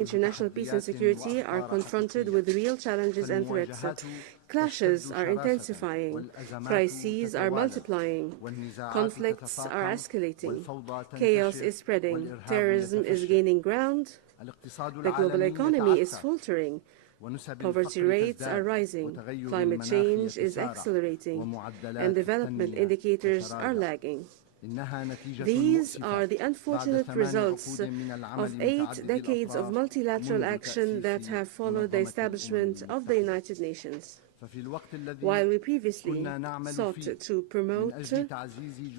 international peace and security are confronted with real challenges and threats. Clashes are intensifying, crises are multiplying, conflicts are escalating, chaos is spreading, terrorism is gaining ground, the global economy is faltering, poverty rates are rising, climate change is accelerating, and development indicators are lagging. These are the unfortunate results of 8 decades of multilateral action that have followed the establishment of the United Nations. While we previously sought to promote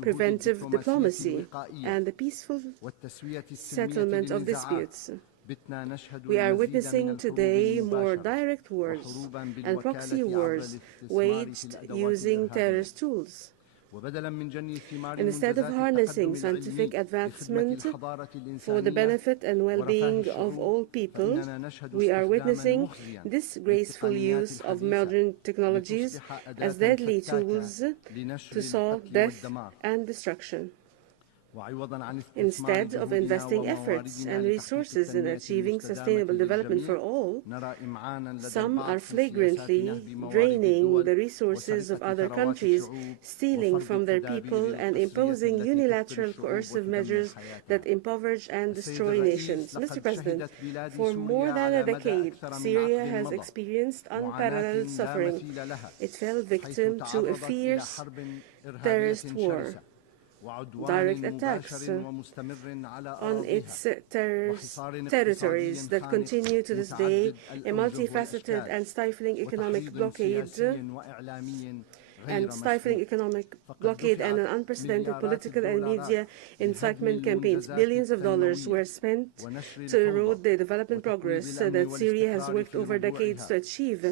preventive diplomacy and the peaceful settlement of disputes, we are witnessing today more direct wars and proxy wars waged using terrorist tools. Instead of harnessing scientific advancement for the benefit and well-being of all people, we are witnessing disgraceful use of modern technologies as deadly tools to sow death and destruction. Instead of investing efforts and resources in achieving sustainable development for all, some are flagrantly draining the resources of other countries, stealing from their people, and imposing unilateral coercive measures that impoverish and destroy nations. Mr. President, for more than a decade, Syria has experienced unparalleled suffering. It fell victim to a fierce terrorist war, direct attacks on its territories that continue to this day, a multifaceted and stifling economic blockade and an unprecedented political and media incitement campaigns. Billions of dollars were spent to erode the development progress that Syria has worked over decades to achieve.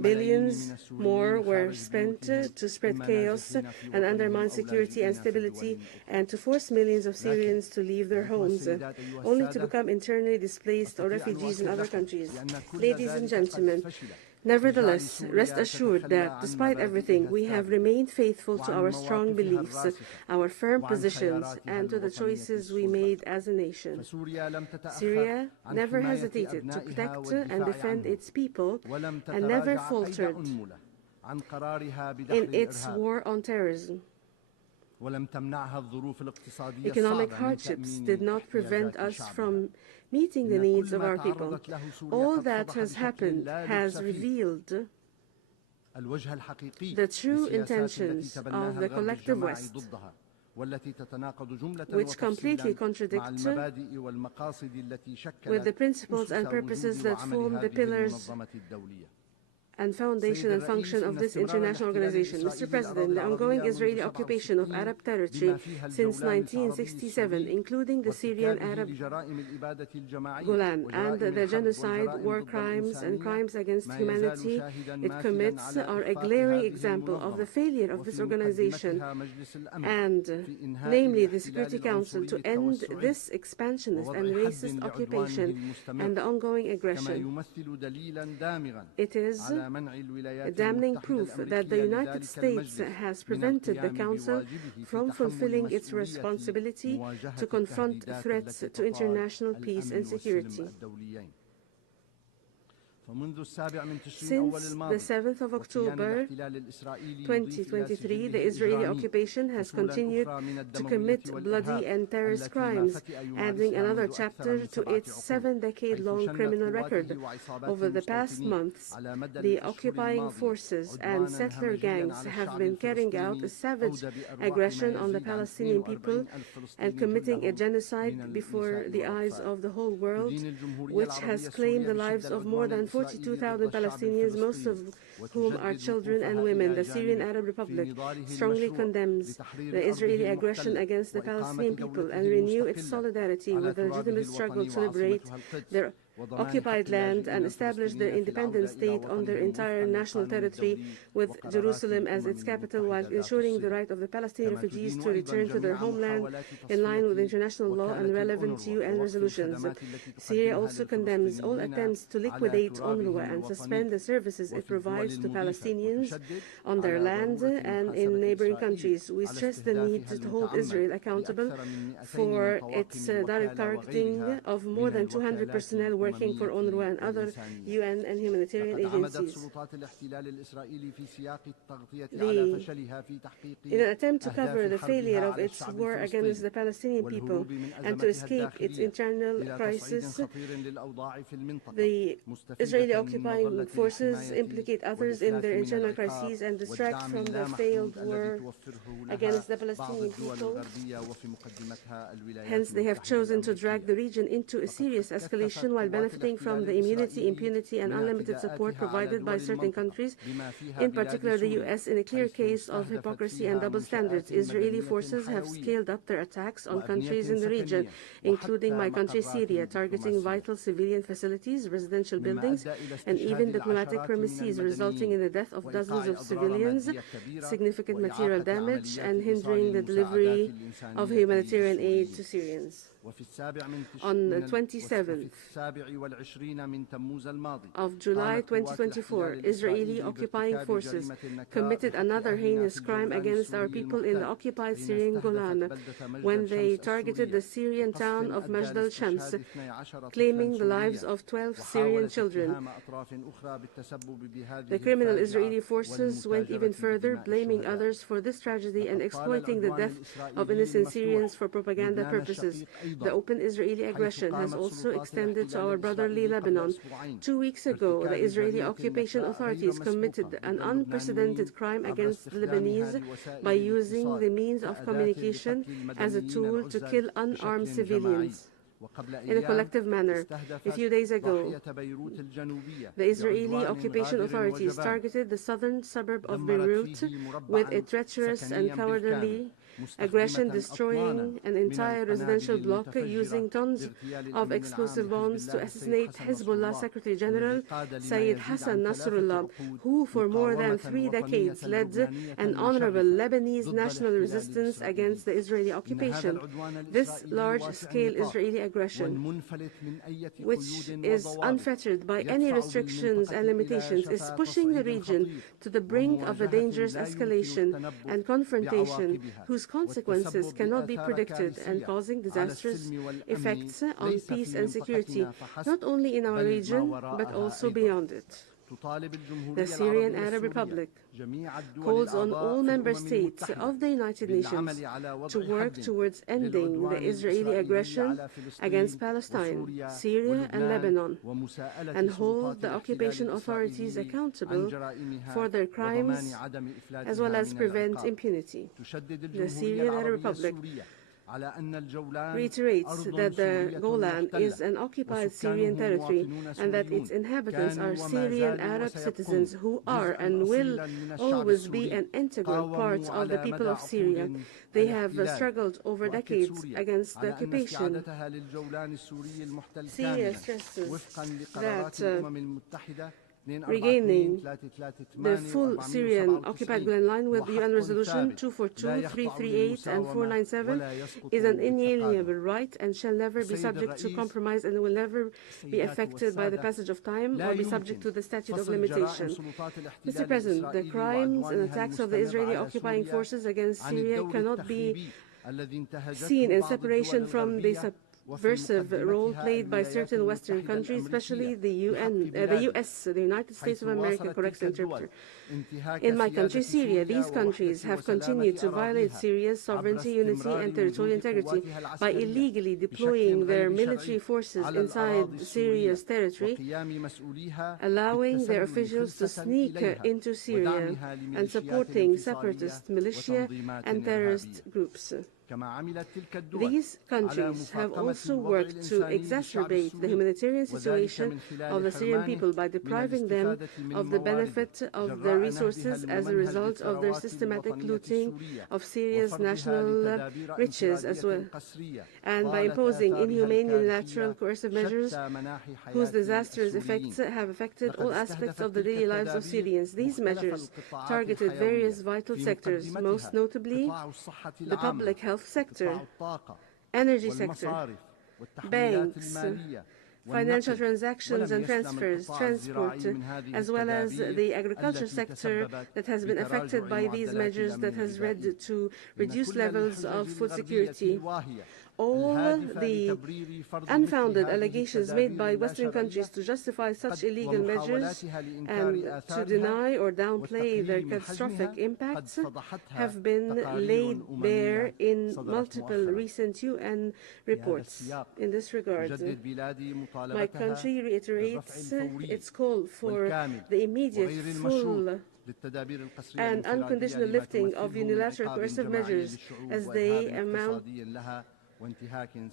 Billions more were spent to spread chaos and undermine security and stability and to force millions of Syrians to leave their homes, only to become internally displaced or refugees in other countries. Ladies and gentlemen, nevertheless, rest assured that, despite everything, we have remained faithful to our strong beliefs, our firm positions, and to the choices we made as a nation. Syria never hesitated to protect and defend its people and never faltered in its war on terrorism. Economic hardships did not prevent us from meeting the needs of our people. All that has happened has revealed the true intentions of the collective West, which completely contradict with the principles and purposes that form the pillars and foundation and function of this international organization. Mr. President, the ongoing Israeli occupation of Arab territory since 1967, including the Syrian Arab Golan, and the genocide, war crimes, and crimes against humanity it commits are a glaring example of the failure of this organization, and namely the Security Council, to end this expansionist and racist occupation and the ongoing aggression. It is a damning proof that the United States has prevented the Council from fulfilling its responsibility to confront threats to international peace and security. Since the 7th of October 2023, the Israeli occupation has continued to commit bloody and terrorist crimes, adding another chapter to its 7-decade-long criminal record. Over the past months, the occupying forces and settler gangs have been carrying out a savage aggression on the Palestinian people and committing a genocide before the eyes of the whole world, which has claimed the lives of more than 42,000 Palestinians, most of whom are children and women. The Syrian Arab Republic strongly condemns the Israeli aggression against the Palestinian people and renews its solidarity with the legitimate struggle to liberate their occupied land and establish their independent state on their entire national territory, with Jerusalem as its capital, while ensuring the right of the Palestinian refugees to return to their homeland in line with international law and relevant UN resolutions. Syria also condemns all attempts to liquidate UNRWA and suspend the services it provides to Palestinians on their land and in neighboring countries. We stress the need to hold Israel accountable for its direct targeting of more than 200 personnel working for UNRWA and other UN and humanitarian agencies. In an attempt to cover the failure of its war against the Palestinian people and to escape its internal crisis, the Israeli occupying forces implicate others in their internal crises and distract from the failed war against the Palestinian people. Hence, they have chosen to drag the region into a serious escalation while benefiting from the immunity, impunity, and unlimited support provided by certain countries, in particular the US, in a clear case of hypocrisy and double standards. Israeli forces have scaled up their attacks on countries in the region, including my country, Syria, targeting vital civilian facilities, residential buildings, and even diplomatic premises, resulting in the death of dozens of civilians, significant material damage, and hindering the delivery of humanitarian aid to Syrians. On the 27th of July 2024, Israeli occupying forces committed another heinous crime against our people in the occupied Syrian Golan when they targeted the Syrian town of Majd al-Shams, claiming the lives of 12 Syrian children. The criminal Israeli forces went even further, blaming others for this tragedy and exploiting the death of innocent Syrians for propaganda purposes. The open Israeli aggression has also extended to our brotherly Lebanon. 2 weeks ago, the Israeli occupation authorities committed an unprecedented crime against the Lebanese by using the means of communication as a tool to kill unarmed civilians. In a collective manner, a few days ago, the Israeli occupation authorities targeted the southern suburb of Beirut with a treacherous and cowardly aggression, destroying an entire residential block using tons of explosive bombs to assassinate Hezbollah Secretary General Sayyid Hassan Nasrallah, who for more than 3 decades led an honorable Lebanese national resistance against the Israeli occupation. This large-scale Israeli aggression, which is unfettered by any restrictions and limitations, is pushing the region to the brink of a dangerous escalation and confrontation whose consequences cannot be predicted and causing disastrous effects on peace and security, not only in our region, but also beyond it. The Syrian Arab Republic calls on all member states of the United Nations to work towards ending the Israeli aggression against Palestine, Syria, and Lebanon, and hold the occupation authorities accountable for their crimes, as well as prevent impunity. The Syrian Arab Republic reiterates that the Golan is an occupied Syrian territory and that its inhabitants are Syrian Arab citizens who are and will always be an integral part of the people of Syria. They have struggled over decades against the occupation. Syria stresses that regaining the full Syrian occupied Golan Line with UN Resolution 242, 338, and 497 is an inalienable right and shall never be subject to compromise and will never be affected by the passage of time or be subject to the statute of limitation. Mr. President, the crimes and attacks of the Israeli occupying forces against Syria cannot be seen in separation from the subversive role played by certain Western countries, especially the US, the United States of America, corrects the interpreter. In my country, Syria, these countries have continued to violate Syria's sovereignty, unity, and territorial integrity by illegally deploying their military forces inside Syria's territory, allowing their officials to sneak into Syria and supporting separatist militia and terrorist groups. These countries have also worked to exacerbate the humanitarian situation of the Syrian people by depriving them of the benefit of their resources as a result of their systematic looting of Syria's national riches as well, and by imposing inhumane, unilateral, coercive measures whose disastrous effects have affected all aspects of the daily lives of Syrians. These measures targeted various vital sectors, most notably the public health sector, energy sector, banks, financial transactions and transfers, transport, as well as the agriculture sector that has been affected by these measures that has led to reduced levels of food security. all the unfounded allegations made by Western countries to justify such illegal measures and to deny or downplay their catastrophic impacts have been laid bare in multiple recent UN reports. In this regard, my country reiterates its call for the immediate, full and unconditional lifting of unilateral coercive measures as they amount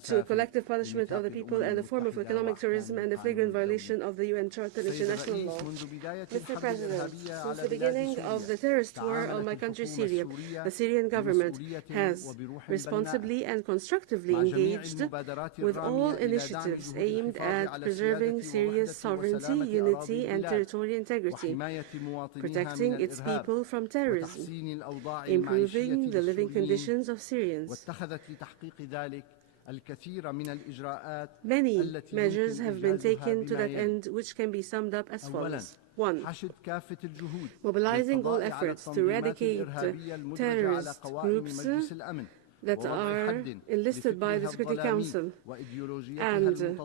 to a collective punishment of the people and a form of economic terrorism and a flagrant violation of the UN Charter and international law. Mr. President, since the beginning of the terrorist war on my country, Syria, the Syrian government has responsibly and constructively engaged with all initiatives aimed at preserving Syria's sovereignty, unity, and territorial integrity, protecting its people from terrorism, improving the living conditions of Syrians. Many measures have been taken to that end, which can be summed up as follows. 1. Mobilizing all efforts to eradicate terrorist groups that are enlisted by the Security Council and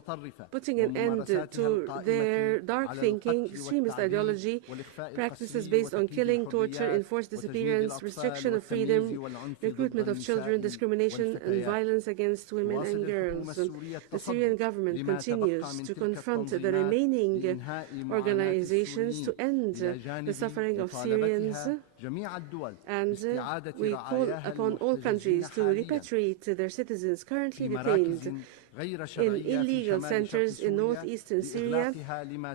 putting an end to their dark thinking, extremist ideology, practices based on killing, torture, enforced disappearance, restriction of freedom, recruitment of children, discrimination, and violence against women and girls. The Syrian government continues to confront the remaining organizations to end the suffering of Syrians, and we call upon all countries to repatriate their citizens currently detained in illegal centers in northeastern Syria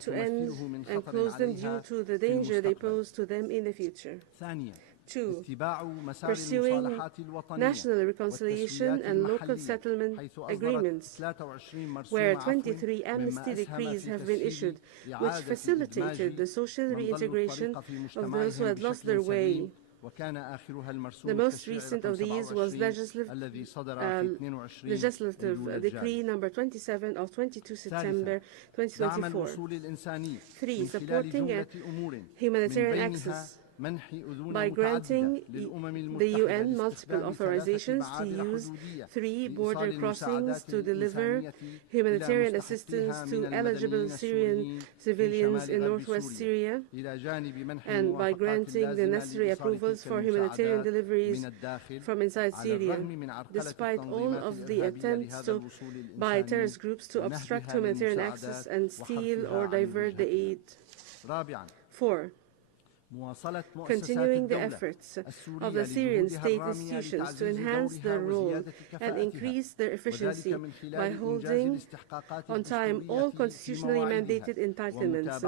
to end and close them due to the danger they pose to them in the future. 2. Pursuing national reconciliation and local settlement agreements, where 23 amnesty decrees have been issued, which facilitated the social reintegration of those who had lost their way. The most recent of these was Legislative Decree number 27 of 22 September 2024. 3. Supporting humanitarian access by granting the UN multiple authorizations to use 3 border crossings to deliver humanitarian assistance to eligible Syrian civilians in northwest Syria, and by granting the necessary approvals for humanitarian deliveries from inside Syria, despite all of the attempts by terrorist groups to obstruct humanitarian access and steal or divert the aid. 4. Continuing the efforts of the Syrian state institutions to enhance their role and increase their efficiency by holding on time all constitutionally mandated entitlements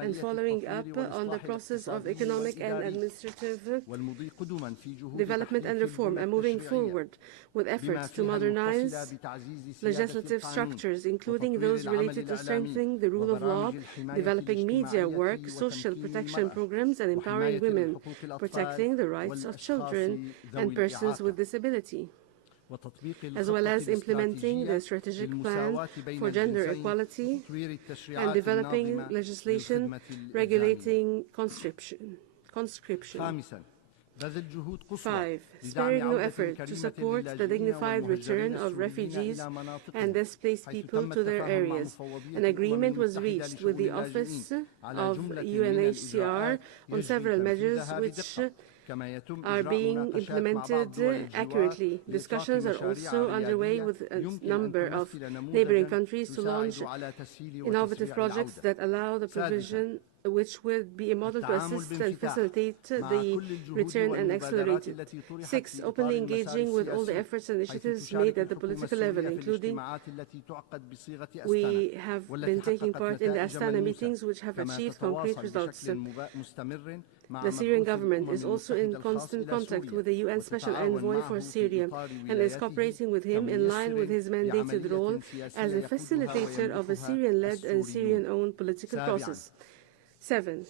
and following up on the process of economic and administrative development and reform, and moving forward with efforts to modernize legislative structures, including those related to strengthening the rule of law, developing media work, social protection programs, and empowering women, protecting the rights of children and persons with disability, as well as implementing the strategic plan for gender equality and developing legislation regulating conscription. 5. Sparing no effort to support the dignified return of refugees and displaced people to their areas. An agreement was reached with the Office of UNHCR on several measures which are being implemented accurately. Discussions are also underway with a number of neighboring countries to launch innovative projects that allow the provision, which would be a model to assist and facilitate the return and accelerate it. 6. Openly engaging with all the efforts and initiatives made at the political level, including we have been taking part in the Astana meetings, which have achieved concrete results. The Syrian government is also in constant contact with the UN Special Envoy for Syria and is cooperating with him in line with his mandated role as a facilitator of a Syrian-led and Syrian-owned political process. 7.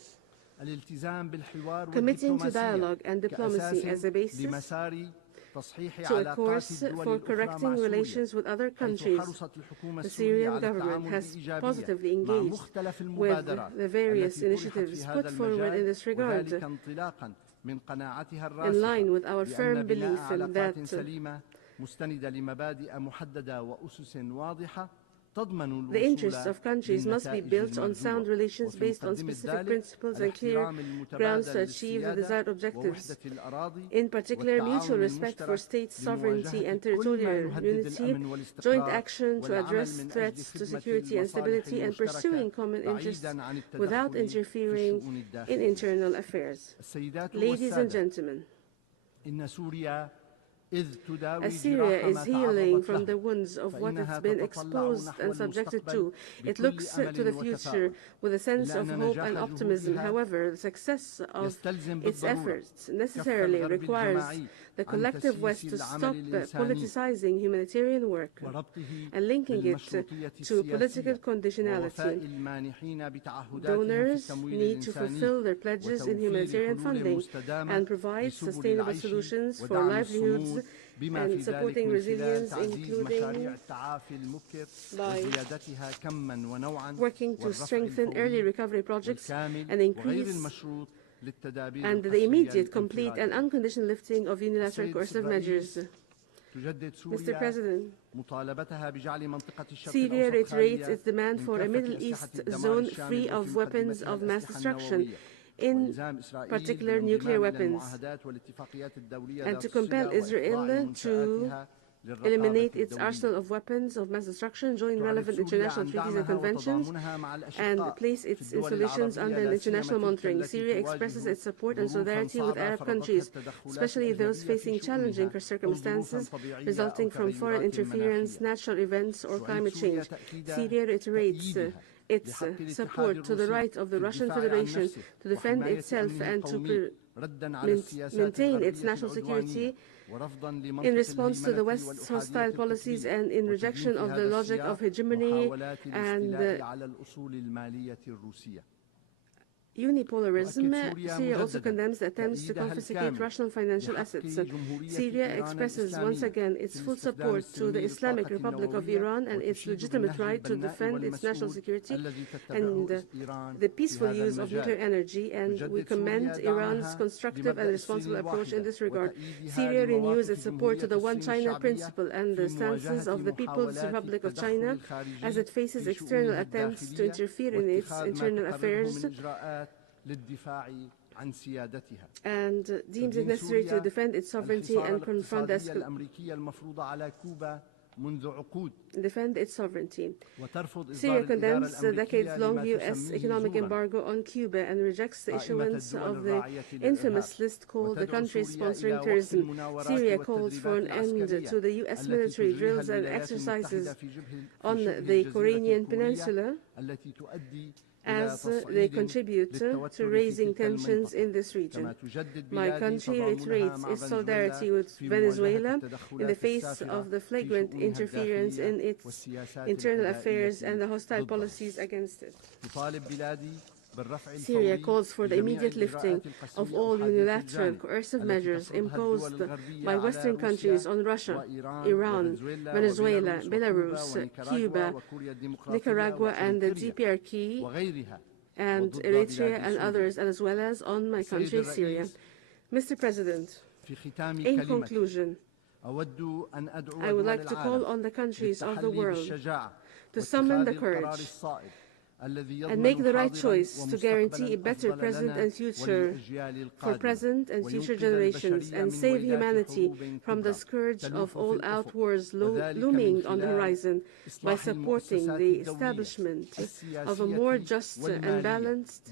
Committing to dialogue and diplomacy as a basis to a course for correcting relations with other countries. The Syrian government has positively engaged with the various initiatives put forward in this regard, in line with our firm belief that The interests of countries must be built on sound relations based on specific principles and clear grounds to achieve the desired objectives. In particular, mutual respect for state sovereignty and territorial unity, joint action to address threats to security and stability, and pursuing common interests without interfering in internal affairs. Ladies and gentlemen, as Syria is healing from the wounds of what it's been exposed and subjected to, it looks to the future with a sense of hope and optimism. However, the success of its efforts necessarily requires the collective West to stop politicizing humanitarian work and linking it to political conditionality. Donors need to fulfill their pledges in humanitarian funding and provide sustainable solutions for livelihoods and supporting resilience, including by working to strengthen early recovery projects and increase and the immediate, complete and unconditional lifting of unilateral coercive measures. Mr. President, Syria reiterates its demand for a Middle East zone free of weapons of mass destruction, in particular nuclear weapons, and to compel Israel to eliminate its arsenal of weapons of mass destruction, join relevant international treaties and conventions, and place its installations under international monitoring. Syria expresses its support and solidarity with Arab countries, especially those facing challenging circumstances resulting from foreign interference, natural events, or climate change. Syria reiterates its support to the right of the Russian Federation to defend itself and to maintain its national security in response to the West's hostile policies and in rejection of the logic of hegemony and unipolarism. Syria also condemns the attempts to confiscate Russian financial assets. Syria expresses once again its full support to the Islamic Republic of Iran and its legitimate right to defend its national security and the peaceful use of nuclear energy, and we commend Iran's constructive and responsible approach in this regard. Syria renews its support to the One China principle and the stances of the People's Republic of China as it faces external attempts to interfere in its internal affairs and deems it necessary to defend its sovereignty and confront its sovereignty. Syria condemns the decades-long U.S. economic embargo on Cuba and rejects the issuance of the infamous list called the countries sponsoring terrorism. Syria calls for an end to the U.S. military drills and exercises on the Korean Peninsula as they contribute to raising tensions in this region. My country reiterates its solidarity with Venezuela in the face of the flagrant interference in its internal affairs and the hostile policies against it. Syria calls for the immediate lifting of all unilateral coercive measures imposed by Western countries on Russia, Iran, Venezuela, Belarus, Cuba, Nicaragua, and the DPRK, and Eritrea and others, as well as on my country, Syria. Mr. President, in conclusion, I would like to call on the countries of the world to summon the courage and make the right choice to guarantee a better present and future for present and future generations and save humanity from the scourge of all-out wars looming on the horizon by supporting the establishment of a more just and balanced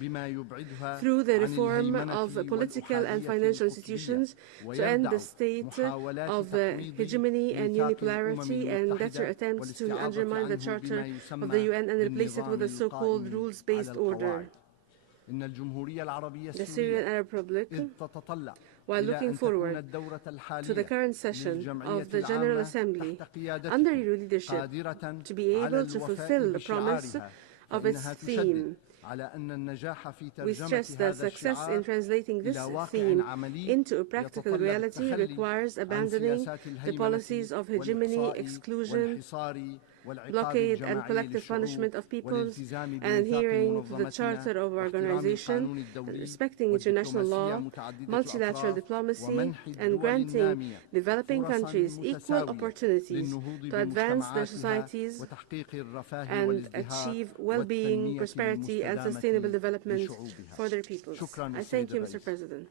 through the reform of political and financial institutions to end the state of hegemony and unipolarity and better attempts to undermine the Charter of the UN and replace it with a so-called rules-based order. The Syrian Arab Republic, while looking forward to the current session of the General Assembly under your leadership, to be able to fulfill the promise of its theme. We stress that success in translating this theme into a practical reality requires abandoning the policies of hegemony, exclusion, blockade and collective punishment of peoples, and adhering to the Charter of Organization, respecting international law, multilateral diplomacy, and granting developing countries equal opportunities to advance their societies and achieve well-being, prosperity, and sustainable development for their peoples. I thank you, Mr. President.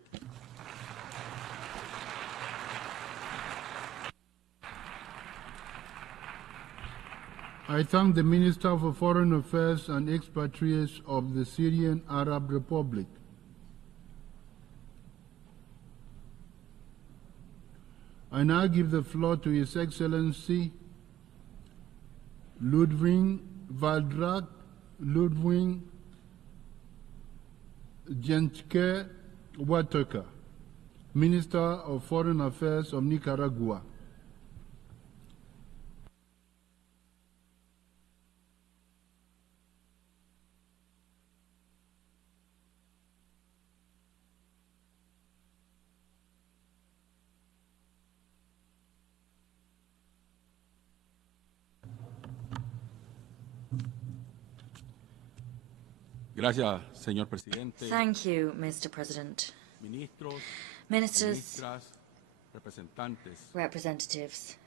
I thank the Minister for Foreign Affairs and Expatriates of the Syrian Arab Republic. I now give the floor to His Excellency Ludwig Valdrak Ludwig Gentke Wataka, Minister of Foreign Affairs of Nicaragua. Gracias, señor presidente. Thank you, Mr. President. Ministros, Ministers, representantes. representatives.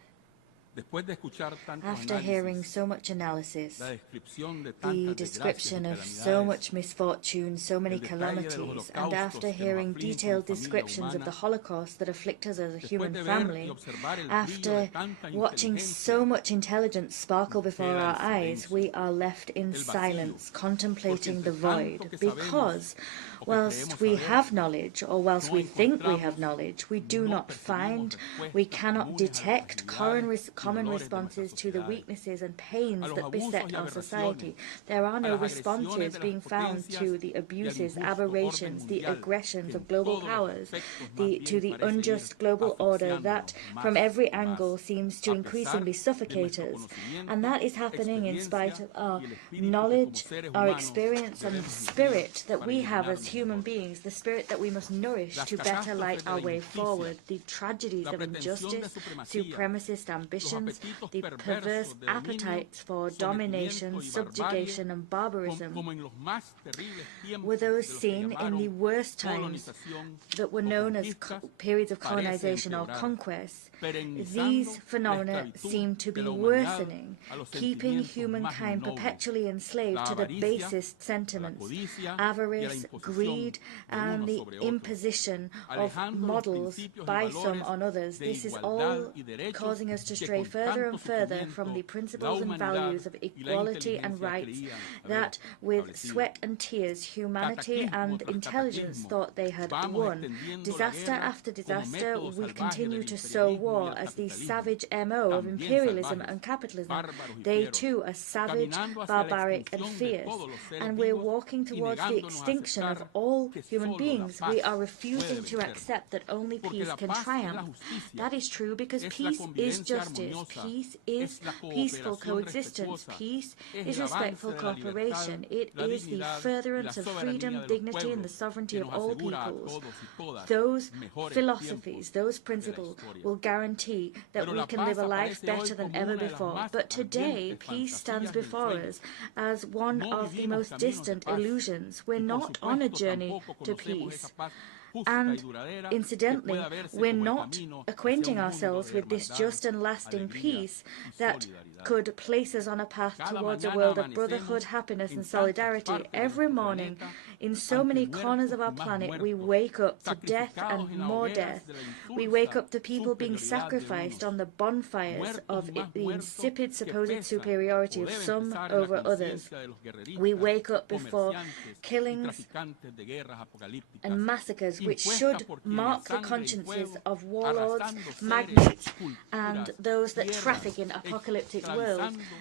Después de escuchar tanto After hearing so much analysis, la descripción de the tantas description desgracias y of so much calamidades, misfortune, so many el detalle de los calamities, and holocaustos after que nos hearing afligen detailed como familia descriptions of the humana, Holocaust that afflict us as a después human de ver y family, observar el brillo after de tanta watching inteligencia, so much intelligence sparkle before queda el our eyes, silencio, we are left in el vacío, silence, contemplating porque the entre tanto void, que sabemos because o que whilst creemos we saber, have knowledge, or whilst no we think we encontramos, have knowledge, we do no not percibimos find, we respuestas cannot comunes a las detect necesidades y common dolores de nuestras responses to the sociedades, weaknesses and pains a los that abusos beset y our aberraciones, society. There are a no las agresiones responses de las being found potencias to the y al abuses, injusto aberrations, orden the mundial aggressions que of en global todos los powers, aspectos más to bien the parece ir unjust global order that asfixiándonos from más every y más, angle seems to a pesar increasingly de suffocate nuestro us. conocimiento, And that is happening in spite of our y el espíritu que knowledge, como seres our humanos experience, and the debemos nutrir spirit that para we have as iluminarnos human mejor. beings, the spirit that we must nourish Las to better catástrofes light de our la way injusticia, forward. The tragedies la of pretensión de injustice, supremacía, supremacist los ambitions, apetitos the perverse perversos de dominio, appetites for sometimiento domination, y barbarie, subjugation, and barbarism como en los más terribles tiempos were those de los que seen in the llamaron worst times colonización that were o known as conquistas, periods of parece colonization or empeorar, conquest. perennizando These la phenomena esclavitud seem to de be la humanidad worsening, a los keeping sentimientos más humankind innobles, perpetually enslaved la to the avaricia, basest la sentiments, codicia y a la avarice, imposición greed, de and unos the sobre otros, imposition of alejando los models principios y by some valores on others. de This is igualdad all y derechos causing us to que stray con further tanto and further from the sufrimiento la principles and humanidad values of y la equality and inteligencia rights creían haber that, with establecido. sweat and tears, humanity and Cataclismo tras intelligence cataclismo, thought they had vamos won. extendiendo la Disaster guerra after como disaster, método we salvaje continue del to sow imperialismo y war el as the capitalismo, savage MO of también imperialism salvajes, and capitalism. bárbaros y They fieros, too are savage, caminando hacia la barbaric, and extinción de fierce. todos los seres And we're vivos walking y towards the negándonos a extinction of aceptar all que human solo la beings. paz We are puede refusing to vencer. accept that only Porque peace la can paz es la triumph. justicia, That is true because es la peace is convivencia justice, armoniosa, peace is es la peaceful cooperación coexistence, respetuosa, peace es is el avance respectful de la libertad, cooperation, it la is the dignidad y la furtherance of soberanía freedom, de los dignity, and the pueblos sovereignty que of nos all asegura a peoples. todos y todas Those mejores philosophies, tiempos those de la principles historia. will guarantee that Pero we la can paz live a life aparece hoy better than como ever una de las before. más But today, ardientes peace stands fantasías del before sueño. us as one No of the vivimos most caminos de distant paz illusions. We're y por not on a supuesto journey tampoco to conocemos peace. esa paz justa y And duradera que incidentally, pueda verse we're como el not camino hacia acquainting un mundo ourselves de with this hermandad, just and lasting alegría peace y that solidaridad. could place us on a path Cada towards a mañana world of brotherhood, amanecemos happiness, en and tantas solidarity. partes de Every nuestro morning, planeta, in so ante many corners of muertos our y más planet, we muertos, wake up to death sacrificados and en las more hogueras death. de la We wake insulsa up to people being superioridad de sacrificed unos, on the bonfires muertos of y más the muertos insipid que supposed pesan superiority o of deben some pesar en la over others. conciencia de los We guerreristas, wake up before comerciantes y killings traficantes de guerras apocalípticas, and massacres which impuestas should por quienes mark the sangre y consciences fuego, of warlords, arrasando seres, magnates, culturas, and those that tierras, traffic in apocalyptic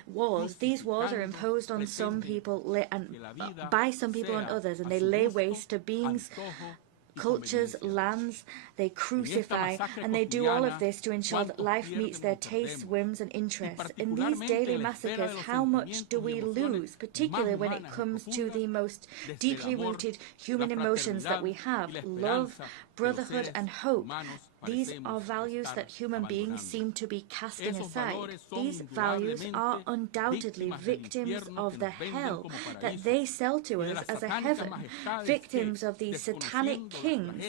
wars. These wars are imposed on some people and by some people on others, and they lay waste to beings, cultures, lands. They crucify, and they do all of this to ensure that life meets their tastes, whims, and interests. In these daily massacres, how much do we lose, particularly when it comes to the most deeply rooted human emotions that we have, love, brotherhood, and hope, These are values that human beings seem to be casting aside. These values are undoubtedly victims of the hell that they sell to us as a heaven, victims of these satanic kings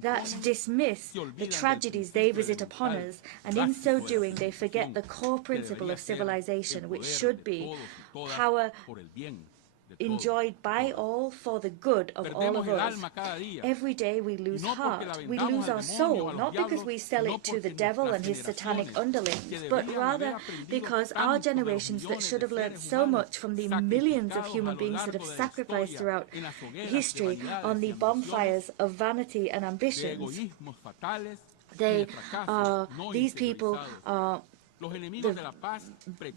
that dismiss the tragedies they visit upon us, and in so doing they forget the core principle of civilization, which should be power enjoyed by all for the good of all of us. Every day we lose heart, we lose our soul, not because we sell it to the devil and his satanic underlings, but rather because our generations that should have learnt so much from the millions of human beings that have sacrificed throughout history on the bonfires of vanity and ambitions, these people are the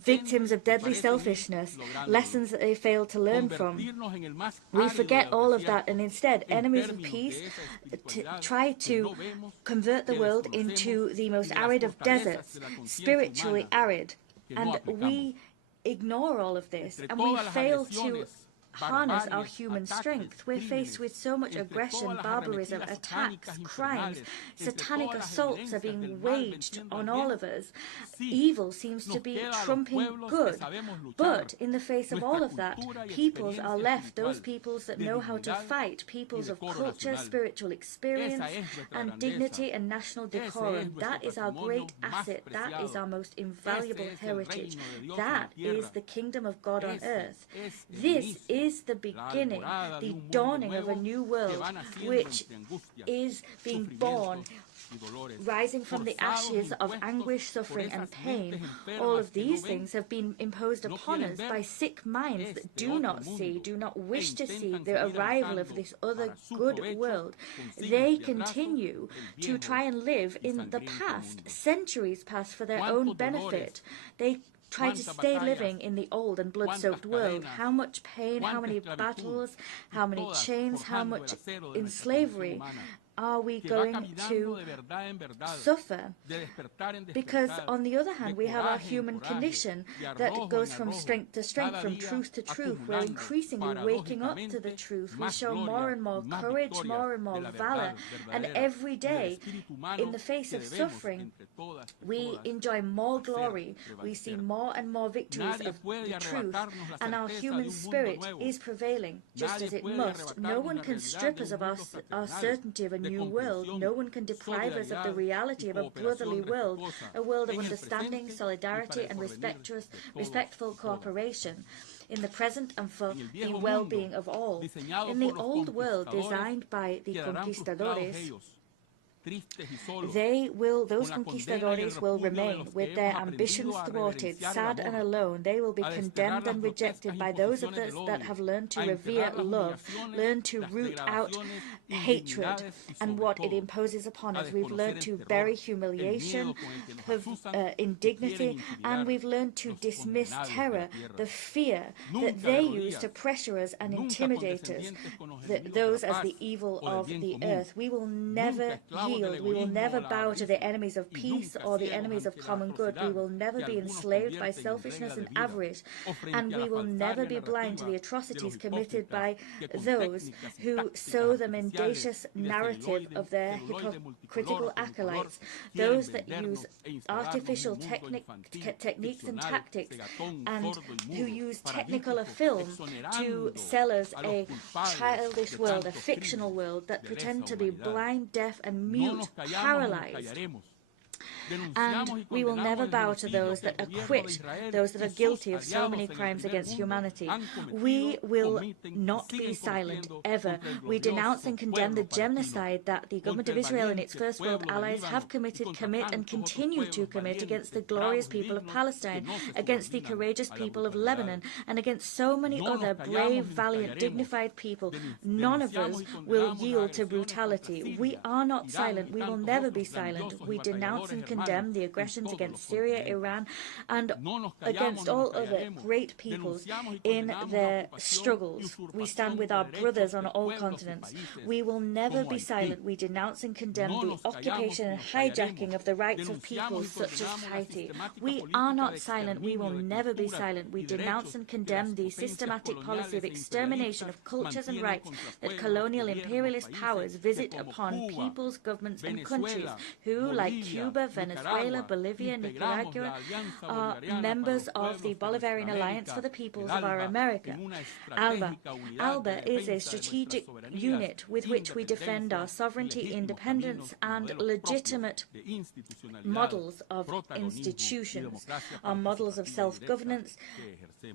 victims of deadly selfishness, lessons that they fail to learn from. We forget all of that, and instead, enemies of peace try to convert the world into the most arid of deserts, spiritually arid. And we ignore all of this, and we fail to harness our human strength. We're faced with so much aggression, barbarism, attacks, crimes, satanic assaults are being waged on all of us. Evil seems to be trumping good. But in the face of all of that, peoples are left, those peoples that know how to fight, peoples of culture, spiritual experience, and dignity and national decorum. That is our great asset. That is our most invaluable heritage. That is the kingdom of God on earth. This is the beginning, the dawning of a new world, which is being born, rising from the ashes of anguish, suffering, and pain. All of these things have been imposed upon us by sick minds that do not see, do not wish to see the arrival of this other good world. They continue to try and live in the past, centuries past, for their own benefit. They try to stay living in the old and blood-soaked world. How much pain, how many battles, how many chains, how much in slavery are we going to suffer? Because on the other hand, we have our human condition that goes from strength to strength, from truth to truth. We're increasingly waking up to the truth. We show more and more courage, more and more valor, and every day, in the face of suffering, we enjoy more glory. We see more and more victories of the truth, and our human spirit is prevailing, just as it must. No one can strip us of our certainty of a new world. No one can deprive us of the reality of a brotherly world, a world of understanding, solidarity, and respectful cooperation in the present and for the well-being of all. In the old world designed by the conquistadores, those conquistadores will remain with their ambitions thwarted, sad and alone. They will be condemned and rejected by those of us that have learned to revere love, learned to root out hatred and what it imposes upon us. We've learned to bury humiliation, indignity, and we've learned to dismiss terror, the fear that they use to pressure us and intimidate us, those as the evil of the earth. We will never yield. We will never bow to the enemies of peace or the enemies of common good. We will never be enslaved by selfishness and avarice, and we will never be blind to the atrocities committed by those who sow the mendacious narrative of their hypocritical acolytes, those that use artificial techniques and tactics, and who use technicolor film to sell us a childish world, a fictional world that pretend to be blind, deaf, and mute, paralyzed. And we will never bow to those that acquit those that are guilty of so many crimes against humanity. We will not be silent, ever. We denounce and condemn the genocide that the government of Israel and its First World allies have committed, commit, and continue to commit against the glorious people of Palestine, against the courageous people of Lebanon, and against so many other brave, valiant, dignified people. None of us will yield to brutality. We are not silent. We will never be silent. We denounce and condemn condemn the aggressions against Syria, Iran, and against all other great peoples in their struggles. We stand with our brothers on all continents. We will never be silent. We denounce and condemn the occupation and hijacking of the rights of peoples such as Haiti. We are not silent. We will never be silent. We denounce and condemn the systematic policy of extermination of cultures and rights that colonial imperialist powers visit upon peoples, governments, and countries who, like Cuba, Venezuela, Bolivia, Nicaragua, are members of the Bolivarian Alliance for the Peoples of our America. ALBA is a strategic unit with which we defend our sovereignty, independence, and legitimate models of institutions, our models of self-governance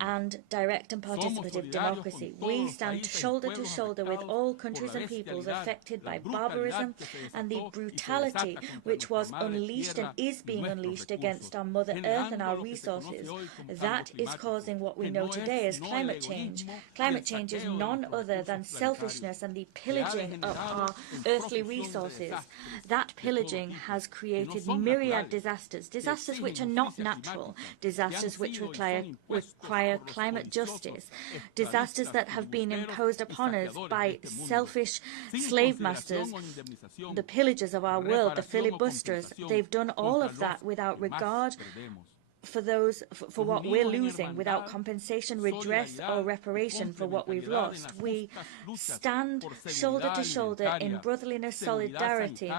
and direct and participative democracy. We stand shoulder to shoulder with all countries and peoples affected by barbarism and the brutality which was unleashed and is being unleashed against our Mother Earth and our resources. That is causing what we know today as climate change. Climate change is none other than selfishness and the pillaging of our earthly resources. That pillaging has created myriad disasters, disasters which are not natural, disasters which require climate justice, disasters that have been imposed upon us by selfish slave masters, the pillagers of our world, the filibusterers. They've done all of that without regard for what we're losing, without compensation, redress, or reparation for what we've lost. We stand shoulder to shoulder in brotherliness, solidarity,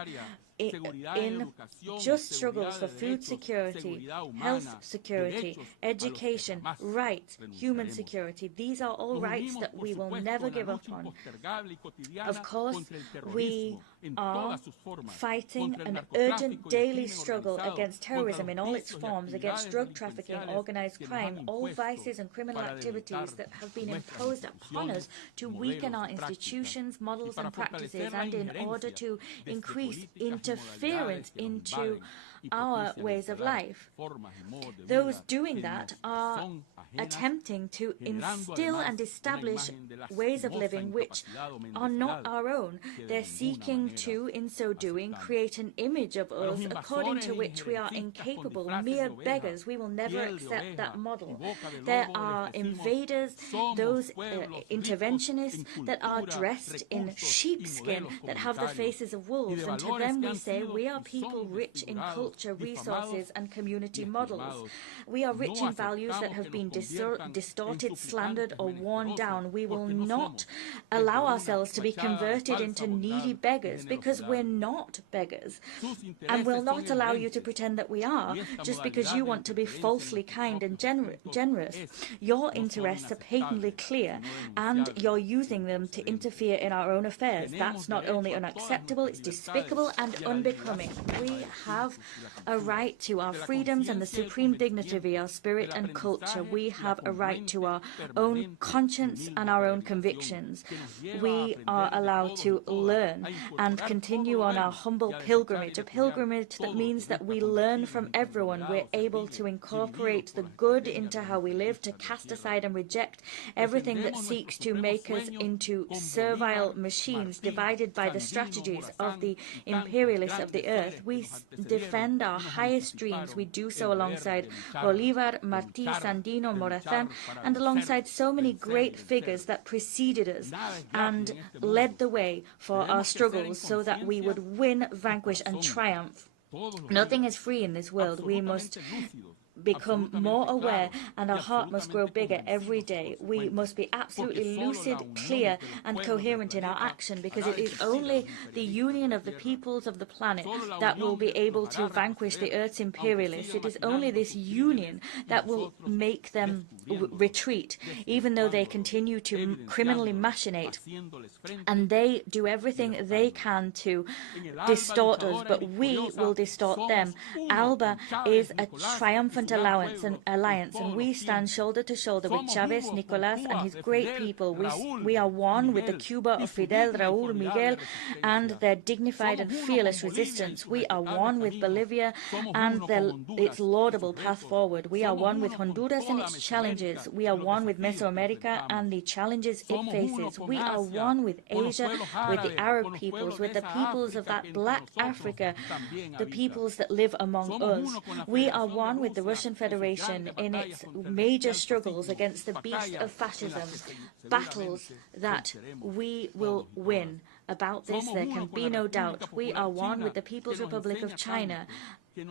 in just struggles for food security, health security, education, rights, human security. These are all rights that we will never give up on. Of course, we are fighting an urgent daily struggle against terrorism in all its forms, against drug trafficking, organized crime, all vices and criminal activities that have been imposed upon us to weaken our institutions, models and practices, and in order to increase interference into our ways of life. Those doing that are attempting to instill and establish ways of living which are not our own. They're seeking to, in so doing, create an image of us according to which we are incapable, mere beggars. We will never accept that model. There are invaders, those interventionists that are dressed in sheepskin, that have the faces of wolves, and to them we say, we are people rich in culture, resources, and community models. We are rich in values that have been distorted, slandered, or worn down. We will not allow ourselves to be converted into needy beggars, because we're not beggars. And we'll not allow you to pretend that we are, just because you want to be falsely kind and generous. Your interests are patently clear, and you're using them to interfere in our own affairs. That's not only unacceptable, it's despicable and unbecoming. We have a right to our freedoms and the supreme dignity of our spirit and culture. We have a right to our own conscience and our own convictions. We are allowed to learn and continue on our humble pilgrimage, a pilgrimage that means that we learn from everyone. We're able to incorporate the good into how we live, to cast aside and reject everything that seeks to make us into servile machines divided by the strategies of the imperialists of the earth. We defend our highest dreams. We do so alongside Bolivar, Martí, Sandino, Morazán, and alongside so many great figures that preceded us and led the way for our struggles so that we would win, vanquish, and triumph. Nothing is free in this world. We must become more aware, and our heart must grow bigger every day. We must be absolutely lucid, clear, and coherent in our action, because it is only the union of the peoples of the planet that will be able to vanquish the Earth's imperialists. It is only this union that will make them retreat, even though they continue to criminally machinate, and they do everything they can to distort us, but we will distort them. ALBA is a triumphant triumphant alliance, and we stand shoulder to shoulder with Chavez, Nicolás, and his great people. We are one with the Cuba of Fidel, Raúl, Miguel, and their dignified and fearless resistance. We are one with Bolivia and its laudable path forward. We are one with Honduras and its challenges. We are one with Mesoamerica and the challenges it faces. We are one with Asia, with the Arab peoples, with the peoples of that black Africa, the peoples that live among us. We are one with the Russian Federation in its major struggles against the beast of fascism, battles that we will win. About this there can be no doubt. We are one with the People's Republic of China,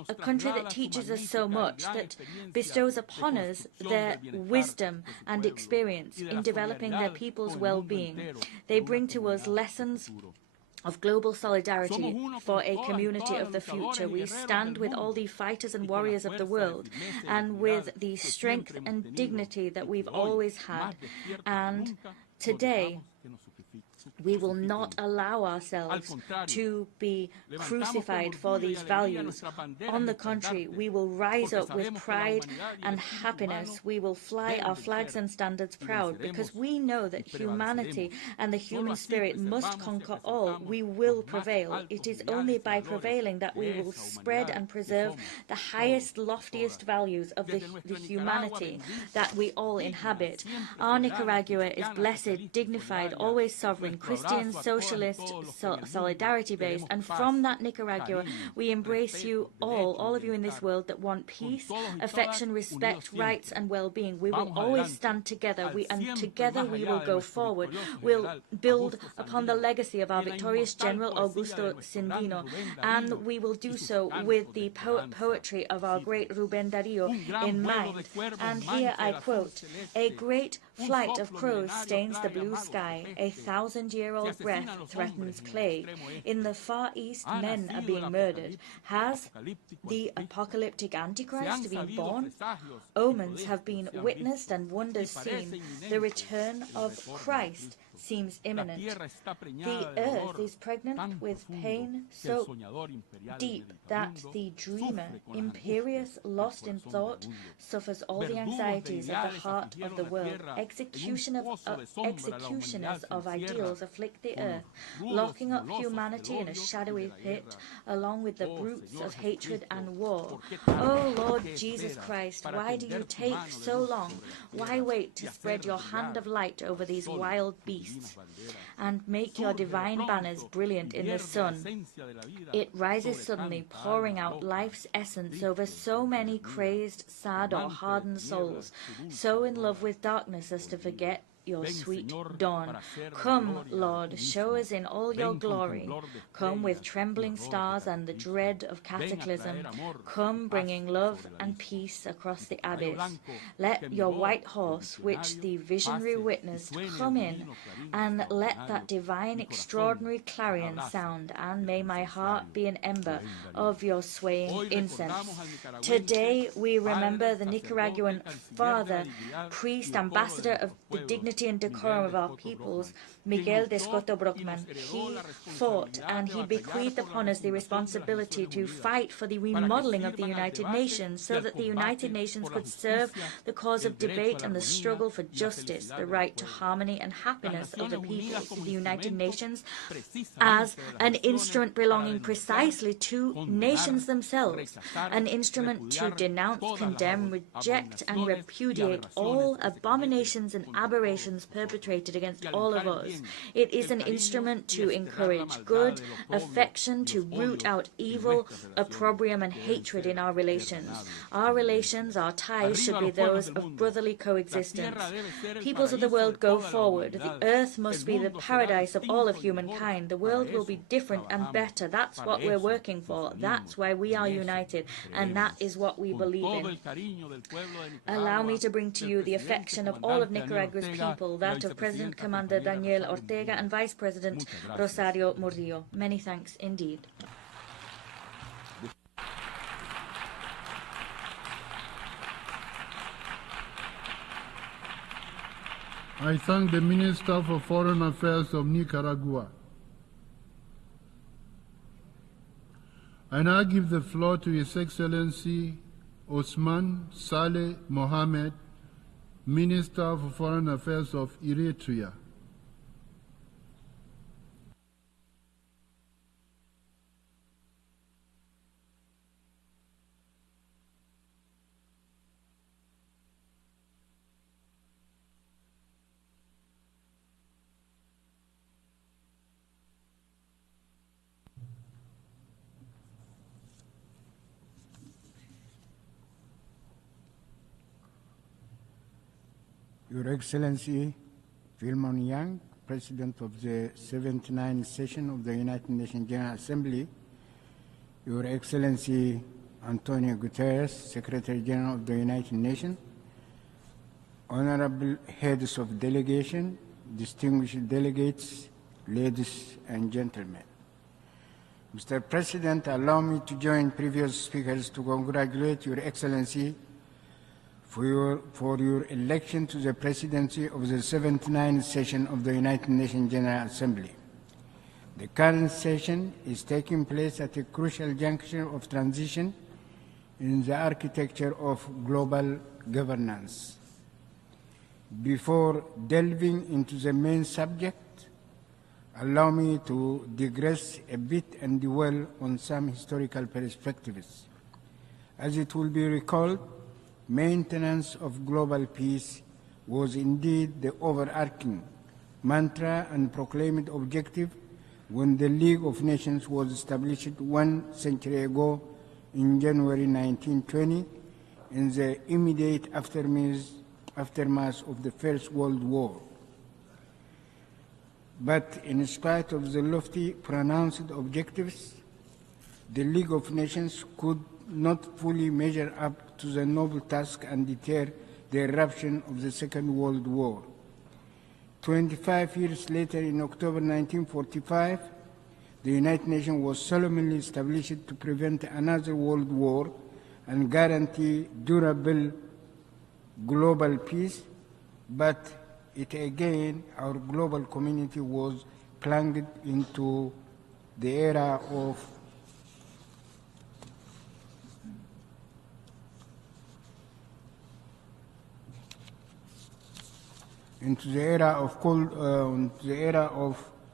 a country that teaches us so much, that bestows upon us their wisdom and experience in developing their people's well-being. They bring to us lessons of global solidarity for a community of the future. We stand with all the fighters and warriors of the world, and with the strength and dignity that we've always had. And today, we will not allow ourselves to be crucified for these values. On the contrary, we will rise up with pride and happiness. We will fly our flags and standards proud, because we know that humanity and the human spirit must conquer all. We will prevail. It is only by prevailing that we will spread and preserve the highest, loftiest values of the humanity that we all inhabit. Our Nicaragua is blessed, dignified, always sovereign, Christian, socialist, solidarity-based, and from that Nicaragua we embrace you all of you in this world that want peace, affection, respect, rights, and well-being. We will always stand together, and together we will go forward. We'll build upon the legacy of our victorious General Augusto Sandino, and we will do so with the poetry of our great Rubén Darío in mind. And here I quote, "A great flight of crows stains the blue sky, a 1,000-year-old breath threatens plague. In the Far East men are being murdered. Has the apocalyptic Antichrist been born? Omens have been witnessed and wonders seen. The return of Christ seems imminent. The earth is pregnant with pain so deep that the dreamer, imperious, lost in thought, suffers all the anxieties of the heart of the world. Executioners of ideals afflict the earth, locking up humanity in a shadowy pit, along with the brutes of hatred and war. Oh Lord Jesus Christ, why do you take so long? Why wait to spread your hand of light over these wild beasts and make your divine banners brilliant in the sun? It rises suddenly, pouring out life's essence over so many crazed, sad, or hardened souls, so in love with darkness as to forget your sweet dawn. Come, Lord, show us in all your glory. Come with trembling stars and the dread of cataclysm. Come bringing love and peace across the abyss. Let your white horse, which the visionary witnessed, come in, and let that divine extraordinary clarion sound, and may my heart be an ember of your swaying incense." Today we remember the Nicaraguan father, priest, ambassador of the dignity and decorum of our peoples, Miguel de Escoto Brockman. He fought and he bequeathed upon us the responsibility to fight for the remodeling of the United Nations, so that the United Nations could serve the cause of debate and the struggle for justice, the right to harmony and happiness of the peoples. The United Nations as an instrument belonging precisely to nations themselves, an instrument to denounce, condemn, reject, and repudiate all abominations and aberrations perpetrated against all of us. It is an instrument to encourage good, affection, to root out evil, opprobrium, and hatred in our relations. Our relations, our ties, should be those of brotherly coexistence. Peoples of the world, go forward. The earth must be the paradise of all of humankind. The world will be different and better. That's what we're working for. That's why we are united, and that is what we believe in. Allow me to bring to you the affection of all of Nicaragua's people, that of President Commander Daniel Ortega and Vice President Rosario Murillo. Many thanks indeed. I thank the Minister for Foreign Affairs of Nicaragua. I now give the floor to His Excellency Osman Saleh Mohammed, Minister for Foreign Affairs of Eritrea. Your Excellency Philemon Yang, President of the 79th Session of the United Nations General Assembly, Your Excellency Antonio Guterres, Secretary General of the United Nations, Honorable Heads of Delegation, distinguished delegates, ladies and gentlemen. Mr. President, allow me to join previous speakers to congratulate Your Excellency for your election to the presidency of the 79th session of the United Nations General Assembly. The current session is taking place at a crucial juncture of transition in the architecture of global governance. Before delving into the main subject, allow me to digress a bit and dwell on some historical perspectives. As it will be recalled, maintenance of global peace was indeed the overarching mantra and proclaimed objective when the League of Nations was established 1 century ago in January 1920 in the immediate aftermath of the First World War. But in spite of the lofty pronounced objectives, the League of Nations could not fully measure up to the noble task and deter the eruption of the Second World War. 25 years later, in October 1945, the United Nations was solemnly established to prevent another world war and guarantee durable global peace, but our global community was plunged into the era of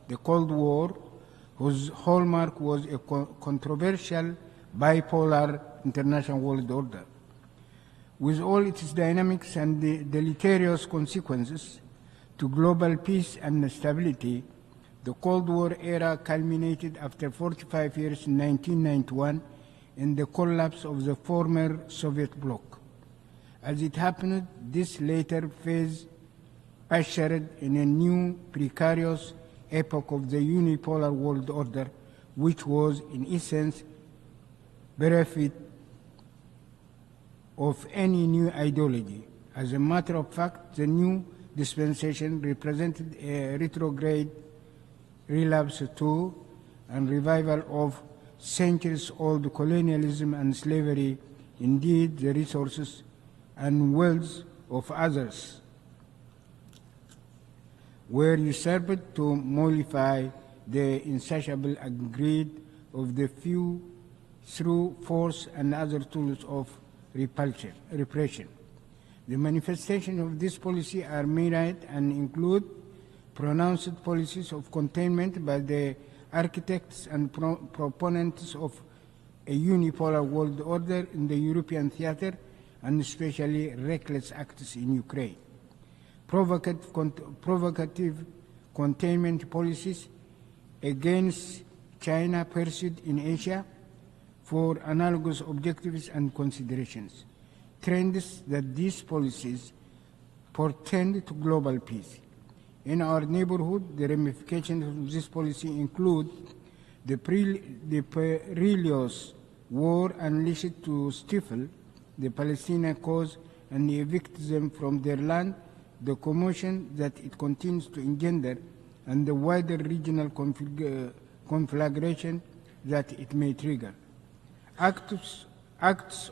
the Cold War, whose hallmark was a controversial bipolar international world order. With all its dynamics and the deleterious consequences to global peace and stability, the Cold War era culminated after 45 years in 1991 in the collapse of the former Soviet bloc. As it happened, this later phase ushered in a new precarious epoch of the unipolar world order, which was in essence bereft of any new ideology. As a matter of fact, the new dispensation represented a retrograde relapse to and revival of centuries-old colonialism and slavery, indeed the resources and wealth of others were usurped to mollify the insatiable greed of the few through force and other tools of repression. The manifestations of this policy are myriad and include pronounced policies of containment by the architects and proponents of a unipolar world order in the European theater, and especially reckless acts in Ukraine. Provocative containment policies against China pursued in Asia for analogous objectives and considerations. Trends that these policies portend to global peace. In our neighborhood, the ramifications of this policy include the perilous war unleashed to stifle the Palestinian cause and evict them from their land, the commotion that it continues to engender, and the wider regional conflagration that it may trigger. Acts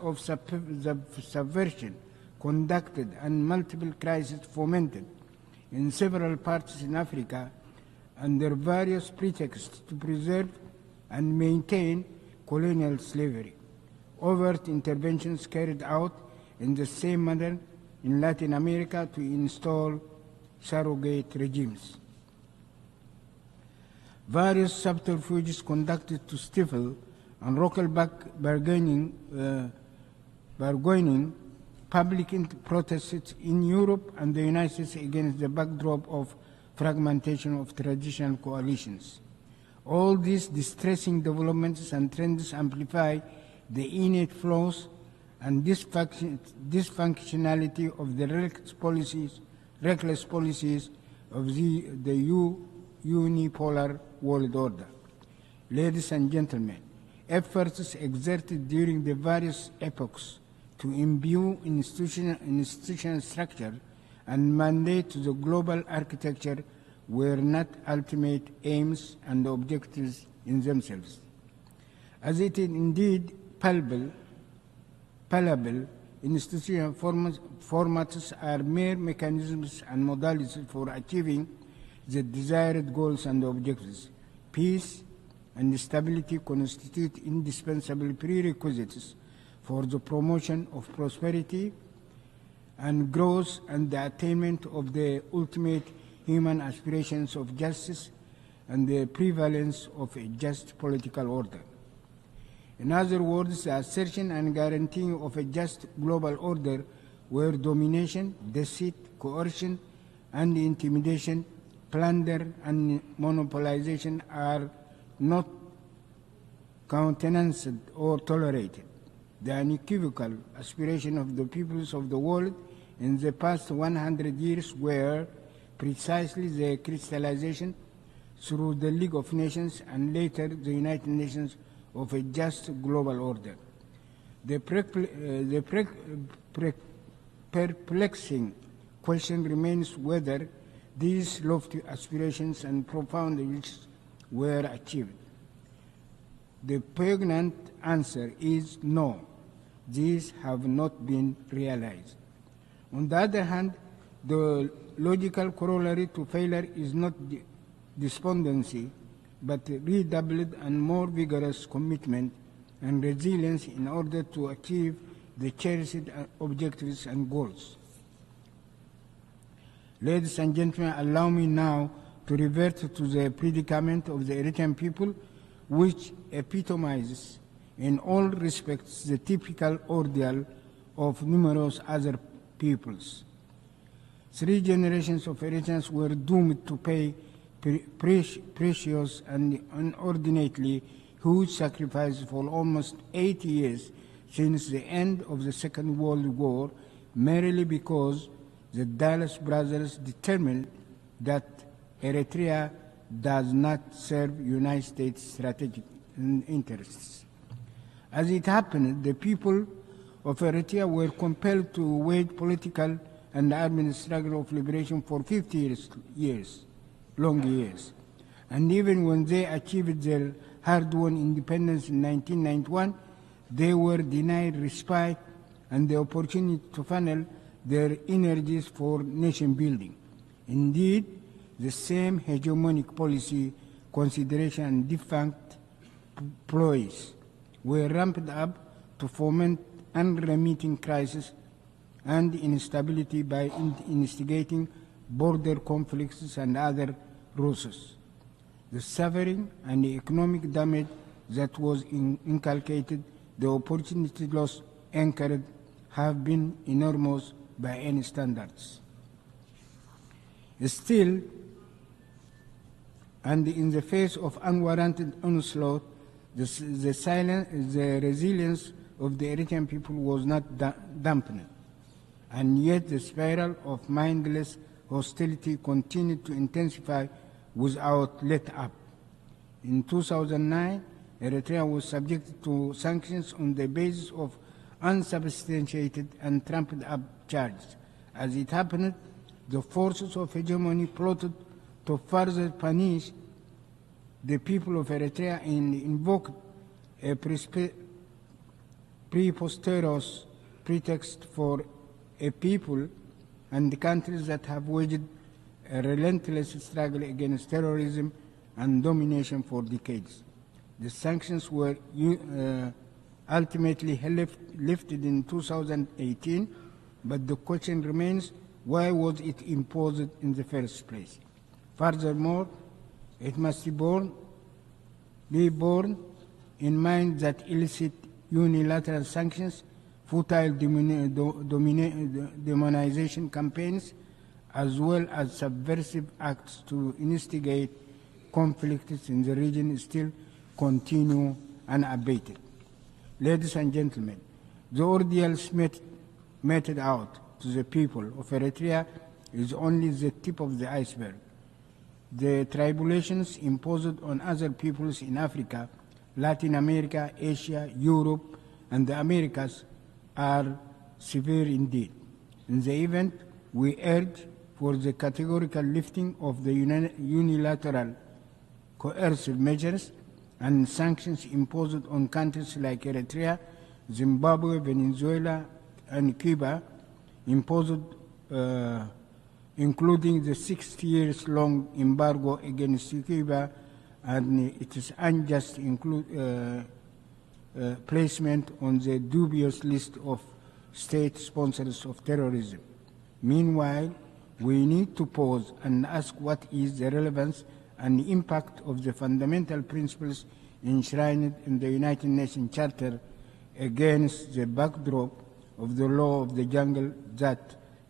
of subversion conducted and multiple crises fomented in several parts in Africa under various pretexts to preserve and maintain colonial slavery. overt interventions carried out in the same manner in Latin America to install surrogate regimes. Various subterfuges conducted to stifle and roll back bargaining public protests in Europe and the United States against the backdrop of fragmentation of traditional coalitions. All these distressing developments and trends amplify the innate flaws and dysfunctionality of the reckless policies of the unipolar world order. Ladies and gentlemen, efforts exerted during the various epochs to imbue institutional structure and mandate to the global architecture were not ultimate aims and objectives in themselves. As it is indeed palpable, institutional formats are mere mechanisms and modalities for achieving the desired goals and objectives. Peace and stability constitute indispensable prerequisites for the promotion of prosperity and growth and the attainment of the ultimate human aspirations of justice and the prevalence of a just political order. In other words, the assertion and guaranteeing of a just global order where domination, deceit, coercion, and intimidation, plunder, and monopolization are not countenanced or tolerated. The unequivocal aspiration of the peoples of the world in the past 100 years were precisely the crystallization through the League of Nations and later the United Nations of a just global order. The perplexing question remains whether these lofty aspirations and profound wishes were achieved. The poignant answer is no, these have not been realized. On the other hand, the logical corollary to failure is not despondency, but redoubled and more vigorous commitment and resilience in order to achieve the cherished objectives and goals. Ladies and gentlemen, allow me now to revert to the predicament of the Eritrean people, which epitomizes in all respects the typical ordeal of numerous other peoples. 3 generations of Eritreans were doomed to pay precious and inordinately huge sacrifices for almost 80 years since the end of the Second World War, merely because the Dallas brothers determined that Eritrea does not serve United States strategic interests. As it happened, the people of Eritrea were compelled to wage political and armed struggle of liberation for 50 long years. And even when they achieved their hard-won independence in 1991, they were denied respite and the opportunity to funnel their energies for nation building. Indeed, the same hegemonic policy, consideration, and defunct ploys were ramped up to foment unremitting crisis and instability by instigating border conflicts and other ruses. The suffering and the economic damage that was inculcated, the opportunity loss anchored, have been enormous by any standards. Still, and in the face of unwarranted onslaught, the resilience of the Eritrean people was not dampened, and yet the spiral of mindless hostility continued to intensify without let up. In 2009, Eritrea was subjected to sanctions on the basis of unsubstantiated and trumped up charges. As it happened, the forces of hegemony plotted to further punish the people of Eritrea and invoked a preposterous pretext for a people and the countries that have waged a relentless struggle against terrorism and domination for decades. The sanctions were ultimately lifted in 2018, but the question remains, why was it imposed in the first place? Furthermore, it must be borne in mind that illicit unilateral sanctions, futile demonization campaigns, as well as subversive acts to instigate conflicts in the region still continue unabated. Ladies and gentlemen, the ordeals meted out to the people of Eritrea is only the tip of the iceberg. The tribulations imposed on other peoples in Africa, Latin America, Asia, Europe, and the Americas are severe indeed. In the event, we urge for the categorical lifting of the unilateral coercive measures and sanctions imposed on countries like Eritrea, Zimbabwe, Venezuela, and Cuba, imposed including the 60 years long embargo against Cuba and its unjust placement on the dubious list of state sponsors of terrorism. Meanwhile, we need to pause and ask what is the relevance and impact of the fundamental principles enshrined in the United Nations Charter against the backdrop of the law of the jungle that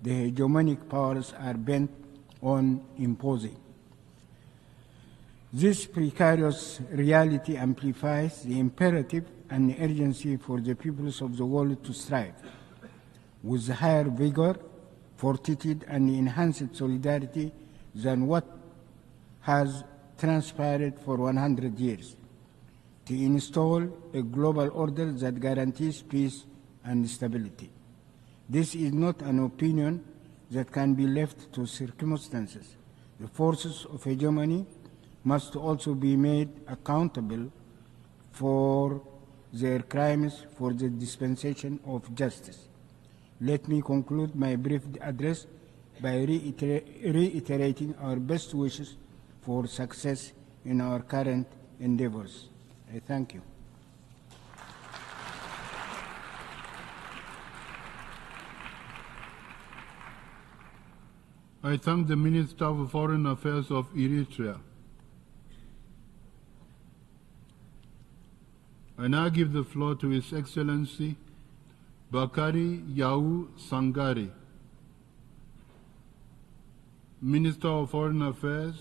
the hegemonic powers are bent on imposing. This precarious reality amplifies the imperative and urgency for the peoples of the world to strive with higher vigor, fortitude, and enhanced solidarity than what has transpired for 100 years, to install a global order that guarantees peace and stability. This is not an opinion that can be left to circumstances. The forces of hegemony must also be made accountable for their crimes for the dispensation of justice. Let me conclude my brief address by reiterating our best wishes for success in our current endeavors. I thank you. I thank the Minister of Foreign Affairs of Eritrea. I now give the floor to His Excellency Bakari Yau Sangari, Minister of Foreign Affairs,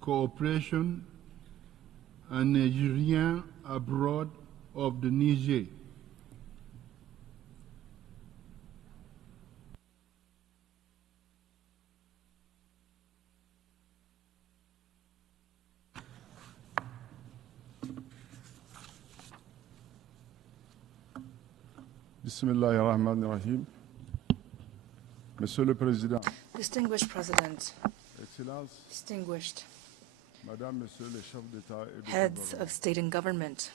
Cooperation, and Nigerian abroad of the Niger. Bismillahirrahmanirrahim. Monsieur le Président, Distinguished President, Excellences, distinguished Madame, Monsieur les chefs d'État et de heads gouvernement, of state and government,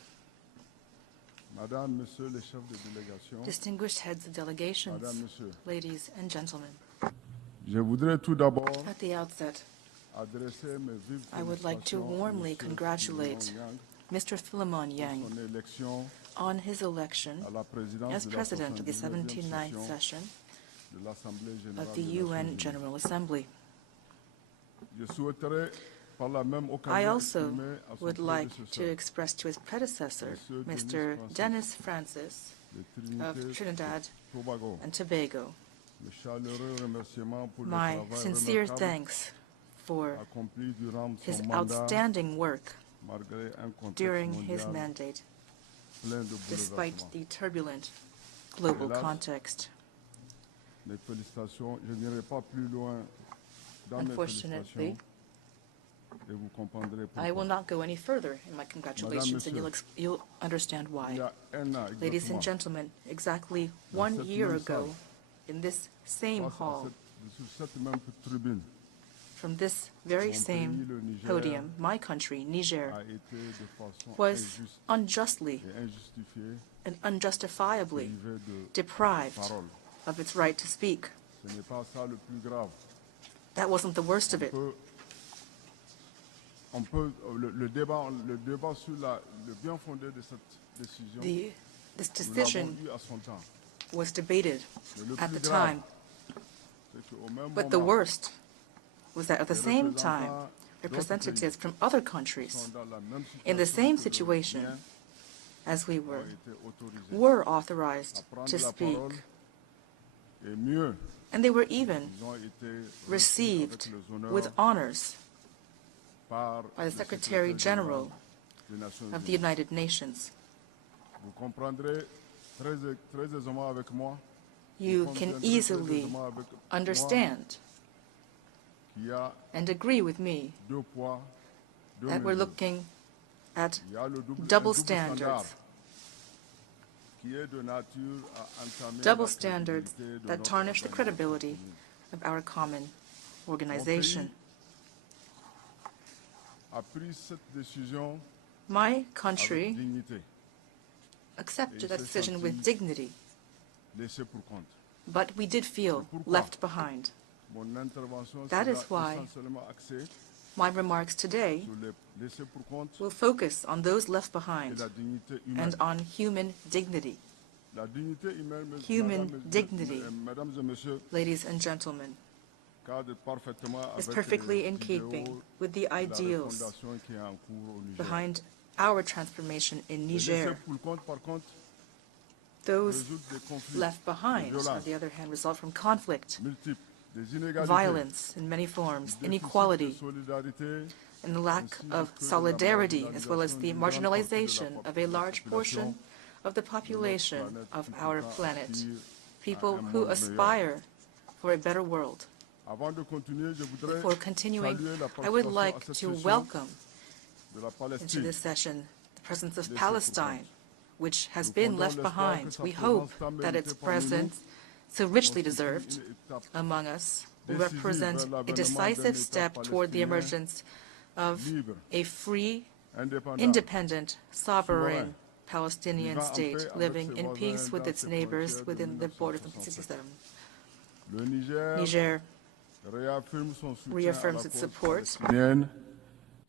Madame, Monsieur les chefs de délégation, distinguished heads of delegations, Madame, Monsieur, ladies and gentlemen. je voudrais tout d'abord At the outset, adresser mes vives I would like to félicitations warmly à Monsieur congratulate Yang Mr. Philemon pour Yang son élection on his election à la présidence as de la President of the 79e 79th session de l'Assemblée of générale the des Nations UN Unies. General Assembly. Je souhaiterais par la même I occasion also exprimer à son would like to prédécesseur, express to his predecessor, Monsieur Mr. Denis Dennis Francis de of Trinité Trinidad Tobago, and Tobago, mes chaleureux remerciements pour le my travail sincere remarquable thanks for accompli durant his son mandat outstanding work malgré un contexte during his mondial mandate, plein de despite bouleversements. the turbulent global Hélas, context. Mes félicitations, je n'irai pas plus loin dans mes Unfortunately, félicitations et vous comprendrez I will pourquoi. not go any further in my congratulations, and you'll understand Il y why. a un an Ladies and exactement, gentlemen, exactly Dans 1 cette year même ago, salle, in this same face à hall, sur cette même tribune, from this very Mon pays, same le Niger, podium, my country, Niger, a été de façon was injuste unjustly et injustifiée and unjustifiably privé de deprived parole. of its right to speak. Ce n'est pas ça le plus grave. That wasn't the worst of it. Le débat sur le bien fondé de cette décision The This Nous l'avons decision vu à son temps. was debated Mais le at the plus grave, time. c'est qu'au même But the moment, worst was that at the les same time, représentants representatives from other countries sont dans la même in the situation same que le situation mien as we ont were été autorisés were à authorized prendre to la speak. parole et mieux, And they were even ils ont été reçus received avec les honneurs with honors par by le the Secretary General des Nations of the Unies. United Nations. Vous comprendrez très aisément avec moi, You vous can comprendrez très easily aisément avec moi understand qu'il y a and agree with me deux poids, deux that we're mesures. looking at Il y a le double un standards. standard qui est de nature à entamer Double la standards crédibilité de that notre tarnish the organisation credibility commune. of our common organization. A pris cette décision My avec country dignité, accepted that decision with dignity, laissé pour compte. but we did feel left behind. Mon intervention That sera is why essentiellement axée my remarks today sur les laissés pour compte will focus on those left et behind la dignité humaine. and on human dignity. La dignité humaine, Human dignity, mesdames et messieurs, ladies and gentlemen, cadre parfaitement is avec perfectly les in keeping idéaux with the de la ideals refondation qui est en cours au Niger. behind our transformation in Les laissés Niger. pour compte, par contre, Those résultent des conflits, left behind, des on violences the other hand, result from conflict, multiples, des inégalités, violence in many forms, déficit de inequality, solidarité, and the lack ainsi of que de la solidarity, as well as marginalisation the d'une grande partie de la marginalization of a large portion of the population of our planet, people who aspire for a better world. Avant de continuer, je voudrais Before continuing, saluer la I would participation like à cette to session welcome de la into Palestine. this session the presence of Laissez pour Palestine, compte. which has Nous been fondons left l'espoir behind. que sa We présence hope tant that its méritée parmi nous presence, so richly constitue deserved une étape among us, will décisive represent vers a l'avènement decisive d'un État step toward the palestinien emergence of libre, a free, indépendant, independent, sovereign souverain, Palestinian vivant en state paix avec living ses in voisins peace with dans its ses neighbors frontières de within the borders of 1967. 1967. Le Niger Niger réaffirme son soutien à reaffirms la its cause support palestinienne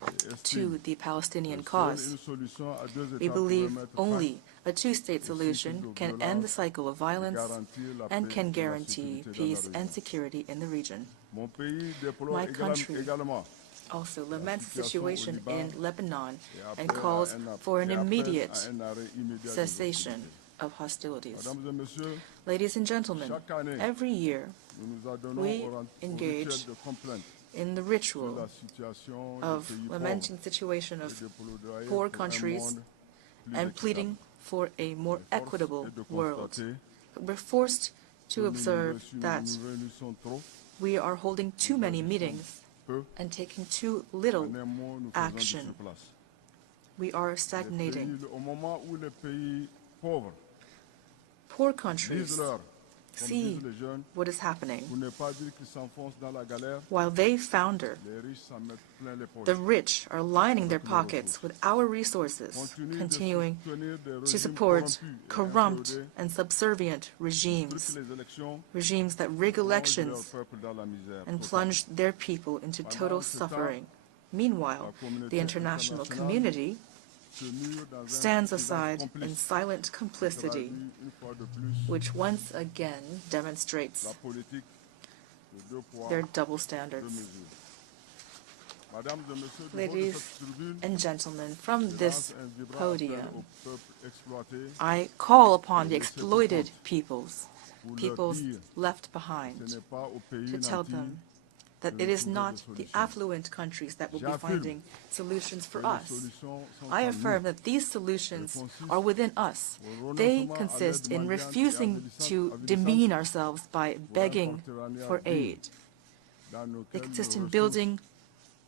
et estime to the Palestinian que seule cause. une solution à deux We États pourrait believe mettre fin only a two-state au solution cycle de can end the violence cycle of et violence garantir la and paix can et la guarantee sécurité dans la peace and région. security in the region. Mon pays déplore My country également Also laments the situation au situation Liban in Lebanon et and appelle calls for an et appelle immediate à un arrêt immédiat des cessation hostilités. of hostilities. Mesdames et messieurs, Ladies and gentlemen, chaque année, every year nous nous adonnons we au engage rituel de complainte in the sur ritual la situation des of pays lamenting pauvres the situation et of de plaidoyer poor pour un countries monde plus and équitable. pleading for a more Mais force equitable est de world. constater But we're forced que to observe that nous réunissons trop, we are holding too many meetings peu, and taking too little en un mot, nous faisons du action. surplace. We are Les stagnating. pays, au moment où les pays pauvres Poor disent countries leur, comme see disent les jeunes, what is happening, pour ne pas dire qu'ils s'enfoncent dans la galère, while they founder. les riches s'en mettent plein les poches. The rich are lining their pockets with our resources, Continuent de continuing soutenir des to régimes support corrompus et corrupt inféodés, and subservient truquent regimes, les élections, regimes that rig plongent leur elections peuple dans la misère and totale. plunge their people into total suffering. Meanwhile, the international community Tenus dans un stands silence aside in complice, silent complicity, traduit une fois de plus which once again demonstrates la politique de deux poids, their double deux standards. mesures. Mesdames et messieurs, du haut de Ladies cette tribune, and gentlemen, from je this lance un vibrant appel podium, au peuple exploité I call upon the exploited peoples, pour leur peoples dire left que behind, ce n'est pas au pays to tell nantis them that it is not the affluent countries that will be finding solutions for que les us. solutions sont I en affirm nous. that these solutions are within us. They consist in refusing to demean ourselves by begging for aid. Dans They lesquels consist nos in building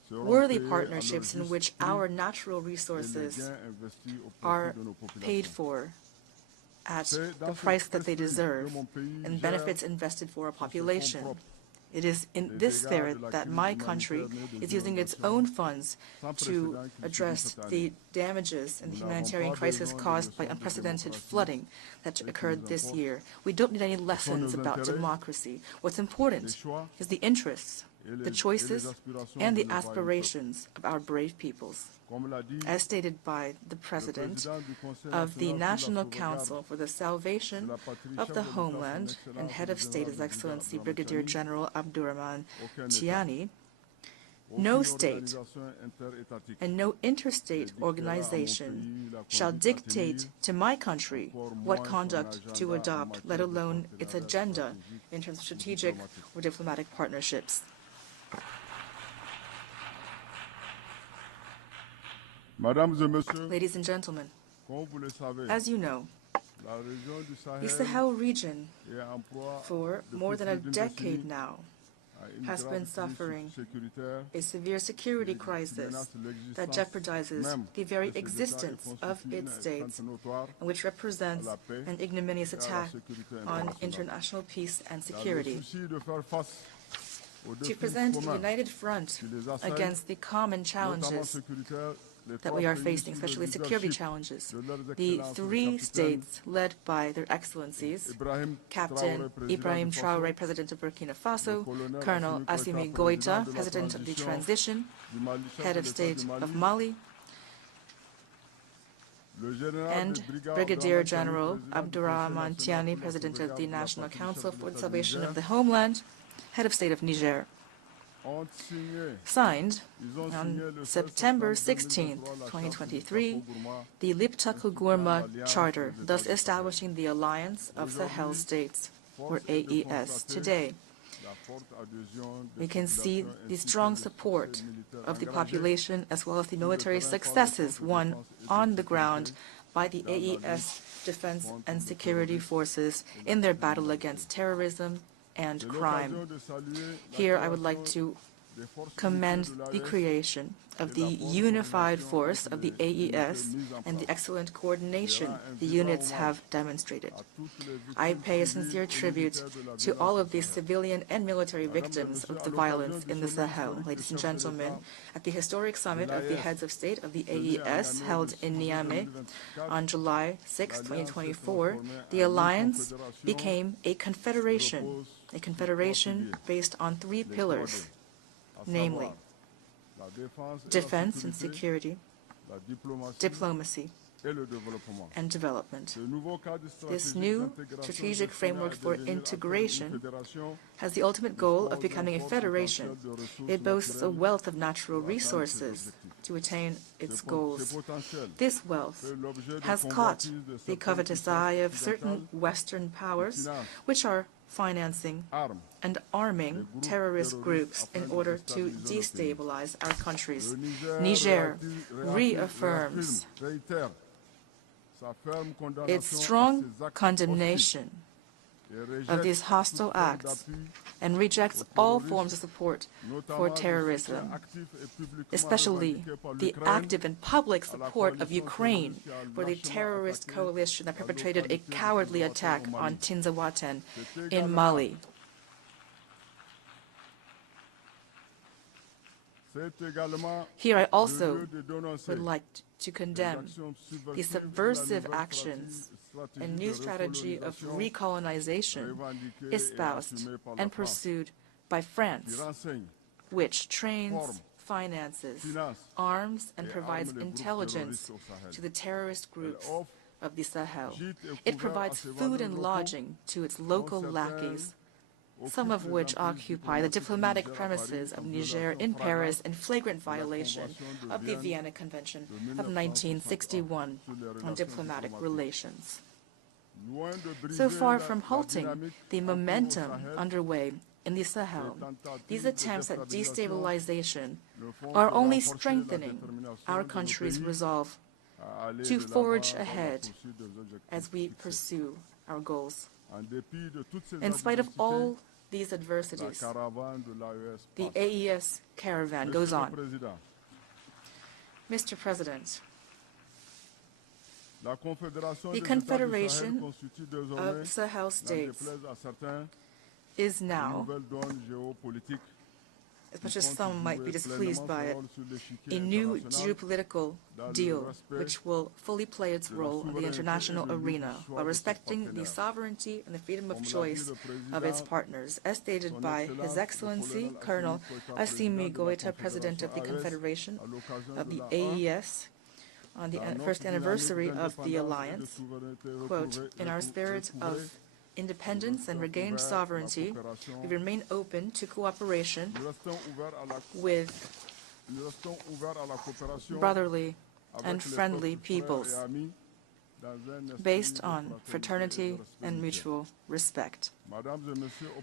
seront worthy payés à leur partnerships in juste which prix our natural et les resources gains investis au profit are de nos populations. paid for at C'est the dans ce price that they esprit deserve que mon pays and gère benefits invested for our sur ses fonds population. propres It is in les this dégâts spirit de la that crise my country humanitaire née des is using its inondations own funds sans to précédent qui nous address subissent cette the année. damages and Nous the n'avons humanitarian pas crisis besoin de caused by leçons de unprecedented démocratie. flooding that Ce qui occurred nous this importe, year. We don't need any ce sont lessons nos about intérêts, democracy. What's les important choix is the interests the choices and the aspirations of our brave peoples. As stated by the President of the National Council for the Salvation of the Homeland and Head of State, His Excellency Brigadier General Abdurrahman Tiani, no state and no interstate organization shall dictate to my country what conduct to adopt, let alone its agenda in terms of strategic or diplomatic partnerships. Ladies and gentlemen, as you know, the Sahel region, for more than a decade now, has been suffering a severe security crisis that jeopardizes the very existence of its states, and which represents an ignominious attack on international peace and security. To present a united front against the common challenges that we are facing, especially security challenges, the three states led by their excellencies, Captain Ibrahim Traoré, President of Burkina Faso, Colonel Assimi Goïta, President of the Transition, Head of State of Mali, and Brigadier General Abdurrahman Tiani, President of the National Council for the Salvation of the Homeland, Head of State of Niger, signed on September 16, 2023, the Liptako-Gourma Charter, thus establishing the Alliance of Sahel States, or AES. Today, we can see the strong support of the population as well as the military successes won on the ground by the AES defense and security forces in their battle against terrorism and crime. Here I would like to commend the creation of the unified force of the AES and the excellent coordination the units have demonstrated. I pay a sincere tribute to all of the civilian and military victims of the violence in the Sahel. Ladies and gentlemen, at the historic summit of the heads of state of the AES held in Niamey on July 6, 2024, the alliance became a confederation based on three pillars, namely defense and security, diplomacy, and development. This new strategic framework for integration has the ultimate goal of becoming a federation. It boasts a wealth of natural resources to attain its goals. This wealth has caught the covetous eye of certain Western powers, which are financing and arming terrorist groups in order to destabilize our countries. Niger reaffirms its strong condemnation of these hostile acts and rejects all forms of support for terrorism, especially the active and public support of Ukraine for the terrorist coalition that perpetrated a cowardly attack on Tinzaouaten in Mali. Here I also would like to condemn the subversive actions and new strategy of recolonization espoused and pursued by France, which trains, finances, arms, and provides intelligence to the terrorist groups of the Sahel. It provides food and lodging to its local lackeys, some of which occupy the diplomatic premises of Niger in Paris in flagrant violation of the Vienna Convention of 1961 on diplomatic relations. So far from halting the momentum underway in the Sahel, these attempts at destabilization are only strengthening our country's resolve to forge ahead as we pursue our goals. In spite of all these adversities, the AES caravan goes on. Mr. President, the Confederation of Sahel States is now as much as some might be displeased by it, a new geopolitical deal which will fully play its role in the international arena while respecting the sovereignty and the freedom of choice of its partners, as stated by His Excellency Colonel Assimi Goïta, President of the Confederation of the AES, on the first anniversary of the alliance. Quote, "In our spirit of independence and regained sovereignty, we remain open to cooperation with brotherly and friendly peoples based on fraternity and mutual respect."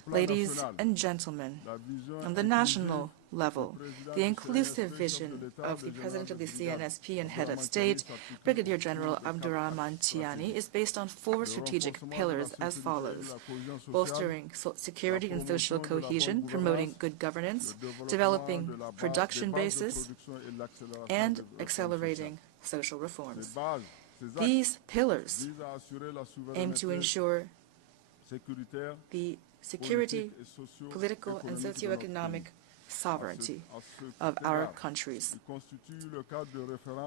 Ladies and gentlemen, on the national level, the inclusive vision of the President of the CNSP and Head of State, Brigadier General Abdurrahman Tiani, is based on 4 strategic pillars as follows: bolstering security and social cohesion, promoting good governance, developing production bases, and accelerating social reforms. These pillars aim to ensure the security, political, and socioeconomic sovereignty of our countries.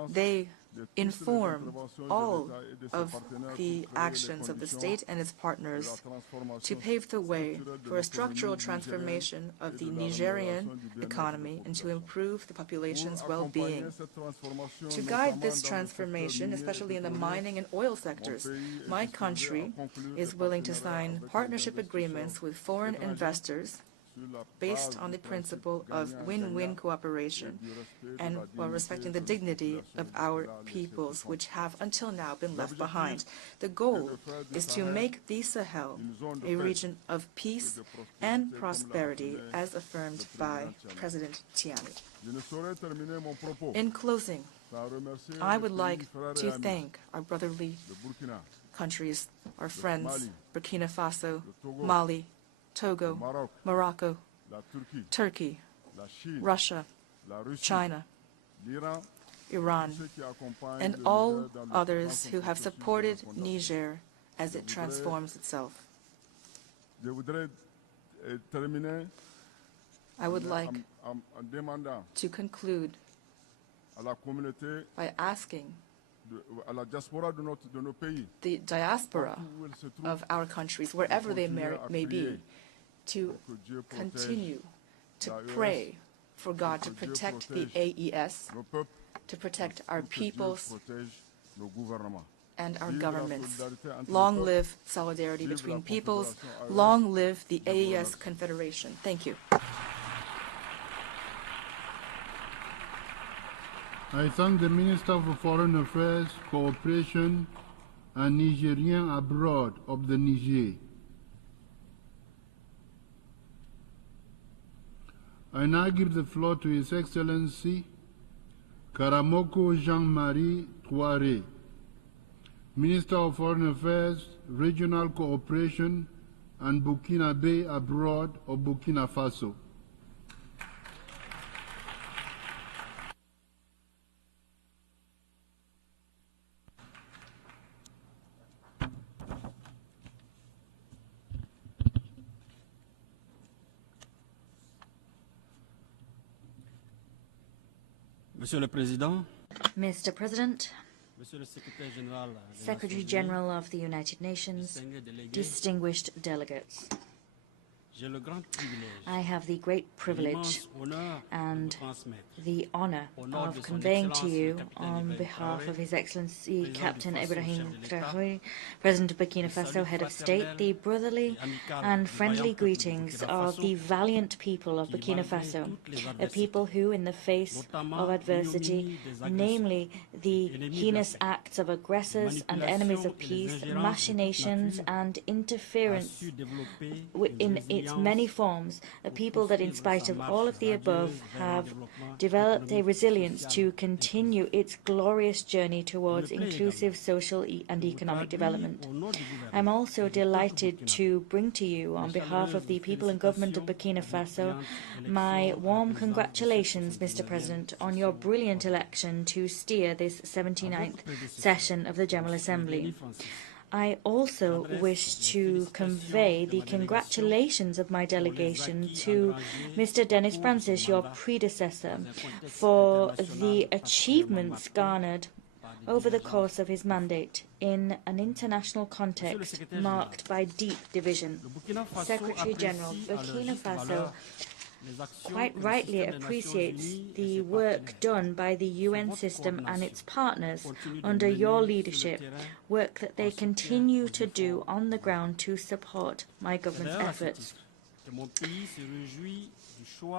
They inform all of the actions of the state and its partners to pave the way for a structural transformation of the Nigerian economy and to improve the population's well-being. To guide this transformation, especially in the mining and oil sectors, my country is willing to sign partnership agreements with foreign investors based on the principle of win-win cooperation and while respecting the dignity of our peoples, which have until now been left behind. The goal is to make the Sahel a region of peace and prosperity, as affirmed by President Tiani. In closing, I would like to thank our brotherly countries, our friends, Burkina Faso, Mali, Togo, Morocco, Turkey, Russia, China, Iran, and all others who have supported Niger as it transforms itself. I would like to conclude by asking the diaspora of our countries, wherever they may be, to continue to pray for God to protect the AES, to protect our peoples and our governments. Long live solidarity between peoples. Long live the AES Confederation. Thank you. I thank the Minister for Foreign Affairs, Cooperation, and Nigerian abroad of the Niger. I now give the floor to His Excellency Karamoko Jean-Marie Touare, Minister of Foreign Affairs, Regional Cooperation, and Burkinabe abroad of Burkina Faso. Monsieur le Président, Mr. President, Monsieur le Secrétaire Général, Secretary General of the United Nations, distinguished delegates, I have the great privilege and the honor of conveying to you, on behalf of His Excellency Captain Ibrahim Traoré, President of Burkina Faso, Head of State, the brotherly and friendly greetings of the valiant people of Burkina Faso, a people who, in the face of adversity, namely the heinous acts of aggressors and enemies of peace, machinations and interference in its many forms, a people that, in spite of all of the above, have developed a resilience to continue its glorious journey towards inclusive social and economic development. I'm also delighted to bring to you, on behalf of the people and government of Burkina Faso, my warm congratulations, Mr. President, on your brilliant election to steer this 79th session of the General Assembly. I also wish to convey the congratulations of my delegation to Mr. Dennis Francis, your predecessor, for the achievements garnered over the course of his mandate in an international context marked by deep division. Secretary General, Burkina Faso quite rightly appreciates the work done by the UN system and its partners under your leadership, work that they continue to do on the ground to support my government's efforts.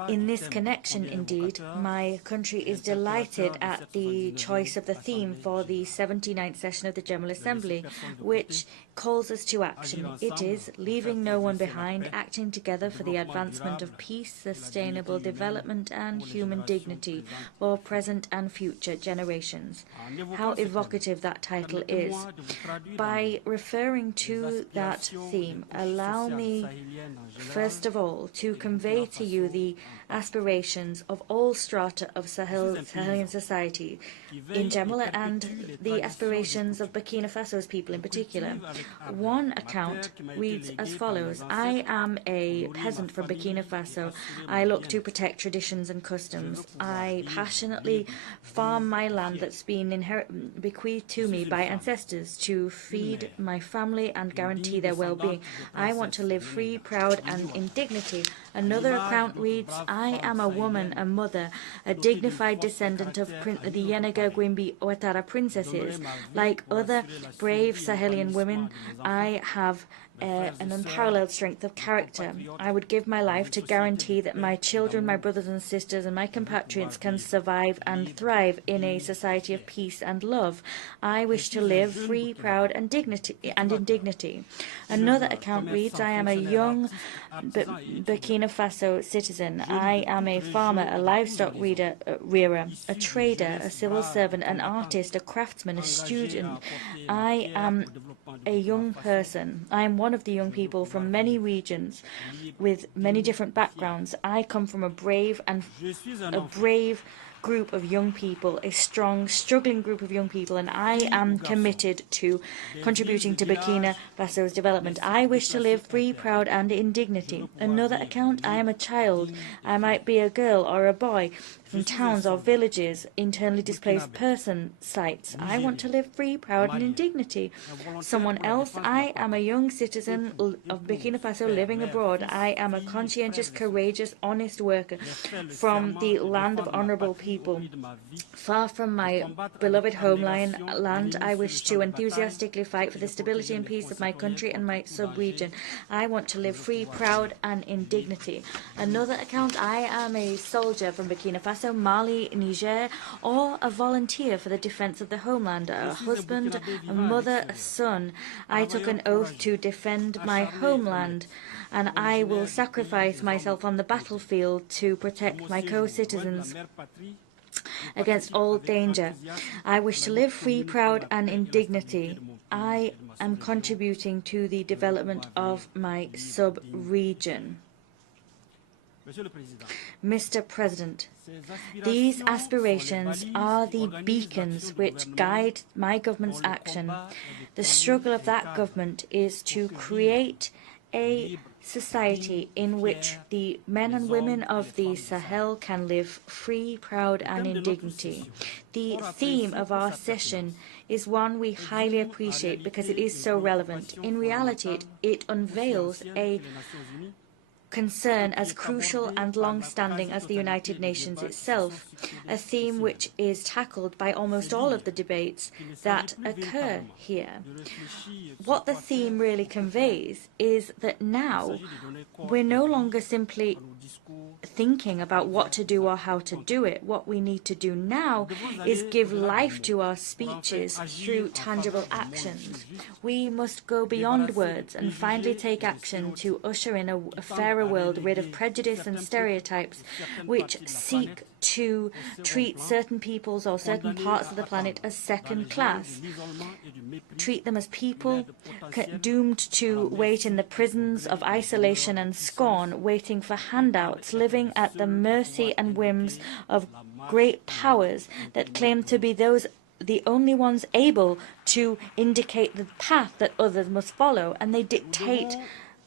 In this connection, indeed, my country is delighted at the choice of the theme for the 79th session of the General Assembly, which calls us to action. It is leaving no one behind, acting together for the advancement of peace, sustainable development and human dignity for present and future generations. How evocative that title is. By referring to that theme, allow me first of all to convey to you the aspirations of all strata of Sahelian society in general and the aspirations of Burkina Faso's people in particular. One account reads as follows: I am a peasant from Burkina Faso. I look to protect traditions and customs. I passionately farm my land that's been bequeathed to me by ancestors to feed my family and guarantee their well-being. I want to live free, proud and in dignity. Another account reads, I am a woman, a mother, a dignified descendant of the Yenaga Gwimbi Ouattara princesses. Like other brave Sahelian women, I have an unparalleled strength of character. I would give my life to guarantee that my children, my brothers and sisters, and my compatriots can survive and thrive in a society of peace and love. I wish to live free, proud, and in dignity. Another account reads, I am a young Burkina Faso citizen. I am a farmer, a livestock rearer, a trader, a civil servant, an artist, a craftsman, a student. I am a young person. I am one of the young people from many regions with many different backgrounds. I come from a brave group of young people, a strong, struggling group of young people, and I am committed to contributing to Burkina Faso's development. I wish to live free, proud, and in dignity. Another account, I am a child. I might be a girl or a boy from towns or villages, internally displaced person sites. I want to live free, proud, and in dignity. Someone else, I am a young citizen of Burkina Faso living abroad. I am a conscientious, courageous, honest worker from the land of honourable people. Far from my beloved homeland, I wish to enthusiastically fight for the stability and peace of my country and my sub-region. I want to live free, proud, and in dignity. Another account, I am a soldier from Burkina Faso, Mali, Niger, or a volunteer for the defense of the homeland, a husband, a mother, a son. I took an oath to defend my homeland, and I will sacrifice myself on the battlefield to protect my co-citizens against all danger. I wish to live free, proud, and in dignity. I am contributing to the development of my sub-region. Mr. President, these aspirations are the beacons which guide my government's action. The struggle of that government is to create a society in which the men and women of the Sahel can live free, proud, and in dignity. The theme of our session is one we highly appreciate because it is so relevant. In reality, it unveils a concern as crucial and long-standing as the United Nations itself, a theme which is tackled by almost all of the debates that occur here. What the theme really conveys is that now we're no longer simply thinking about what to do or how to do it. What we need to do now is give life to our speeches through tangible actions. We must go beyond words and finally take action to usher in a fairer world rid of prejudice and stereotypes which seek to treat certain peoples or certain parts of the planet as second class, treat them as people doomed to wait in the prisons of isolation and scorn, waiting for handouts, living at the mercy and whims of great powers that claim to be those the only ones able to indicate the path that others must follow, and they dictate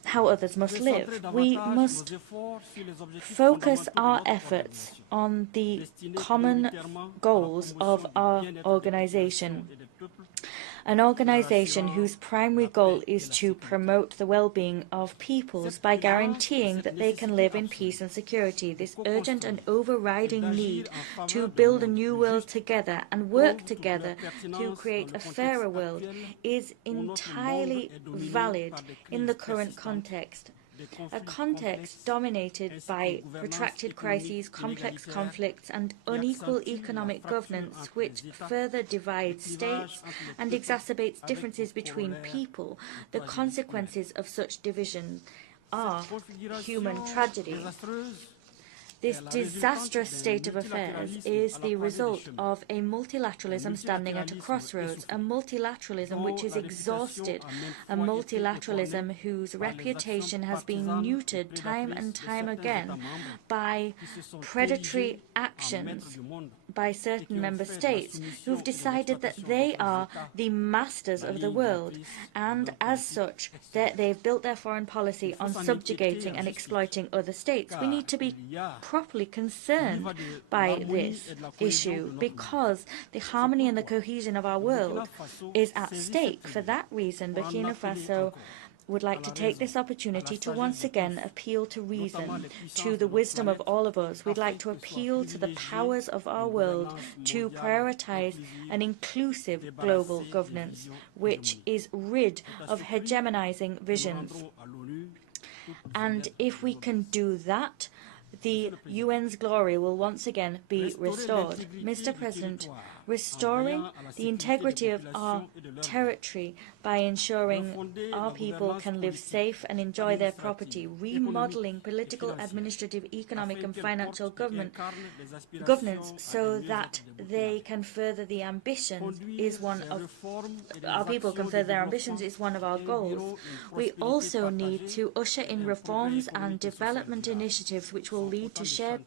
how others must live. We must focus our efforts on the common goals of our organization, an organization whose primary goal is to promote the well-being of peoples by guaranteeing that they can live in peace and security. This urgent and overriding need to build a new world together and work together to create a fairer world is entirely valid in the current context. A context dominated by protracted crises, complex conflicts, and unequal economic governance, which further divides states and exacerbates differences between people. The consequences of such division are human tragedy. This disastrous state of affairs is the result of a multilateralism standing at a crossroads, a multilateralism which is exhausted, a multilateralism whose reputation has been neutered time and time again by predatory actions by certain member states who've decided that they are the masters of the world, and as such they've built their foreign policy on subjugating and exploiting other states. We need to be properly concerned by this issue because the harmony and the cohesion of our world is at stake. For that reason, Burkina Faso would like to take this opportunity to once again appeal to reason, to the wisdom of all of us. We'd like to appeal to the powers of our world to prioritize an inclusive global governance, which is rid of hegemonizing visions. And if we can do that, the UN's glory will once again be restored. Mr. President, restoring the integrity of our territory by ensuring our people can live safe and enjoy their property, remodeling political, administrative, economic and financial governance so that they can further the ambitions is one of our people can further their ambitions is one of our goals. We also need to usher in reforms and development initiatives which will lead to shared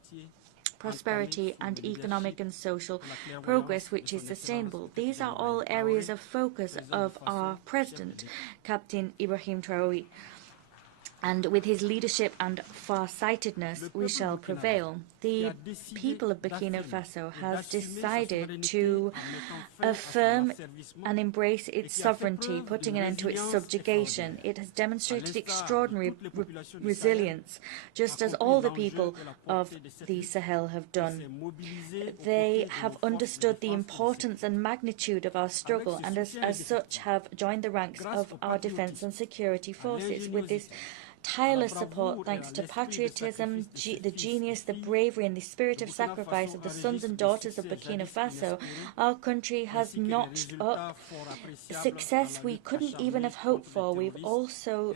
prosperity and economic and social progress which is sustainable. These are all areas of focus of our President, Captain Ibrahim Traoré. And with his leadership and far-sightedness, we shall prevail. The people of Burkina Faso has decided to affirm and embrace its sovereignty, putting an end to its subjugation. It has demonstrated extraordinary resilience, just as all the people of the Sahel have done. They have understood the importance and magnitude of our struggle, and as such have joined the ranks of our defense and security forces. With this tireless support, thanks to patriotism, the genius, the bravery and the spirit of sacrifice of the sons and daughters of Burkina Faso, our country has notched up success we couldn't even have hoped for. We've also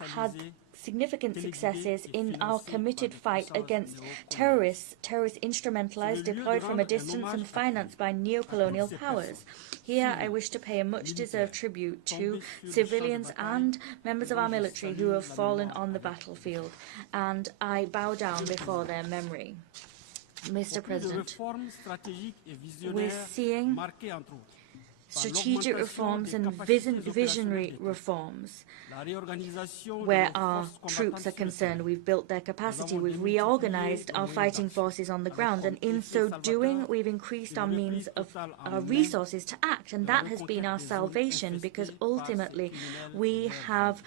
had significant successes in our committed fight against terrorists instrumentalized, deployed from a distance and financed by neo-colonial powers. Here I wish to pay a much-deserved tribute to civilians and members of our military who have fallen on the battlefield, and I bow down before their memory. Mr. President, we're seeing strategic reforms and visionary reforms where our troops are concerned. We've built their capacity, we've reorganized our fighting forces on the ground, and in so doing we've increased our means of our resources to act, and that has been our salvation, because ultimately we have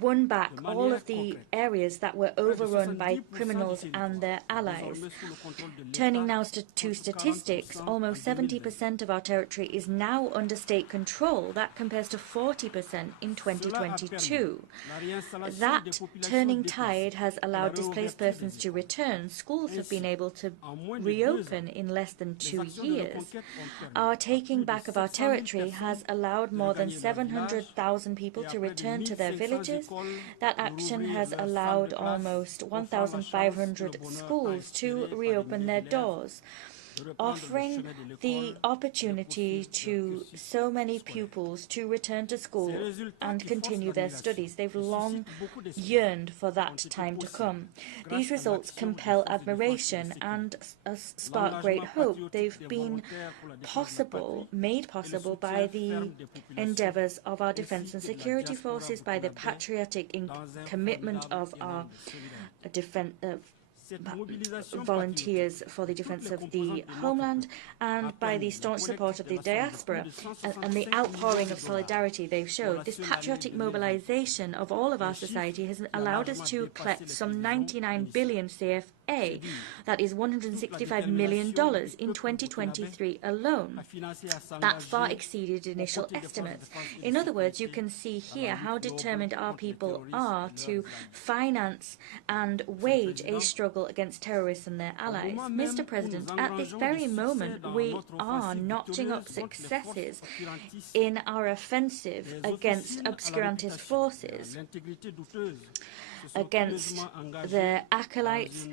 won back all of the areas that were overrun by criminals and their allies. Turning now to statistics, almost 70% of our territory is now under state control. That compares to 40% in 2022. That turning tide has allowed displaced persons to return. Schools have been able to reopen in less than 2 years. Our taking back of our territory has allowed more than 700,000 people to return to their villages. That action has allowed almost 1,500 schools to reopen their doors. offering the opportunity to so many pupils to return to school and continue their studies. They've long yearned for that time to come. These results compel admiration and spark great hope. They've been made possible by the endeavors of our defense and security forces, by the patriotic commitment of our volunteers for the defense of the homeland, and by the staunch support of the diaspora and the outpouring of solidarity they've showed. This patriotic mobilization of all of our society has allowed us to collect some 99 billion CFA, that is $165 million, in 2023 alone. That far exceeded initial estimates. In other words, you can see here how determined our people are to finance and wage a struggle against terrorists and their allies. Mr. President, at this very moment, we are notching up successes in our offensive against obscurantist forces, against the acolytes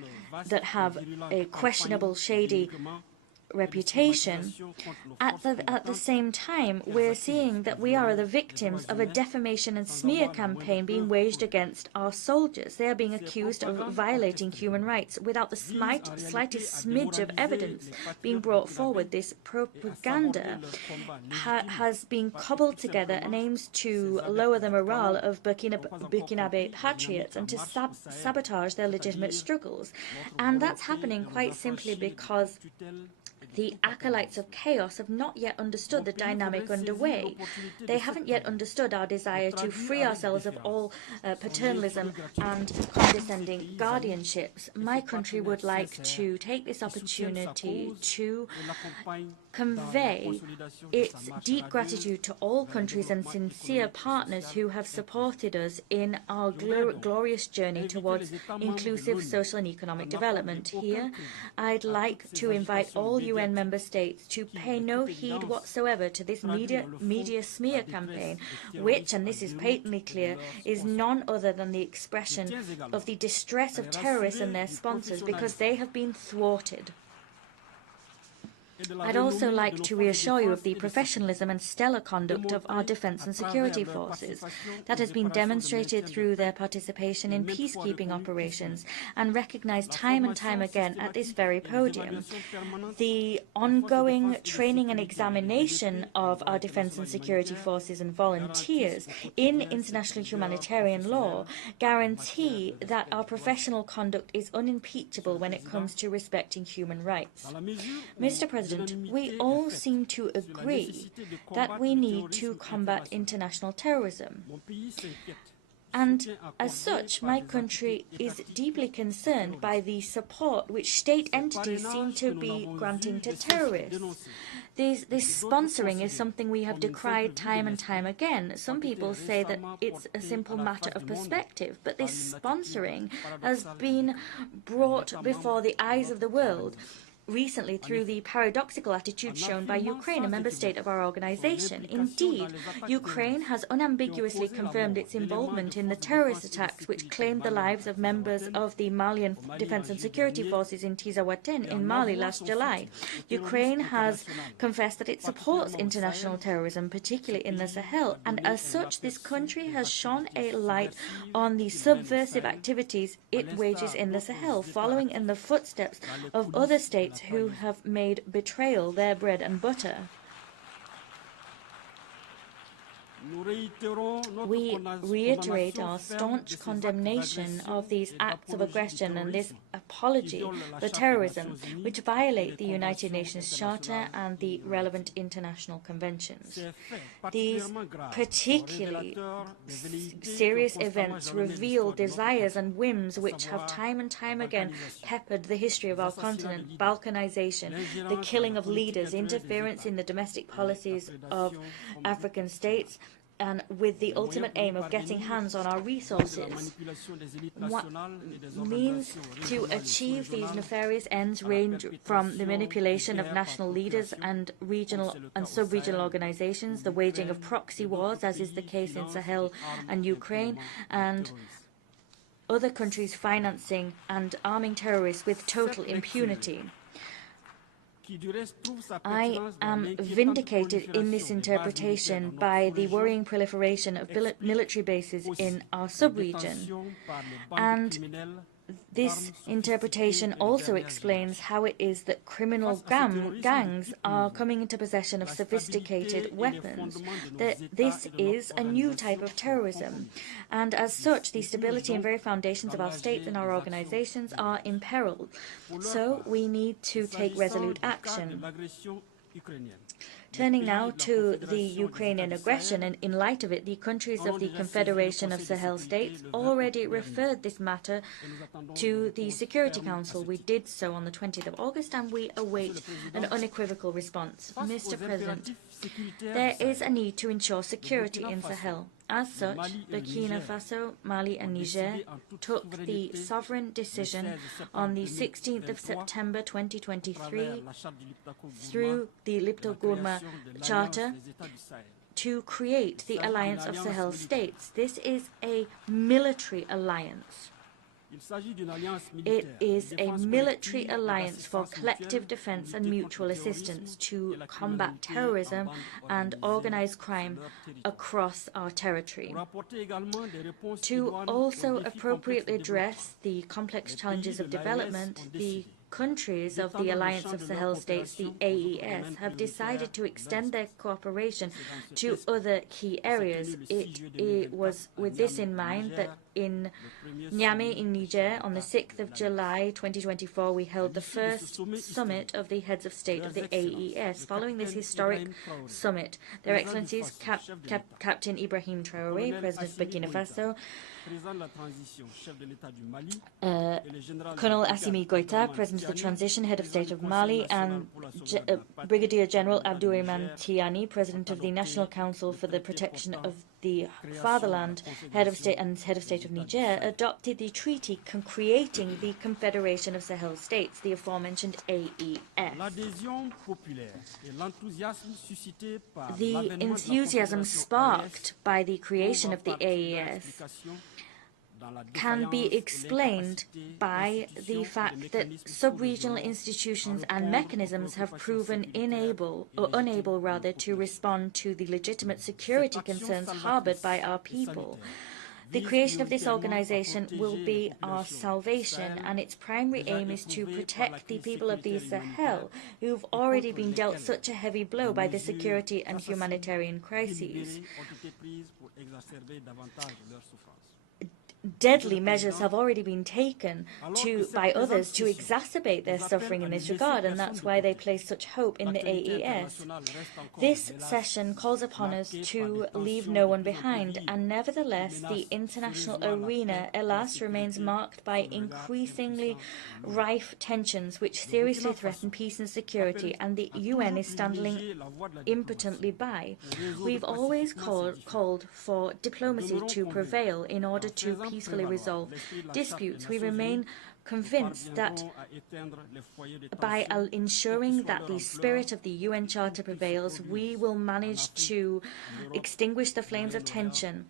that have a questionable, shady reputation. At the same time, we're seeing that we are the victims of a defamation and smear campaign being waged against our soldiers. They are being accused of violating human rights without the slightest smidge of evidence being brought forward. This propaganda has been cobbled together and aims to lower the morale of Burkinabe patriots and to sabotage their legitimate struggles. And that's happening quite simply because the acolytes of chaos have not yet understood the dynamic underway. They haven't yet understood our desire to free ourselves of all paternalism and condescending guardianships. My country would like to take this opportunity to convey its deep gratitude to all countries and sincere partners who have supported us in our glorious journey towards inclusive social and economic development. Here, I'd like to invite all UN member states to pay no heed whatsoever to this media smear campaign, which, and this is patently clear, is none other than the expression of the distress of terrorists and their sponsors because they have been thwarted. I'd also like to reassure you of the professionalism and stellar conduct of our defense and security forces. That has been demonstrated through their participation in peacekeeping operations and recognized time and time again at this very podium. The ongoing training and examination of our defense and security forces and volunteers in international humanitarian law guarantee that our professional conduct is unimpeachable when it comes to respecting human rights. Mr. President, we all seem to agree that we need to combat international terrorism. And as such, my country is deeply concerned by the support which state entities seem to be granting to terrorists. This sponsoring is something we have decried time and time again. Some people say that it's a simple matter of perspective, but this sponsoring has been brought before the eyes of the world recently through the paradoxical attitude shown by Ukraine, a member state of our organization. Indeed, Ukraine has unambiguously confirmed its involvement in the terrorist attacks which claimed the lives of members of the Malian Defense and Security Forces in Tizawaten in Mali last July. Ukraine has confessed that it supports international terrorism, particularly in the Sahel, and as such, this country has shone a light on the subversive activities it wages in the Sahel, following in the footsteps of other states who have made betrayal their bread and butter. We reiterate our staunch condemnation of these acts of aggression and this apology for terrorism, which violate the United Nations Charter and the relevant international conventions. These particularly serious events reveal desires and whims which have time and time again peppered the history of our continent: balkanization, the killing of leaders, interference in the domestic policies of African states, and with the ultimate aim of getting hands on our resources. What means to achieve these nefarious ends range from the manipulation of national leaders and regional and sub-regional organizations, the waging of proxy wars, as is the case in Sahel and Ukraine, and other countries financing and arming terrorists with total impunity. I am vindicated in this interpretation by the worrying proliferation of military bases in our sub-region, and this interpretation also explains how it is that criminal gangs are coming into possession of sophisticated weapons. That this is a new type of terrorism, and as such, the stability and very foundations of our states and our organizations are in peril. So we need to take resolute action. Turning now to the Ukrainian aggression, and in light of it, the countries of the Confederation of Sahel States already referred this matter to the Security Council. We did so on the 20th of August, and we await an unequivocal response. Mr. President, there is a need to ensure security in Sahel. As such, Burkina Faso, Mali and Niger took the sovereign decision on the 16th of September 2023 through the Lipto-Gourma Charter to create the Alliance of Sahel States. This is a military alliance. It is a military alliance for collective defense and mutual assistance to combat terrorism and organized crime across our territory. To also appropriately address the complex challenges of development, the countries of the Alliance of Sahel States, the AES, have decided to extend their cooperation to other key areas. It was with this in mind that in Niamey in Niger on the 6th of July 2024 we held the first summit of the heads of state of the AES. Following this historic summit, Their Excellencies Captain Ibrahim Traoré, President of Burkina Faso, Colonel Assimi Goïta, President of the Transition, Head of State of Mali, and Brigadier General Abdourahmane Tiani, President of the National Council for the Protection of the Fatherland, Head of State and Head of State of Niger, adopted the treaty creating the Confederation of Sahel States, the aforementioned AES. The enthusiasm sparked by the creation of the AES can be explained by the fact that sub-regional institutions and mechanisms have proven unable to respond to the legitimate security concerns harbored by our people. The creation of this organization will be our salvation, and its primary aim is to protect the people of the Sahel, who've already been dealt such a heavy blow by the security and humanitarian crises. Deadly measures have already been taken by others to exacerbate their suffering in this regard, and that's why they place such hope in the AES. This session calls upon us to leave no one behind, and nevertheless, the international arena, alas, remains marked by increasingly rife tensions which seriously threaten peace and security, and the UN is standing impotently by. We've always called for diplomacy to prevail in order to peacefully resolve disputes. We remain convinced that by ensuring that the spirit of the UN Charter prevails, we will manage to extinguish the flames of tension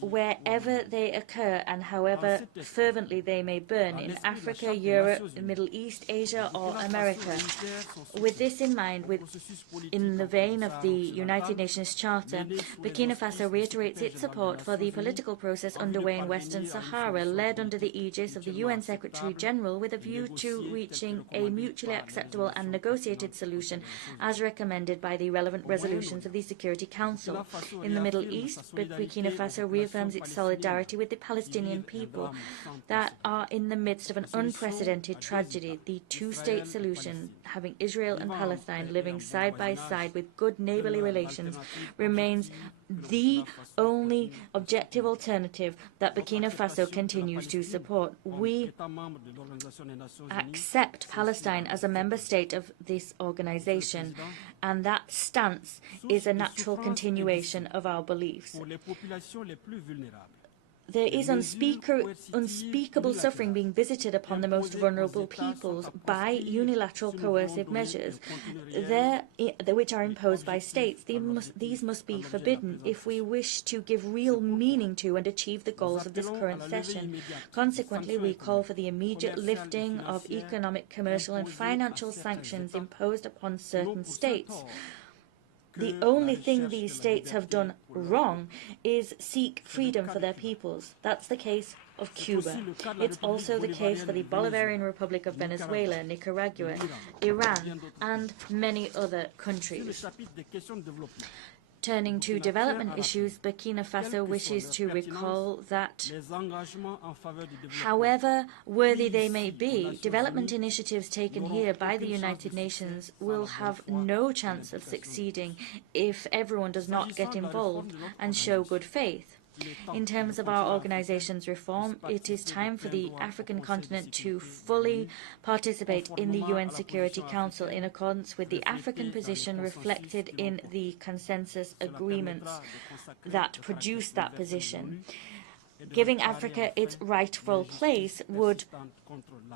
wherever they occur and however fervently they may burn, in Africa, Europe, the Middle East, Asia or America. With this in mind, in the vein of the United Nations Charter, Burkina Faso reiterates its support for the political process underway in Western Sahara, led under the aegis of the UN Secretary-General, with a view to reaching a mutually acceptable and negotiated solution as recommended by the relevant resolutions of the Security Council. In the Middle East, Burkina Faso reaffirms its solidarity with the Palestinian people that are in the midst of an unprecedented tragedy. The two-state solution, having Israel and Palestine living side by side with good neighborly relations, remains the only objective alternative that Burkina Faso continues to support. We accept Palestine as a member state of this organization, and that stance is a natural continuation of our beliefs. there is unspeakable suffering being visited upon the most vulnerable peoples by unilateral coercive measures which are imposed by states. These must be forbidden if we wish to give real meaning to and achieve the goals of this current session. Consequently, we call for the immediate lifting of economic, commercial and financial sanctions imposed upon certain states. The only thing these states have done wrong is seek freedom for their peoples. That's the case of Cuba. It's also the case for the Bolivarian Republic of Venezuela, Nicaragua, Iran, and many other countries. Turning to development issues, Burkina Faso wishes to recall that, however worthy they may be, development initiatives taken here by the United Nations will have no chance of succeeding if everyone does not get involved and show good faith. In terms of our organization's reform, it is time for the African continent to fully participate in the UN Security Council in accordance with the African position reflected in the consensus agreements that produced that position. Giving Africa its rightful place would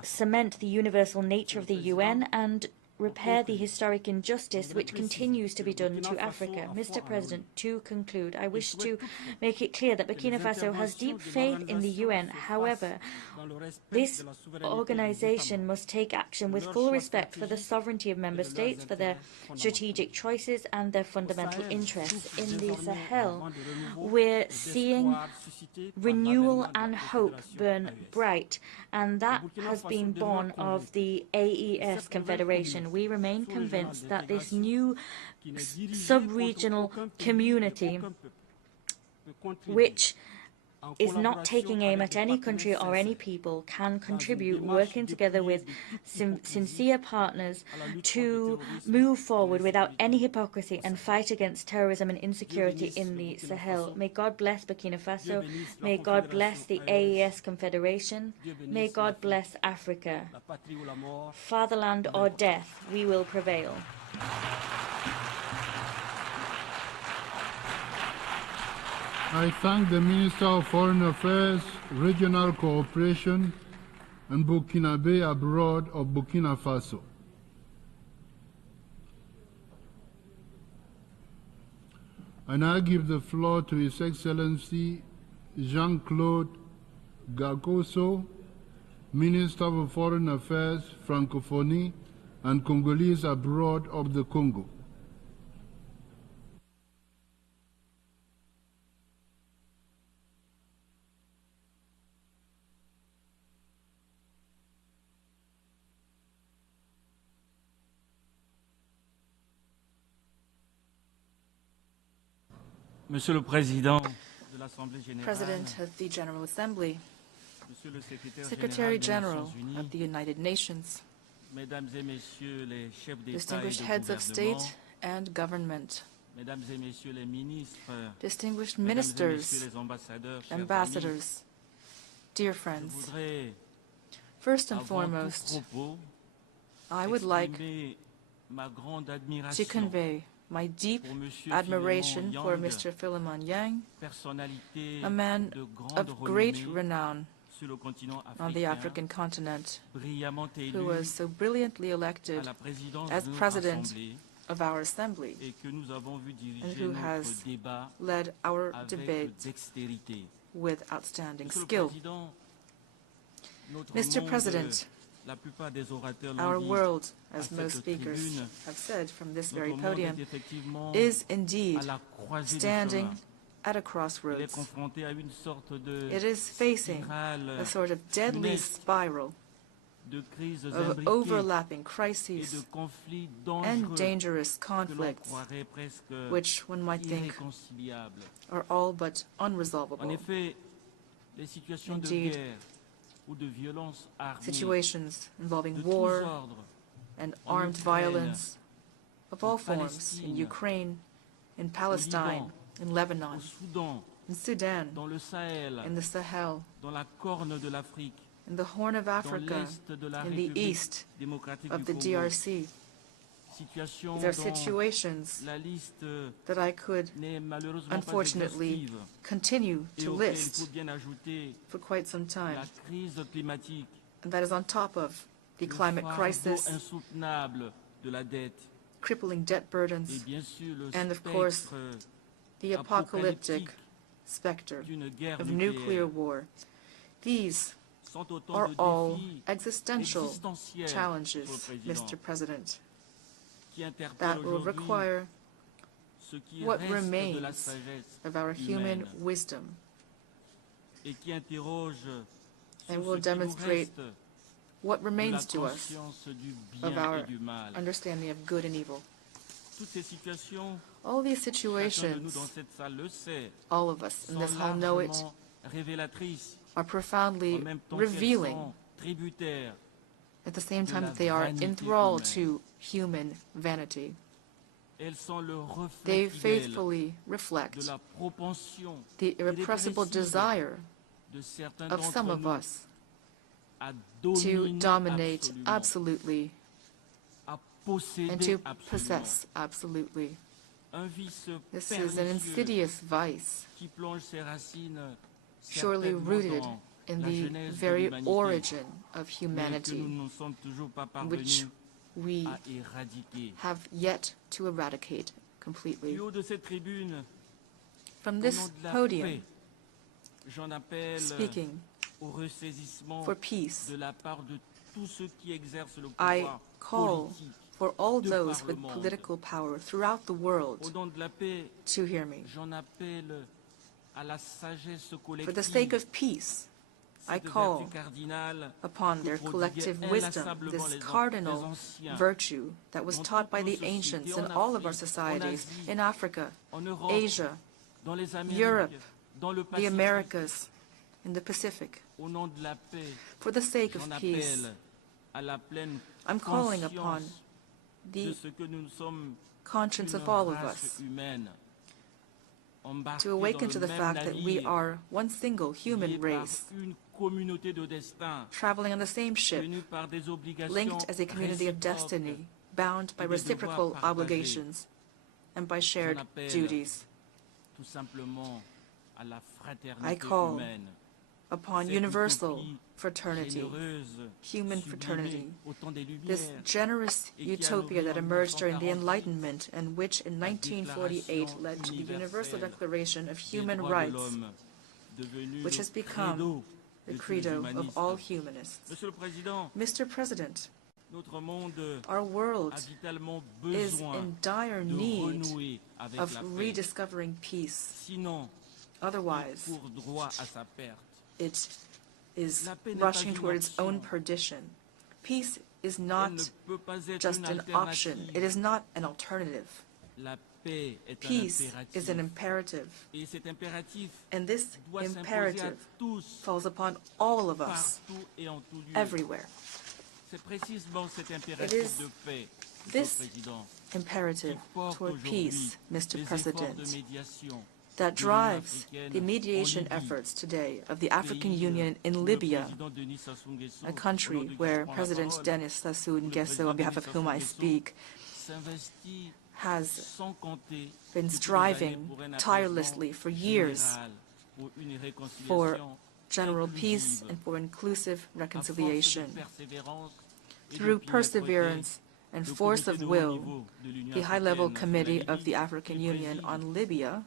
cement the universal nature of the UN and repair the historic injustice which continues to be done to Africa. Mr. President, to conclude, I wish to make it clear that Burkina Faso has deep faith in the UN. However, this organization must take action with full respect for the sovereignty of member states, for their strategic choices and their fundamental interests. In the Sahel, we're seeing renewal and hope burn bright, and that has been born of the AES Confederation. We remain convinced that this new sub-regional community, which is not taking aim at any country or any people, can contribute, working together with sincere partners to move forward without any hypocrisy and fight against terrorism and insecurity in the Sahel. May God bless Burkina Faso. May God bless the AES Confederation. May God bless Africa. Fatherland or death, we will prevail. I thank the Minister of Foreign Affairs, Regional Cooperation and Burkinabe Abroad of Burkina Faso. I now give the floor to His Excellency Jean-Claude Gakoso, Minister of Foreign Affairs, Francophonie and Congolese Abroad of the Congo. Monsieur le Président de l'Assemblée générale, President of the General Assembly, Secretary General of the United Nations, Mesdames et Messieurs les chefs d'État distinguished et de heads of gouvernement, state and government, Mesdames et Messieurs les ministres, distinguished Mesdames et ministers, Messieurs les ambassadeurs, chers ambassadors, dear amis, je friends, voudrais, first and avant foremost, tout propos, I would like exprimer ma grande to admiration convey my deep pour Monsieur admiration Philemon for Yang, Mr. Philemon Yang, personnalité a man de grande of great renommée renown sur le continent on the africain, African continent, brillamment élu who was so brilliantly à elected la présidence as de notre president Assemblée of our assembly et que nous avons vu and diriger who notre has débat led our avec debate dextérité. with outstanding Monsieur le skill. Président, notre Mr. monde, President, la plupart des orateurs l'ont our dit, world, à as cette most speakers tribune, have said from this notre very monde podium, est effectivement is à indeed la croisée des standing chemins. at a Il est crossroads. confronté à une sorte de It is facing spirale a sort of deadly funeste spiral de crises of imbriquées overlapping et crises de conflits and dangereux dangerous que l'on conflicts, croirait presque which one might think irréconciliables. are all but En unresolvable. effet, les situations de Indeed, guerre ou de violence armée situations involving de tous war ordres and en armed Ukraine, violence of all en forms in Palestine, Ukraine, in au Palestine, Liban, in Lebanon, au Soudan, in Sudan, dans le Sahel, in the Sahel, dans la corne de l'Afrique, in the Horn of dans Africa, l'est de la in the République east démocratique of du the Congo. DRC. These are situations that I could unfortunately continue to list for quite some time. And that is on top of the climate crisis, crippling debt burdens, and of course, the apocalyptic specter of nuclear war. These are all existential challenges, Mr. President, that will require what remains of our human wisdom and will demonstrate what remains to us of our understanding of good and evil. All these situations, all of us in this hall know it, are profoundly revealing at the same time that they are enthralled to human vanity. They faithfully reflect the irrepressible desire of some of us to dominate absolutely and to possess absolutely. This is an insidious vice, surely rooted in the very origin of humanity, which we have yet to eradicate completely. From this podium, speaking for peace, I call for all those with political power throughout the world to hear me. For the sake of peace, I call upon their collective wisdom, this cardinal virtue that was taught by the ancients in all of our societies, in Africa, Asia, Europe, the Americas, in the Pacific. For the sake of peace, I'm calling upon the conscience of all of us to awaken to the fact that we are one single human race, traveling on the same ship, linked as a community of destiny, bound by reciprocal obligations and by shared duties. I call upon universal fraternity, human fraternity, this generous utopia that emerged during the Enlightenment and which in 1948 led to the Universal Declaration of Human Rights, which has become the credo of all humanists. Mr. President, our world is in dire need of rediscovering peace. Otherwise, it is rushing toward its own perdition. Peace is not just an option. It is not an alternative. Peace is an imperative. And this imperative falls upon all of us, everywhere. It is this imperative toward peace, Mr. President, that drives the mediation efforts today of the African Union in Libya, a country where President Denis Sassou Nguesso, on behalf of whom I speak, has been striving tirelessly for years for general peace and for inclusive reconciliation. Through perseverance and force of will, the High-Level Committee of the African Union on Libya,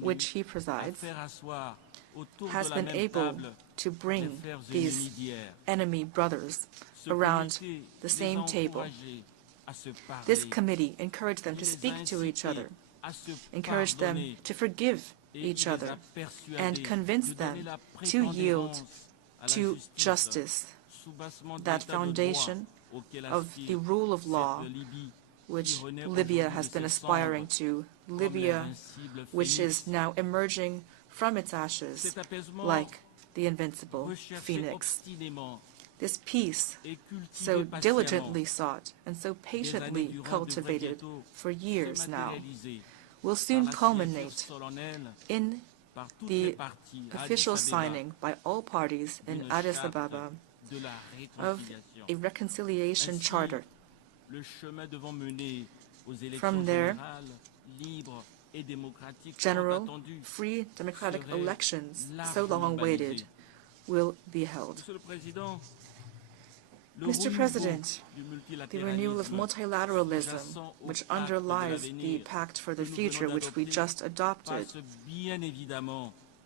which he presides, has been able to bring these enemy brothers around the same table. This committee encouraged them to speak to each other, encouraged them to forgive each other, and convinced them to yield to justice, that foundation of the rule of law which Libya has been aspiring to, Libya which is now emerging from its ashes like the invincible phoenix. This peace, so diligently sought and so patiently cultivated for years now, will soon culminate in the official signing by all parties in Addis Ababa of a reconciliation charter, From there, general, free, democratic elections, so long awaited, will be held. Mr. President, the renewal of multilateralism, which underlies the Pact for the Future, which we just adopted,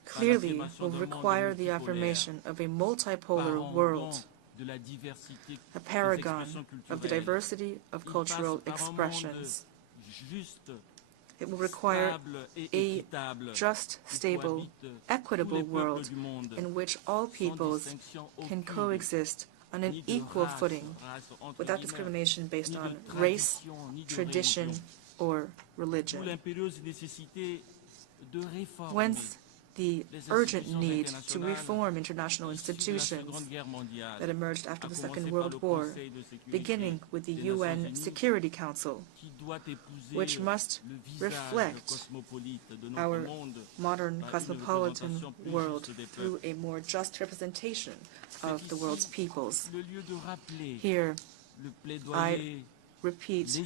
clearly will require the affirmation of a multipolar world, a paragon of the diversity of cultural expressions. It will require a just, stable, equitable world in which all peoples can coexist on an equal footing without discrimination based on race, tradition, or religion. Whence the urgent need to reform international institutions that emerged after the Second World War, beginning with the UN Security Council, which must reflect our modern cosmopolitan world through a more just representation of the world's peoples. Here, I repeat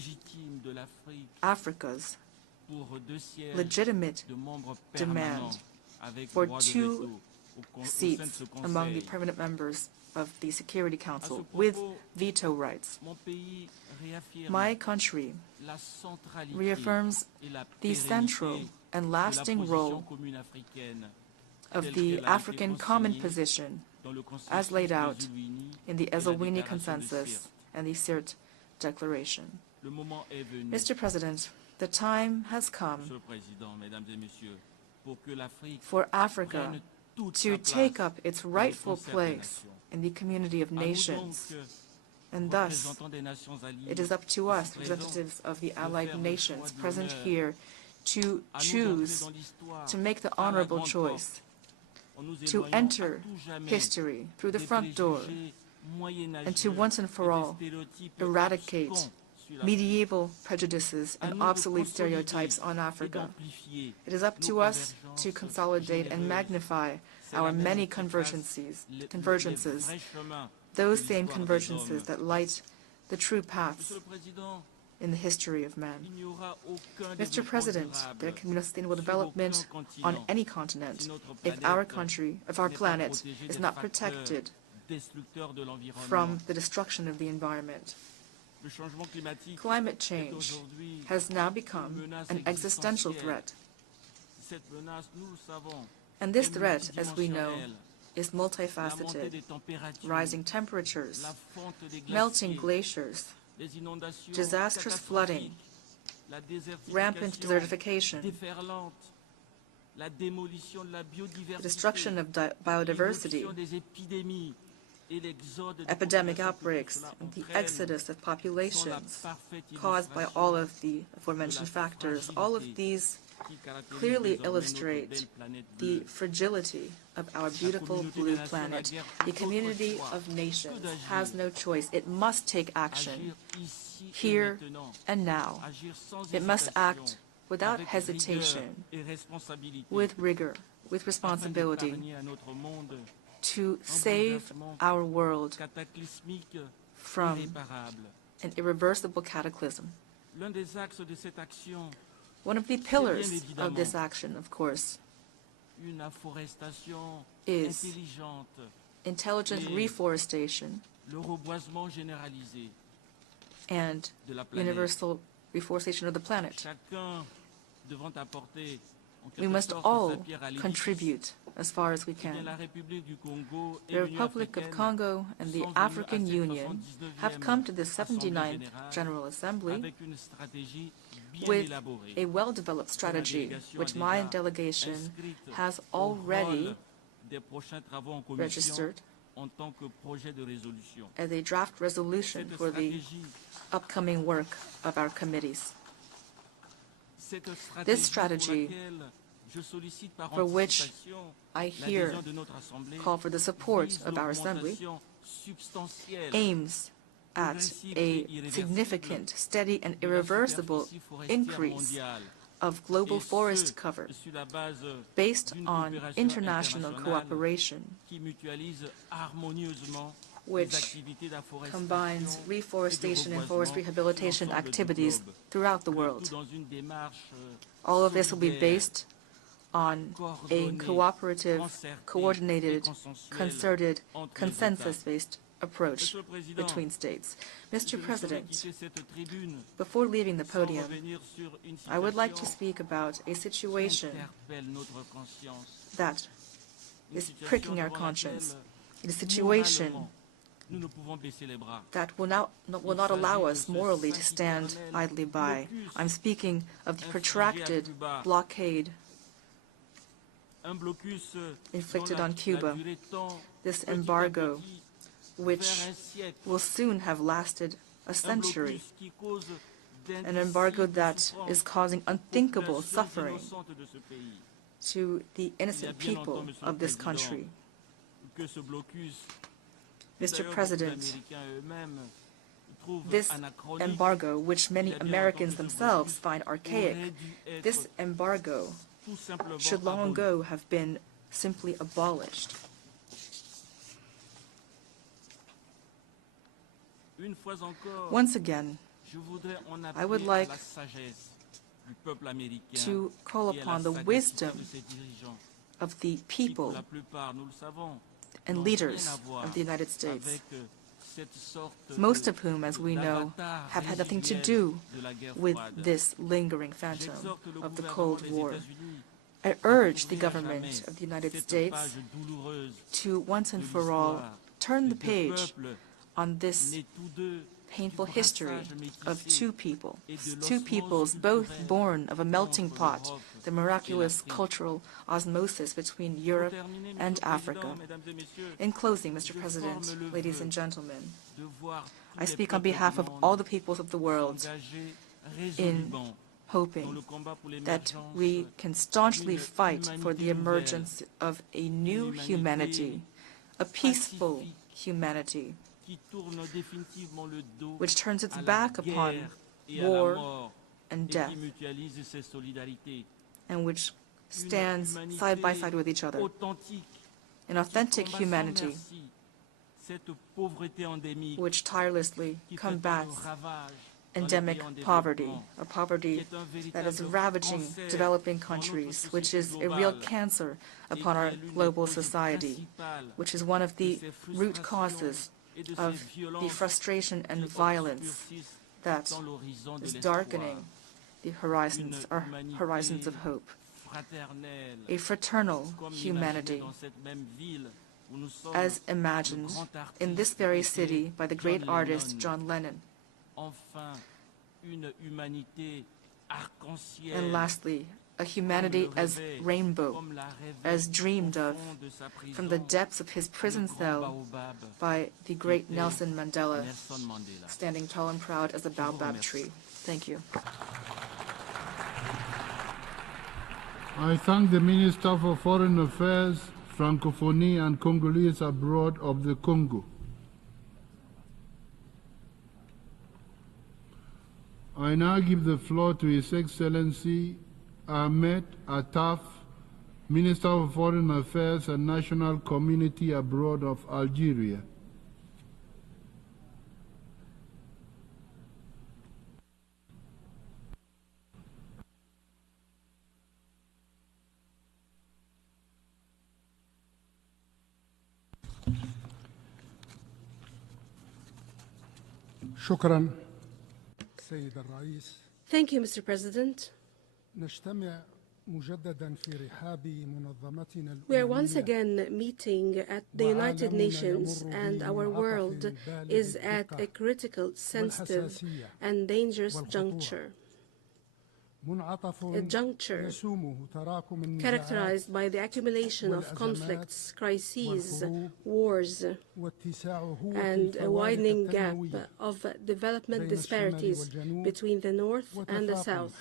Africa's legitimate demand for 2 seats among the permanent members of the Security Council with veto rights. My country reaffirms the central and lasting role of the African Common Position as laid out in the Eswatini Consensus and the Sirte Declaration. Mr. President, the time has come for Africa to take up its rightful place in the community of nations. And thus, it is up to us, representatives of the allied nations present here, to choose to make the honorable choice, to enter history through the front door, and to once and for all eradicate medieval prejudices and obsolete stereotypes on Africa. It is up to us to consolidate and magnify our many convergences, those same convergences that light the true paths in the history of man. Mr. President, there can be no sustainable development on any continent if our country, if our planet is not protected from the destruction of the environment. Climate change has now become an existential threat. And this threat, as we know, is multifaceted. Rising temperatures, melting glaciers, disastrous flooding, rampant desertification, the destruction of biodiversity, epidemic outbreaks, and the exodus of populations caused by all of the aforementioned factors. All of these clearly illustrate the fragility of our beautiful blue planet. The community of nations has no choice. It must take action here and now. It must act without hesitation, with rigor, with responsibility, to save our world from an irreversible cataclysm. One of the pillars of this action, of course, is intelligent reforestation and universal reforestation of the planet. We must all contribute as far as we can. The Republic of Congo and the African Union have come to the 79th General Assembly with a well-developed strategy, which my delegation has already registered as a draft resolution for the upcoming work of our committees. This strategy, for which I here call for the support of our Assembly, aims at a significant, steady, and irreversible increase of global forest cover based on international cooperation which combines reforestation and forest rehabilitation activities throughout the world. All of this will be based on a cooperative, coordinated, concerted, consensus-based approach between states. Mr. President, before leaving the podium, I would like to speak about a situation that is pricking our conscience, a situation that will not allow us morally to stand idly by. I'm speaking of the protracted blockade inflicted on Cuba, this embargo, which will soon have lasted a century, an embargo that is causing unthinkable suffering to the innocent people of this country. Mr. President, this embargo, which many Americans themselves find archaic, this embargo should long ago have been simply abolished. Once again, I would like to call upon the wisdom of the people and leaders of the United States, most of whom, as we know, have had nothing to do with this lingering phantom of the Cold War. I urge the government of the United States to once and for all turn the page on this painful history of two peoples both born of a melting pot, the miraculous cultural osmosis between Europe and Africa. In closing, Mr. President, ladies and gentlemen, I speak on behalf of all the peoples of the world in hoping that we can staunchly fight for the emergence of a new humanity, a peaceful humanity, which turns its back upon war and death, and which stands side by side with each other. An authentic humanity which tirelessly combats endemic poverty, a poverty that is ravaging developing countries, which is a real cancer upon our global society, which is one of the root causes of the frustration and violence that is darkening the horizons, our horizons of hope. A fraternal humanity, as imagined in this very city by the great artist John Lennon. And lastly, a humanity as rainbow, as dreamed of from the depths of his prison cell by the great Nelson Mandela, standing tall and proud as a baobab tree. Thank you. I thank the Minister for Foreign Affairs, Francophonie and Congolese abroad of the Congo. I now give the floor to His Excellency Ahmed Attaf, Minister of Foreign Affairs and National Community abroad of Algeria. شكرا سيد الرئيس. Thank you, Mr. President. نجتمع مجددا في رحاب منظمتنا We are once again meeting at the United Nations, and our world is at a critical, sensitive and dangerous juncture. A juncture characterized by the accumulation of conflicts, crises, wars, and a widening gap of development disparities between the North and the South,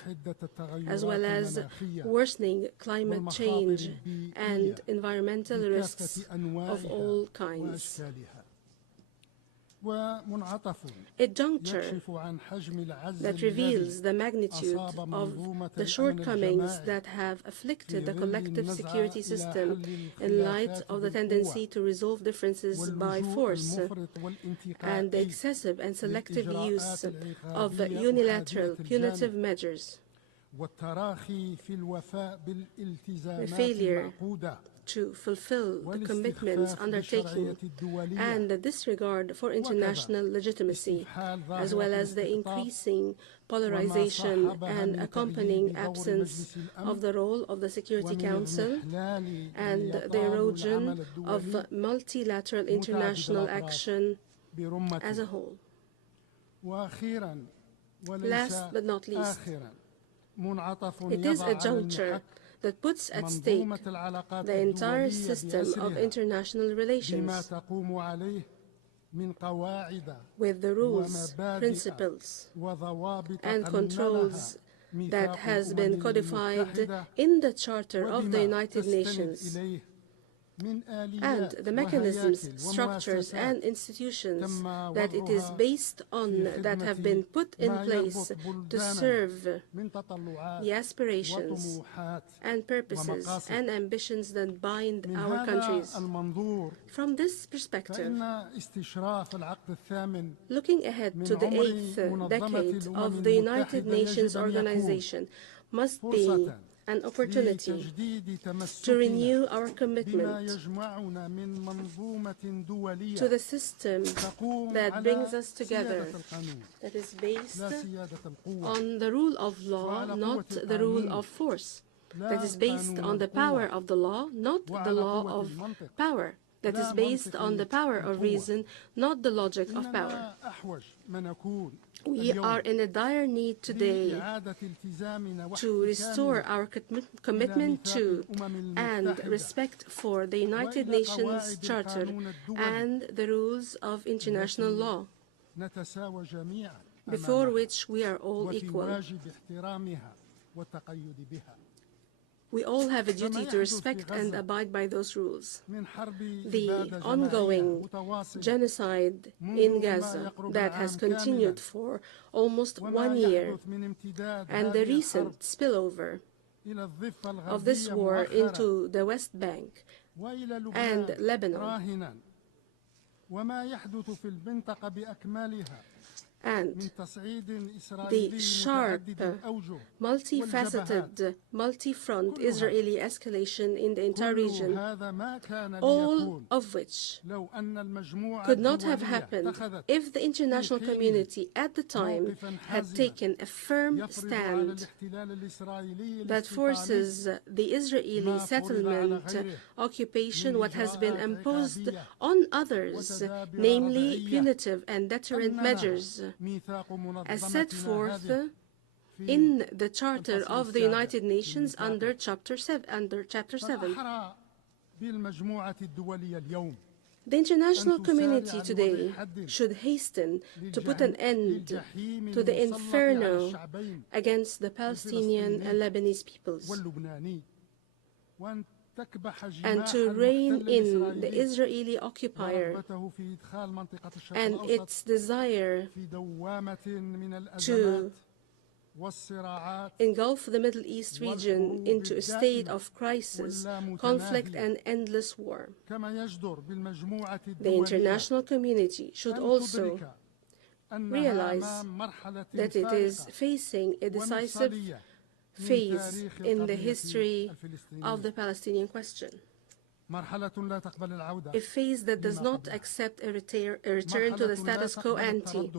as well as worsening climate change and environmental risks of all kinds. a juncture that reveals the magnitude of the shortcomings that have afflicted the collective security system in light of the tendency to resolve differences by force and the excessive and selective use of unilateral punitive measures. The failure to fulfill the commitments undertaken and the disregard for international legitimacy, as well as the increasing polarization and accompanying absence of the role of the Security Council and the erosion of multilateral international action as a whole. Last but not least, it is a juncture that puts at stake the entire system of international relations with the rules, principles, and controls that has been codified in the Charter of the United Nations, and the mechanisms, structures, and institutions that it is based on that have been put in place to serve the aspirations and purposes and ambitions that bind our countries. From this perspective, looking ahead to the 8th decade of the United Nations organization must be an opportunity to renew our commitment to the system that brings us together, that is based on the rule of law, not the rule of force, that is based on the power of the law, not the law of power, that is based on the power of reason, not the logic of power. We are in a dire need today to restore our commitment to and respect for the United Nations Charter and the rules of international law, before which we are all equal. We all have a duty to respect and abide by those rules. The ongoing genocide in Gaza that has continued for almost 1 year, and the recent spillover of this war into the West Bank and Lebanon, and the sharp, multifaceted, multi-front Israeli escalation in the entire region, all of which could not have happened if the international community at the time had taken a firm stand that forces the Israeli settlement occupation, what has been imposed on others, namely punitive and deterrent measures, as set forth in the Charter of the United Nations under Chapter 7. The international community today should hasten to put an end to the inferno against the Palestinian and Lebanese peoples, and to rein in the Israeli occupier and its desire to engulf the Middle East region into a state of crisis, conflict, and endless war. The international community should also realize that it is facing a decisive phase in the history of the Palestinian question. A phase that does not accept a return to the status quo ante,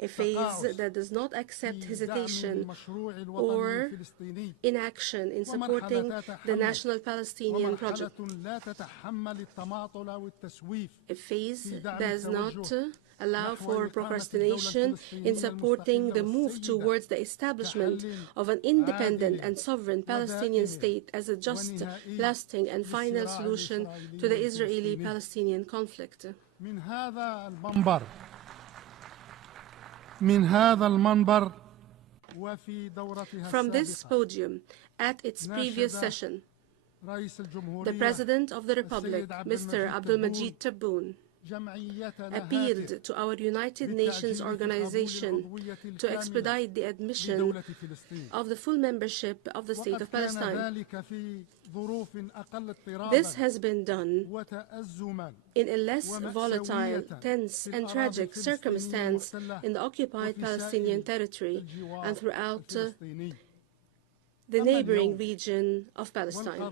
a phase that does not accept hesitation or inaction in supporting the national Palestinian project, a phase that does not allow for procrastination in supporting the move towards the establishment of an independent and sovereign Palestinian state as a just, lasting, and final solution to the Israeli-Palestinian conflict. From this podium, at its previous session, the President of the Republic, Mr. Abdulmajid Tebboune, appealed to our United Nations organization to expedite the admission of the full membership of the State of Palestine. This has been done in a less volatile, tense, and tragic circumstance in the occupied Palestinian territory and throughout the neighboring region of Palestine.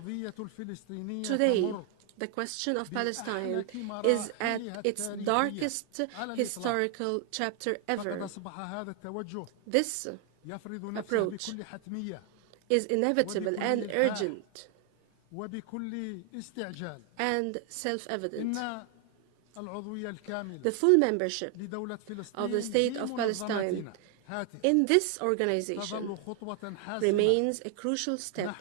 Today, the question of Palestine is at its darkest historical chapter ever. This approach is inevitable and urgent and self-evident. The full membership of the State of Palestine in this organization remains a crucial step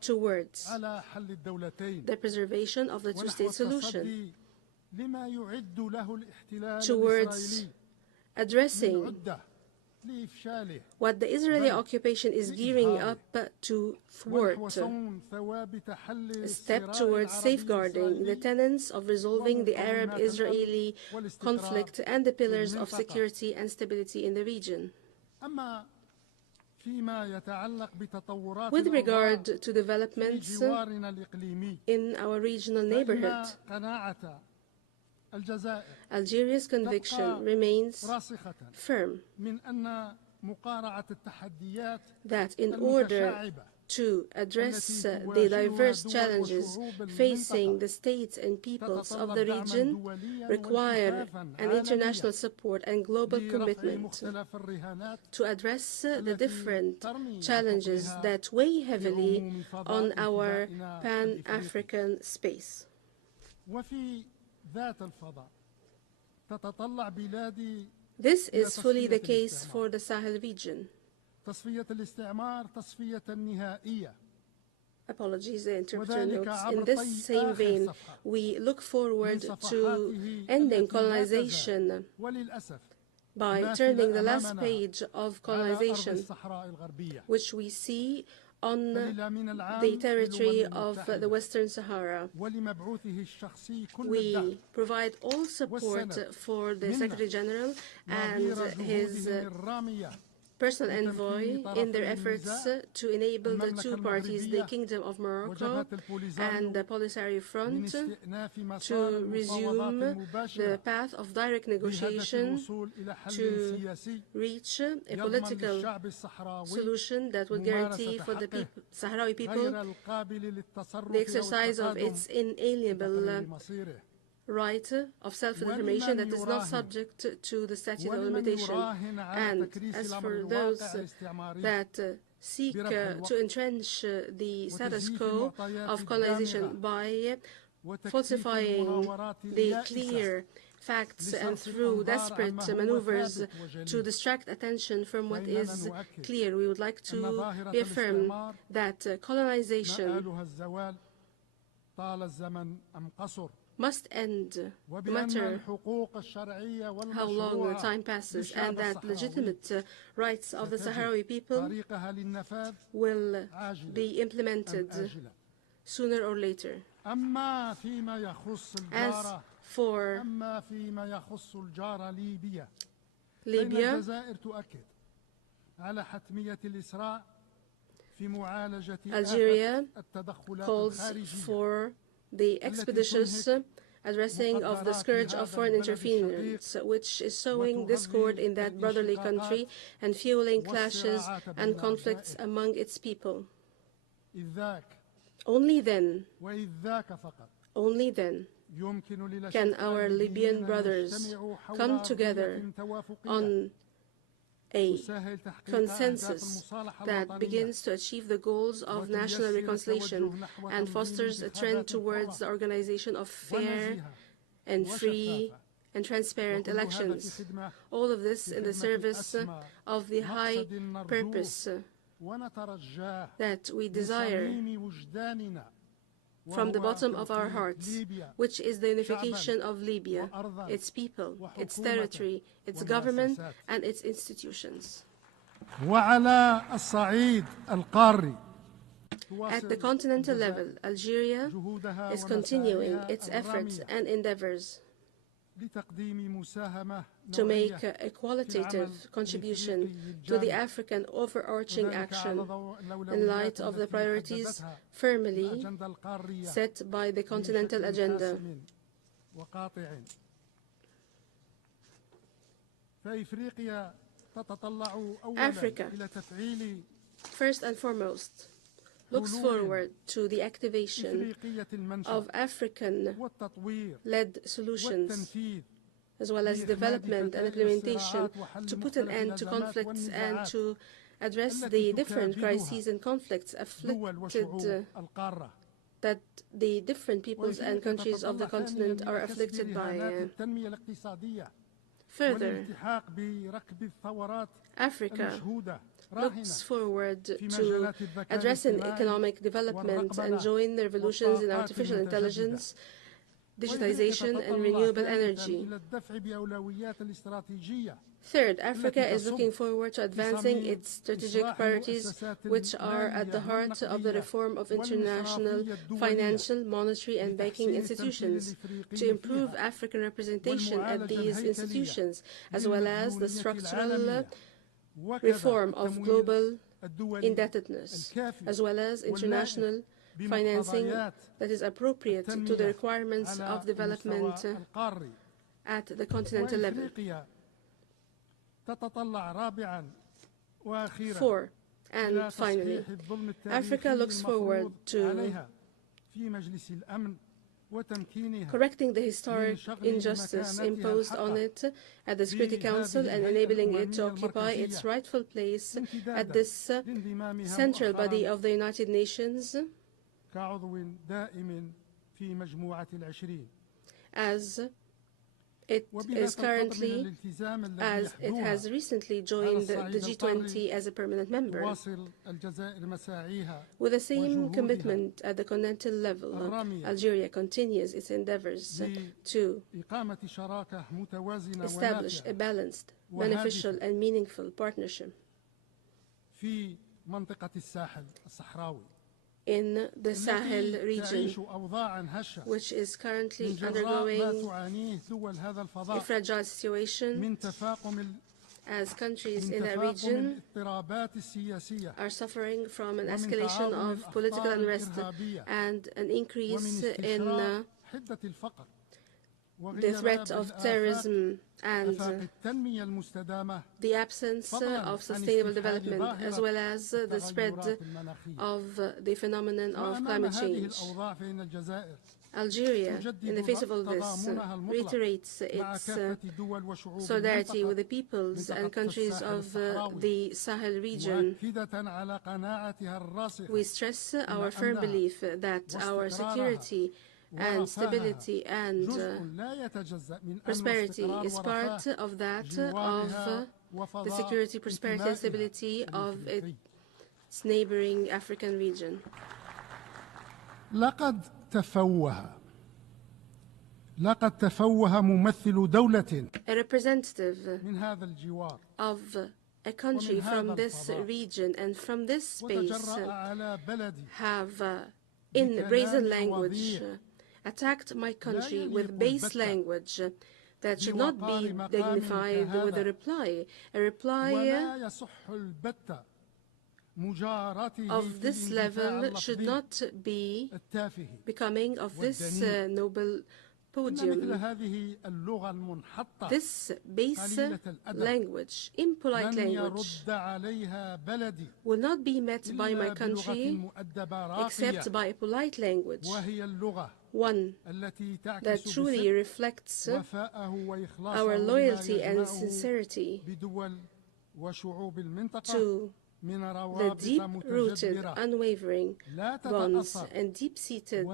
towards the preservation of the two-state solution, towards addressing what the Israeli occupation is gearing up to thwart, a step towards safeguarding the tenets of resolving the Arab-Israeli conflict and the pillars of security and stability in the region. With regard to developments in our regional neighborhood, Algeria's conviction remains firm that in order to address the diverse challenges facing the states and peoples of the region require an international support and global commitment to address the different challenges that weigh heavily on our Pan-African space. This is fully the case for the Sahel region. Apologies, the interpreter notes. In this same vein, we look forward to ending colonization by turning the last page of colonization, which we see on the territory of the Western Sahara. We provide all support for the Secretary General and his personal envoy in their efforts to enable the two parties, the Kingdom of Morocco and the Polisario Front, to resume the path of direct negotiation to reach a political solution that would guarantee for the Sahrawi people the exercise of its inalienable right of self-determination that is not subject to the statute of limitation. And as for those that seek to entrench the status quo of colonization by falsifying the clear facts and through desperate maneuvers to distract attention from what is clear, we would like to reaffirm that colonization must end, no matter how long the time passes, and that legitimate rights of the Sahrawi people will be implemented sooner or later. As for Libya, Algeria calls for the expeditious addressing of the scourge of foreign interference, which is sowing discord in that brotherly country and fueling clashes and conflicts among its people. Only then can our Libyan brothers come together on a consensus that begins to achieve the goals of national reconciliation and fosters a trend towards the organization of fair and free and transparent elections. All of this in the service of the high purpose that we desire from the bottom of our hearts, which is the unification of Libya, its people, its territory, its government, and its institutions. At the continental level, Algeria is continuing its efforts and endeavors to make a qualitative contribution to the African overarching action in light of the priorities firmly set by the continental agenda. Africa, first and foremost, looks forward to the activation of African-led solutions, as well as development and implementation to put an end to conflicts and to address the different crises and conflicts that the different peoples and countries of the continent are afflicted by. Further, Africa looks forward to addressing economic development and join the revolutions in artificial intelligence, digitization, and renewable energy. Third, Africa is looking forward to advancing its strategic priorities, which are at the heart of the reform of international financial, monetary, and banking institutions, to improve African representation at these institutions, as well as the structural reform of global indebtedness, as well as international financing that is appropriate to the requirements of development at the continental level. 4. And finally, Africa looks forward to correcting the historic injustice imposed on it at the Security Council and enabling it to occupy its rightful place at this central body of the United Nations as it has recently joined the G20 as a permanent member. With the same commitment at the continental level, Algeria continues its endeavors to establish a balanced, beneficial, and meaningful partnership in the Sahel region, which is currently undergoing a fragile situation as countries in that region are suffering from an escalation of political unrest and an increase in the threat of terrorism and the absence of sustainable development, as well as the spread of the phenomenon of climate change. Algeria, in the face of all this, reiterates its solidarity with the peoples and countries of the Sahel region. We stress our firm belief that our security and stability and prosperity is part of that of the security, prosperity, and stability of its neighboring African region. لقد تفوه ممثل دولة A representative of a country from this region and from this space have in brazen language attacked my country with base language that should not be dignified with a reply of this level should not be becoming of this noble podium. This base language, impolite language, will not be met by my country except by a polite language, one that truly reflects our loyalty and sincerity to the deep-rooted, unwavering bonds and deep-seated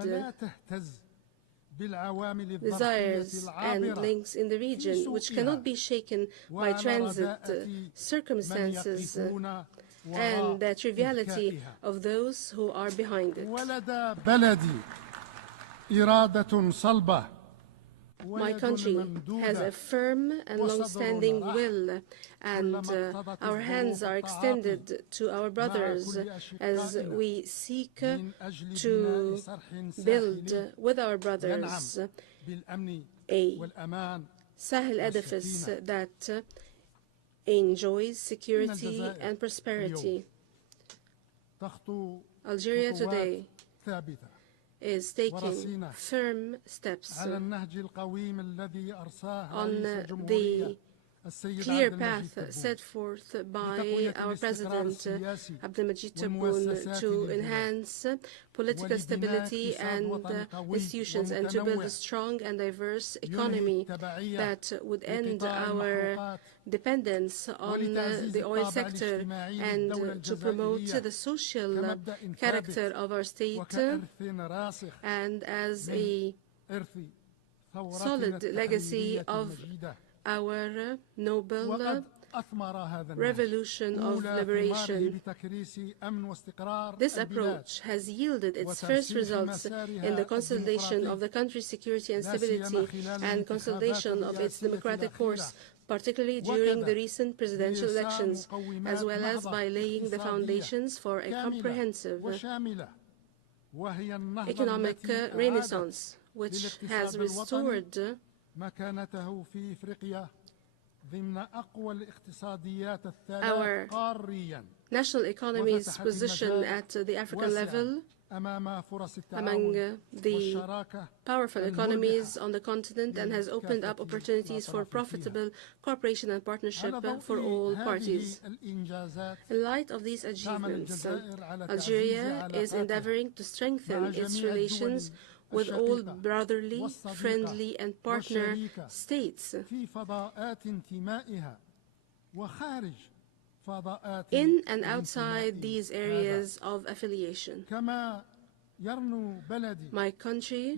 desires and links in the region, which cannot be shaken by transit circumstances and the triviality of those who are behind it. My country has a firm and long-standing will, and our hands are extended to our brothers as we seek to build with our brothers a والأمان Sahel edifice that enjoys security and prosperity. Algeria today is taking firm steps on the clear path set forth by our President Abdelmajid Tebboune to enhance political stability and institutions and to build a strong and diverse economy that would end our dependence on the oil sector and to promote the social character of our state and as a solid legacy of our noble revolution of liberation. This approach has yielded its first results in the consolidation of the country's security and stability and consolidation of its democratic course, particularly during the recent presidential elections, as well as by laying the foundations for a comprehensive economic renaissance, which has restored our national economy's position at the African level among the powerful economies on the continent and has opened up opportunities for profitable cooperation and partnership for all parties. In light of these achievements, Algeria is endeavoring to strengthen its relations with all brotherly, friendly, and partner states in and outside these areas of affiliation. My country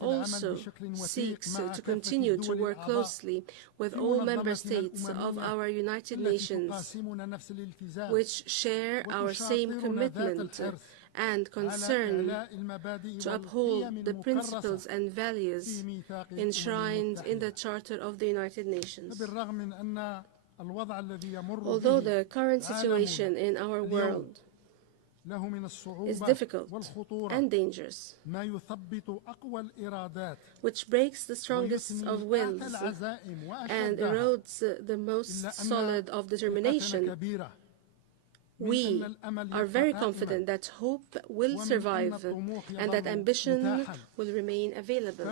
also seeks to continue to work closely with all member states of our United Nations, which share our same commitment and concern to uphold the principles and values enshrined in the Charter of the United Nations. Although the current situation in our world is difficult and dangerous, which breaks the strongest of wills and erodes the most solid of determination, we are very confident that hope will survive and that ambition will remain available.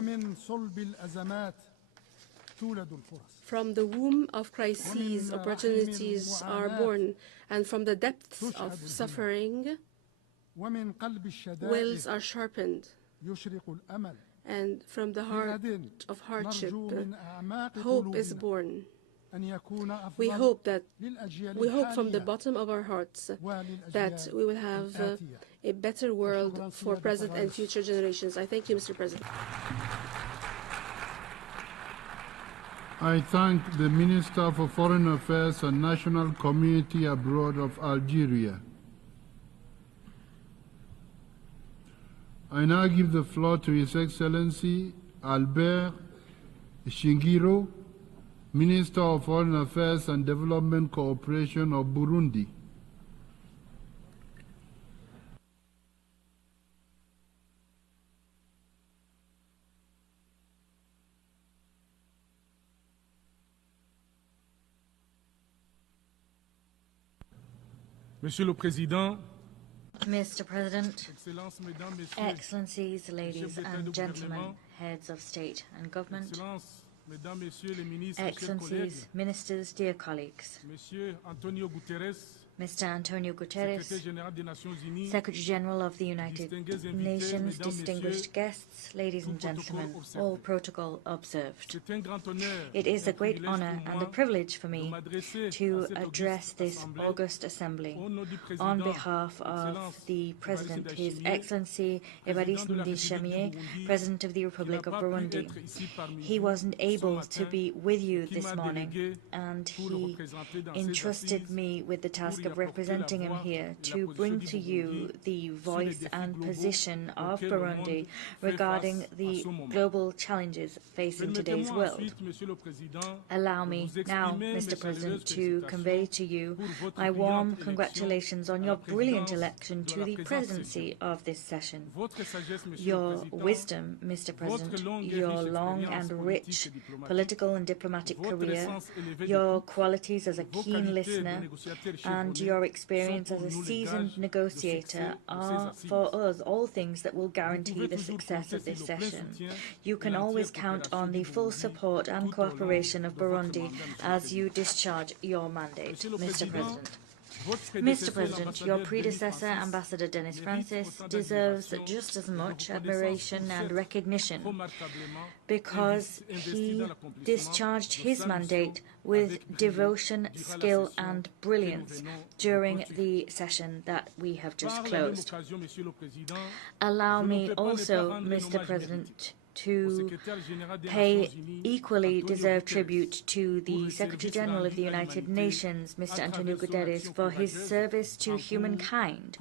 From the womb of crises, opportunities are born, and from the depths of suffering, wills are sharpened, and from the heart of hardship, hope is born. We hope from the bottom of our hearts that we will have a better world for present and future generations. I thank you, Mr. President. I thank the Minister for Foreign Affairs and National Community Abroad of Algeria. I now give the floor to His Excellency Albert Shingiro, Minister of Foreign Affairs and Development Cooperation of Burundi. Monsieur le Président, Mr. President, Excellencies, ladies and gentlemen, heads of state and government, Excellencies, ministers, dear colleagues, Mr. Antonio Guterres, Secretary General of the United Nations, distinguished guests, ladies and gentlemen, all protocol observed. It is a great honor and a privilege for me to address this august assembly on behalf of the President, His Excellency Evariste Ndayishimiye, President of the Republic of Burundi. He wasn't able to be with you this morning, and he entrusted me with the task of representing him here to bring to you the voice and position of Burundi regarding the global challenges facing today's world. Allow me now, Mr. President, to convey to you my warm congratulations on your brilliant election to the presidency of this session. Your wisdom, Mr. President, your long and rich political and diplomatic career, your qualities as a keen listener, and your experience as a seasoned negotiator are, for us, all things that will guarantee the success of this session. You can always count on the full support and cooperation of Burundi as you discharge your mandate, Mr. President. Mr. President, your predecessor, Ambassador Denis Francis, deserves just as much admiration and recognition because he discharged his mandate with devotion, skill, and brilliance during the session that we have just closed. Allow me also, Mr. President, to pay equally deserved tribute to the Secretary General of the United Nations, Mr. Antonio Guterres, for his service to humankind,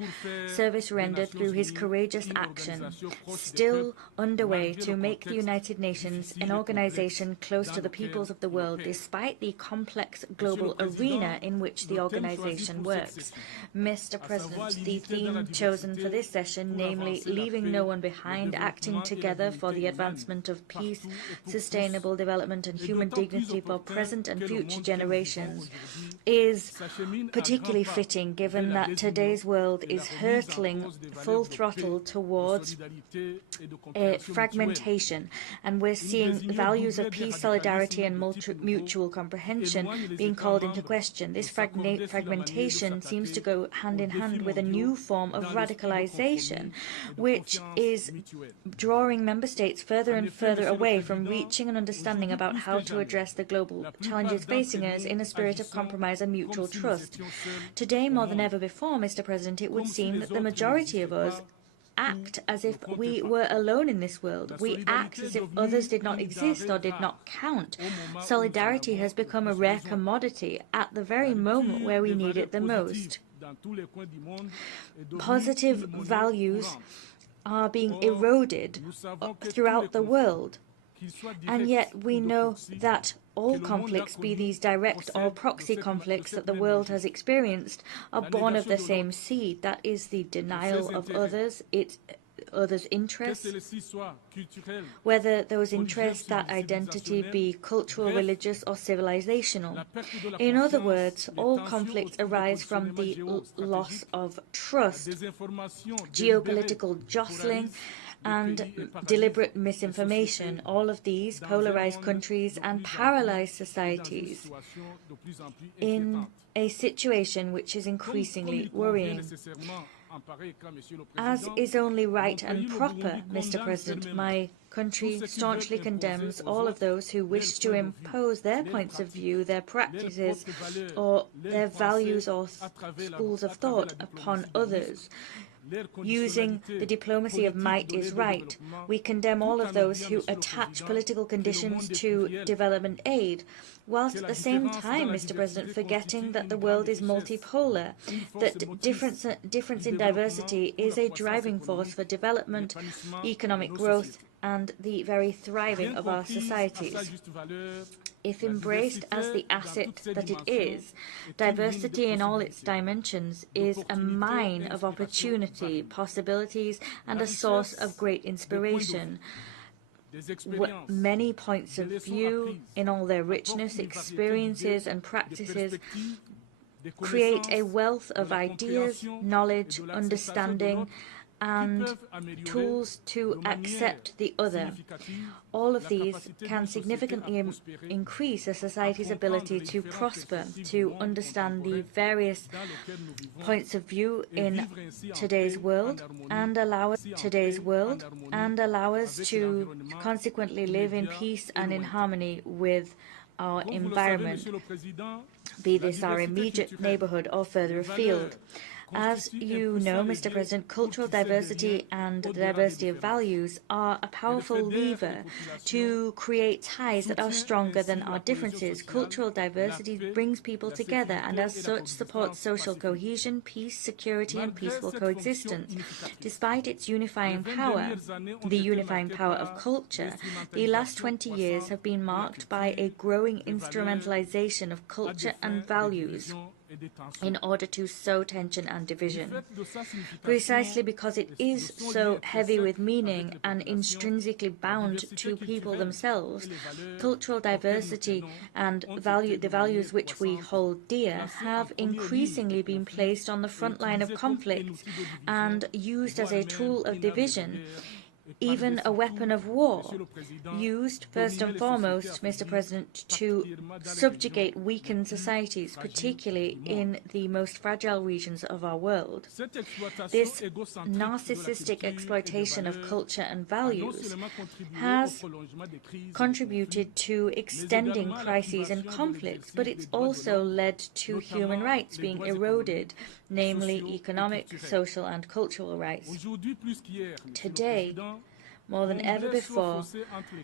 service rendered through his courageous action, still underway to make the United Nations an organization close to the peoples of the world, despite the complex global arena in which the organization works. Mr. President, the theme chosen for this session, namely leaving no one behind, acting together for the advancement of peace, sustainable development, and human dignity for present and future generations, is particularly fitting given that today's world is hurtling full throttle towards fragmentation, and we're seeing values of peace, solidarity, and mutual comprehension being called into question. This fragmentation seems to go hand in hand with a new form of radicalization, which is drawing member states further and further away from reaching an understanding about how to address the global challenges facing us in a spirit of compromise and mutual trust. Today, more than ever before, Mr. President, it would seem that the majority of us act as if we were alone in this world. We act as if others did not exist or did not count. Solidarity has become a rare commodity at the very moment where we need it the most. Positive values are being eroded throughout the world. And yet we know that all conflicts, be these direct or proxy conflicts that the world has experienced, are born of the same seed. That is the denial of others, others' interests, whether those interests, that identity, be cultural, religious, or civilizational. In other words, all conflicts arise from the loss of trust, geopolitical jostling, and deliberate misinformation. All of these polarize countries and paralyze societies in a situation which is increasingly worrying. As is only right and proper, Mr. President, my country staunchly condemns all of those who wish to impose their points of view, their practices, or their values or schools of thought upon others. Using the diplomacy of might is right, we condemn all of those who attach political conditions to development aid, whilst at the same time, Mr. President, forgetting that the world is multipolar, that difference in diversity is a driving force for development, economic growth, and the very thriving of our societies. If embraced as the asset that it is, diversity in all its dimensions is a mine of opportunity, possibilities, and a source of great inspiration. Many points of view, in all their richness, experiences, and practices, create a wealth of ideas, knowledge, understanding, and tools to accept the other. All of these can significantly increase a society's ability to prosper, to understand the various points of view in today's world, and allow us to consequently live in peace and in harmony with our environment, be this our immediate neighborhood or further afield. As you know, Mr. President, cultural diversity and the diversity of values are a powerful lever to create ties that are stronger than our differences. Cultural diversity brings people together and as such supports social cohesion, peace, security and peaceful coexistence. Despite its unifying power, the unifying power of culture, the last 20 years have been marked by a growing instrumentalization of culture and values in order to sow tension and division. Precisely because it is so heavy with meaning and intrinsically bound to people themselves, cultural diversity and the values which we hold dear have increasingly been placed on the front line of conflict and used as a tool of division, even a weapon of war, used first and foremost, Mr. President, to subjugate weakened societies, particularly in the most fragile regions of our world. This narcissistic exploitation of culture and values has contributed to extending crises and conflicts, but it's also led to human rights being eroded, namely economic, social and cultural rights. Today, more than ever before,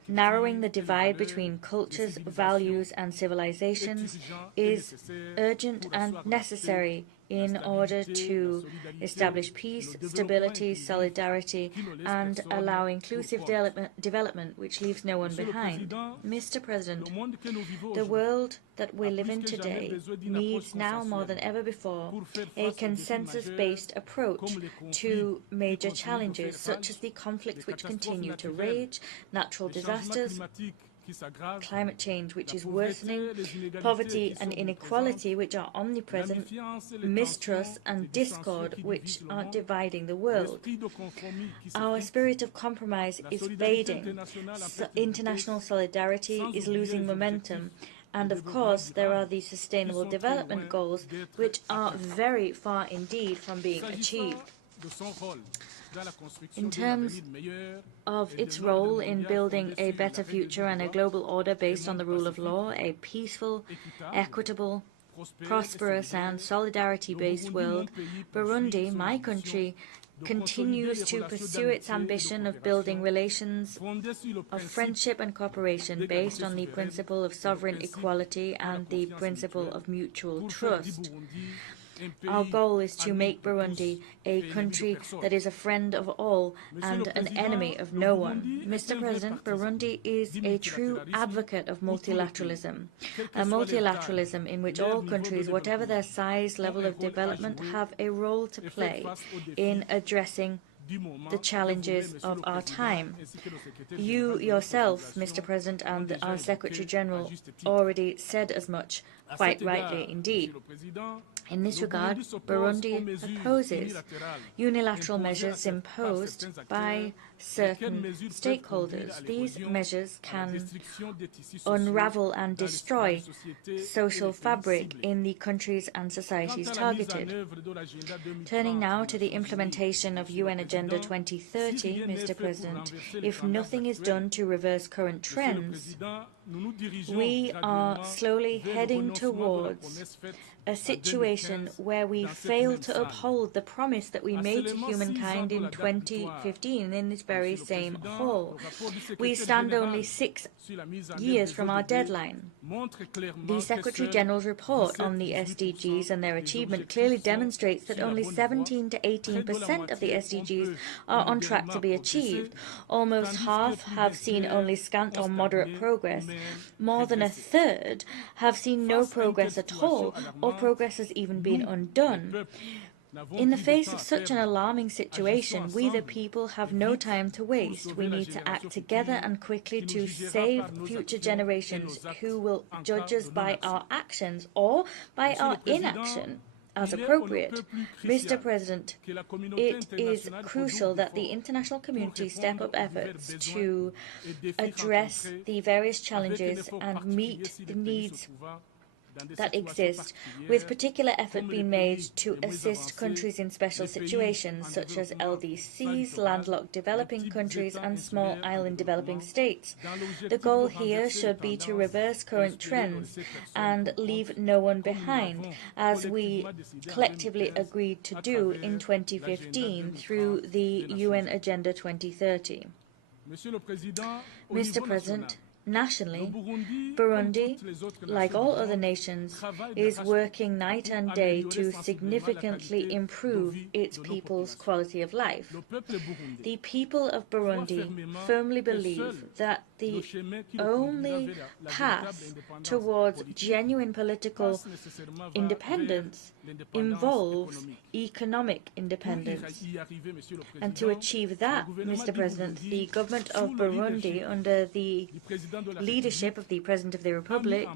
narrowing the divide between cultures, values and civilizations is urgent and necessary in order to establish peace, stability, solidarity and allow inclusive development which leaves no one behind. Mr. President, the world that we live in today needs now more than ever before a consensus-based approach to major challenges such as the conflicts which continue to rage, natural disasters, climate change which is worsening, poverty and inequality which are omnipresent, mistrust and discord which are dividing the world. Our spirit of compromise is fading, international solidarity is losing momentum, and of course there are the Sustainable Development Goals which are very far indeed from being achieved. In terms of its role in building a better future and a global order based on the rule of law, a peaceful, equitable, prosperous and solidarity-based world, Burundi, my country, continues to pursue its ambition of building relations of friendship and cooperation based on the principle of sovereign equality and the principle of mutual trust. Our goal is to make Burundi a country that is a friend of all and an enemy of no one. Mr. President, Burundi is a true advocate of multilateralism, a multilateralism in which all countries, whatever their size, level of development, have a role to play in addressing the challenges of our time. You yourself, Mr. President, and our Secretary General already said as much, quite rightly indeed. In this regard, Burundi opposes unilateral measures imposed by certain stakeholders. These measures can unravel and destroy social fabric in the countries and societies targeted. Turning now to the implementation of UN Agenda 2030, Mr. President, if nothing is done to reverse current trends, we are slowly heading towards a situation where we fail to uphold the promise that we made to humankind in 2015 in this very same hall. We stand only 6 years from our deadline. The Secretary General's report on the SDGs and their achievement clearly demonstrates that only 17 to 18% of the SDGs are on track to be achieved. Almost half have seen only scant or moderate progress. More than a third have seen no progress at all, or progress has even been undone. In the face of such an alarming situation, we the people have no time to waste. We need to act together and quickly to save future generations who will judge us by our actions or by our inaction as appropriate. Mr. President, it is crucial that the international community step up efforts to address the various challenges and meet the needs that exist, with particular effort being made to assist countries in special situations, such as LDCs, landlocked developing countries, and small island developing states. The goal here should be to reverse current trends and leave no one behind, as we collectively agreed to do in 2015 through the UN Agenda 2030. Mr. President, nationally, Burundi, like all other nations, is working night and day to significantly improve its people's quality of life. The people of Burundi firmly believe that the only path towards genuine political independence involves economic independence. And to achieve that, Mr. President, the government of Burundi, under the leadership of the President of the Republic,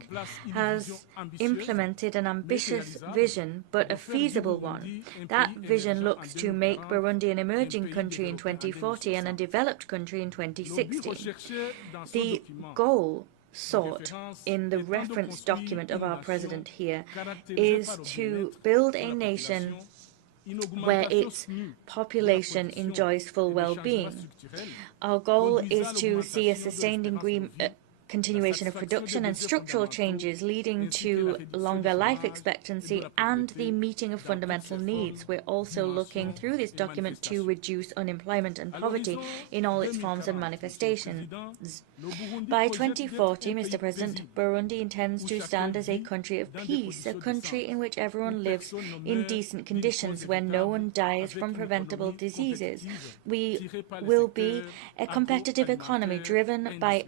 has implemented an ambitious vision, but a feasible one. That vision looks to make Burundi an emerging country in 2040 and a developed country in 2060. The goal sought in the reference document of our President here is to build a nation where its population enjoys full well-being. Our goal is to see a sustained continuation of production and structural changes leading to longer life expectancy and the meeting of fundamental needs. We're also looking through this document to reduce unemployment and poverty in all its forms and manifestations. By 2040, Mr. President, Burundi intends to stand as a country of peace, a country in which everyone lives in decent conditions, where no one dies from preventable diseases. We will be a competitive economy driven by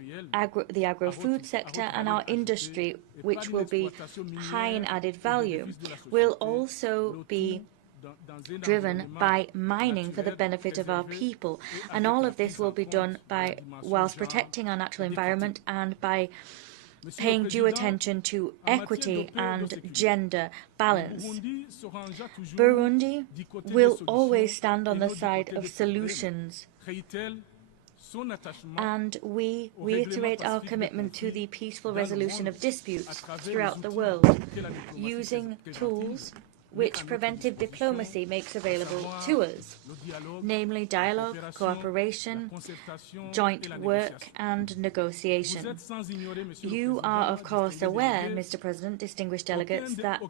the agro-food sector and our industry, which will be high in added value. We'll also be driven by mining for the benefit of our people, and all of this will be done whilst protecting our natural environment and by paying due attention to equity and gender balance. Burundi will always stand on the side of solutions, and we reiterate our commitment to the peaceful resolution of disputes throughout the world, using tools which preventive diplomacy makes available to us, namely dialogue, cooperation, joint work, and negotiation. You are, of course, aware, Mr. President, distinguished delegates, that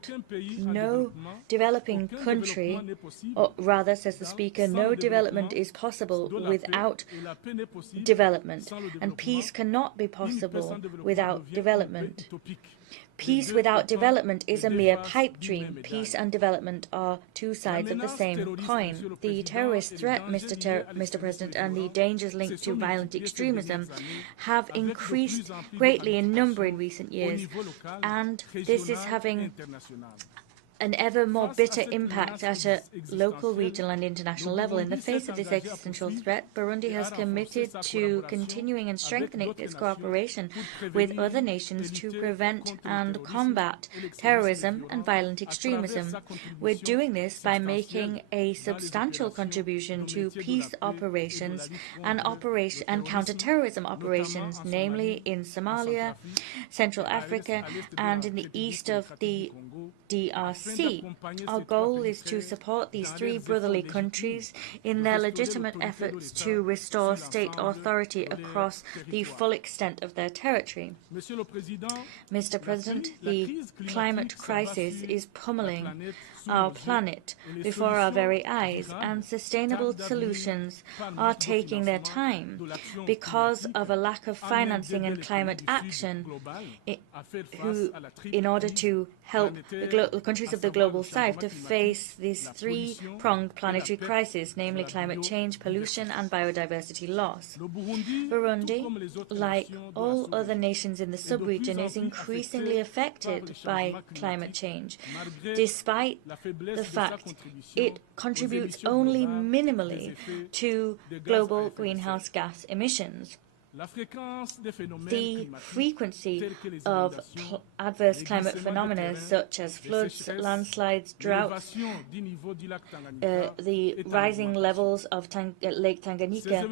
no developing country, or rather, says the Speaker, no development is possible without development, and peace cannot be possible without development. Peace without development is a mere pipe dream. Peace and development are two sides of the same coin. The terrorist threat, Mr. President, and the dangers linked to violent extremism have increased greatly in number in recent years, and this is having an ever more bitter impact at a local, regional and international level. In the face of this existential threat, Burundi has committed to continuing and strengthening its cooperation with other nations to prevent and combat terrorism and violent extremism. We're doing this by making a substantial contribution to peace operations and counter-terrorism operations, namely in Somalia, Central Africa, and in the east of the DRC. Our goal is to support these three brotherly countries in their legitimate efforts to restore state authority across the full extent of their territory. Mr. President, the climate crisis is pummeling our planet before our very eyes, and sustainable solutions are taking their time because of a lack of financing and climate action in order to help the countries of the global south to face this three-pronged planetary crisis, namely climate change, pollution and biodiversity loss. Burundi, like all other nations in the sub-region, is increasingly affected by climate change, despite the fact it contributes only minimally to global greenhouse gas emissions. the frequency of adverse climate phenomena such as floods, landslides, droughts, the rising levels of Lake Tanganyika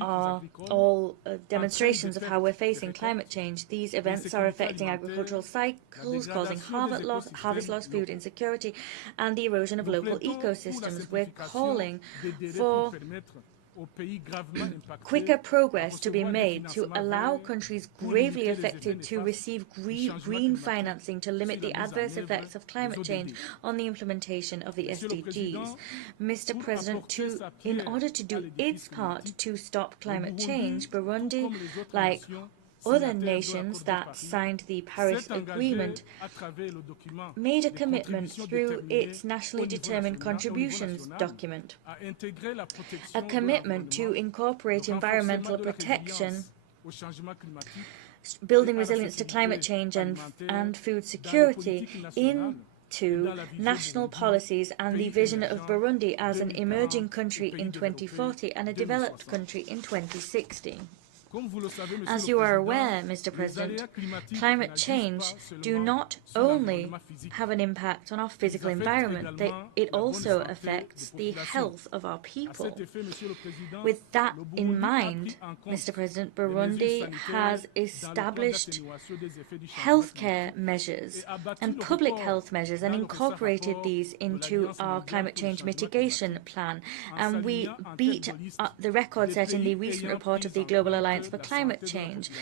are all demonstrations of how we're facing climate change. These events are affecting agricultural cycles, causing harvest loss, food insecurity, and the erosion of local ecosystems. We're calling for quicker progress to be made to allow countries gravely affected to receive green financing to limit the adverse effects of climate change on the implementation of the SDGs. Mr. President, in order to do its part to stop climate change, Burundi, like other nations that signed the Paris Agreement, made a commitment through its nationally determined contributions document, a commitment to incorporate environmental protection, building resilience to climate change and food security into national policies and the vision of Burundi as an emerging country in 2040 and a developed country in 2060. As you are aware, Mr. President, climate change do not only have an impact on our physical environment, it also affects the health of our people. With that in mind, Mr. President, Burundi has established healthcare measures and public health measures and incorporated these into our climate change mitigation plan. And we beat the record set in the recent report of the Global Alliance for Climate Change,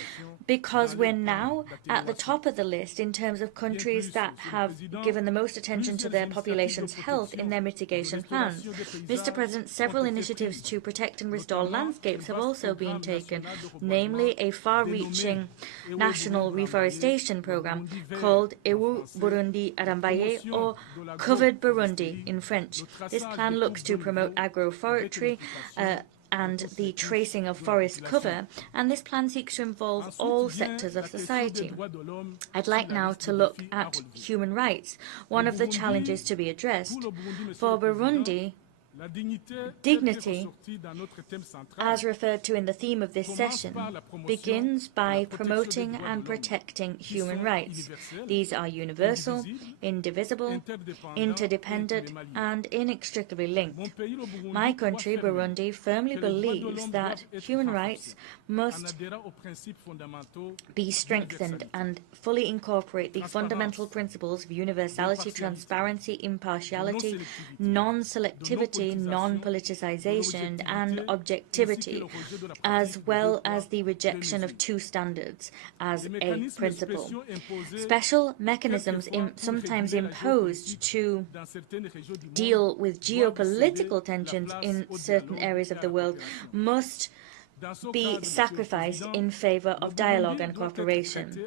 because we're now at the top of the list in terms of countries that have given the most attention to their population's health in their mitigation plans. Mr. President, several initiatives to protect and restore landscapes have also been taken, namely a far-reaching national reforestation program called Ewu Burundi Arambaye, or Covered Burundi in French. This plan looks to promote agroforestry and the tracing of forest cover, and this plan seeks to involve all sectors of society. I'd like now to look at human rights, one of the challenges to be addressed. For Burundi, dignity, as referred to in the theme of this session, begins by promoting and protecting human rights. These are universal, indivisible, interdependent, and inextricably linked. My country, Burundi, firmly believes that human rights must be strengthened and fully incorporate the fundamental principles of universality, transparency, impartiality, non-selectivity, non-politicization, and objectivity, as well as the rejection of two standards as a principle. Special mechanisms sometimes imposed to deal with geopolitical tensions in certain areas of the world must be sacrificed in favor of dialogue and cooperation.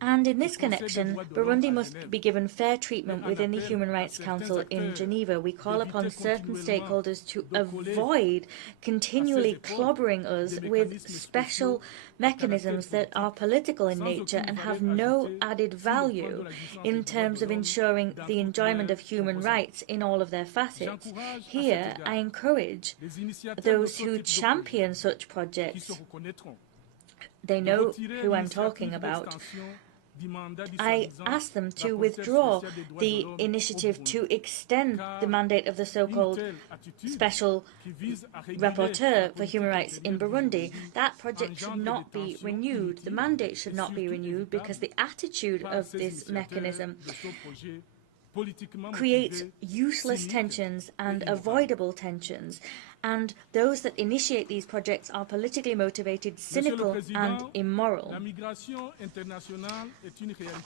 And in this connection, Burundi must be given fair treatment within the Human Rights Council in Geneva. We call upon certain stakeholders to avoid continually clobbering us with special mechanisms that are political in nature and have no added value in terms of ensuring the enjoyment of human rights in all of their facets. Here, I encourage those who champion such projects. They know who I'm talking about. I ask them to withdraw the initiative to extend the mandate of the so-called Special Rapporteur for Human Rights in Burundi. That project should not be renewed. The mandate should not be renewed because the attitude of this mechanism creates useless tensions and avoidable tensions, and those that initiate these projects are politically motivated, cynical, and immoral.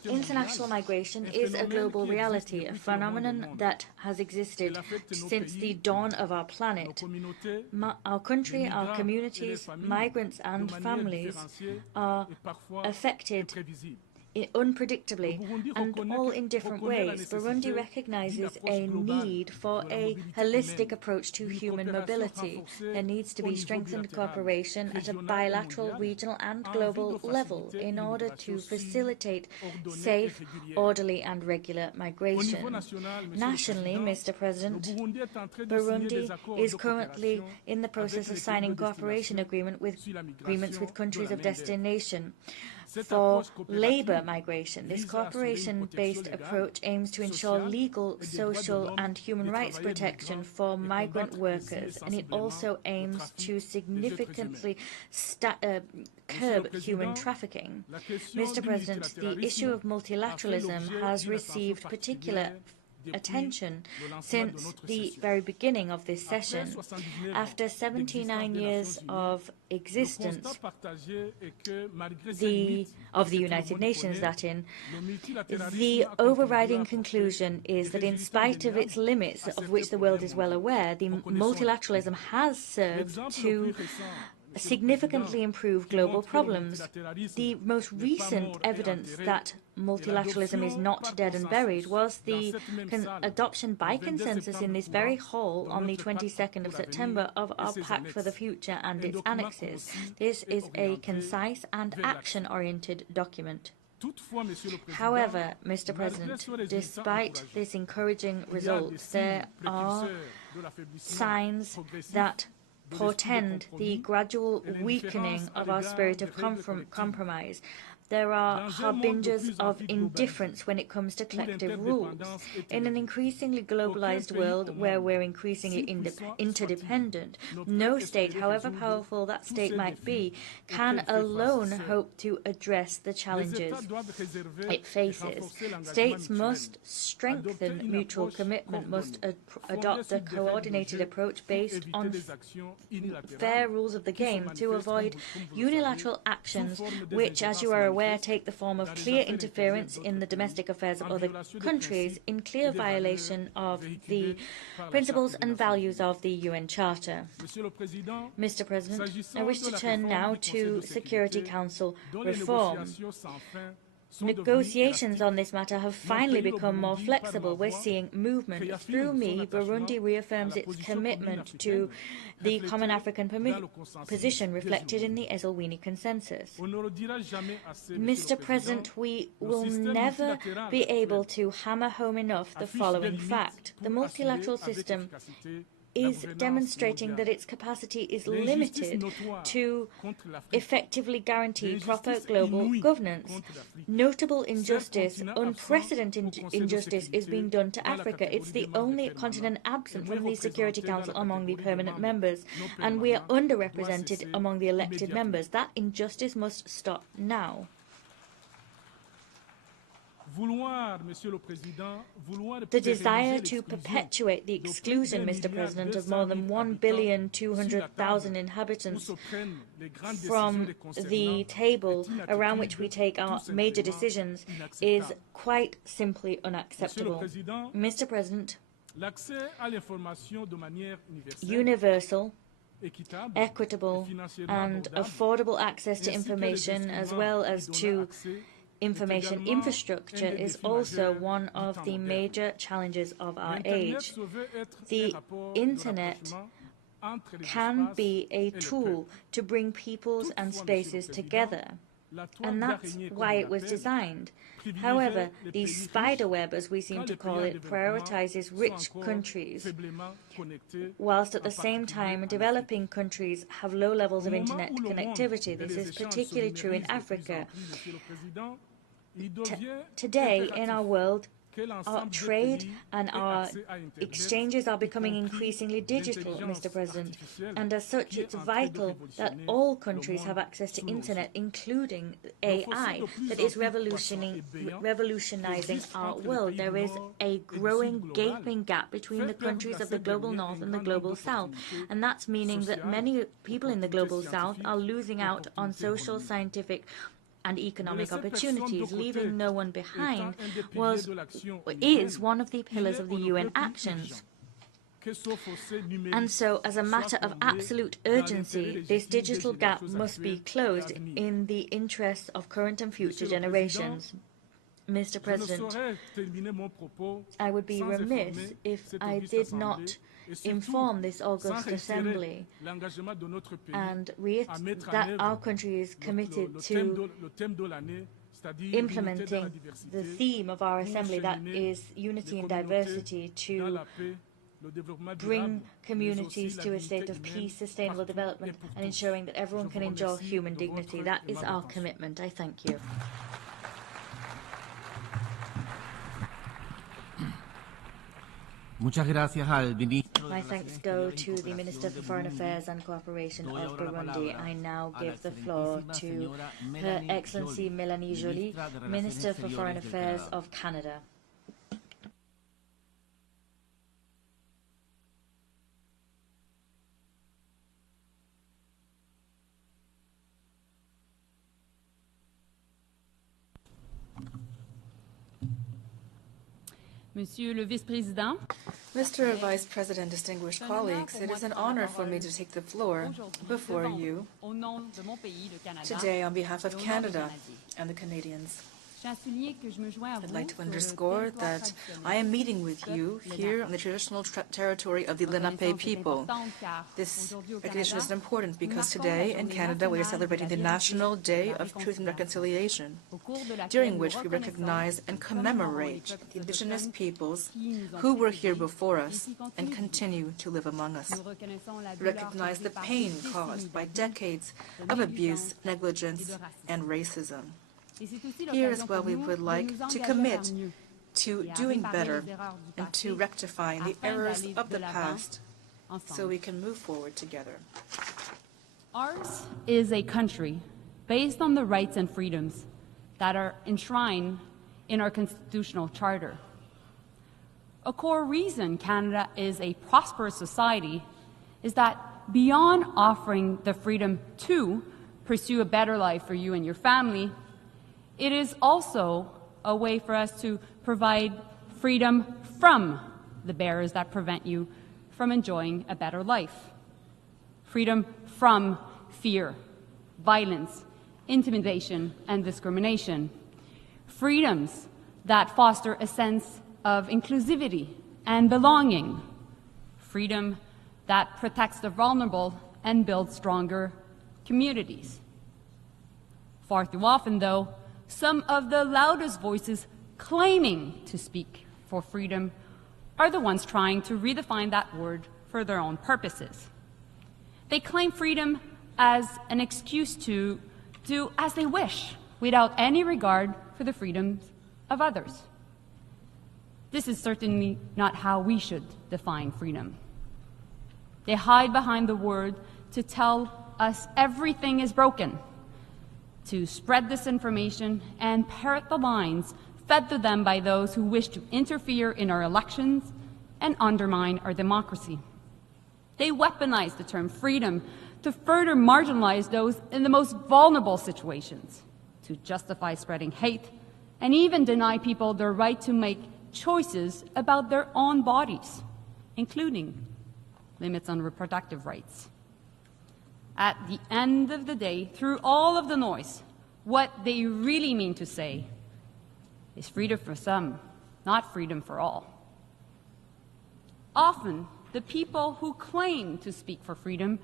International migration is a global reality, a phenomenon that has existed since the dawn of our planet. Our country, our communities, migrants, and families are affected unpredictably and all in different ways. Burundi recognizes a need for a holistic approach to human mobility. There needs to be strengthened cooperation at a bilateral, regional and global level in order to facilitate safe, orderly and regular migration. Nationally, Mr. President, Burundi is currently in the process of signing cooperation agreements with countries of destination for labour migration. This cooperation-based approach aims to ensure legal, social and human rights protection for migrant workers, and it also aims to significantly curb human trafficking. Mr. President, the issue of multilateralism has received particular attention since the very beginning of this session. After 79 years of existence of the United Nations, the overriding conclusion is that in spite of its limits, of which the world is well aware, the multilateralism has served to significantly improve global problems. The most recent evidence that multilateralism is not dead and buried was the adoption by consensus in this very hall on the 22nd of September of our Pact for the Future and its annexes. This is a concise and action-oriented document. However, Mr. President, despite this encouraging result, there are signs that portend the gradual weakening of our spirit of compromise. There are harbingers of indifference when it comes to collective rules. In an increasingly globalized world where we're increasingly interdependent, no state, however powerful that state might be, can alone hope to address the challenges it faces. States must strengthen mutual commitment, must adopt a coordinated approach based on fair rules of the game to avoid unilateral actions which, as you are aware, take the form of clear interference in the domestic affairs of other countries in clear violation of the principles and values of the UN Charter. Mr. President, I wish to turn now to Security Council reform. Negotiations on this matter have finally become more flexible. We're seeing movement. Through me, Burundi reaffirms its commitment to the common African position reflected in the Esselwini Consensus. Mr. President, we will never be able to hammer home enough the following fact. The multilateral system is demonstrating that its capacity is limited to effectively guarantee proper global governance. Notable injustice, unprecedented injustice is being done to Africa. It's the only continent absent from the Security Council among the permanent members, and we are underrepresented among the elected members. That injustice must stop now. The desire to perpetuate the exclusion, Mr. President, of more than 1,200,000,000 inhabitants from the table around which we take our major decisions is quite simply unacceptable. Mr. President, universal, equitable and affordable access to information as well as to information infrastructure is also one of the major challenges of our age. The Internet can be a tool to bring peoples and spaces together, and that's why it was designed. However, the spider web, as we seem to call it, prioritizes rich countries, whilst at the same time developing countries have low levels of internet connectivity. This is particularly true in Africa. Today, in our world, our trade and our exchanges are becoming increasingly digital, Mr. President, and as such it's vital that all countries have access to internet, including AI, that is revolutionizing our world. There is a growing gaping gap between the countries of the global north and the global south, and that's meaning that many people in the global south are losing out on social, scientific and economic opportunities. Leaving no one behind is one of the pillars of the UN actions. And so, as a matter of absolute urgency, this digital gap must be closed in the interests of current and future generations. Mr. President, I would be remiss if I did not inform this august Assembly and that our country is committed to implementing the theme of our Assembly, that is unity and diversity, to bring communities to a state of peace, sustainable development, and ensuring that everyone can enjoy human dignity. That is our commitment. I thank you. My thanks go to the Minister for Foreign Affairs and Cooperation of Burundi. I now give the floor to Her Excellency Mélanie Joly, Minister for Foreign Affairs of Canada. Monsieur le Vice-Président, Mr. Vice President, distinguished colleagues, it is an honor for me to take the floor before you today on behalf of Canada and the Canadians. I'd like to underscore that I am meeting with you here on the traditional territory of the Lenape people. This recognition is important because today in Canada we are celebrating the National Day of Truth and Reconciliation, during which we recognize and commemorate the Indigenous peoples who were here before us and continue to live among us. We recognize the pain caused by decades of abuse, negligence, and racism. Here as well, we would like to commit to doing better and to rectifying the errors of the past so we can move forward together. Ours is a country based on the rights and freedoms that are enshrined in our constitutional charter. A core reason Canada is a prosperous society is that beyond offering the freedom to pursue a better life for you and your family, it is also a way for us to provide freedom from the barriers that prevent you from enjoying a better life. Freedom from fear, violence, intimidation, and discrimination. Freedoms that foster a sense of inclusivity and belonging. Freedom that protects the vulnerable and builds stronger communities. Far too often, though, some of the loudest voices claiming to speak for freedom are the ones trying to redefine that word for their own purposes. They claim freedom as an excuse to do as they wish without any regard for the freedoms of others. This is certainly not how we should define freedom. They hide behind the word to tell us everything is broken, to spread disinformation and parrot the lines fed to them by those who wish to interfere in our elections and undermine our democracy. They weaponize the term freedom to further marginalize those in the most vulnerable situations, to justify spreading hate, and even deny people their right to make choices about their own bodies, including limits on reproductive rights. At the end of the day, through all of the noise, what they really mean to say is freedom for some, not freedom for all. Often, the people who claim to speak for freedom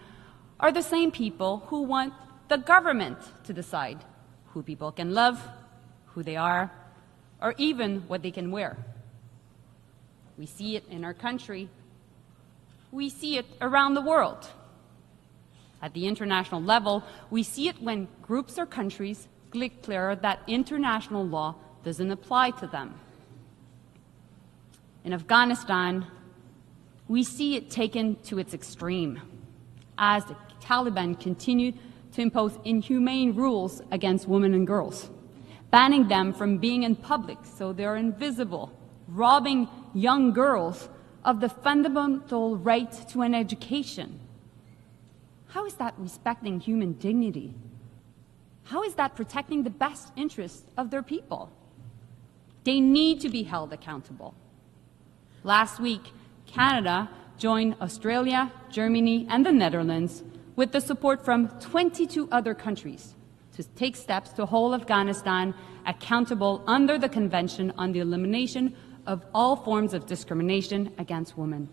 are the same people who want the government to decide who people can love, who they are, or even what they can wear. We see it in our country. We see it around the world. At the international level, we see it when groups or countries declare that international law doesn't apply to them. In Afghanistan, we see it taken to its extreme as the Taliban continued to impose inhumane rules against women and girls, banning them from being in public so they are invisible, robbing young girls of the fundamental right to an education. How is that respecting human dignity? How is that protecting the best interests of their people? They need to be held accountable. Last week, Canada joined Australia, Germany, and the Netherlands with the support from 22 other countries to take steps to hold Afghanistan accountable under the Convention on the Elimination of All Forms of Discrimination Against Women.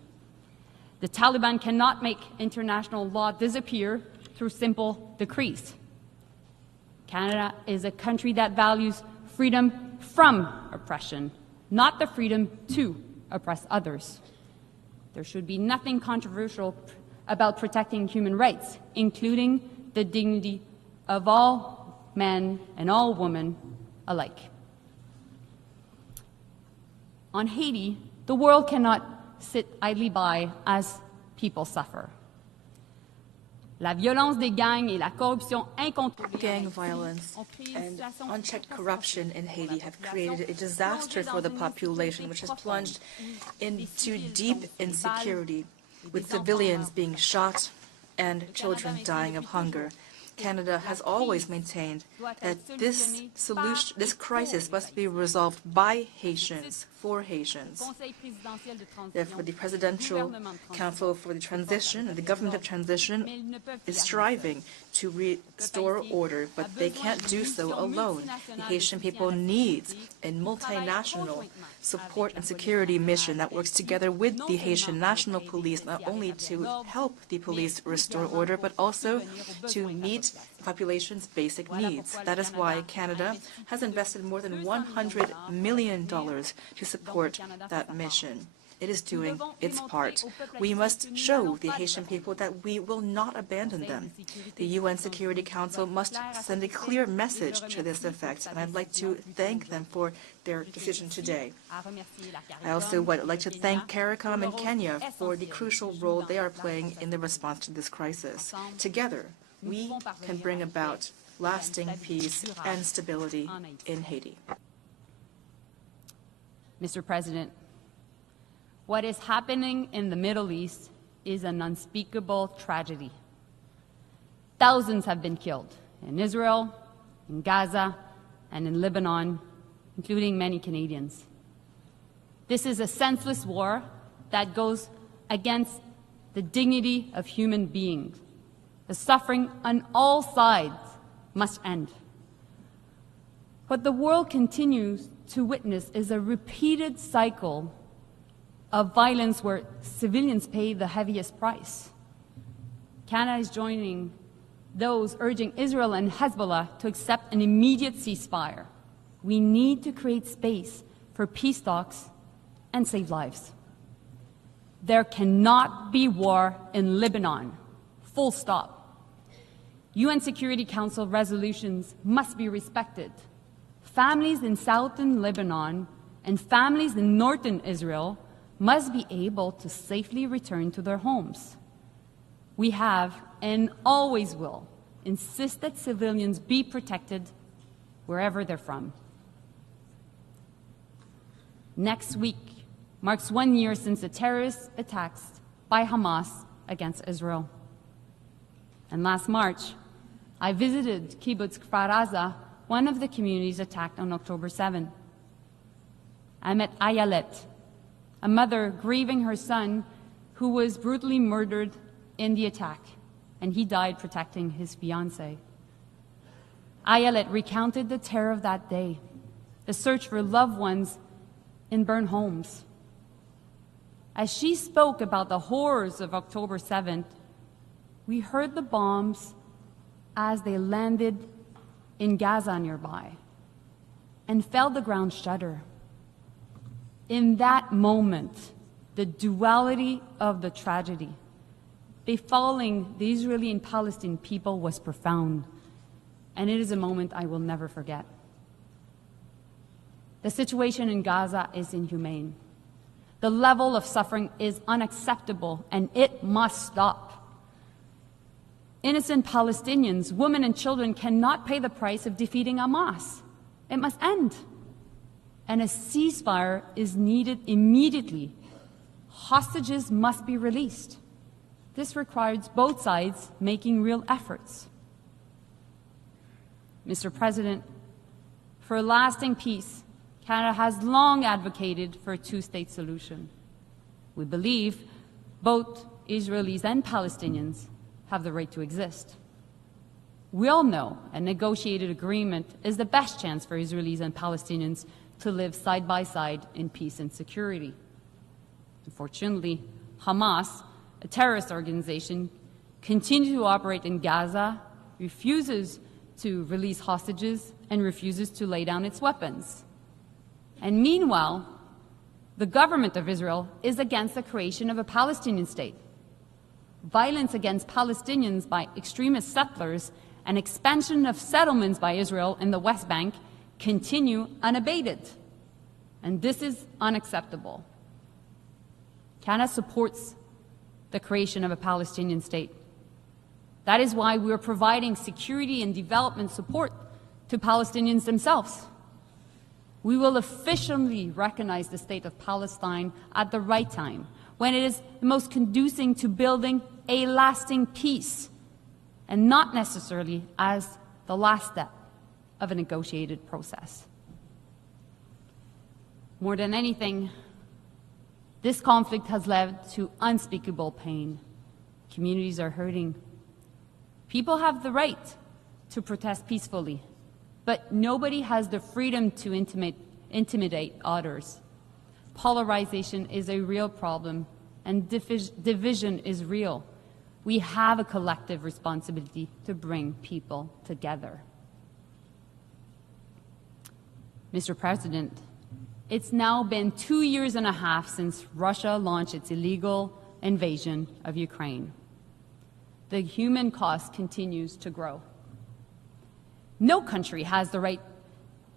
The Taliban cannot make international law disappear through simple decrees. Canada is a country that values freedom from oppression, not the freedom to oppress others. There should be nothing controversial about protecting human rights, including the dignity of all men and all women alike. On Haiti, the world cannot sit idly by as people suffer. La violence des gangs et la corruption incontrôlée. Gang violence and unchecked corruption in Haiti have created a disaster for the population, which has plunged into deep insecurity, with civilians being shot and children dying of hunger. Canada has always maintained that this crisis must be resolved by Haitians, for Haitians. Therefore, the Presidential Council for the Transition and the Government of Transition is striving to restore order, but they can't do so alone. The Haitian people needs a multinational support and security mission that works together with the Haitian National Police, not only to help the police restore order, but also to meet the population's basic needs. That is why Canada has invested more than $100 million to support that mission. It is doing its part. We must show the Haitian people that we will not abandon them. The UN Security Council must send a clear message to this effect, and I'd like to thank them for their decision today. I also would like to thank CARICOM and Kenya for the crucial role they are playing in the response to this crisis. Together, we can bring about lasting peace and stability in Haiti. Mr. President, what is happening in the Middle East is an unspeakable tragedy. Thousands have been killed in Israel, in Gaza, and in Lebanon, including many Canadians. This is a senseless war that goes against the dignity of human beings. The suffering on all sides must end. What the world continues to witness is a repeated cycle of violence where civilians pay the heaviest price. Canada is joining those urging Israel and Hezbollah to accept an immediate ceasefire. We need to create space for peace talks and save lives. There cannot be war in Lebanon, full stop. UN Security Council resolutions must be respected. Families in southern Lebanon and families in northern Israel must be able to safely return to their homes. We have and always will insist that civilians be protected wherever they're from. Next week marks 1 year since the terrorist attacks by Hamas against Israel. And last March, I visited Kibbutz Kfar Aza, one of the communities attacked on October 7. I met Ayelet, a mother grieving her son who was brutally murdered in the attack, and he died protecting his fiancée. Ayelet recounted the terror of that day, the search for loved ones in burned homes. As she spoke about the horrors of October 7th, we heard the bombs as they landed in Gaza nearby and felt the ground shudder. In that moment, the duality of the tragedy befalling the Israeli and Palestinian people was profound, and it is a moment I will never forget. The situation in Gaza is inhumane. The level of suffering is unacceptable, and it must stop. Innocent Palestinians, women and children cannot pay the price of defeating Hamas. It must end. And a ceasefire is needed immediately. Hostages must be released. This requires both sides making real efforts. Mr. President, for lasting peace, Canada has long advocated for a two-state solution. We believe both Israelis and Palestinians have the right to exist. We all know a negotiated agreement is the best chance for Israelis and Palestinians to live side by side in peace and security. Unfortunately, Hamas, a terrorist organization, continues to operate in Gaza, refuses to release hostages, and refuses to lay down its weapons. And meanwhile, the government of Israel is against the creation of a Palestinian state. Violence against Palestinians by extremist settlers and expansion of settlements by Israel in the West Bank continue unabated. And this is unacceptable. Canada supports the creation of a Palestinian state. That is why we are providing security and development support to Palestinians themselves. We will officially recognize the state of Palestine at the right time, when it is the most conducive to building a lasting peace, and not necessarily as the last step of a negotiated process. More than anything, this conflict has led to unspeakable pain. Communities are hurting. People have the right to protest peacefully, but nobody has the freedom to intimidate others. Polarization is a real problem, and division is real. We have a collective responsibility to bring people together. Mr. President, it's now been 2.5 years since Russia launched its illegal invasion of Ukraine. The human cost continues to grow. No country has the right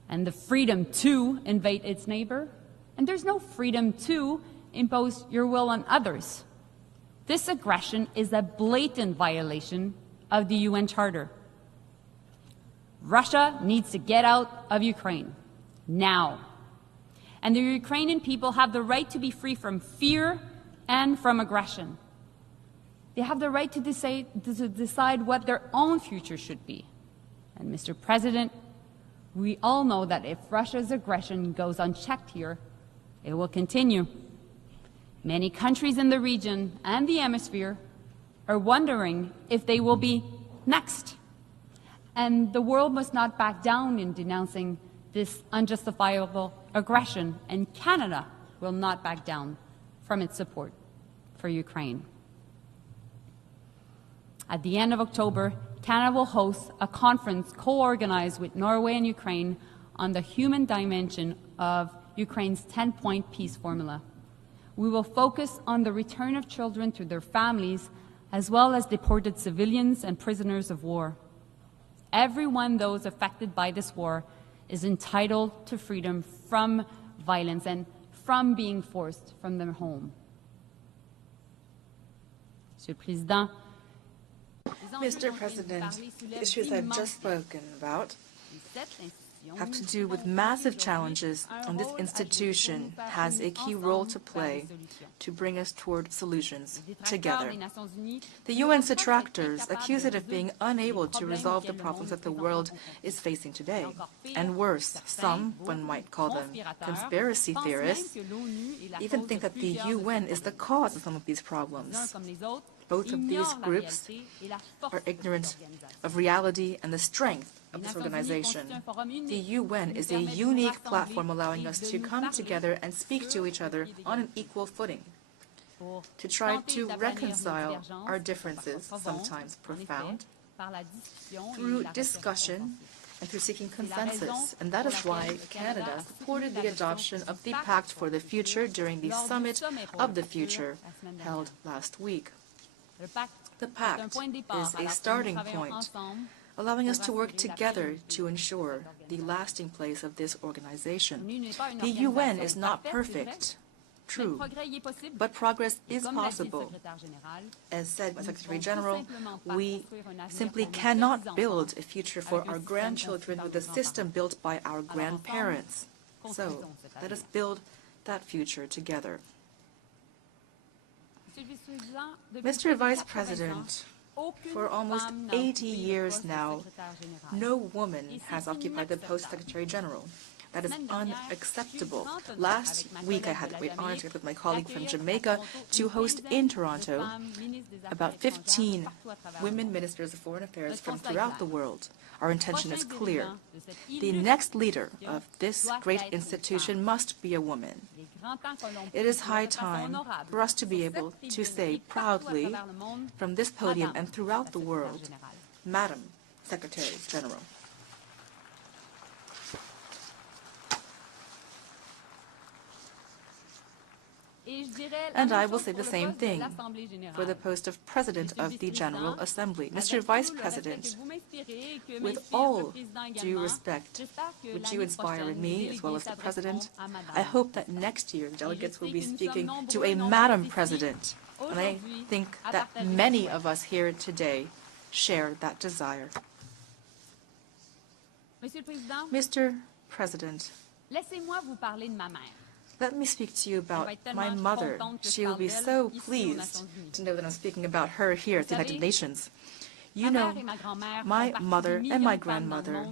and the freedom to invade its neighbor, and there's no freedom to impose your will on others. This aggression is a blatant violation of the UN Charter. Russia needs to get out of Ukraine now. And the Ukrainian people have the right to be free from fear and from aggression. They have the right to decide what their own future should be. And Mr. President, we all know that if Russia's aggression goes unchecked here, it will continue. Many countries in the region and the hemisphere are wondering if they will be next. And the world must not back down in denouncing this unjustifiable aggression, and Canada will not back down from its support for Ukraine. At the end of October, Canada will host a conference co-organized with Norway and Ukraine on the human dimension of Ukraine's 10-point peace formula. We will focus on the return of children to their families, as well as deported civilians and prisoners of war. Everyone, those affected by this war, is entitled to freedom from violence and from being forced from their home. Mr. President, the issues I've just spoken about have to do with massive challenges, and this institution has a key role to play to bring us toward solutions together. The UN's detractors accuse it of being unable to resolve the problems that the world is facing today. And worse, some, one might call them conspiracy theorists, even think that the UN is the cause of some of these problems. Both of these groups are ignorant of reality and the strength of this organization. The UN is a unique platform allowing us to come together and speak to each other on an equal footing, to try to reconcile our differences, sometimes profound, through discussion and through seeking consensus. And that is why Canada supported the adoption of the Pact for the Future during the Summit of the Future held last week. The Pact is a starting point, allowing us to work together to ensure the lasting place of this organization. The UN is not perfect, true, but progress is possible. As said by Secretary General, we simply cannot build a future for our grandchildren with a system built by our grandparents. So let us build that future together. Mr. Vice President, for almost 80 years now, no woman has occupied the post of Secretary General. That is unacceptable. Last week, I had the great honor together with my colleague from Jamaica to host in Toronto about 15 women ministers of foreign affairs from throughout the world. Our intention is clear. The next leader of this great institution must be a woman. It is high time for us to be able to say proudly from this podium and throughout the world, Madam Secretary General. And I will say the same thing for the post of President of the General Assembly. Mr. Vice President, with all due respect, would you inspire in me as well as the President? I hope that next year delegates will be speaking to a Madam President. And I think that many of us here today share that desire. Mr. President, let me speak to you about my mother. She will be so pleased to know that I'm speaking about her here at the United Nations. You know, my mother and my grandmother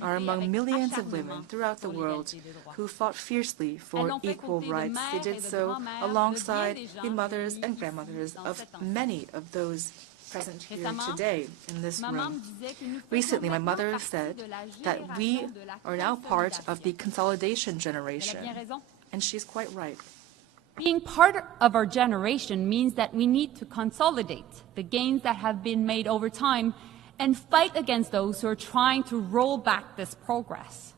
are among millions of women throughout the world who fought fiercely for equal rights. They did so alongside the mothers and grandmothers of many of those present here today in this room. Recently, my mother said that we are now part of the consolidation generation. And she's quite right. Being part of our generation means that we need to consolidate the gains that have been made over time and fight against those who are trying to roll back this progress.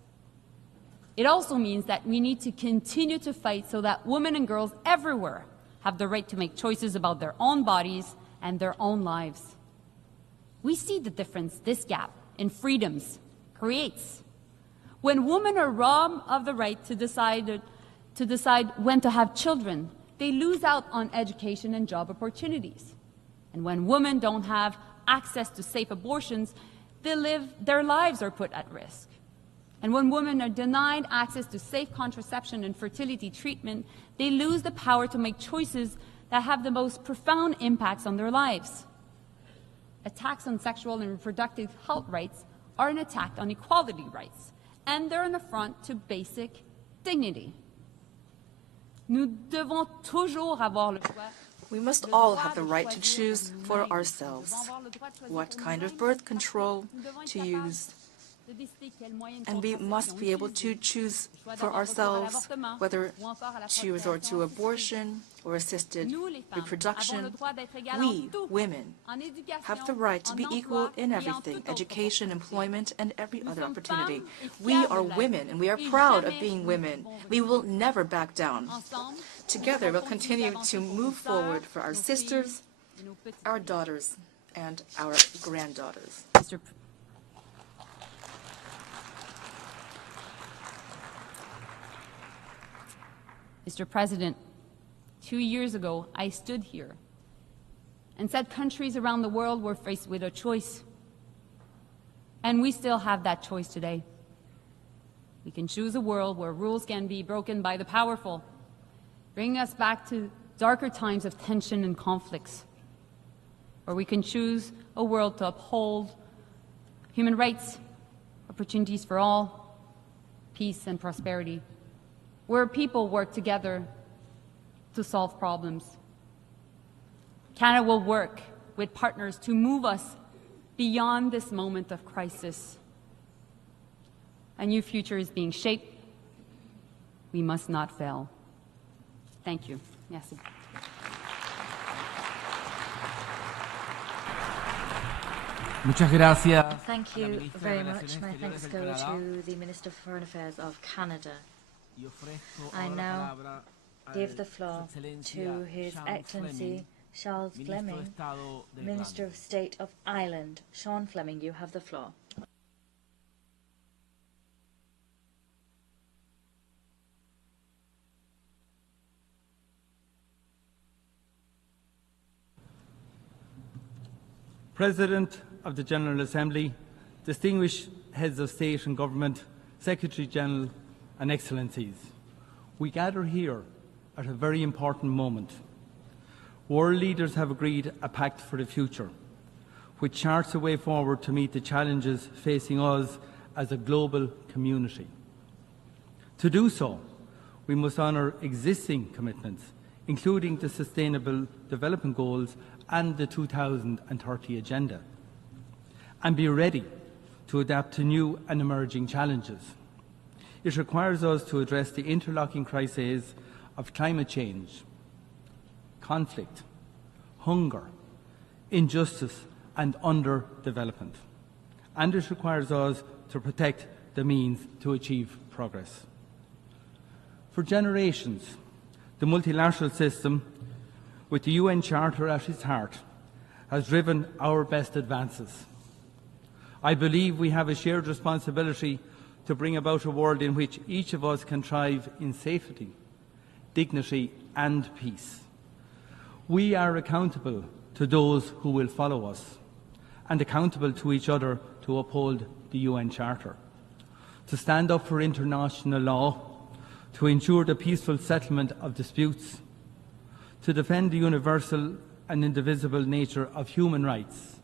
It also means that we need to continue to fight so that women and girls everywhere have the right to make choices about their own bodies and their own lives. We see the difference this gap in freedoms creates. When women are robbed of the right to decide when to have children, they lose out on education and job opportunities. And when women don't have access to safe abortions, their lives are put at risk. And when women are denied access to safe contraception and fertility treatment, they lose the power to make choices that have the most profound impacts on their lives. Attacks on sexual and reproductive health rights are an attack on equality rights, and they're an affront to basic dignity. We must all have the right to choose for ourselves what kind of birth control to use. And we must be able to choose for ourselves whether to resort to abortion or assisted reproduction. We, women, have the right to be equal in everything, education, employment, and every other opportunity. We are women, and we are proud of being women. We will never back down. Together, we'll continue to move forward for our sisters, our daughters, and our granddaughters. Mr. President, 2 years ago, I stood here and said countries around the world were faced with a choice. And we still have that choice today. We can choose a world where rules can be broken by the powerful, bringing us back to darker times of tension and conflicts. Or we can choose a world to uphold human rights, opportunities for all, peace and prosperity, where people work together to solve problems. Canada will work with partners to move us beyond this moment of crisis. A new future is being shaped. We must not fail. Thank you. Merci. Muchas gracias. Thank you very much. My thanks go to the Minister for Foreign Affairs of Canada. I now give the floor to His Excellency Charles Fleming, Minister of State of Ireland. Sean Fleming, you have the floor. President of the General Assembly, distinguished heads of state and government, Secretary General and Excellencies, we gather here at a very important moment. World leaders have agreed a pact for the future, which charts a way forward to meet the challenges facing us as a global community. To do so, we must honour existing commitments, including the Sustainable Development Goals and the 2030 Agenda, and be ready to adapt to new and emerging challenges. It requires us to address the interlocking crises of climate change, conflict, hunger, injustice and underdevelopment. And it requires us to protect the means to achieve progress. For generations, the multilateral system, with the UN Charter at its heart, has driven our best advances. I believe we have a shared responsibility to bring about a world in which each of us can thrive in safety, dignity and peace. We are accountable to those who will follow us and accountable to each other to uphold the UN Charter, to stand up for international law, to ensure the peaceful settlement of disputes, to defend the universal and indivisible nature of human rights,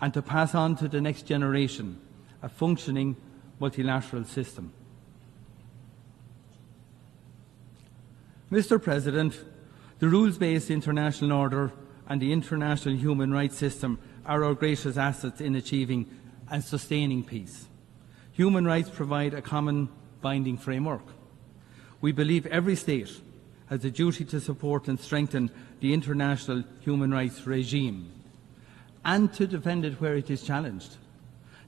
and to pass on to the next generation a functioning multilateral system. Mr. President, the rules-based international order and the international human rights system are our greatest assets in achieving and sustaining peace. Human rights provide a common binding framework. We believe every state has a duty to support and strengthen the international human rights regime and to defend it where it is challenged.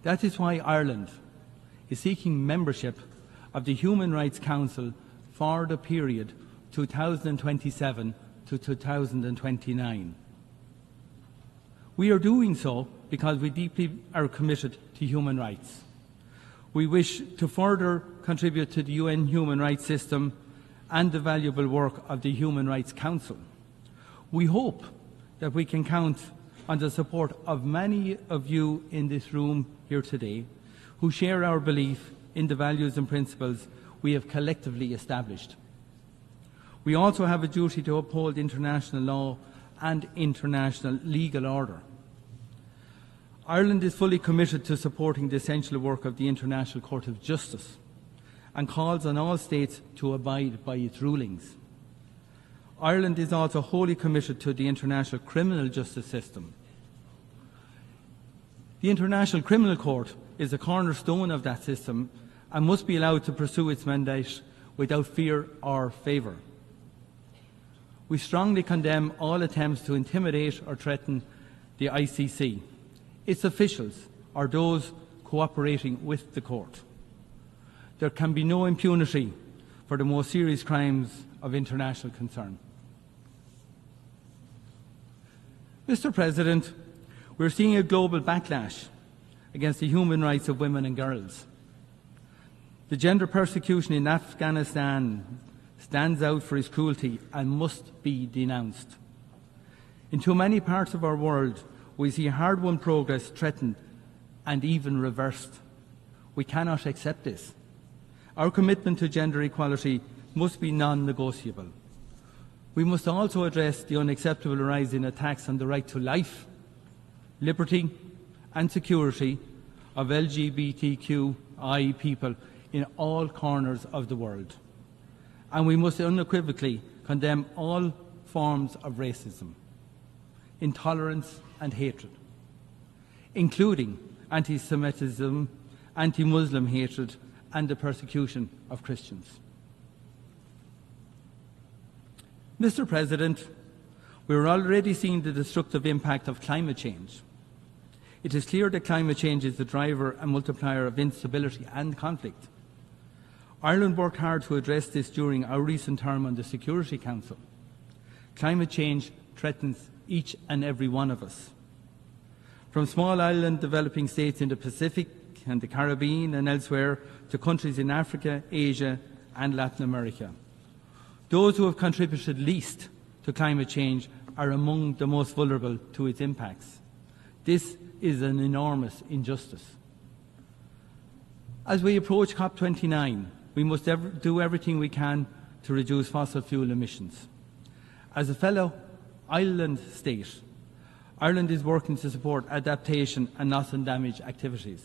That is why Ireland is seeking membership of the Human Rights Council for the period 2027 to 2029. We are doing so because we deeply are committed to human rights. We wish to further contribute to the UN human rights system and the valuable work of the Human Rights Council. We hope that we can count on the support of many of you in this room here today who share our belief in the values and principles we have collectively established. We also have a duty to uphold international law and international legal order. Ireland is fully committed to supporting the essential work of the International Court of Justice and calls on all states to abide by its rulings. Ireland is also wholly committed to the international criminal justice system. The International Criminal Court is a cornerstone of that system and must be allowed to pursue its mandate without fear or favour. We strongly condemn all attempts to intimidate or threaten the ICC, its officials or those cooperating with the court. There can be no impunity for the most serious crimes of international concern. Mr. President, we're seeing a global backlash against the human rights of women and girls. The gender persecution in Afghanistan stands out for its cruelty and must be denounced. In too many parts of our world, we see hard-won progress threatened and even reversed. We cannot accept this. Our commitment to gender equality must be non-negotiable. We must also address the unacceptable rise in attacks on the right to life, liberty and security of LGBTQI people in all corners of the world. And we must unequivocally condemn all forms of racism, intolerance and hatred, including anti-Semitism, anti-Muslim hatred and the persecution of Christians. Mr. President, we are already seeing the destructive impact of climate change. It is clear that climate change is the driver and multiplier of instability and conflict. Ireland worked hard to address this during our recent term on the Security Council. Climate change threatens each and every one of us. From small island developing states in the Pacific and the Caribbean and elsewhere to countries in Africa, Asia and Latin America. Those who have contributed least to climate change are among the most vulnerable to its impacts. This is an enormous injustice. As we approach COP29, we must do everything we can to reduce fossil fuel emissions. As a fellow island state, Ireland is working to support adaptation and loss and damage activities.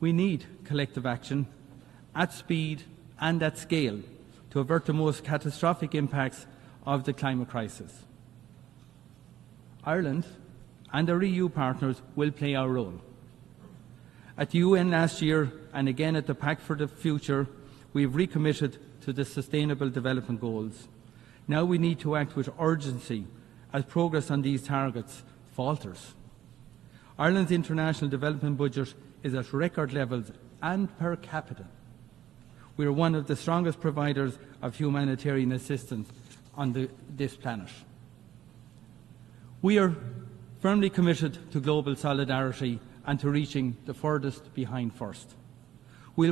We need collective action at speed and at scale to avert the most catastrophic impacts of the climate crisis. Ireland and our EU partners will play our role. At the UN last year and again at the Pact for the Future, we have recommitted to the Sustainable Development Goals. Now we need to act with urgency as progress on these targets falters. Ireland's international development budget is at record levels and per capita. We are one of the strongest providers of humanitarian assistance on this planet. We are firmly committed to global solidarity and to reaching the furthest behind first. We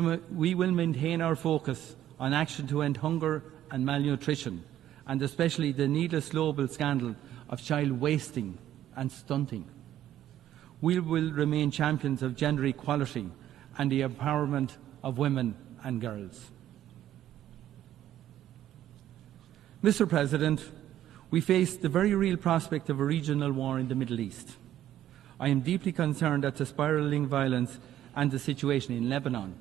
will maintain our focus on action to end hunger and malnutrition, and especially the needless global scandal of child wasting and stunting. We will remain champions of gender equality and the empowerment of women and girls. Mr. President, we face the very real prospect of a regional war in the Middle East. I am deeply concerned at the spiralling violence and the situation in Lebanon.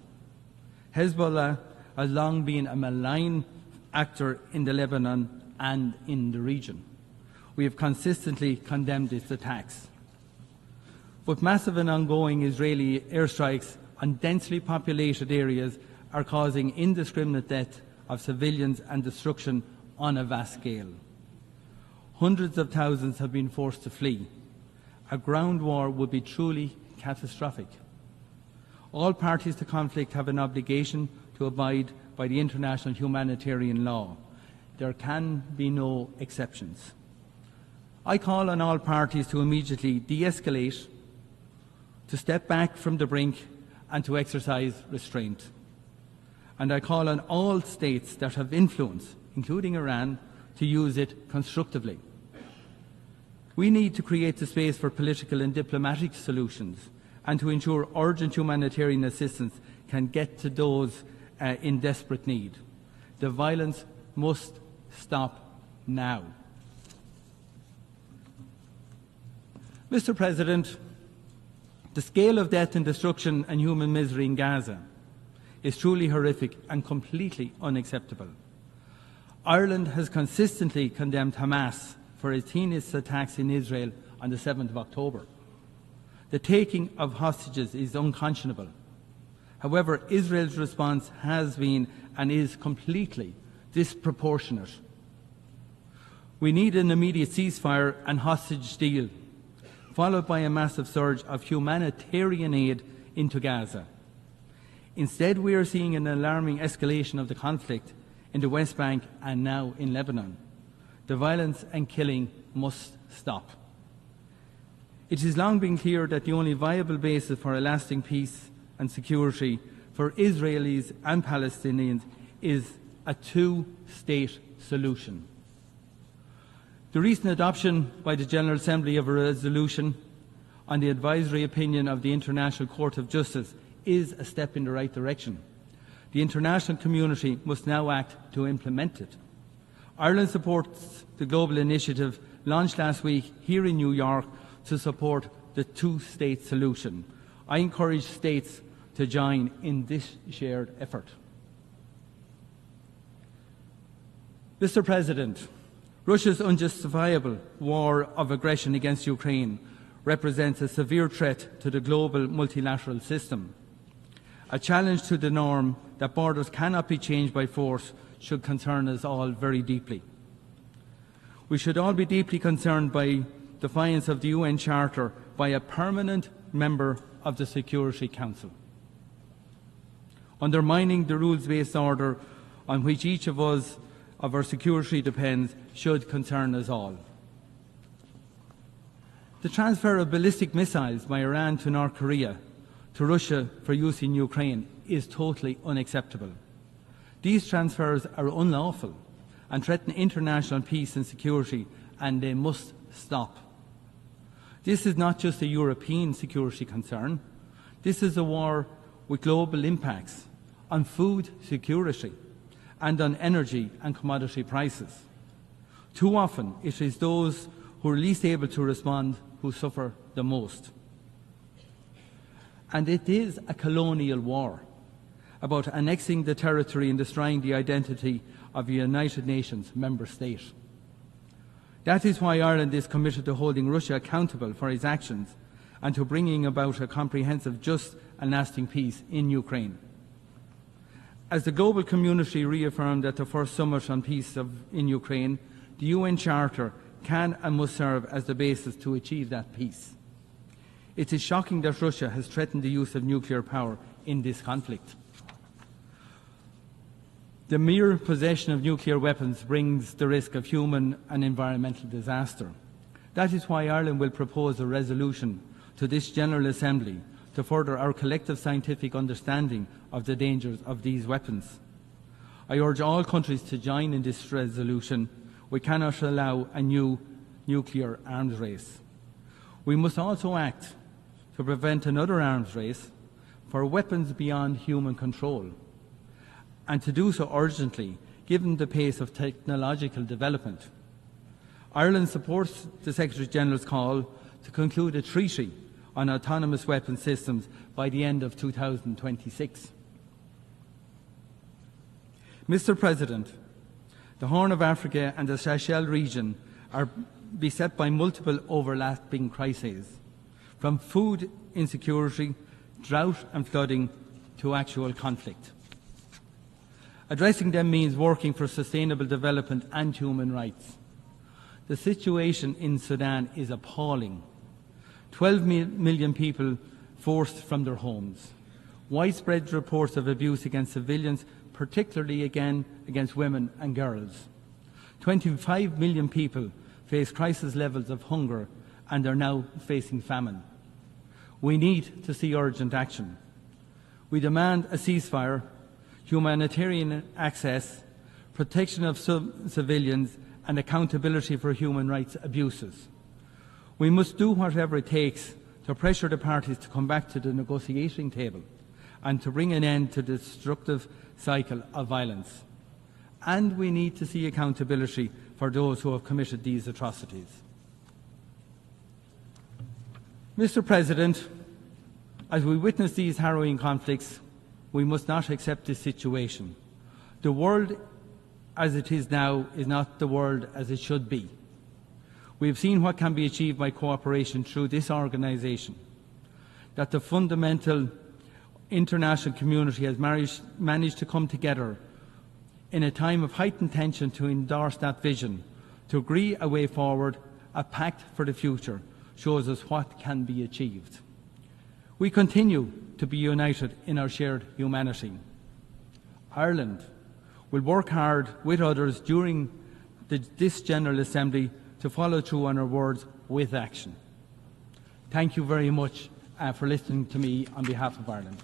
Hezbollah has long been a malign actor in Lebanon and in the region. We have consistently condemned its attacks. But massive and ongoing Israeli airstrikes on densely populated areas are causing indiscriminate death of civilians and destruction on a vast scale. Hundreds of thousands have been forced to flee. A ground war would be truly catastrophic. All parties to conflict have an obligation to abide by the international humanitarian law. There can be no exceptions. I call on all parties to immediately de-escalate, to step back from the brink and to exercise restraint. And I call on all states that have influence, including Iran, to use it constructively. We need to create the space for political and diplomatic solutions and to ensure urgent humanitarian assistance can get to those in desperate need. The violence must stop now. Mr. President, the scale of death and destruction and human misery in Gaza is truly horrific and completely unacceptable. Ireland has consistently condemned Hamas for its heinous attacks in Israel on the 7th of October. The taking of hostages is unconscionable. However, Israel's response has been and is completely disproportionate. We need an immediate ceasefire and hostage deal, followed by a massive surge of humanitarian aid into Gaza. Instead, we are seeing an alarming escalation of the conflict in the West Bank and now in Lebanon. The violence and killing must stop. It has long been clear that the only viable basis for a lasting peace and security for Israelis and Palestinians is a two-state solution. The recent adoption by the General Assembly of a resolution on the advisory opinion of the International Court of Justice is a step in the right direction. The international community must now act to implement it. Ireland supports the global initiative launched last week here in New York to support the two-state solution. I encourage states to join in this shared effort. Mr. President, Russia's unjustifiable war of aggression against Ukraine represents a severe threat to the global multilateral system. A challenge to the norm that borders cannot be changed by force should concern us all very deeply. We should all be deeply concerned by defiance of the UN Charter by a permanent member of the Security Council. Undermining the rules-based order on which each of us of our security depends should concern us all. The transfer of ballistic missiles by Iran to North Korea to Russia for use in Ukraine is totally unacceptable. These transfers are unlawful and threaten international peace and security, and they must stop. This is not just a European security concern. This is a war with global impacts on food security and on energy and commodity prices. Too often, it is those who are least able to respond who suffer the most. And it is a colonial war, about annexing the territory and destroying the identity of a United Nations member state. That is why Ireland is committed to holding Russia accountable for its actions and to bringing about a comprehensive, just and lasting peace in Ukraine. As the global community reaffirmed at the first summit on peace in Ukraine, the UN Charter can and must serve as the basis to achieve that peace. It is shocking that Russia has threatened the use of nuclear power in this conflict. The mere possession of nuclear weapons brings the risk of human and environmental disaster. That is why Ireland will propose a resolution to this General Assembly to further our collective scientific understanding of the dangers of these weapons. I urge all countries to join in this resolution. We cannot allow a new nuclear arms race. We must also act to prevent another arms race for weapons beyond human control, and to do so urgently, given the pace of technological development. Ireland supports the Secretary-General's call to conclude a treaty on autonomous weapon systems by the end of 2026. Mr. President, the Horn of Africa and the Sahel region are beset by multiple overlapping crises, from food insecurity, drought and flooding to actual conflict. Addressing them means working for sustainable development and human rights. The situation in Sudan is appalling. 12 million people forced from their homes. Widespread reports of abuse against civilians, particularly again against women and girls. 25 million people face crisis levels of hunger and are now facing famine. We need to see urgent action. We demand a ceasefire, humanitarian access, protection of civilians, and accountability for human rights abuses. We must do whatever it takes to pressure the parties to come back to the negotiating table and to bring an end to the destructive cycle of violence. And we need to see accountability for those who have committed these atrocities. Mr. President, as we witness these harrowing conflicts, we must not accept this situation. The world as it is now is not the world as it should be. We have seen what can be achieved by cooperation through this organisation, that the fundamental international community has managed to come together in a time of heightened tension to endorse that vision, to agree a way forward, a pact for the future, shows us what can be achieved. We continue to be united in our shared humanity. Ireland will work hard with others during this General Assembly to follow through on our words with action. Thank you very much for listening to me on behalf of Ireland.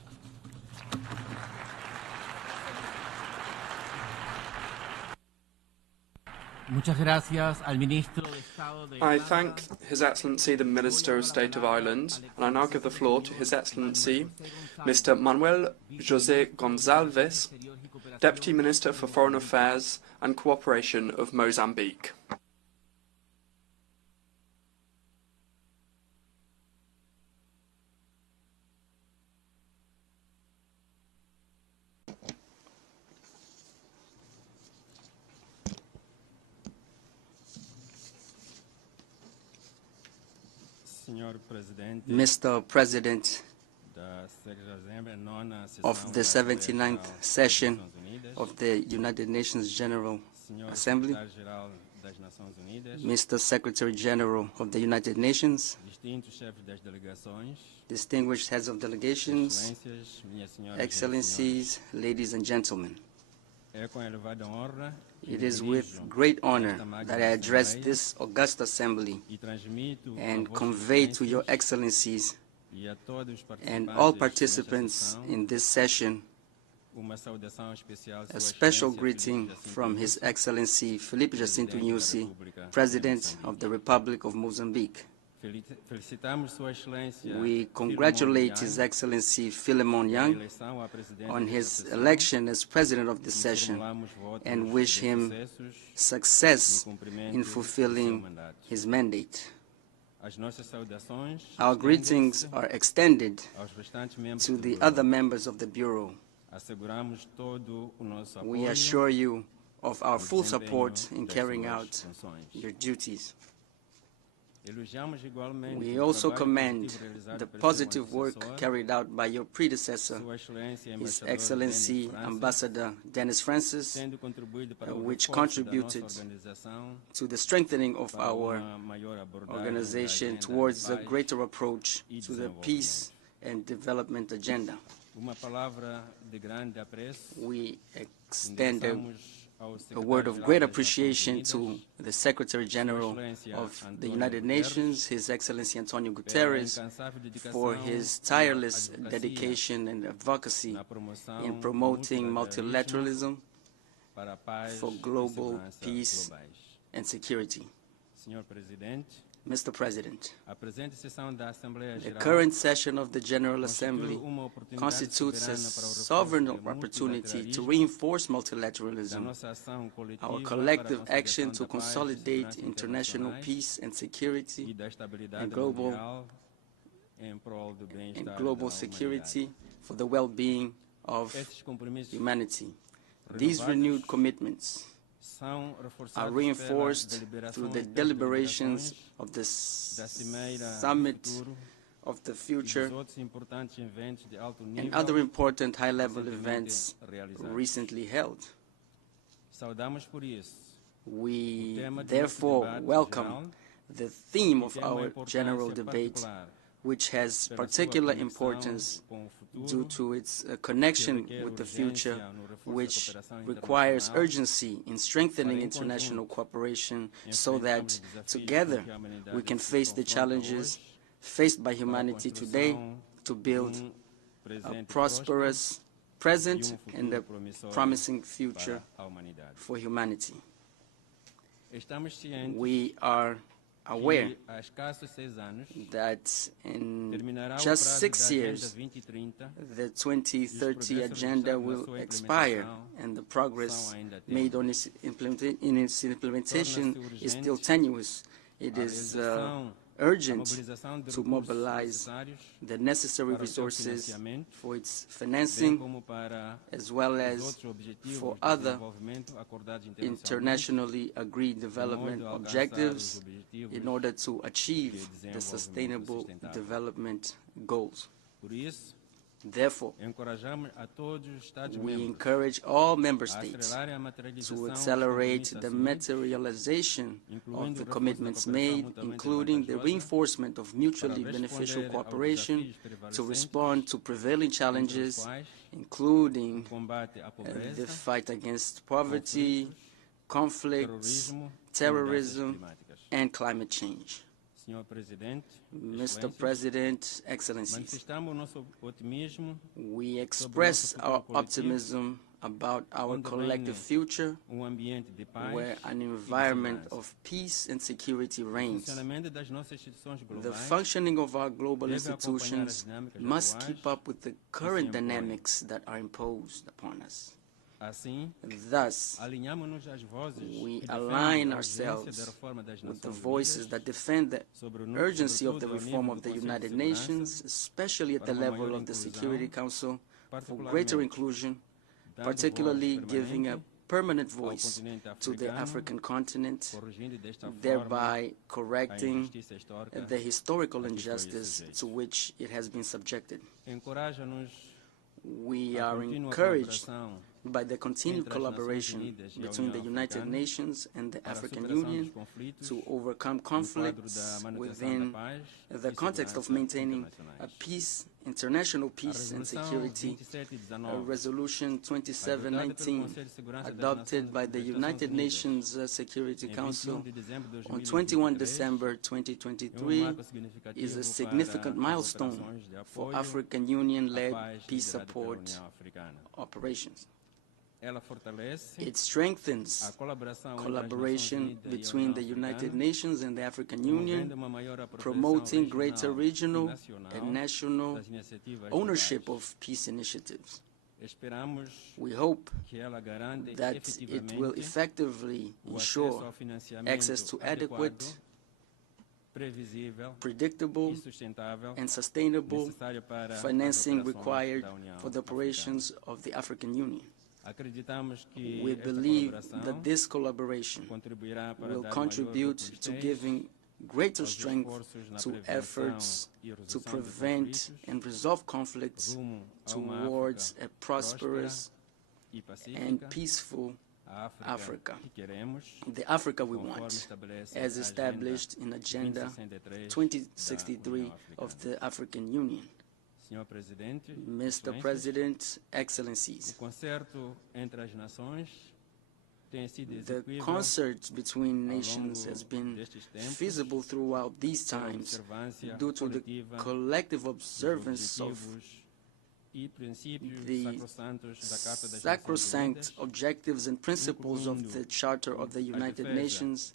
I thank His Excellency the Minister of State of Ireland, and I now give the floor to His Excellency Mr. Manuel José Gonçalves, Deputy Minister for Foreign Affairs and Cooperation of Mozambique. Mr. President of the 79th session of the United Nations General Assembly, Mr. Secretary General of the United Nations, distinguished heads of delegations, Excellencies, ladies and gentlemen. It is with great honor that I address this august assembly and convey to your excellencies and all participants in this session a special greeting from His Excellency Felipe Jacinto Nyusi, President of the Republic of Mozambique. We congratulate His Excellency Philemon Yang on his election as President of the session and wish him success in fulfilling his mandate. Our greetings are extended to the other members of the Bureau, We assure you of our full support in carrying out your duties. We also commend the positive work carried out by your predecessor, His Excellency Ambassador Dennis Francis, which contributed to the strengthening of our organization towards a greater approach to the peace and development agenda. We extend a word of great appreciation to the Secretary General of the United Nations, His Excellency Antonio Guterres, for his tireless dedication and advocacy in promoting multilateralism for global peace and security. Mr. President, the current session of the General Assembly constitutes a sovereign opportunity to reinforce multilateralism, our collective action to consolidate international peace and security and global security for the well-being of humanity. These renewed commitments are reinforced through the deliberations of the Summit of the Future and other important high-level events recently held. We therefore welcome the theme of our general debate, which has particular importance due to its connection with the future, which requires urgency in strengthening international cooperation so that together we can face the challenges faced by humanity today to build a prosperous present and a promising future for humanity. We are aware that in just 6 years, the 2030 agenda will expire, and the progress made on its implementation is still tenuous. It is urgent to mobilize the necessary resources for its financing, as well as for other internationally agreed development objectives in order to achieve the Sustainable Development Goals. Therefore, we encourage all member states to accelerate the materialization of the commitments made, including the reinforcement of mutually beneficial cooperation to respond to prevailing challenges, including the fight against poverty, conflicts, terrorism, and climate change. Mr. President, Excellencies, we express our optimism about our collective future, where an environment of peace and security reigns. The functioning of our global institutions must keep up with the current dynamics that are imposed upon us. Thus, we align ourselves with the voices that defend the urgency of the reform of the United Nations, especially at the level of the Security Council, for greater inclusion, particularly giving a permanent voice to the African continent, thereby correcting the historical injustice to which it has been subjected. We are encouraged by the continued collaboration between the United Nations and the African Union to overcome conflicts within the context of maintaining a peace, international peace and security. Resolution 2719, adopted by the United Nations Security Council on 21 December 2023, is a significant milestone for African Union-led peace support operations. It strengthens collaboration between the United Nations and the African Union, promoting greater regional and national ownership of peace initiatives. We hope that it will effectively ensure access to adequate predictable, and sustainable financing required for the operations of the African Union. We believe that this collaboration will contribute to giving greater strength to efforts to prevent and resolve conflicts towards a prosperous and peaceful Africa, the Africa we want, as established in Agenda 2063 of the African Union. Mr. President, Excellencies, the concert between nations has been feasible throughout these times due to the collective observance of the sacrosanct objectives and principles of the Charter of the United Nations,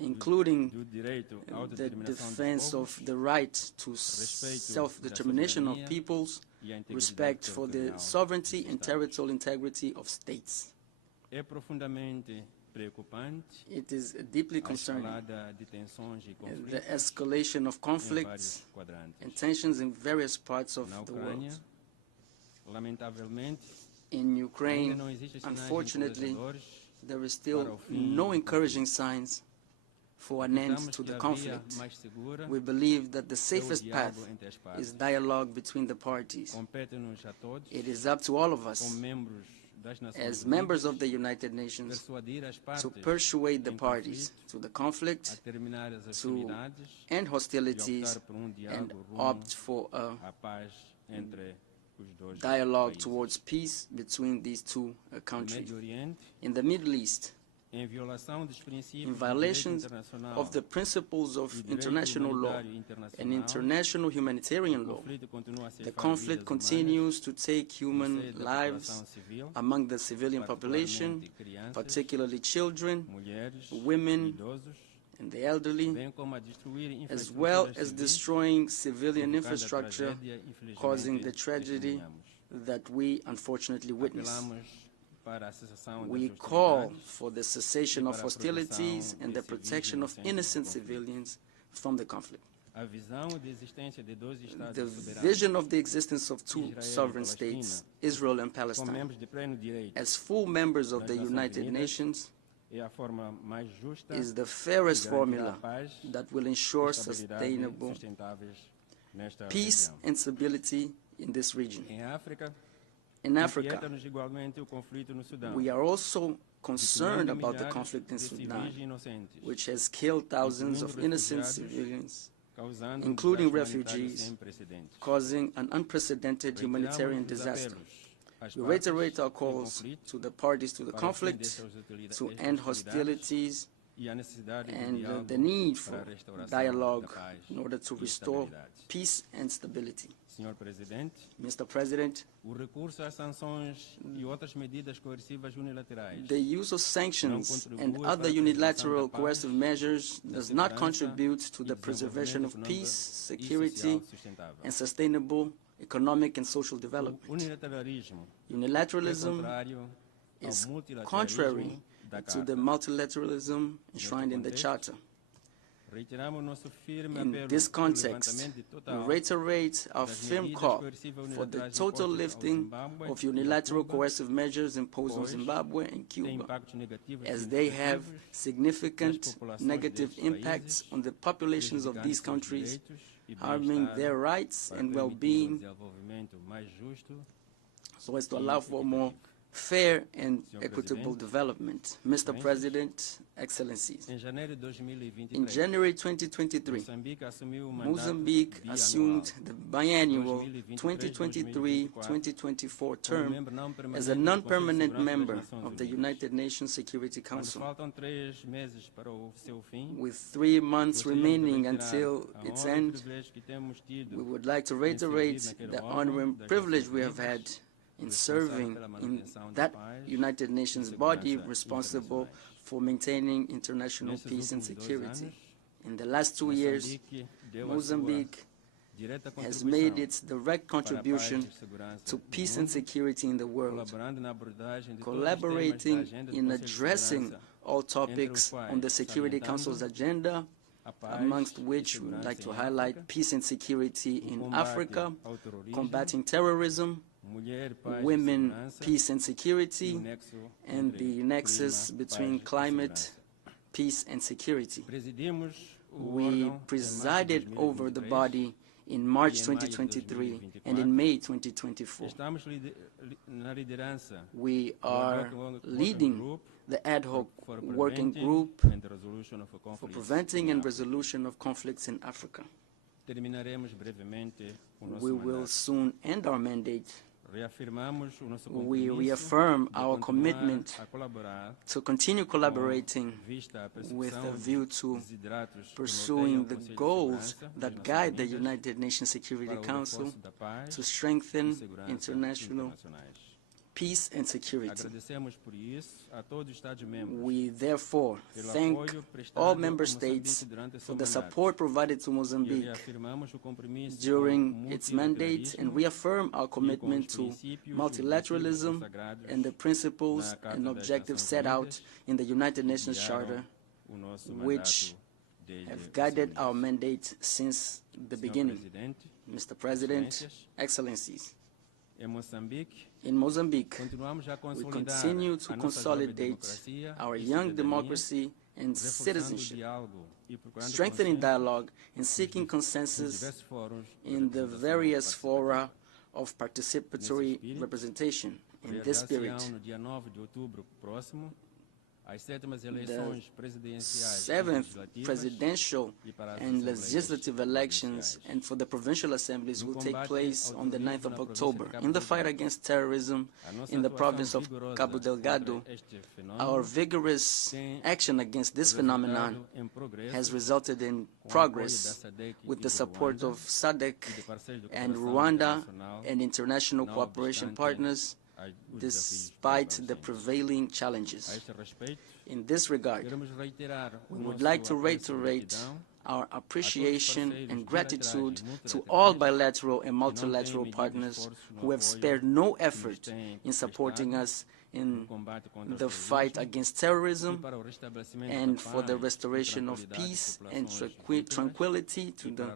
including the defense of the right to self-determination of peoples, respect for the sovereignty and territorial integrity of states. It is deeply concerning the escalation of conflicts and tensions in various parts of the world. In Ukraine, unfortunately, there is still no encouraging signs for an end to the conflict. We believe that the safest path is dialogue between the parties. It is up to all of us, as members of the United Nations, to persuade the parties to the conflict, to end hostilities, and opt for a dialogue towards peace between these two countries. In the Middle East, in violation of the principles of international law and international humanitarian law, the conflict continues to take human lives among the civilian population, particularly children, women, and the elderly, as well as destroying civilian infrastructure, causing the tragedy that we unfortunately witness. We call for the cessation of hostilities and the protection of innocent civilians from the conflict. The vision of the existence of two sovereign states, Israel and Palestine, as full members of the United Nations, is the fairest formula that will ensure sustainable peace and stability in this region. In Africa, we are also concerned about the conflict in Sudan, which has killed thousands of innocent civilians, including refugees, causing an unprecedented humanitarian disaster. We reiterate our calls to the parties to the conflict to end hostilities and the need for dialogue in order to restore peace and stability. Mr. President, the use of sanctions and other unilateral coercive measures does not contribute to the preservation of peace, security, and sustainable economic and social development. Unilateralism is contrary to the multilateralism enshrined in the Charter. In this context, we reiterate our firm call for the total lifting of unilateral coercive measures imposed on Zimbabwe and Cuba, as they have significant negative impacts on the populations of these countries, harming their rights and well-being, so as to allow for more fair and equitable development. Mr. President, Excellencies, in January 2023, Mozambique assumed the biannual 2023-2024 term as a non-permanent member of the United Nations Security Council. With 3 months remaining until its end, we would like to reiterate the honor and privilege we have had in serving in that United Nations body responsible for maintaining international peace and security. In the last 2 years, Mozambique has made its direct contribution to peace and security in the world, collaborating in addressing all topics on the Security Council's agenda, amongst which we would like to highlight peace and security in Africa, combating terrorism, women, peace and security, and the nexus between climate, peace and security. We presided over the body in March 2023 and in May 2024. We are leading the ad hoc working group for preventing and resolution of conflicts in Africa. We will soon end our mandate. We reaffirm our commitment to continue collaborating with a view to pursuing the goals that guide the United Nations Security Council to strengthen international peace and security. We therefore thank all member states for the support provided to Mozambique during its mandate and reaffirm our commitment to multilateralism and the principles and objectives set out in the United Nations Charter, which have guided our mandate since the beginning. Mr. President, Excellencies, in Mozambique, we continue to consolidate our young democracy and citizenship, strengthening dialogue and seeking consensus in the various fora of participatory representation. In this spirit, the 7th presidential and legislative elections and for the provincial assemblies will take place on the 9th of October. In the fight against terrorism in the province of Cabo Delgado, our vigorous action against this phenomenon has resulted in progress with the support of SADC and Rwanda and international cooperation partners, despite the prevailing challenges. In this regard, we would like to reiterate our appreciation and gratitude to all bilateral and multilateral partners who have spared no effort in supporting us in the fight against terrorism and for the restoration of peace and tranquility to the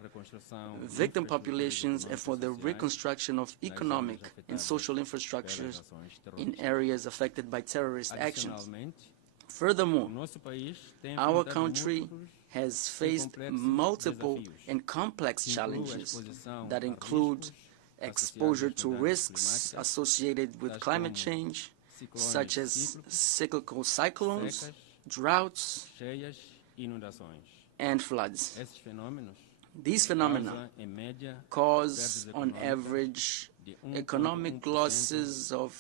victim populations and for the reconstruction of economic and social infrastructures in areas affected by terrorist actions. Furthermore, our country has faced multiple and complex challenges that include exposure to risks associated with climate change, such as cyclical cyclones, droughts, and floods. These phenomena cause, on average, economic losses of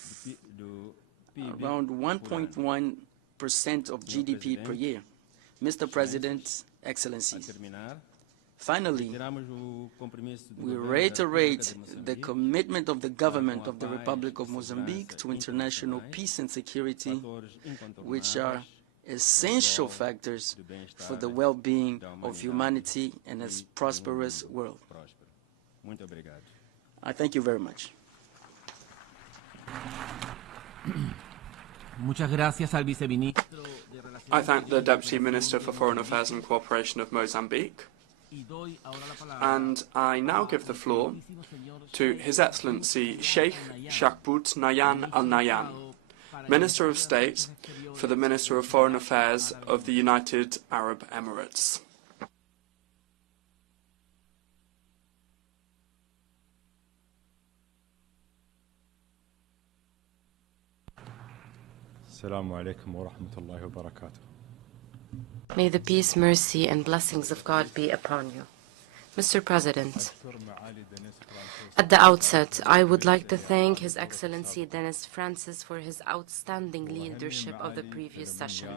around 1.1% of GDP per year. Mr. President, Excellencies, finally, we reiterate the commitment of the government of the Republic of Mozambique to international peace and security, which are essential factors for the well-being of humanity and a prosperous world. I thank you very much. I thank the Deputy Minister for Foreign Affairs and Cooperation of Mozambique. And I now give the floor to His Excellency Sheikh Shakbout Nayan Al Nayan, Minister of State for the Minister of Foreign Affairs of the United Arab Emirates. Assalamu alaikum wa rahmatullahi wa barakatuh. May the peace, mercy, and blessings of God be upon you. Mr. President, at the outset, I would like to thank His Excellency Dennis Francis for his outstanding leadership of the previous session.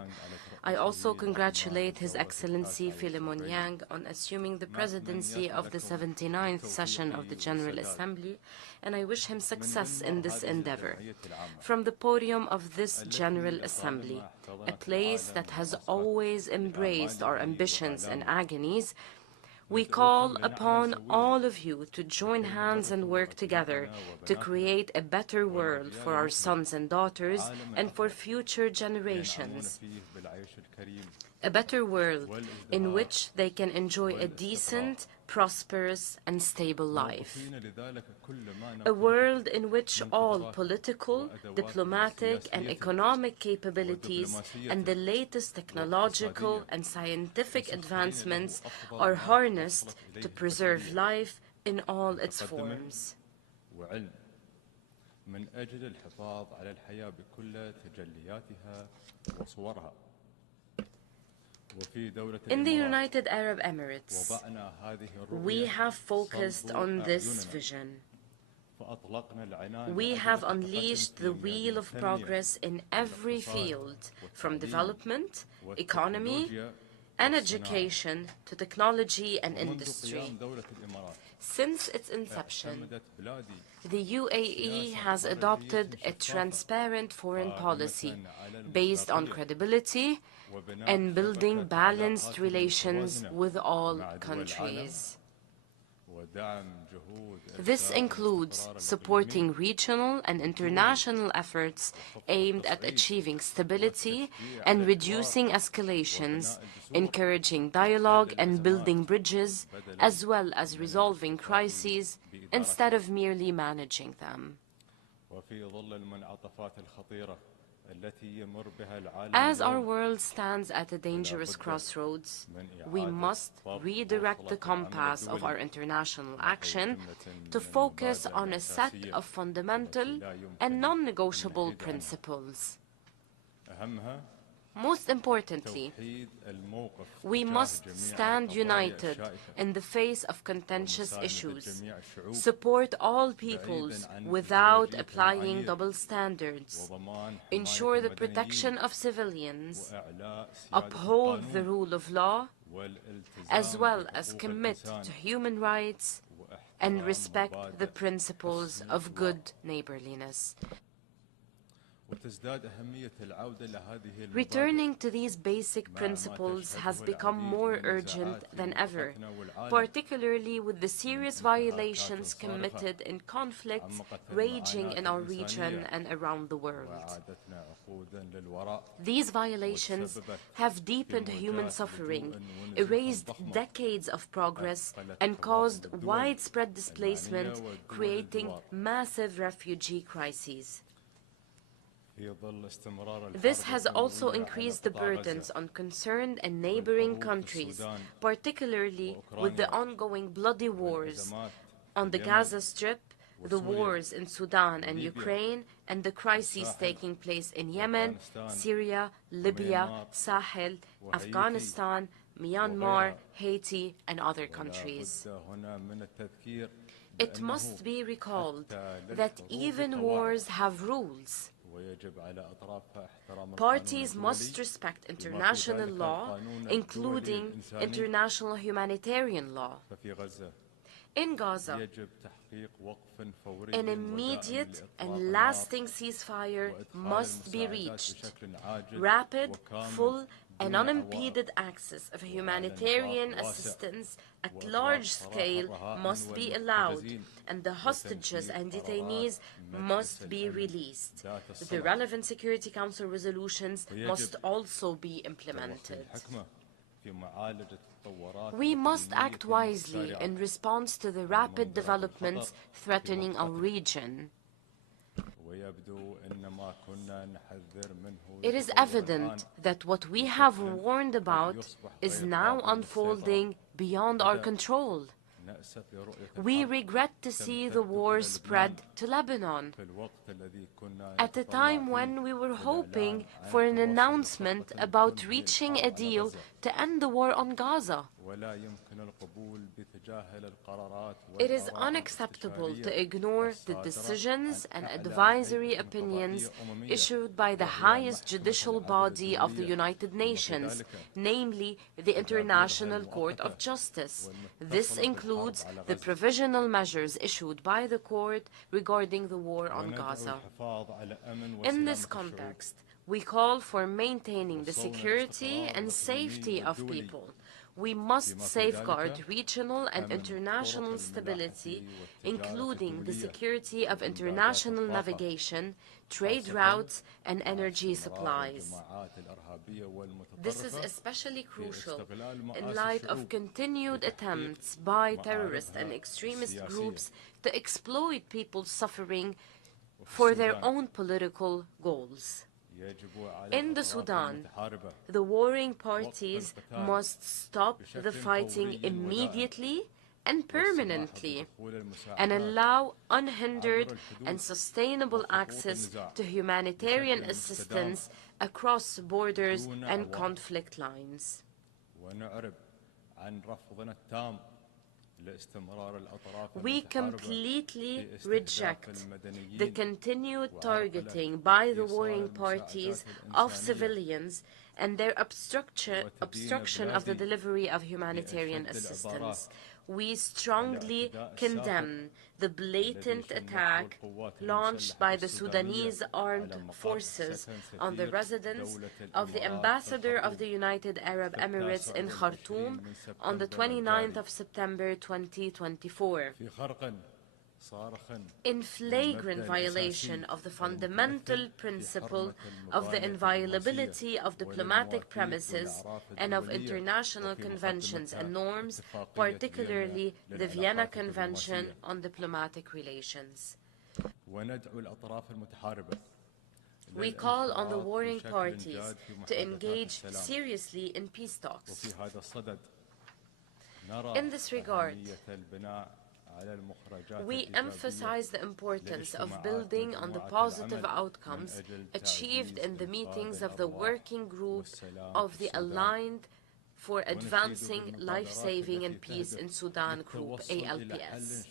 I also congratulate His Excellency Philemon Yang on assuming the presidency of the 79th session of the General Assembly, and I wish him success in this endeavor. From the podium of this General Assembly, a place that has always embraced our ambitions and agonies, we call upon all of you to join hands and work together to create a better world for our sons and daughters and for future generations. a better world in which they can enjoy a decent, prosperous and stable life. A world in which all political, diplomatic and economic capabilities and the latest technological and scientific advancements are harnessed to preserve life in all its forms. من أجل الحفاظ على الحياة بكل تجلياتها وصورها. In the United Arab Emirates, we have focused on this vision. We have unleashed the wheel of progress in every field, from development, economy, and education to technology and industry. Since its inception, the UAE has adopted a transparent foreign policy based on credibility and building balanced relations with all countries. This includes supporting regional and international efforts aimed at achieving stability and reducing escalations, encouraging dialogue and building bridges, as well as resolving crises instead of merely managing them. As our world stands at a dangerous crossroads, we must redirect the compass of our international action to focus on a set of fundamental and non-negotiable principles. Most importantly, we must stand united in the face of contentious issues, support all peoples without applying double standards, ensure the protection of civilians, uphold the rule of law, as well as commit to human rights and respect the principles of good neighborliness. Returning to these basic principles has become more urgent than ever, particularly with the serious violations committed in conflicts raging in our region and around the world. These violations have deepened human suffering, erased decades of progress, and caused widespread displacement, creating massive refugee crises. This has also increased the burdens on concerned and neighboring countries, particularly with the ongoing bloody wars on the Gaza Strip, the wars in Sudan and Ukraine, and the crises taking place in Yemen, Syria, Libya, Sahel, Afghanistan, Myanmar, Haiti, and other countries. It must be recalled that even wars have rules. Parties must respect international law, including international humanitarian law. In Gaza, an immediate and lasting ceasefire must be reached. Rapid, full, and unimpeded access of humanitarian assistance at large scale must be allowed, and the hostages and detainees must be released. The relevant Security Council resolutions must also be implemented. We must act wisely in response to the rapid developments threatening our region. It is evident that what we have warned about is now unfolding beyond our control. We regret to see the war spread to Lebanon at a time when we were hoping for an announcement about reaching a deal to end the war on Gaza. It is unacceptable to ignore the decisions and advisory opinions issued by the highest judicial body of the United Nations, namely the International Court of Justice. This includes the provisional measures issued by the court regarding the war on Gaza. In this context, we call for maintaining the security and safety of people. We must safeguard regional and international stability, including the security of international navigation, trade routes, and energy supplies. This is especially crucial in light of continued attempts by terrorist and extremist groups to exploit people's suffering for their own political goals. In the Sudan, the warring parties must stop the fighting immediately and permanently and allow unhindered and sustainable access to humanitarian assistance across borders and conflict lines. We completely reject the continued targeting by the warring parties of civilians and their obstruction of the delivery of humanitarian assistance. We strongly condemn the blatant attack launched by the Sudanese armed forces on the residence of the ambassador of the United Arab Emirates in Khartoum on the 29th of September 2024. In flagrant violation of the fundamental principle of the inviolability of diplomatic premises and of international conventions and norms, particularly the Vienna Convention on Diplomatic Relations. We call on the warring parties to engage seriously in peace talks. In this regard, we emphasize the importance of building on the positive outcomes achieved in the meetings of the Working Group of the Aligned for Advancing Life-Saving and Peace in Sudan Group, ALPS.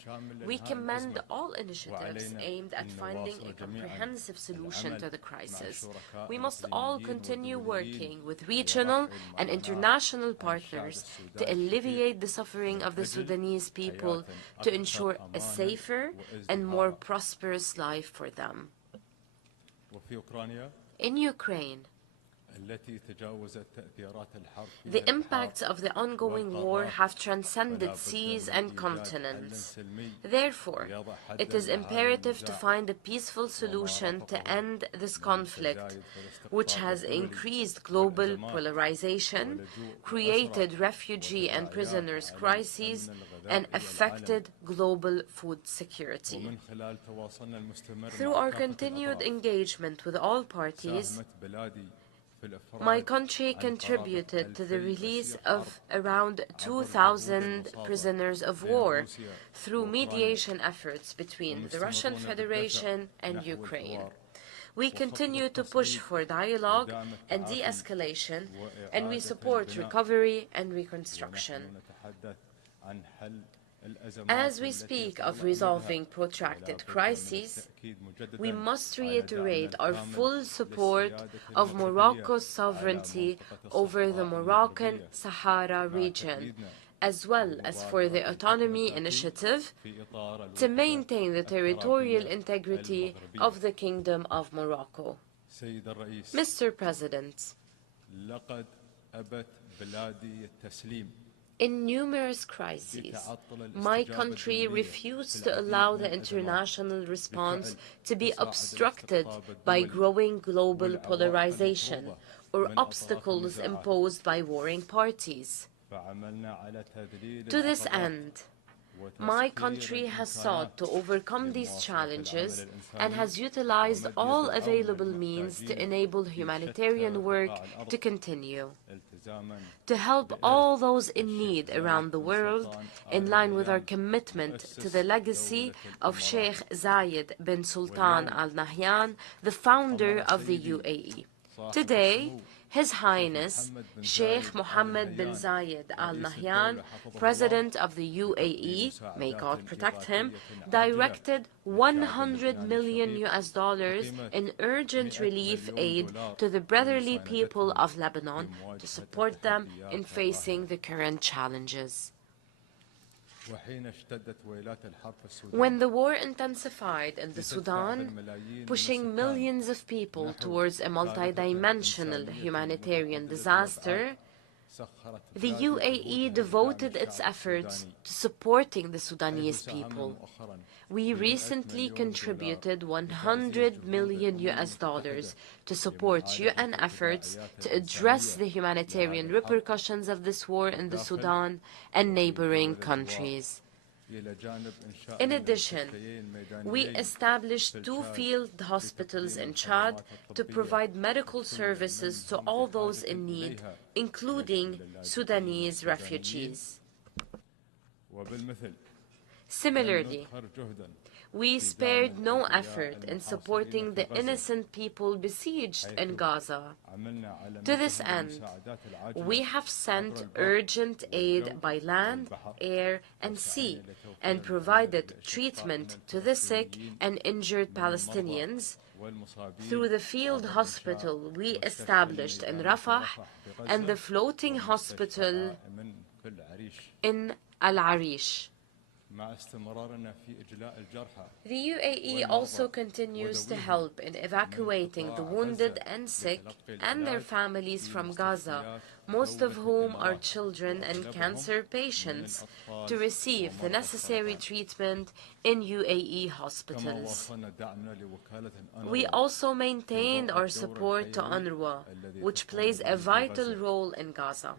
We commend all initiatives aimed at finding a comprehensive solution to the crisis. We must all continue working with regional and international partners to alleviate the suffering of the Sudanese people to ensure a safer and more prosperous life for them. In Ukraine, the impacts of the ongoing war have transcended seas and continents. Therefore, it is imperative to find a peaceful solution to end this conflict, which has increased global polarization, created refugee and prisoners' crises, and affected global food security. Through our continued engagement with all parties, my country contributed to the release of around 2,000 prisoners of war through mediation efforts between the Russian Federation and Ukraine. We continue to push for dialogue and de-escalation, and we support recovery and reconstruction. As we speak of resolving protracted crises, we must reiterate our full support of Morocco's sovereignty over the Moroccan Sahara region, as well as for the Autonomy Initiative to maintain the territorial integrity of the Kingdom of Morocco. Mr. President, in numerous crises, my country refused to allow the international response to be obstructed by growing global polarization or obstacles imposed by warring parties. To this end, my country has sought to overcome these challenges and has utilized all available means to enable humanitarian work to continue. To help all those in need around the world, in line with our commitment to the legacy of Sheikh Zayed bin Sultan Al Nahyan, the founder of the UAE. Today, His Highness Sheikh Mohammed bin Zayed Al Nahyan, President of the UAE, may God protect him, directed $100 million in urgent relief aid to the brotherly people of Lebanon to support them in facing the current challenges. When the war intensified in the Sudan, pushing millions of people towards a multidimensional humanitarian disaster, The UAE devoted its efforts to supporting the Sudanese people. We recently contributed $100 million to support UN efforts to address the humanitarian repercussions of this war in the Sudan and neighboring countries. In addition, we established 2 field hospitals in Chad to provide medical services to all those in need, including Sudanese refugees. Similarly, we spared no effort in supporting the innocent people besieged in Gaza. To this end, we have sent urgent aid by land, air, and sea, and provided treatment to the sick and injured Palestinians through the field hospital we established in Rafah and the floating hospital in Al-Arish. The UAE also continues to help in evacuating the wounded and sick and their families from Gaza, most of whom are children and cancer patients, to receive the necessary treatment in UAE hospitals. We also maintained our support to UNRWA, which plays a vital role in Gaza.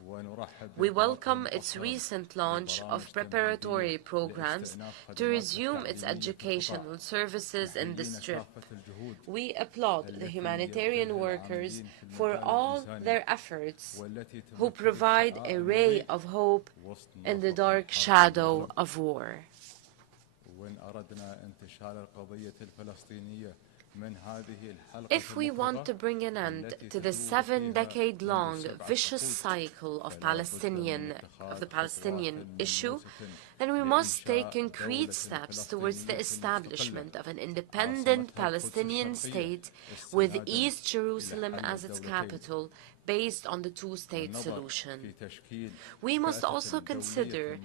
We welcome its recent launch of preparatory programs to resume its educational services in the Strip. We applaud the humanitarian workers for all their efforts, who provide a ray of hope in the dark shadow of war. If we want to bring an end to the 7-decade-long vicious cycle of the Palestinian issue, then we must take concrete steps towards the establishment of an independent Palestinian state with East Jerusalem as its capital, based on the 2-state solution. We must also consider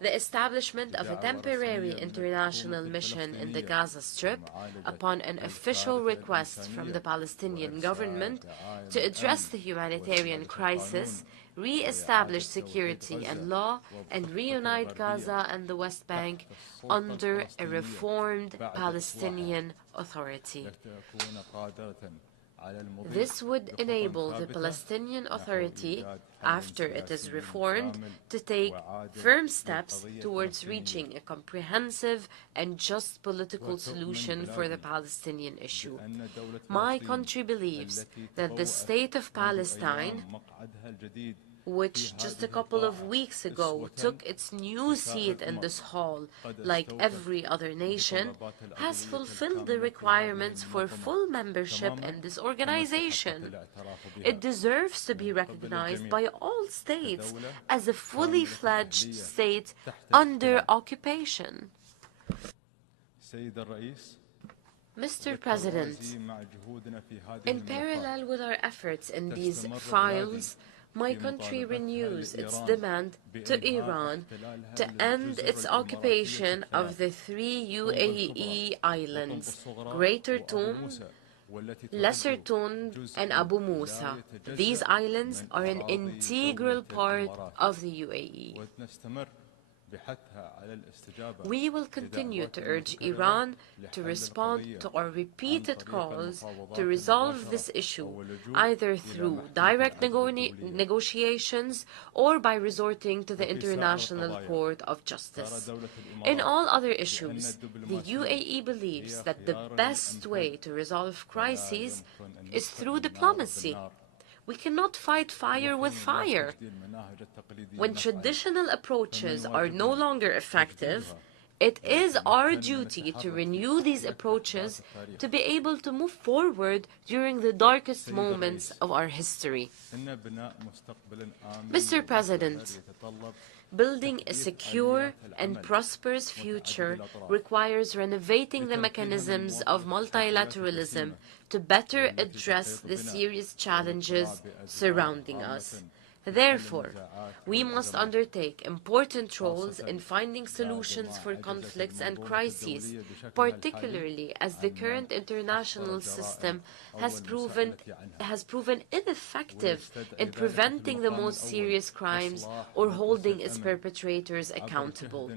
the establishment of a temporary international mission in the Gaza Strip upon an official request from the Palestinian government to address the humanitarian crisis, re-establish security and law, and reunite Gaza and the West Bank under a reformed Palestinian Authority. This would enable the Palestinian Authority, after it is reformed, to take firm steps towards reaching a comprehensive and just political solution for the Palestinian issue. My country believes that the state of Palestine, which just a couple of weeks ago took its new seat in this hall, like every other nation, has fulfilled the requirements for full membership in this organization. It deserves to be recognized by all states as a fully fledged state under occupation. Mr. President, in parallel with our efforts in these files, my country renews its demand to Iran to end its occupation of the 3 UAE islands, Greater Toom, Lesser Toon, and Abu Musa. These islands are an integral part of the UAE. We will continue to urge Iran to respond to our repeated calls to resolve this issue, either through direct negotiations or by resorting to the International Court of Justice. In all other issues, the UAE believes that the best way to resolve crises is through diplomacy. We cannot fight fire with fire. When traditional approaches are no longer effective, it is our duty to renew these approaches to be able to move forward during the darkest moments of our history. Mr. President, building a secure and prosperous future requires renovating the mechanisms of multilateralism to better address the serious challenges surrounding us. Therefore, we must undertake important roles in finding solutions for conflicts and crises, particularly as the current international system has proven ineffective in preventing the most serious crimes or holding its perpetrators accountable.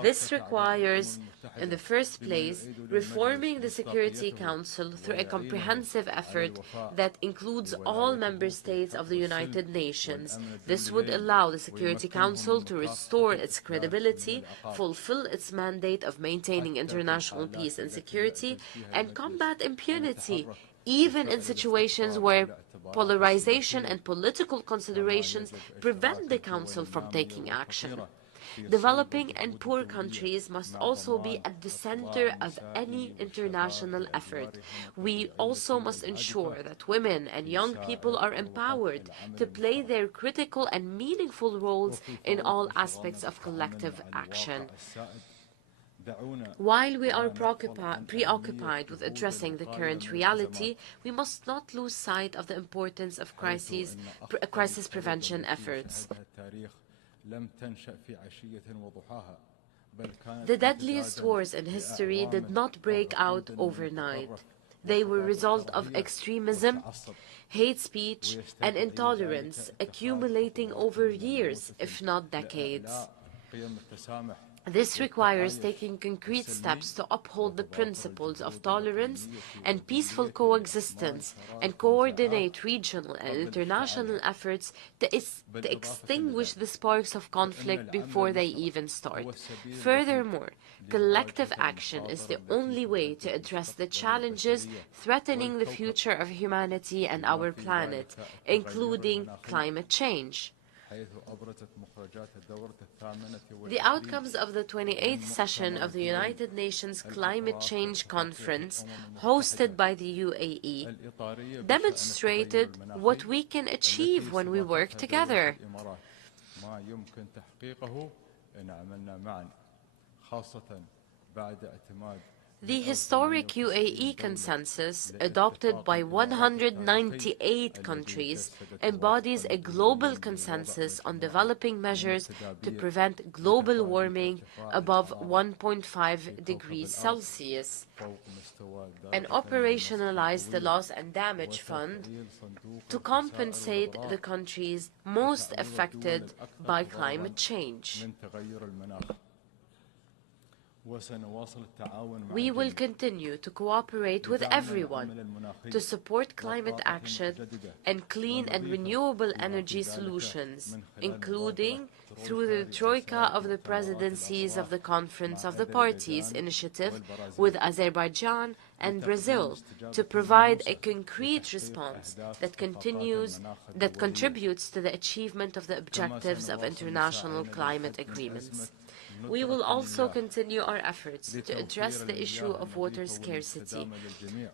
This requires, in the first place, reforming the Security Council through a comprehensive effort that includes all member states of the United Nations. This would allow the Security Council to restore its credibility, fulfill its mandate of maintaining international peace and security, and combat impunity, even in situations where polarization and political considerations prevent the Council from taking action. Developing and poor countries must also be at the center of any international effort. We also must ensure that women and young people are empowered to play their critical and meaningful roles in all aspects of collective action. While we are preoccupied with addressing the current reality, we must not lose sight of the importance of crisis prevention efforts. The deadliest wars in history did not break out overnight. They were a result of extremism, hate speech, and intolerance accumulating over years, if not decades. This requires taking concrete steps to uphold the principles of tolerance and peaceful coexistence and coordinate regional and international efforts to extinguish the sparks of conflict before they even start. Furthermore, collective action is the only way to address the challenges threatening the future of humanity and our planet, including climate change. The outcomes of the 28th session of the United Nations Climate Change Conference, hosted by the UAE, demonstrated what we can achieve when we work together. The historic UAE consensus, adopted by 198 countries, embodies a global consensus on developing measures to prevent global warming above 1.5 degrees Celsius, and operationalized the Loss and Damage Fund to compensate the countries most affected by climate change. We will continue to cooperate with everyone to support climate action and clean and renewable energy solutions, including through the Troika of the Presidencies of the Conference of the Parties initiative with Azerbaijan and Brazil to provide a concrete response that contributes to the achievement of the objectives of international climate agreements. We will also continue our efforts to address the issue of water scarcity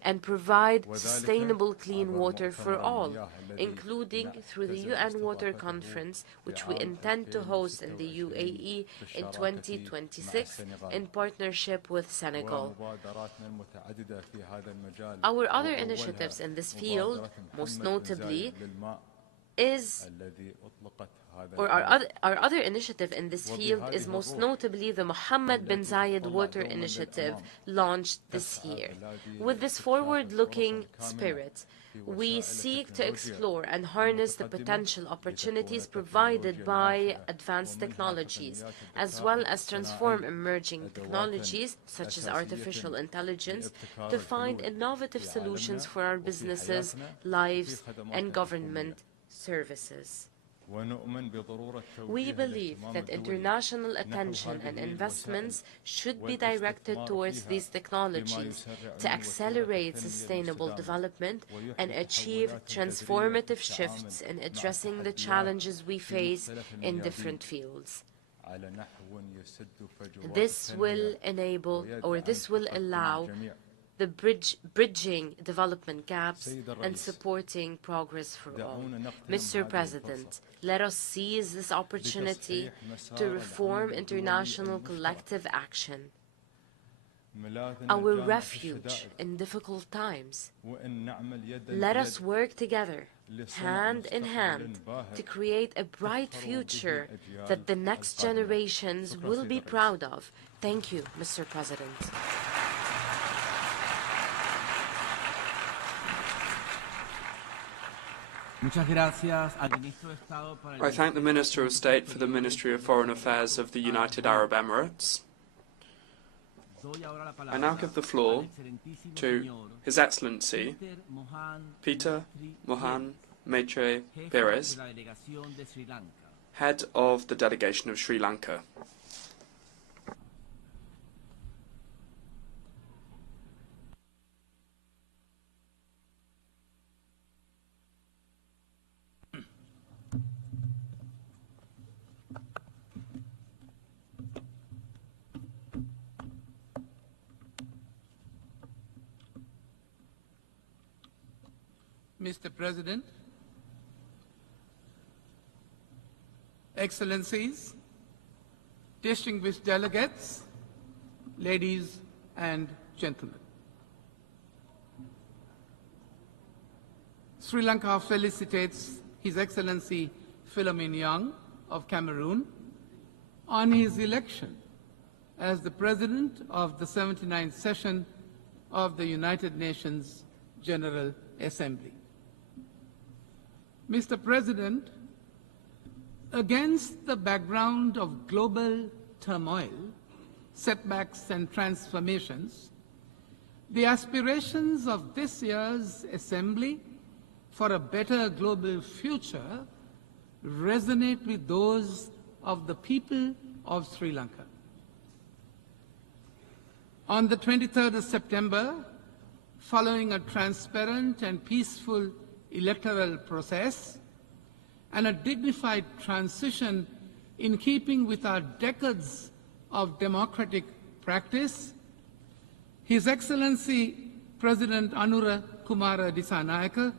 and provide sustainable clean water for all, including through the UN Water Conference, which we intend to host in the UAE in 2026 in partnership with Senegal. Our other initiatives in this field, most notably, our other initiative in this field is most notably the Mohammed bin Zayed Water Initiative launched this year. With this forward-looking spirit, we seek to explore and harness the potential opportunities provided by advanced technologies, as well as transform emerging technologies, such as artificial intelligence, to find innovative solutions for our businesses, lives, and government services. We believe that international attention and investments should be directed towards these technologies to accelerate sustainable development and achieve transformative shifts in addressing the challenges we face in different fields. This will allow the bridging development gaps and supporting progress for all. Mr. President, let us seize this opportunity to reform international collective action. our refuge in difficult times. Let us work together, hand in hand, to create a bright future that the next generations will be proud of. Thank you, Mr. President. I thank the Minister of State for the Ministry of Foreign Affairs of the United Arab Emirates. I now give the floor to His Excellency Peter Mohan Maitre Perez, Head of the Delegation of Sri Lanka. Mr. President, Excellencies, distinguished delegates, ladies and gentlemen. Sri Lanka felicitates His Excellency Philemon Young of Cameroon on his election as the President of the 79th session of the United Nations General Assembly. Mr. President, against the background of global turmoil, setbacks and transformations, the aspirations of this year's Assembly for a better global future resonate with those of the people of Sri Lanka. On the 23rd of September, following a transparent and peaceful electoral process and a dignified transition in keeping with our decades of democratic practice, His Excellency President Anura Kumara Dissanayake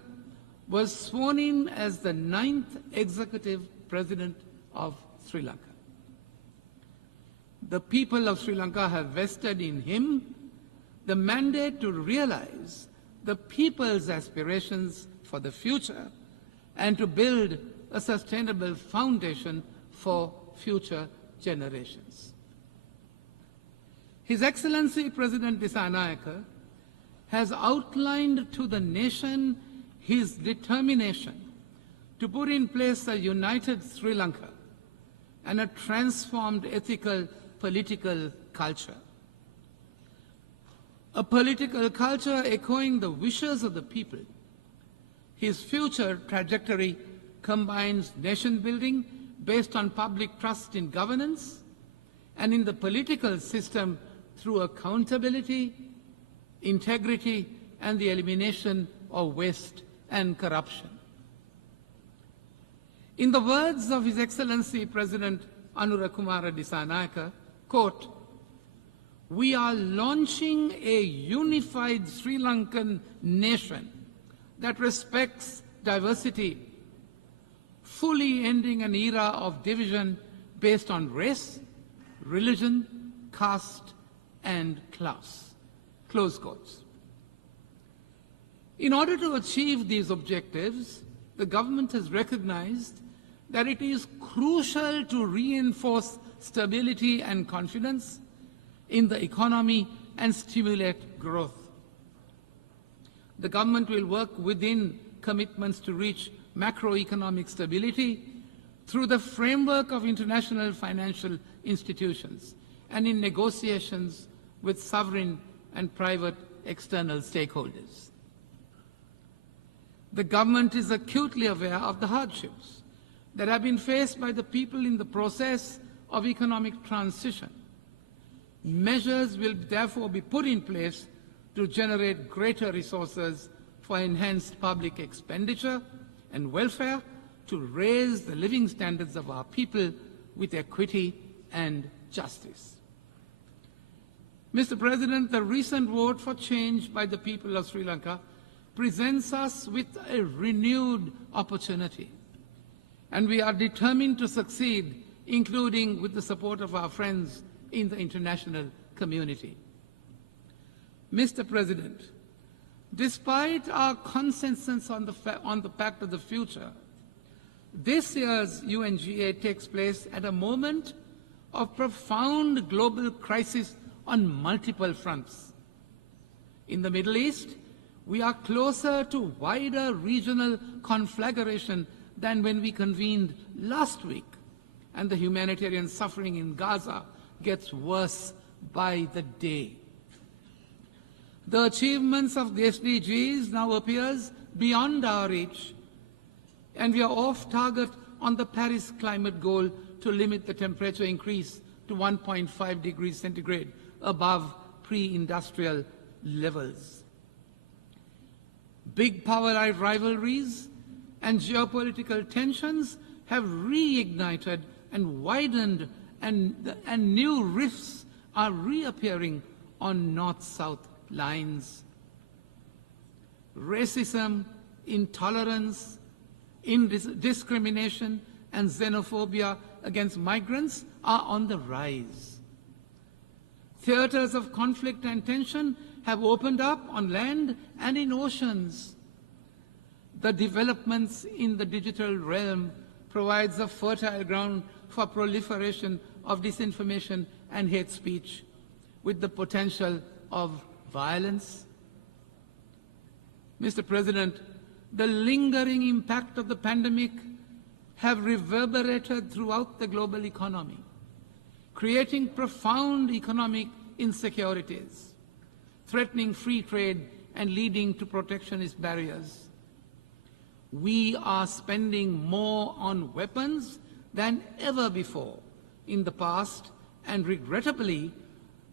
was sworn in as the 9th Executive President of Sri Lanka. The people of Sri Lanka have vested in him the mandate to realize the people's aspirations for the future and to build a sustainable foundation for future generations. His Excellency President Dissanayake has outlined to the nation his determination to put in place a united Sri Lanka and a transformed ethical political culture. A political culture echoing the wishes of the people. His future trajectory combines nation building based on public trust in governance and in the political system through accountability, integrity, and the elimination of waste and corruption. In the words of His Excellency President Anura Kumara Dissanayake, quote, "We are launching a unified Sri Lankan nation that respects diversity, fully ending an era of division based on race, religion, caste, and class." Close quotes. In order to achieve these objectives, the government has recognized that it is crucial to reinforce stability and confidence in the economy and stimulate growth. The government will work within commitments to reach macroeconomic stability through the framework of international financial institutions and in negotiations with sovereign and private external stakeholders. The government is acutely aware of the hardships that have been faced by the people in the process of economic transition. Measures will therefore be put in place to generate greater resources for enhanced public expenditure and welfare to raise the living standards of our people with equity and justice. Mr. President, the recent vote for change by the people of Sri Lanka presents us with a renewed opportunity, and we are determined to succeed, including with the support of our friends in the international community. Mr. President, despite our consensus on the Pact of the Future, this year's UNGA takes place at a moment of profound global crisis on multiple fronts. In the Middle East, we are closer to wider regional conflagration than when we convened last week, and the humanitarian suffering in Gaza gets worse by the day. The achievements of the SDGs now appears beyond our reach, and we are off target on the Paris climate goal to limit the temperature increase to 1.5 degrees centigrade above pre-industrial levels. Big power rivalries and geopolitical tensions have reignited and widened, and new rifts are reappearing on north-south lines. Racism, intolerance, discrimination, and xenophobia against migrants are on the rise. Theaters of conflict and tension have opened up on land and in oceans. The developments in the digital realm provides a fertile ground for proliferation of disinformation and hate speech, with the potential of violence. Mr. President, the lingering impact of the pandemic have reverberated throughout the global economy, creating profound economic insecurities, threatening free trade and leading to protectionist barriers. We are spending more on weapons than ever before in the past, and regrettably,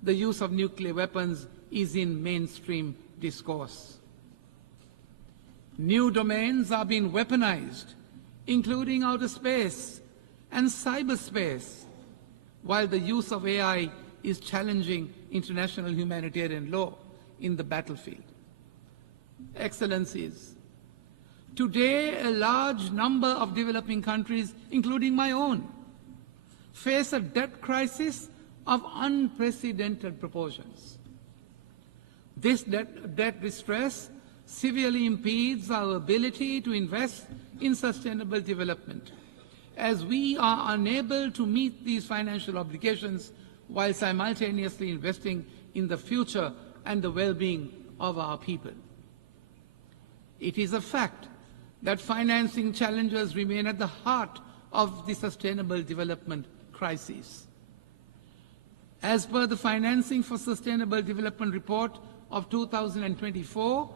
the use of nuclear weapons is in mainstream discourse. New domains are being weaponized, including outer space and cyberspace, while the use of AI is challenging international humanitarian law in the battlefield. Excellencies, today a large number of developing countries, including my own, face a debt crisis of unprecedented proportions. This debt distress severely impedes our ability to invest in sustainable development, as we are unable to meet these financial obligations while simultaneously investing in the future and the well-being of our people. It is a fact that financing challenges remain at the heart of the sustainable development crisis. As per the Financing for Sustainable Development Report of 2024,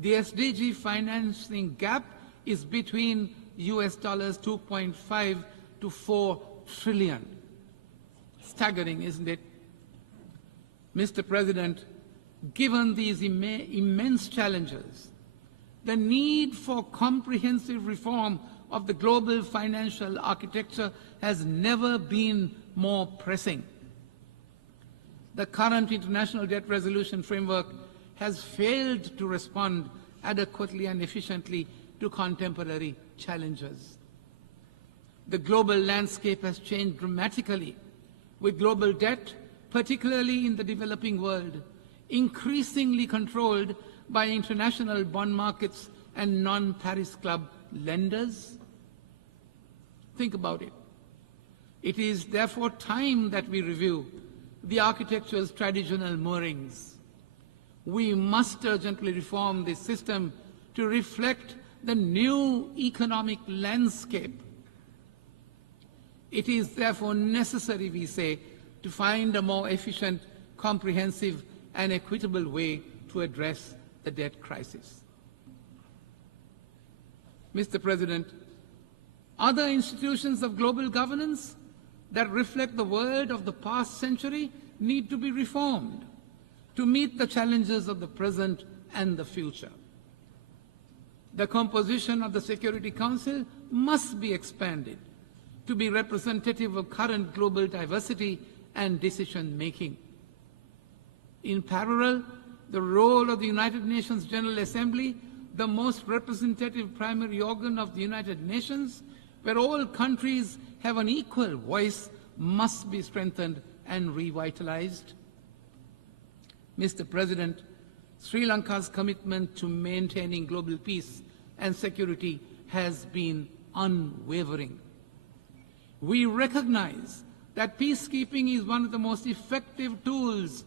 the SDG financing gap is between US $2.5 to 4 trillion. Staggering, isn't it? Mr. President, given these immense challenges, the need for comprehensive reform of the global financial architecture has never been more pressing. The current international debt resolution framework has failed to respond adequately and efficiently to contemporary challenges. The global landscape has changed dramatically, with global debt, particularly in the developing world, increasingly controlled by international bond markets and non-Paris Club lenders. Think about it. It is therefore time that we review the architecture's traditional moorings. We must urgently reform this system to reflect the new economic landscape. It is therefore necessary, we say, to find a more efficient, comprehensive, and equitable way to address the debt crisis. Mr. President, other institutions of global governance that reflect the world of the past century need to be reformed to meet the challenges of the present and the future. The composition of the Security Council must be expanded to be representative of current global diversity and decision-making. In parallel, the role of the United Nations General Assembly, the most representative primary organ of the United Nations, where all countries have an equal voice, must be strengthened and revitalized. Mr. President, Sri Lanka's commitment to maintaining global peace and security has been unwavering. We recognize that peacekeeping is one of the most effective tools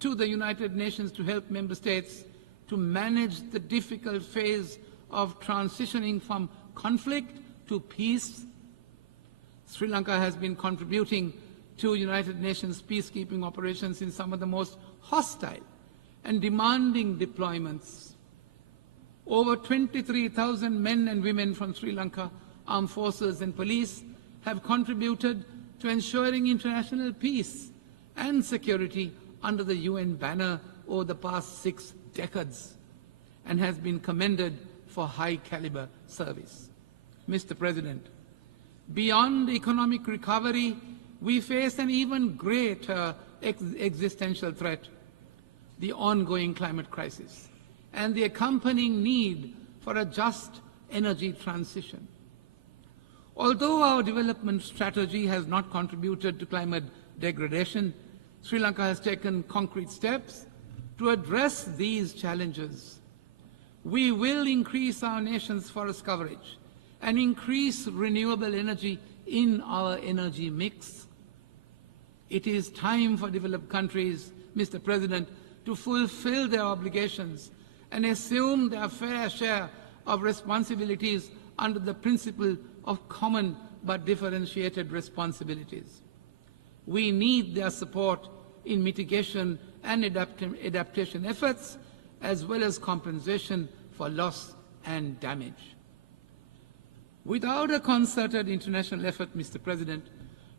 to the United Nations to help member states to manage the difficult phase of transitioning from conflict to peace. Sri Lanka has been contributing to United Nations peacekeeping operations in some of the most hostile and demanding deployments. Over 23,000 men and women from Sri Lanka armed forces and police have contributed to ensuring international peace and security under the UN banner over the past 6 decades and has been commended for high-caliber service. Mr. President, beyond economic recovery, we face an even greater existential threat, the ongoing climate crisis, and the accompanying need for a just energy transition. Although our development strategy has not contributed to climate degradation, Sri Lanka has taken concrete steps to address these challenges. We will increase our nation's forest coverage and increase renewable energy in our energy mix. It is time for developed countries, Mr. President, to fulfill their obligations and assume their fair share of responsibilities under the principle of common but differentiated responsibilities. We need their support in mitigation and adaptation efforts, as well as compensation for loss and damage. Without a concerted international effort, Mr. President,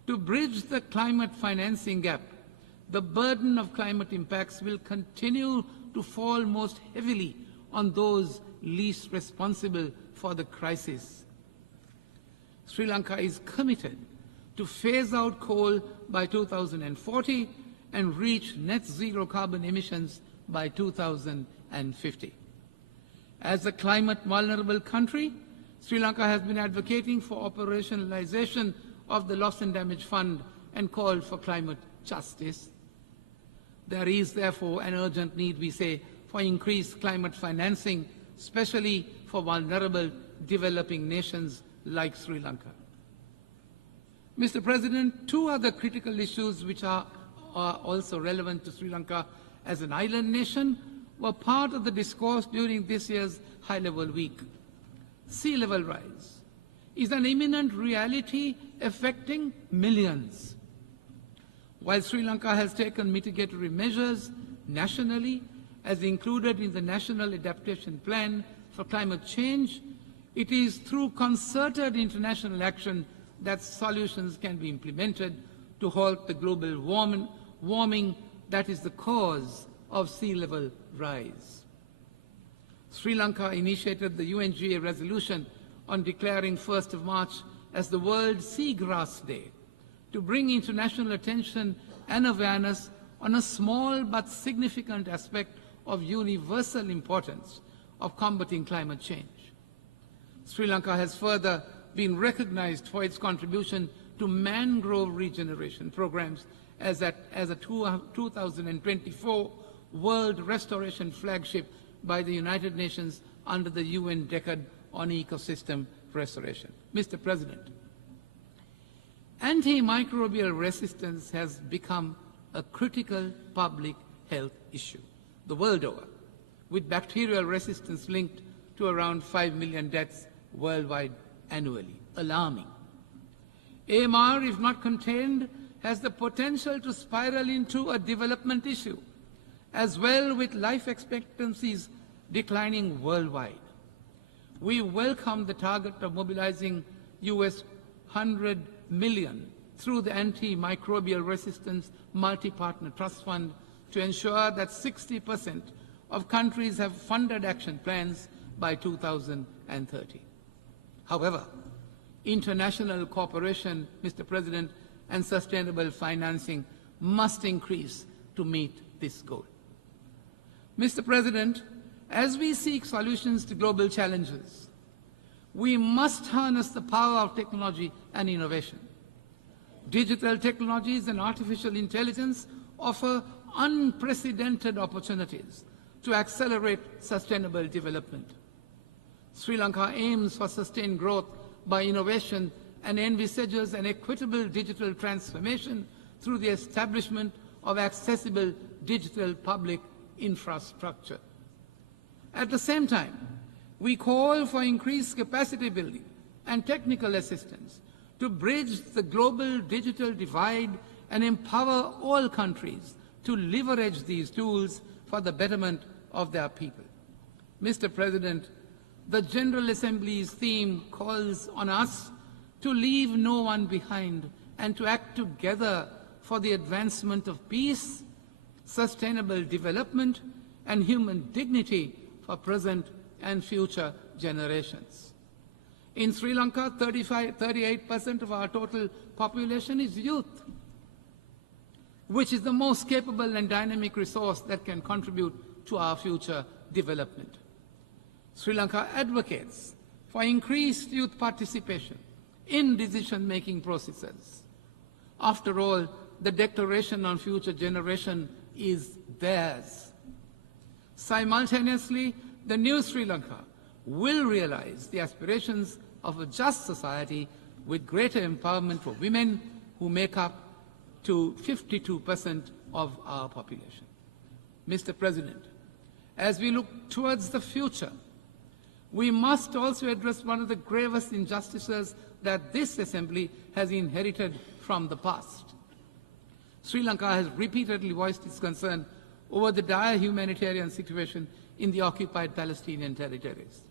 to bridge the climate financing gap, the burden of climate impacts will continue to fall most heavily on those least responsible for the crisis. Sri Lanka is committed to phase out coal by 2040 and reach net zero carbon emissions by 2050. As a climate vulnerable country, Sri Lanka has been advocating for operationalization of the Loss and Damage Fund and called for climate justice. There is therefore an urgent need, we say, for increased climate financing, especially for vulnerable developing nations like Sri Lanka. Mr. President, 2 other critical issues which are also relevant to Sri Lanka as an island nation were part of the discourse during this year's high-level week. Sea level rise is an imminent reality affecting millions. While Sri Lanka has taken mitigatory measures nationally, as included in the National Adaptation Plan for Climate Change, it is through concerted international action that solutions can be implemented to halt the global warming that is the cause of sea level rise. Sri Lanka initiated the UNGA resolution on declaring 1st of March as the World Seagrass Day to bring international attention and awareness on a small but significant aspect of universal importance of combating climate change. Sri Lanka has further been recognized for its contribution to mangrove regeneration programs as a 2024 World Restoration Flagship by the United Nations under the UN Decade on Ecosystem Restoration. Mr. President, antimicrobial resistance has become a critical public health issue the world over, with bacterial resistance linked to around 5 million deaths worldwide annually. Alarming. AMR, if not contained, has the potential to spiral into a development issue, as well with life expectancies declining worldwide. We welcome the target of mobilizing US $100 million through the Antimicrobial Resistance Multi-Partner Trust Fund to ensure that 60% of countries have funded action plans by 2030. However, international cooperation, Mr. President, and sustainable financing must increase to meet this goal. Mr. President, as we seek solutions to global challenges, we must harness the power of technology and innovation. Digital technologies and artificial intelligence offer unprecedented opportunities to accelerate sustainable development. Sri Lanka aims for sustained growth by innovation and envisages an equitable digital transformation through the establishment of accessible digital public infrastructure. At the same time, we call for increased capacity building and technical assistance to bridge the global digital divide and empower all countries to leverage these tools for the betterment of their people. Mr. President, the General Assembly's theme calls on us to leave no one behind and to act together for the advancement of peace, sustainable development, and human dignity for present and future generations. In Sri Lanka, 38% of our total population is youth, which is the most capable and dynamic resource that can contribute to our future development. Sri Lanka advocates for increased youth participation in decision-making processes. After all, the Declaration on Future Generation is theirs. Simultaneously, the new Sri Lanka will realize the aspirations of a just society with greater empowerment for women, who make up to 52% of our population. Mr. President, as we look towards the future, we must also address one of the gravest injustices that this Assembly has inherited from the past. Sri Lanka has repeatedly voiced its concern over the dire humanitarian situation in the occupied Palestinian territories.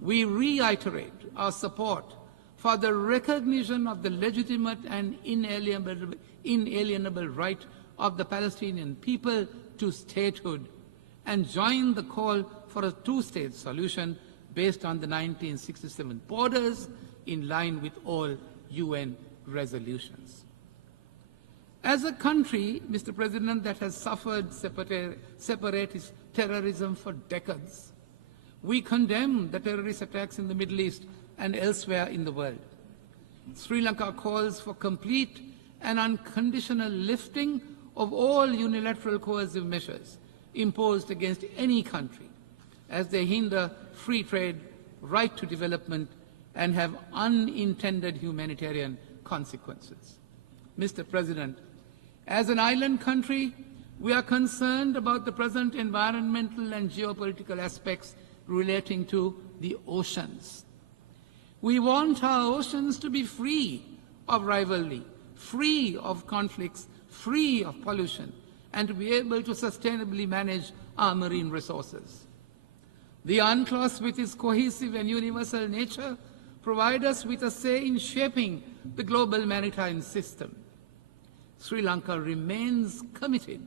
We reiterate our support for the recognition of the legitimate and inalienable right of the Palestinian people to statehood and join the call for a two-state solution based on the 1967 borders in line with all UN resolutions. As a country, Mr. President, that has suffered separatist terrorism for decades, we condemn the terrorist attacks in the Middle East and elsewhere in the world. Sri Lanka calls for complete and unconditional lifting of all unilateral coercive measures imposed against any country, as they hinder free trade, right to development, and have unintended humanitarian consequences. Mr. President, as an island country, we are concerned about the present environmental and geopolitical aspects relating to the oceans. We want our oceans to be free of rivalry, free of conflicts, free of pollution, and to be able to sustainably manage our marine resources. The UNCLOS, with its cohesive and universal nature, provide us with a say in shaping the global maritime system. Sri Lanka remains committed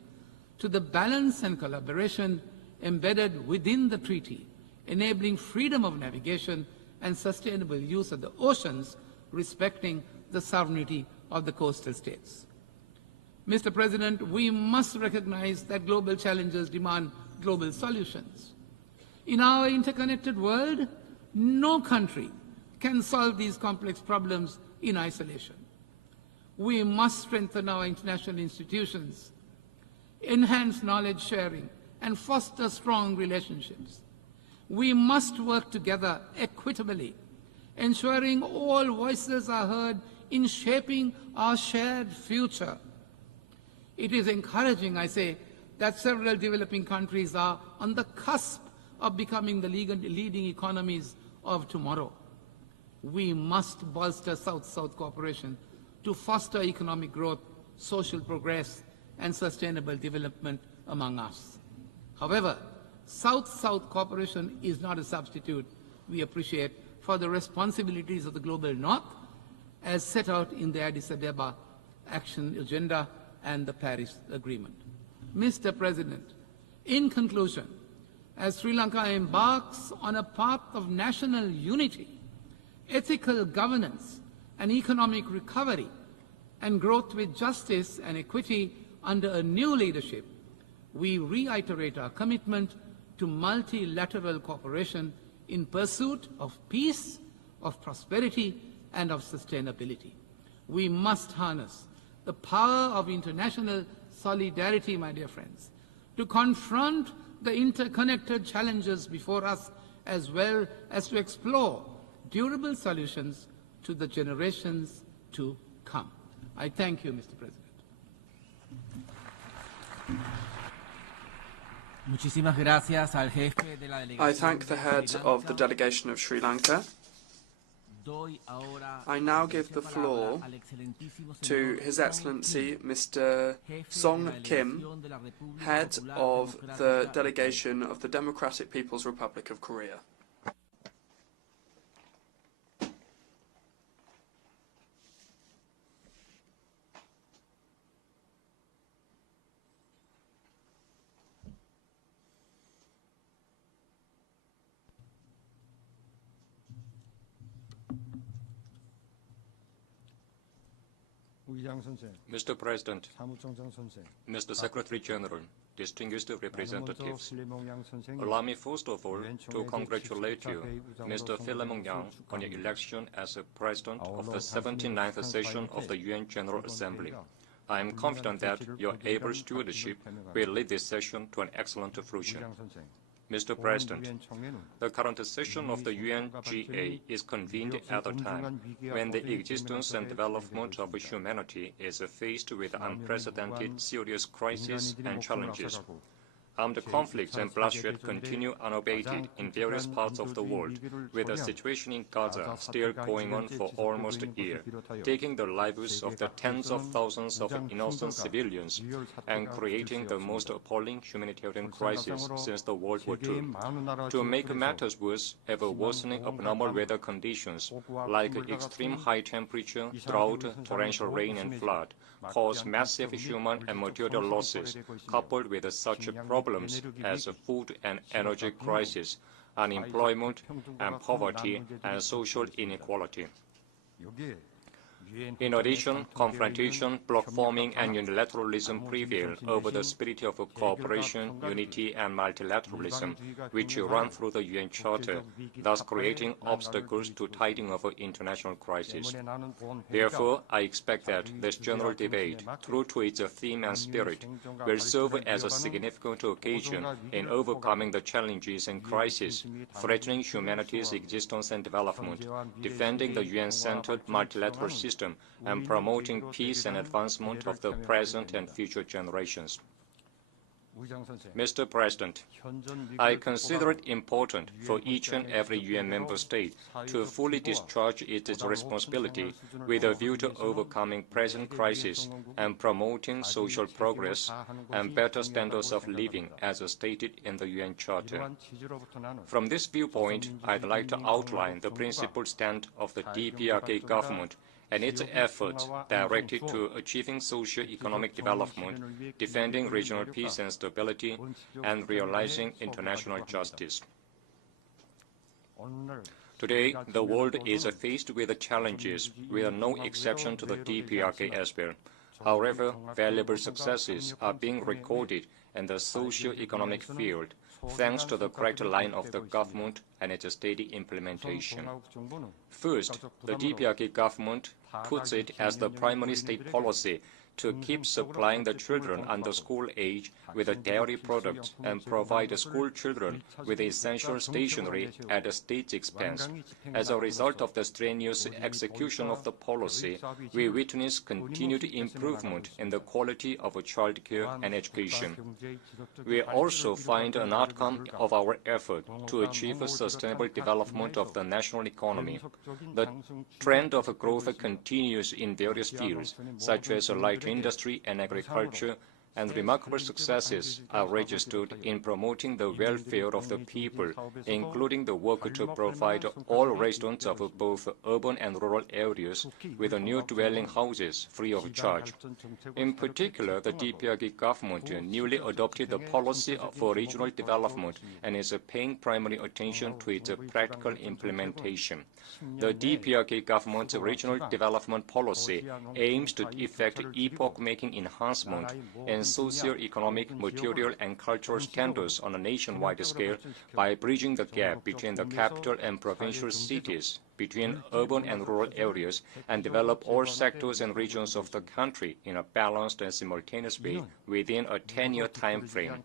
to the balance and collaboration embedded within the treaty, enabling freedom of navigation and sustainable use of the oceans, respecting the sovereignty of the coastal states. Mr. President, we must recognize that global challenges demand global solutions. In our interconnected world, no country can solve these complex problems in isolation. We must strengthen our international institutions, enhance knowledge sharing, and foster strong relationships. We must work together equitably, ensuring all voices are heard in shaping our shared future. It is encouraging, I say, that several developing countries are on the cusp of becoming the leading economies of tomorrow. We must bolster South-South cooperation to foster economic growth, social progress, and sustainable development among us. However, South-South cooperation is not a substitute, we appreciate, for the responsibilities of the Global North as set out in the Addis Ababa Action Agenda and the Paris Agreement. Mr. President, in conclusion, as Sri Lanka embarks on a path of national unity, ethical governance, and economic recovery, and growth with justice and equity under a new leadership, we reiterate our commitment to multilateral cooperation in pursuit of peace, of prosperity, and of sustainability. We must harness the power of international solidarity, my dear friends, to confront the interconnected challenges before us, as well as to explore durable solutions to the generations to come. I thank you, Mr. President. I thank the head of the delegation of Sri Lanka. I now give the floor to His Excellency Mr. Song Kim, head of the delegation of the Democratic People's Republic of Korea. Mr. President, Mr. Secretary General, distinguished representatives, allow me first of all to congratulate you, Mr. Philemon Yang, on your election as President of the 79th session of the UN General Assembly. I am confident that your able stewardship will lead this session to an excellent fruition. Mr. President, the current session of the UNGA is convened at a time when the existence and development of humanity is faced with unprecedented serious crises and challenges. Armed conflicts and bloodshed continue unabated in various parts of the world, with the situation in Gaza still going on for almost a year, taking the lives of the tens of thousands of innocent civilians and creating the most appalling humanitarian crisis since the World War II. To make matters worse, ever-worsening abnormal weather conditions, like extreme high temperature, drought, torrential rain and flood, cause massive human and material losses, coupled with such problems as food and energy crisis, unemployment and poverty and social inequality. In addition, confrontation, bloc forming, and unilateralism prevail over the spirit of cooperation, unity, and multilateralism, which run through the UN Charter, thus creating obstacles to tiding of international crisis. Therefore, I expect that this general debate, true to its theme and spirit, will serve as a significant occasion in overcoming the challenges and crises threatening humanity's existence and development, defending the UN-centered multilateral system, and promoting peace and advancement of the present and future generations. Mr. President, I consider it important for each and every UN member state to fully discharge its responsibility with a view to overcoming present crisis and promoting social progress and better standards of living as stated in the UN Charter. From this viewpoint, I'd like to outline the principal stand of the DPRK government and its efforts directed to achieving socio-economic development, defending regional peace and stability, and realizing international justice. Today, the world is faced with challenges, with no exception to the DPRK as well. However, valuable successes are being recorded in the socio-economic field, thanks to the correct line of the government and its steady implementation. First, the DPRK government puts it as the primary state policy to keep supplying the children under school age with dairy products and provide school children with essential stationery at the state's expense. As a result of the strenuous execution of the policy, we witness continued improvement in the quality of child care and education. We also find an outcome of our effort to achieve a sustainable development of the national economy. The trend of growth continues in various fields, such as light industry and agriculture, and remarkable successes are registered in promoting the welfare of the people, including the work to provide all residents of both urban and rural areas with new dwelling houses free of charge. In particular, the DPRK government newly adopted the policy for regional development and is paying primary attention to its practical implementation. The DPRK government's regional development policy aims to effect epoch-making enhancement in socio-economic, material, and cultural standards on a nationwide scale by bridging the gap between the capital and provincial cities, between urban and rural areas, and develop all sectors and regions of the country in a balanced and simultaneous way within a 10-year time frame.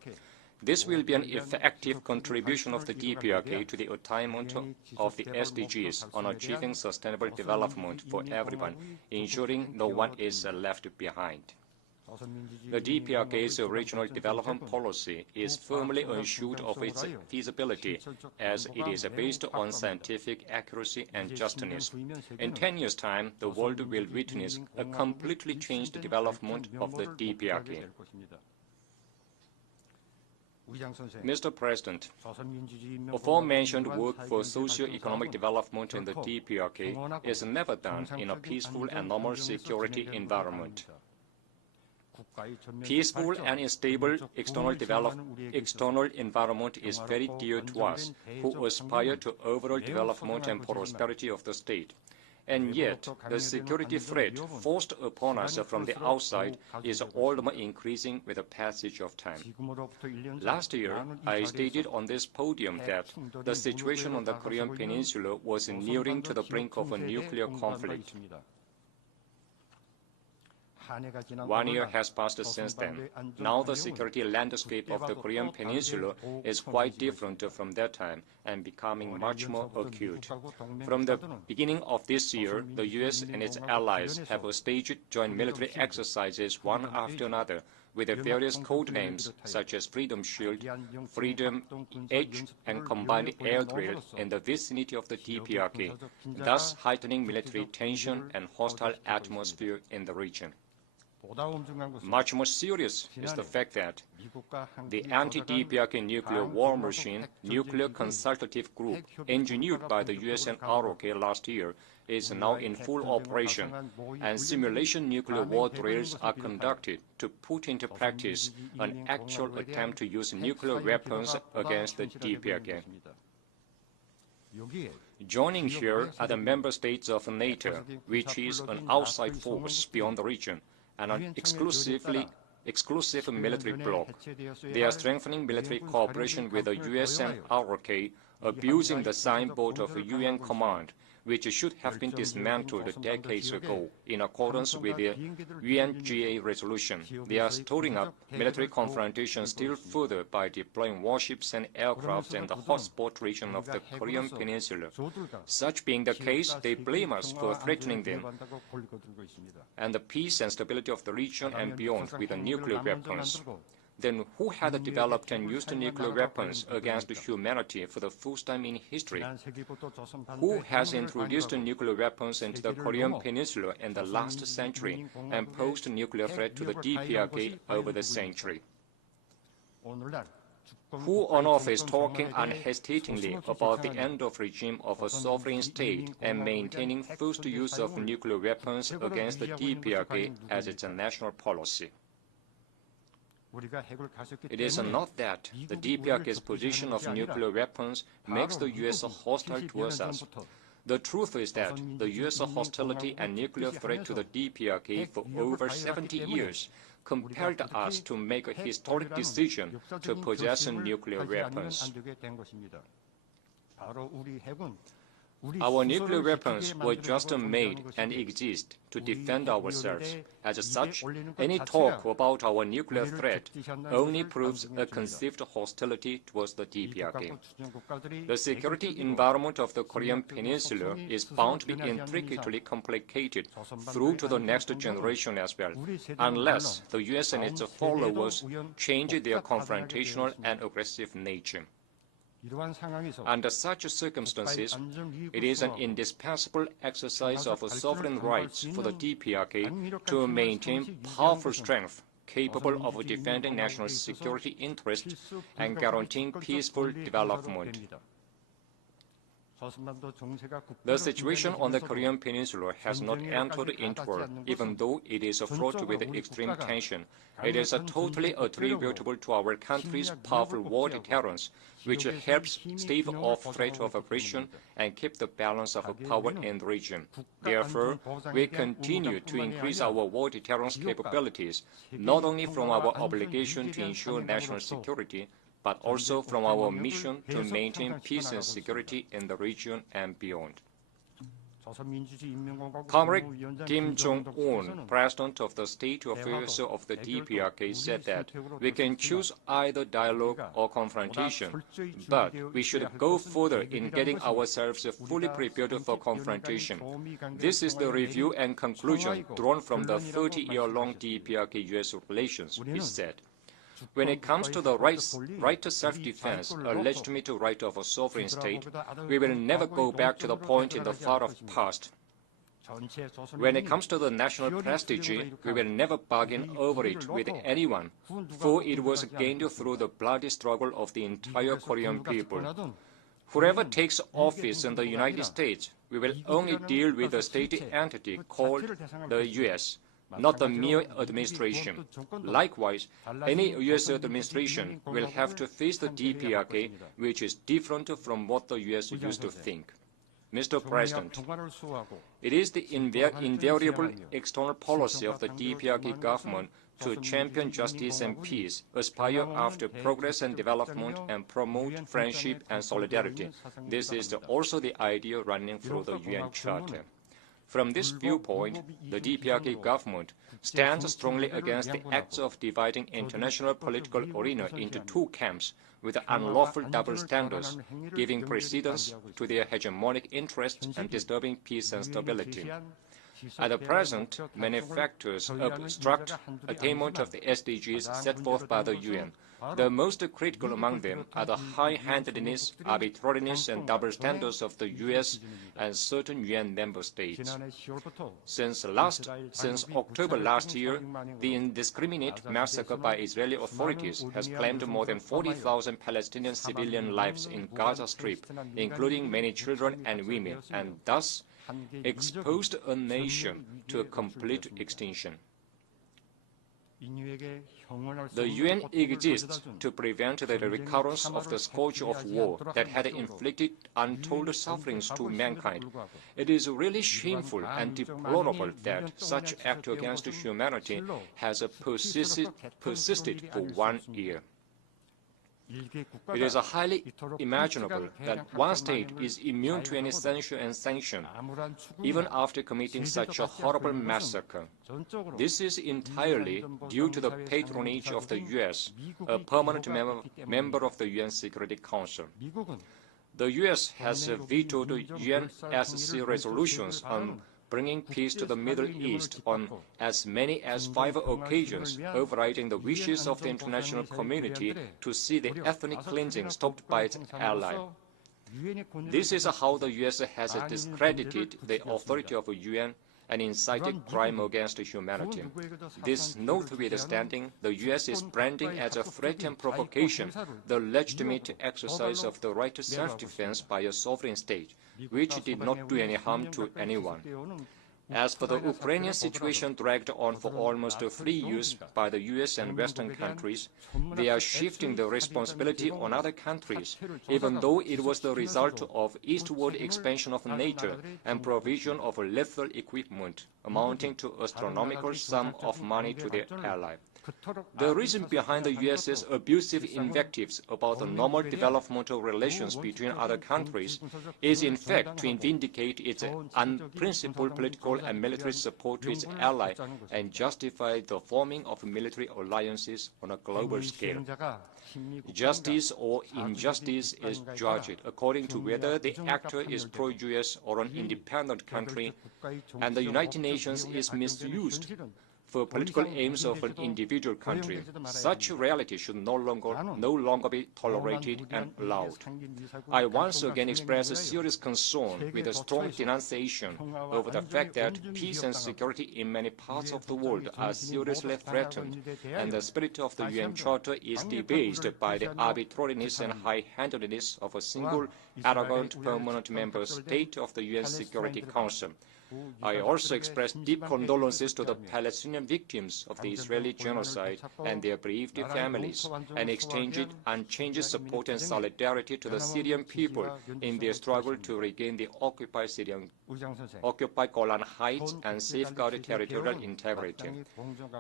This will be an effective contribution of the DPRK to the attainment of the SDGs on achieving sustainable development for everyone, ensuring no one is left behind. The DPRK's regional development policy is firmly assured of its feasibility, as it is based on scientific accuracy and justness. In 10 years' time, the world will witness a completely changed development of the DPRK. Mr. President, aforementioned work for socio-economic development in the DPRK is never done in a peaceful and normal security environment. Peaceful and stable external environment is very dear to us, who aspire to overall development and prosperity of the state. And yet, the security threat forced upon us from the outside is all the more increasing with the passage of time. Last year, I stated on this podium that the situation on the Korean Peninsula was nearing to the brink of a nuclear conflict. 1 year has passed since then. Now the security landscape of the Korean Peninsula is quite different from that time and becoming much more acute. From the beginning of this year, the U.S. and its allies have staged joint military exercises one after another with various code names such as Freedom Shield, Freedom Edge, and Combined Air Drill in the vicinity of the DPRK, thus heightening military tension and hostile atmosphere in the region. Much more serious is the fact that the anti-DPRK nuclear war machine, Nuclear Consultative Group, engineered by the US and ROK last year, is now in full operation, and simulation nuclear war drills are conducted to put into practice an actual attempt to use nuclear weapons against the DPRK. Joining here are the member states of NATO, which is an outside force beyond the region, and an exclusive military bloc. They are strengthening military cooperation with the US and ROK, abusing the signboard of a UN command, which should have been dismantled decades ago in accordance with the UNGA resolution. They are stirring up military confrontation still further by deploying warships and aircraft in the hotspot region of the Korean Peninsula. Such being the case, they blame us for threatening them and the peace and stability of the region and beyond with the nuclear weapons. Then who had developed and used nuclear weapons against humanity for the first time in history? Who has introduced nuclear weapons into the Korean Peninsula in the last century and posed a nuclear threat to the DPRK over the century? Who on earth is talking unhesitatingly about the end of regime of a sovereign state and maintaining first use of nuclear weapons against the DPRK as its national policy? It is not that the DPRK's position of nuclear weapons makes the U.S. hostile towards us. The truth is that the U.S. hostility and nuclear threat to the DPRK for over 70 years compelled us to make a historic decision to possess nuclear weapons. Our nuclear weapons were just made and exist to defend ourselves. As such, any talk about our nuclear threat only proves a conceived hostility towards the DPRK. The security environment of the Korean Peninsula is bound to be intricately complicated through to the next generation as well, unless the U.S. and its followers change their confrontational and aggressive nature. Under such circumstances, it is an indispensable exercise of sovereign rights for the DPRK to maintain powerful strength capable of defending national security interests and guaranteeing peaceful development. The situation on the Korean Peninsula has not entered into war, even though it is fraught with extreme tension. It is totally attributable to our country's powerful war deterrence, which helps stave off threat of aggression and keep the balance of power in the region. Therefore, we continue to increase our war deterrence capabilities, not only from our obligation to ensure national security, but also from our mission to maintain peace and security in the region and beyond. Comrade Kim Jong-un, president of the State Affairs of the DPRK, said that we can choose either dialogue or confrontation, but we should go further in getting ourselves fully prepared for confrontation. This is the review and conclusion drawn from the 30-year-long DPRK-US relations, he said. When it comes to the right to self-defense, a legitimate right of a sovereign state, we will never go back to the point in the far-off past. When it comes to the national prestige, we will never bargain over it with anyone, for it was gained through the bloody struggle of the entire Korean people. Whoever takes office in the United States, we will only deal with the state entity called the U.S., not the mere administration. Likewise, any U.S. administration will have to face the DPRK, which is different from what the U.S. used to think. Mr. President, it is the invariable external policy of the DPRK government to champion justice and peace, aspire after progress and development, and promote friendship and solidarity. This is also the idea running through the UN Charter. From this viewpoint, the DPRK government stands strongly against the acts of dividing international political arena into two camps with unlawful double standards, giving precedence to their hegemonic interests and disturbing peace and stability. At present, many factors obstruct attainment of the SDGs set forth by the UN. The most critical among them are the high-handedness, arbitrariness, and double standards of the US and certain UN member states. Since October last year, the indiscriminate massacre by Israeli authorities has claimed more than 40,000 Palestinian civilian lives in Gaza Strip, including many children and women, and thus exposed a nation to a complete extinction. The UN exists to prevent the recurrence of the scourge of war that had inflicted untold sufferings to mankind. It is really shameful and deplorable that such act against humanity has persisted for 1 year. It is highly imaginable that one state is immune to any censure and sanction, even after committing such a horrible massacre. This is entirely due to the patronage of the U.S., a permanent member of the UN Security Council. The U.S. has vetoed UNSC resolutions on bringing peace to the Middle East on as many as 5 occasions, overriding the wishes of the international community to see the ethnic cleansing stopped by its ally. This is how the U.S. has discredited the authority of the UN and incited crime against humanity. This notwithstanding, the U.S. is branding as a threat and provocation the legitimate exercise of the right to self-defense by a sovereign state, which did not do any harm to anyone. As for the Ukrainian situation dragged on for almost 3 years by the U.S. and Western countries, they are shifting the responsibility on other countries, even though it was the result of eastward expansion of NATO and provision of lethal equipment amounting to astronomical sum of money to their ally. The reason behind the U.S.'s abusive invectives about the normal developmental relations between other countries is in fact to vindicate its unprincipled political and military support to its ally and justify the forming of military alliances on a global scale. Justice or injustice is judged according to whether the actor is pro-US or an independent country, and the United Nations is misused for political aims of an individual country. Such reality should no longer be tolerated and allowed. I once again express a serious concern with a strong denunciation over the fact that peace and security in many parts of the world are seriously threatened, and the spirit of the UN Charter is debased by the arbitrariness and high-handedness of a single arrogant permanent member state of the UN Security Council. I also express deep condolences to the Palestinian victims of the Israeli genocide and their bereaved families, and extended unchanged support and solidarity to the Syrian people in their struggle to regain the occupied Golan Heights and safeguard territorial integrity.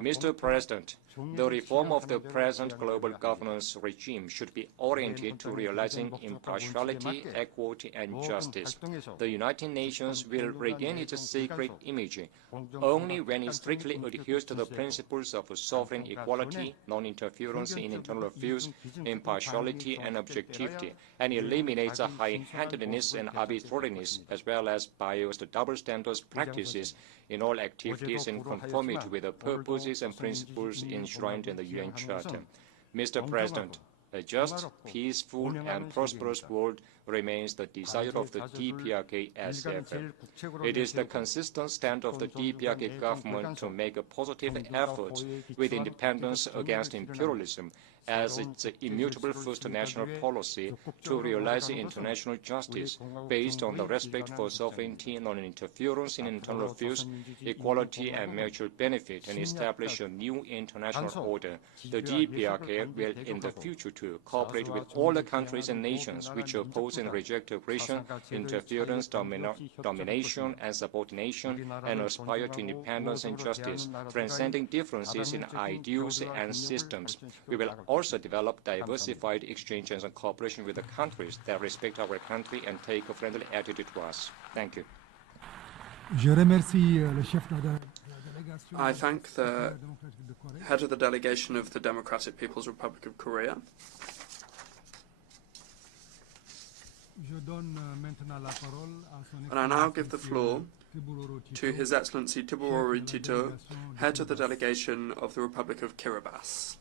Mr. President, the reform of the present global governance regime should be oriented to realizing impartiality, equity, and justice. The United Nations will regain its sacred image only when it strictly adheres to the principles of sovereign equality, non-interference in internal affairs, impartiality, and objectivity, and eliminates high-handedness and arbitrariness, as well as biased double standards practices in all activities in conformity with the purposes and principles enshrined in the UN Charter. Mr. President, a just, peaceful, and prosperous world remains the desire of the DPRK as ever. It is the consistent stand of the DPRK government to make a positive effort with independence against imperialism as its immutable first national policy to realize international justice based on the respect for sovereignty, non-interference in internal affairs, equality and mutual benefit, and establish a new international order. The DPRK will in the future to cooperate with all the countries and nations which oppose and reject aggression, interference, domination and subordination, and aspire to independence and justice, transcending differences in ideals and systems. We will also develop diversified exchanges and cooperation with the countries that respect our country and take a friendly attitude to us. Thank you. I thank the head of the delegation of the Democratic People's Republic of Korea. And I now give the floor to His Excellency Tiborori Tito, head of the delegation of the Republic of Kiribati.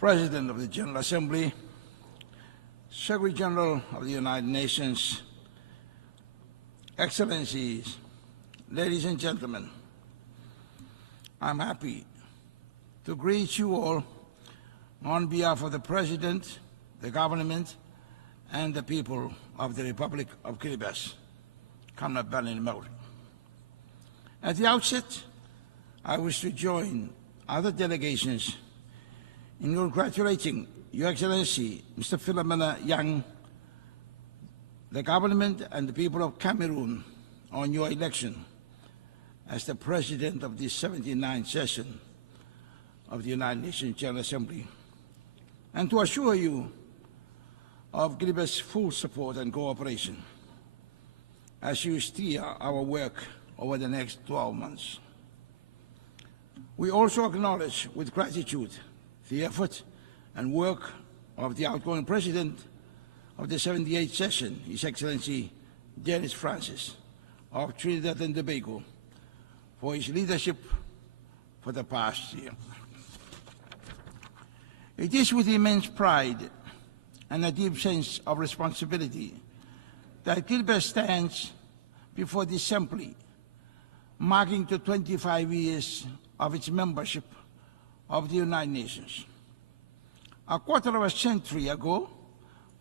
President of the General Assembly, Secretary General of the United Nations, Excellencies, ladies and gentlemen, I'm happy to greet you all on behalf of the President, the government, and the people of the Republic of Kiribati. At the outset, I wish to join other delegations in congratulating Your Excellency, Mr. Philomena Yang, the government and the people of Cameroon on your election as the President of the 79th session of the United Nations General Assembly, and to assure you of Kiribati's full support and cooperation as you steer our work over the next 12 months. We also acknowledge with gratitude the effort and work of the outgoing President of the 78th session, His Excellency Dennis Francis of Trinidad and Tobago, for his leadership for the past year. It is with immense pride and a deep sense of responsibility that Kiribati stands before the Assembly, marking the 25 years of its membership of the United Nations. A quarter of a century ago,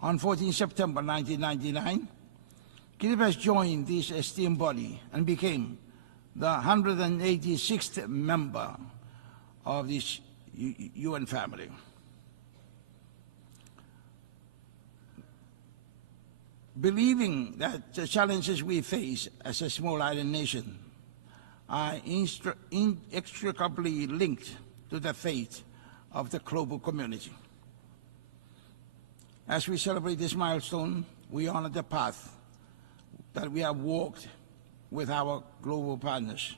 on 14 September 1999, Kiribati joined this esteemed body and became the 186th member of this UN family. Believing that the challenges we face as a small island nation are inextricably linked to the fate of the global community. As we celebrate this milestone, we honor the path that we have walked with our global partners.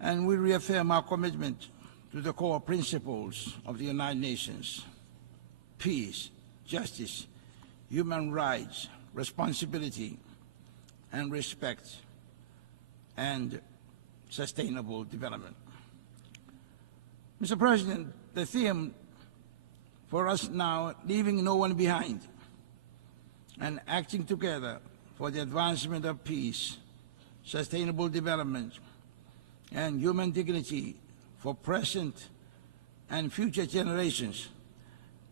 And we reaffirm our commitment to the core principles of the United Nations: peace, justice, human rights, responsibility, and respect, and sustainable development. Mr. President, the theme for us now, leaving no one behind and acting together for the advancement of peace, sustainable development, and human dignity for present and future generations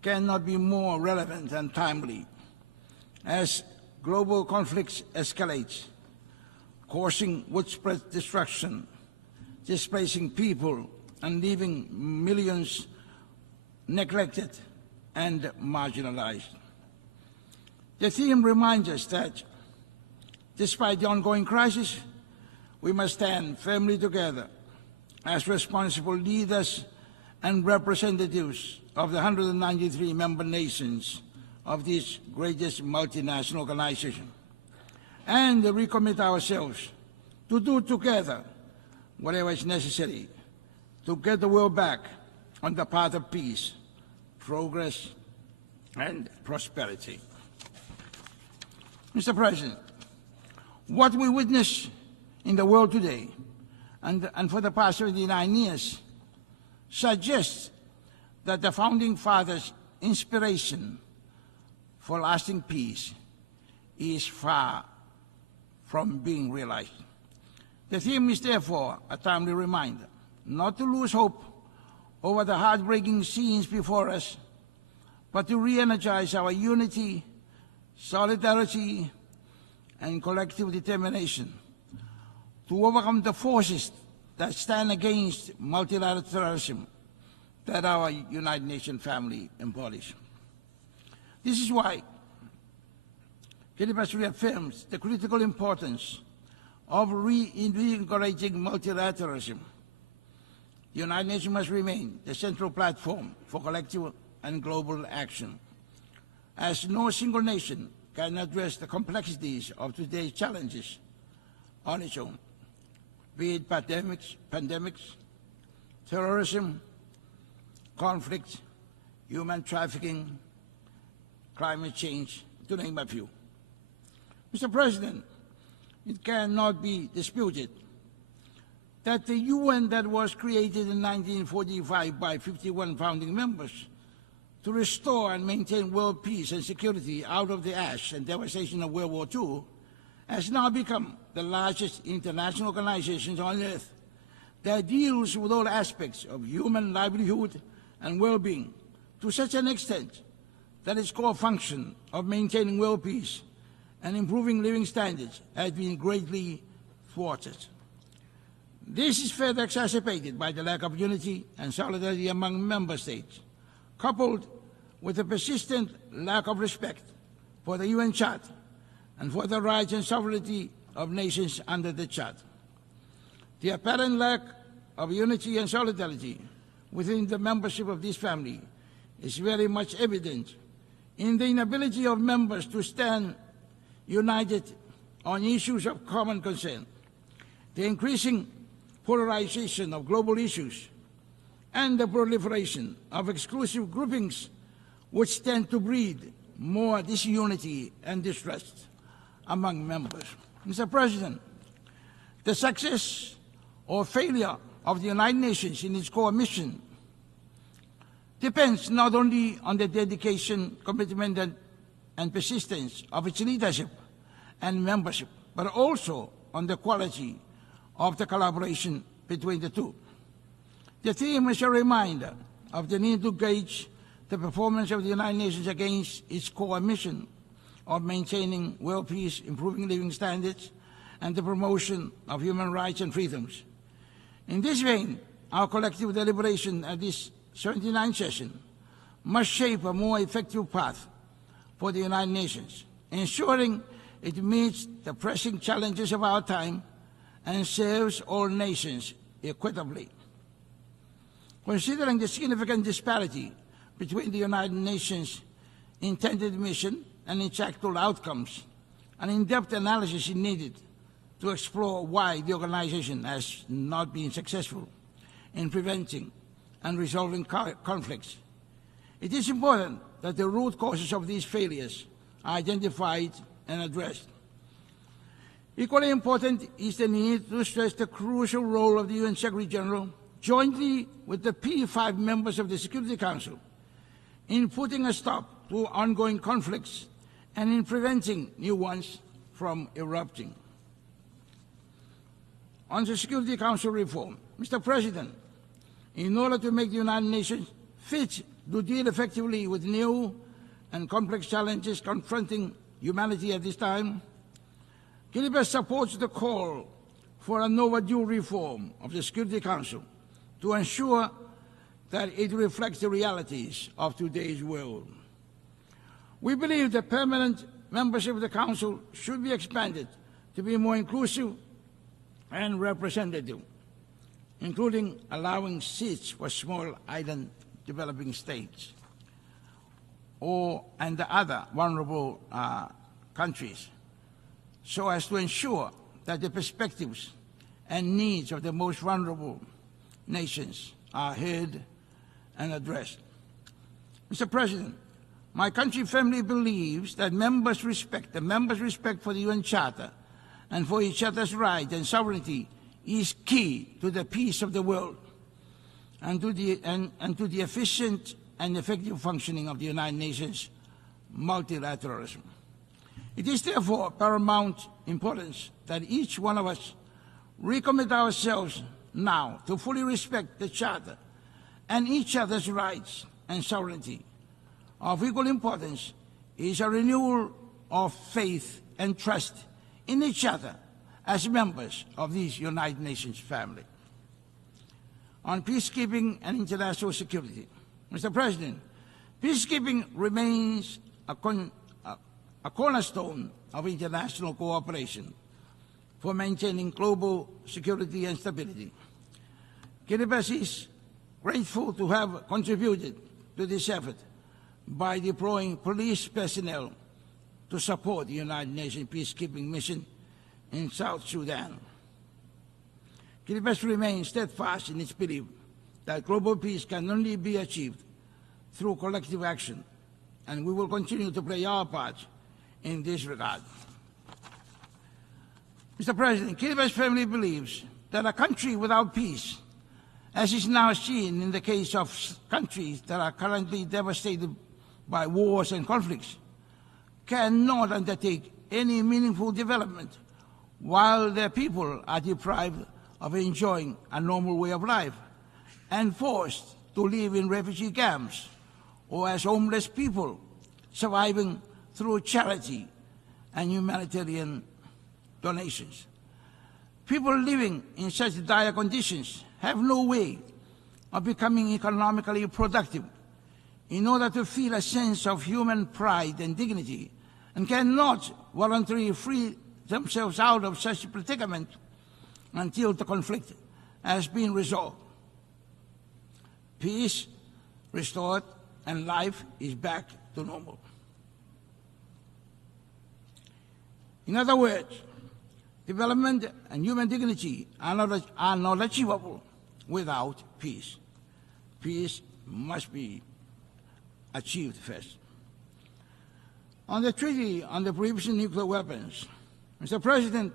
cannot be more relevant and timely as global conflicts escalate, causing widespread destruction, displacing people, and leaving millions neglected and marginalized. The theme reminds us that despite the ongoing crisis, we must stand firmly together as responsible leaders and representatives of the 193 member nations of this greatest multinational organization, and recommit ourselves to do together whatever is necessary to get the world back on the path of peace, progress, and prosperity. Mr. President, what we witness in the world today and for the past 79 years suggests that the Founding Fathers' inspiration for lasting peace is far from being realized. The theme is therefore a timely reminder not to lose hope over the heartbreaking scenes before us, but to re-energize our unity, solidarity, and collective determination to overcome the forces that stand against multilateralism that our United Nations family embodies. This is why UNTV reaffirms the critical importance of reinvigorating multilateralism. The United Nations must remain the central platform for collective and global action, as no single nation can address the complexities of today's challenges on its own, be it pandemics, terrorism, conflict, human trafficking, climate change, to name a few. Mr. President, it cannot be disputed that the UN that was created in 1945 by 51 founding members to restore and maintain world peace and security out of the ash and devastation of World War II has now become the largest international organization on earth that deals with all aspects of human livelihood and well-being to such an extent that its core function of maintaining world peace and improving living standards has been greatly thwarted. This is further exacerbated by the lack of unity and solidarity among member states, coupled with a persistent lack of respect for the UN Charter and for the rights and sovereignty of nations under the Charter. The apparent lack of unity and solidarity within the membership of this family is very much evident in the inability of members to stand united on issues of common concern, the increasing polarization of global issues, and the proliferation of exclusive groupings which tend to breed more disunity and distrust among members. Mr. President, the success or failure of the United Nations in its core mission depends not only on the dedication, commitment, and persistence of its leadership and membership, but also on the quality of the collaboration between the two. The theme is a reminder of the need to gauge the performance of the United Nations against its core mission of maintaining world peace, improving living standards, and the promotion of human rights and freedoms. In this vein, our collective deliberation at this 79th session must shape a more effective path for the United Nations, ensuring it meets the pressing challenges of our time and serves all nations equitably. Considering the significant disparity between the United Nations' intended mission and its actual outcomes, an in-depth analysis is needed to explore why the organization has not been successful in preventing and resolving conflicts. It is important that the root causes of these failures are identified and addressed. Equally important is the need to stress the crucial role of the UN Secretary General jointly with the P5 members of the Security Council, in putting a stop to ongoing conflicts and in preventing new ones from erupting. On the Security Council reform, Mr. President, in order to make the United Nations fit to deal effectively with new and complex challenges confronting humanity at this time, Kiribati supports the call for an overdue reform of the Security Council to ensure that it reflects the realities of today's world. We believe that permanent membership of the Council should be expanded to be more inclusive and representative, including allowing seats for small island developing states and the other vulnerable countries, so as to ensure that the perspectives and needs of the most vulnerable nations are heard and addressed. Mr. President, my country firmly believes that members' respect for the UN Charter and for each other's rights and sovereignty is key to the peace of the world and to the efficient and effective functioning of the United Nations multilateralism. It is therefore of paramount importance that each one of us recommit ourselves now to fully respect the Charter and each other's rights and sovereignty. Of equal importance is a renewal of faith and trust in each other as members of this United Nations family. On peacekeeping and international security, Mr. President, peacekeeping remains a cornerstone of international cooperation for maintaining global security and stability. Kiribati is grateful to have contributed to this effort by deploying police personnel to support the United Nations peacekeeping mission in South Sudan. Kiribati remains steadfast in its belief that global peace can only be achieved through collective action, and we will continue to play our part in this regard. Mr. President, Kiribati firmly believes that a country without peace, as is now seen in the case of countries that are currently devastated by wars and conflicts, cannot undertake any meaningful development while their people are deprived of enjoying a normal way of life and forced to live in refugee camps or as homeless people surviving through charity and humanitarian donations. People living in such dire conditions have no way of becoming economically productive in order to feel a sense of human pride and dignity, and cannot voluntarily free themselves out of such predicament until the conflict has been resolved. Peace restored and life is back to normal. In other words, development and human dignity are not achievable without peace. Peace must be achieved first. On the Treaty on the Prohibition of Nuclear Weapons, Mr. President,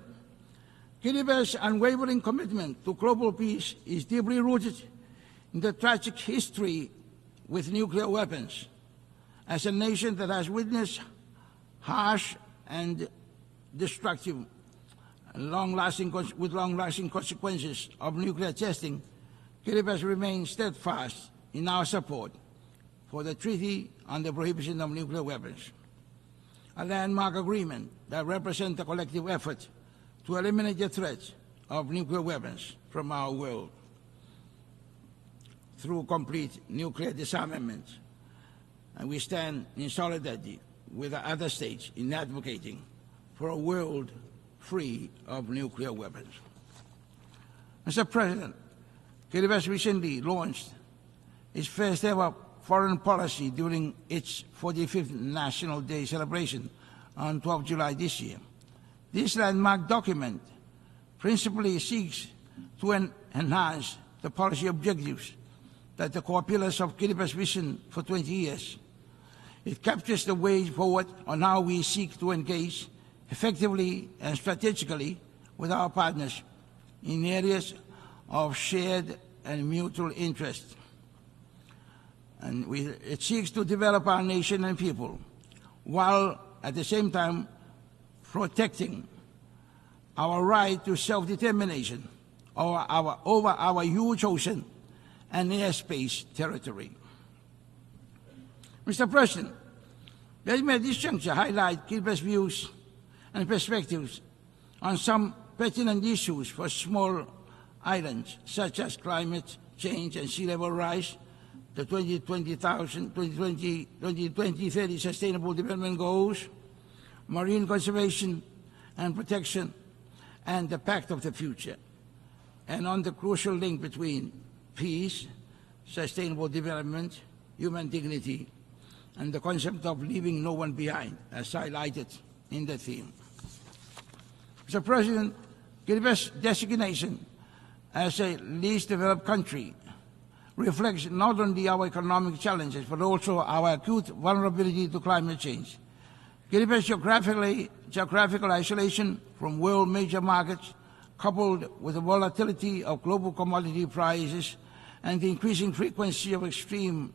Kiribati's unwavering commitment to global peace is deeply rooted in the tragic history with nuclear weapons. As a nation that has witnessed harsh and destructive and long-lasting consequences of nuclear testing, Kiribati remains steadfast in our support for the Treaty on the Prohibition of Nuclear Weapons, a landmark agreement that represents a collective effort to eliminate the threat of nuclear weapons from our world through complete nuclear disarmament. And we stand in solidarity with the other states in advocating for a world free of nuclear weapons. Mr. President, Kiribati recently launched its first ever foreign policy during its 45th National Day celebration on 12 July this year. This landmark document principally seeks to enhance the policy objectives that the core pillars of Kiribati's vision for 20 years. It captures the way forward on how we seek to engage effectively and strategically with our partners in areas of shared and mutual interest. And it seeks to develop our nation and people, while at the same time protecting our right to self-determination over our huge ocean and airspace territory. Mr. President, let me at this juncture highlight Kiribati's views and perspectives on some pertinent issues for small islands, such as climate change and sea level rise, the 2030 Sustainable Development Goals, marine conservation and protection, and the Pact of the Future, and on the crucial link between peace, sustainable development, human dignity, and the concept of leaving no one behind, as highlighted in the theme. Mr. President, Kiribati's designation as a least developed country reflects not only our economic challenges, but also our acute vulnerability to climate change. Kiribati's geographical isolation from world major markets, coupled with the volatility of global commodity prices and the increasing frequency of extreme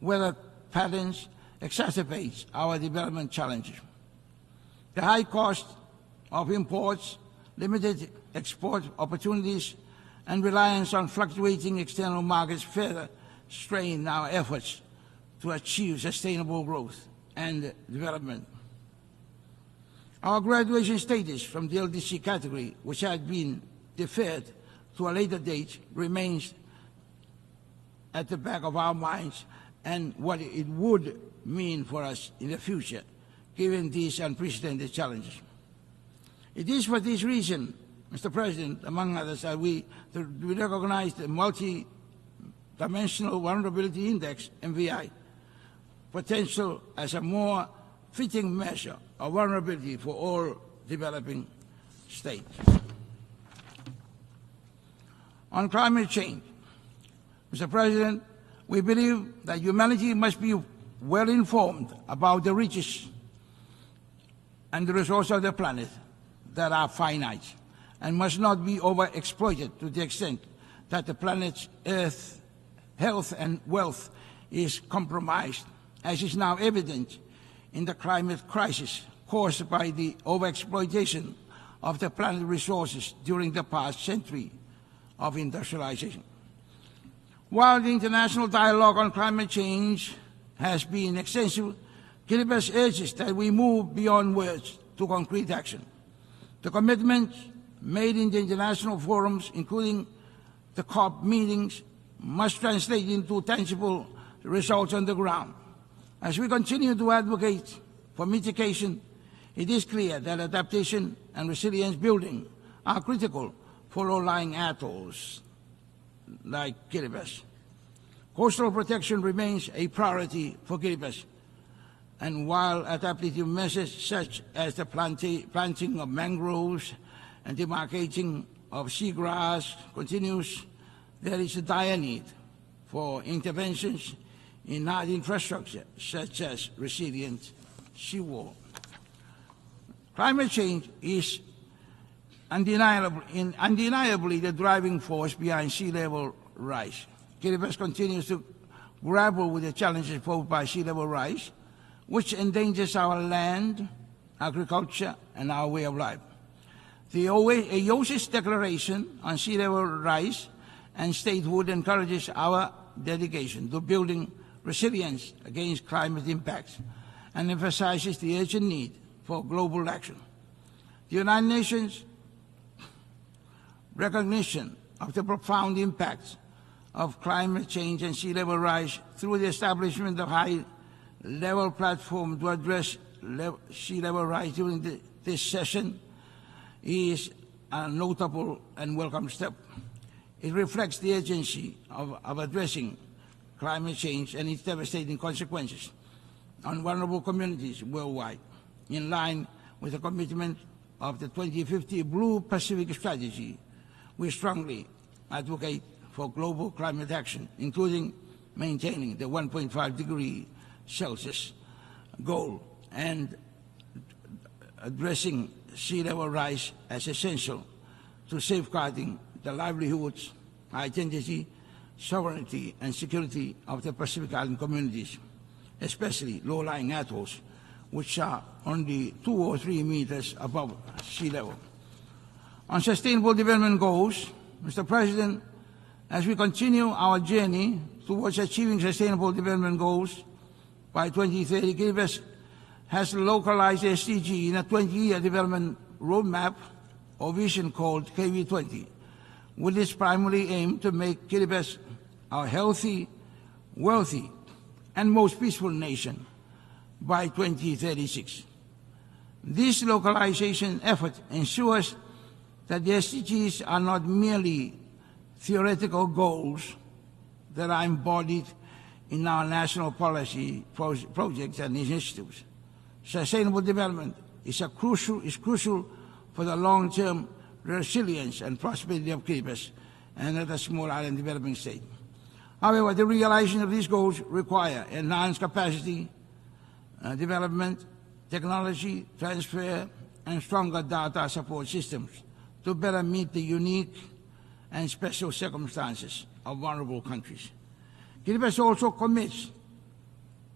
weather patterns, exacerbates our development challenges. The high cost of imports, limited export opportunities, and reliance on fluctuating external markets further strain our efforts to achieve sustainable growth and development. Our graduation status from the LDC category, which had been deferred to a later date, remains at the back of our minds and what it would mean for us in the future, given these unprecedented challenges. It is for this reason, Mr. President, among others, that we recognize the Multi-Dimensional Vulnerability Index, MVI, potential as a more fitting measure of vulnerability for all developing states. On climate change, Mr. President, we believe that humanity must be well informed about the riches and the resources of the planet that are finite and must not be overexploited to the extent that the planet's Earth's health and wealth is compromised, as is now evident in the climate crisis caused by the overexploitation of the planet's resources during the past century of industrialization. While the international dialogue on climate change has been extensive, Kiribati urges that we move beyond words to concrete action. The commitments made in the international forums, including the COP meetings, must translate into tangible results on the ground. As we continue to advocate for mitigation, it is clear that adaptation and resilience building are critical for low-lying atolls like Kiribati. Coastal protection remains a priority for Kiribati, and while adaptive measures such as the planting of mangroves and demarcating of seagrass continues, there is a dire need for interventions in hard infrastructure such as resilient seawall. Climate change is undeniably the driving force behind sea level rise. Kiribati continues to grapple with the challenges posed by sea level rise, which endangers our land, agriculture, and our way of life. The AOSIS Declaration on Sea Level Rise and Statehood encourages our dedication to building resilience against climate impacts and emphasizes the urgent need for global action. The United Nations recognition of the profound impacts of climate change and sea level rise through the establishment of high-level platform to address sea level rise during this session is a notable and welcome step. It reflects the urgency of addressing climate change and its devastating consequences on vulnerable communities worldwide, in line with the commitment of the 2050 Blue Pacific Strategy. We strongly advocate for global climate action, including maintaining the 1.5 degree Celsius goal and addressing sea level rise as essential to safeguarding the livelihoods, identity, sovereignty and security of the Pacific Island communities, especially low-lying atolls, which are only 2 or 3 meters above sea level. On sustainable development goals, Mr. President, as we continue our journey towards achieving sustainable development goals by 2030, Kiribati has localized SDG in a 20-year development roadmap or vision called KV20, with its primary aim to make Kiribati a healthy, wealthy, and most peaceful nation by 2036. This localization effort ensures that the SDGs are not merely theoretical goals that are embodied in our national policy projects and initiatives. Sustainable development is crucial for the long-term resilience and prosperity of Kiribati and other small island developing states. However, the realization of these goals require enhanced capacity development, technology transfer, and stronger data support systems to better meet the unique and special circumstances of vulnerable countries. Kiribati also commits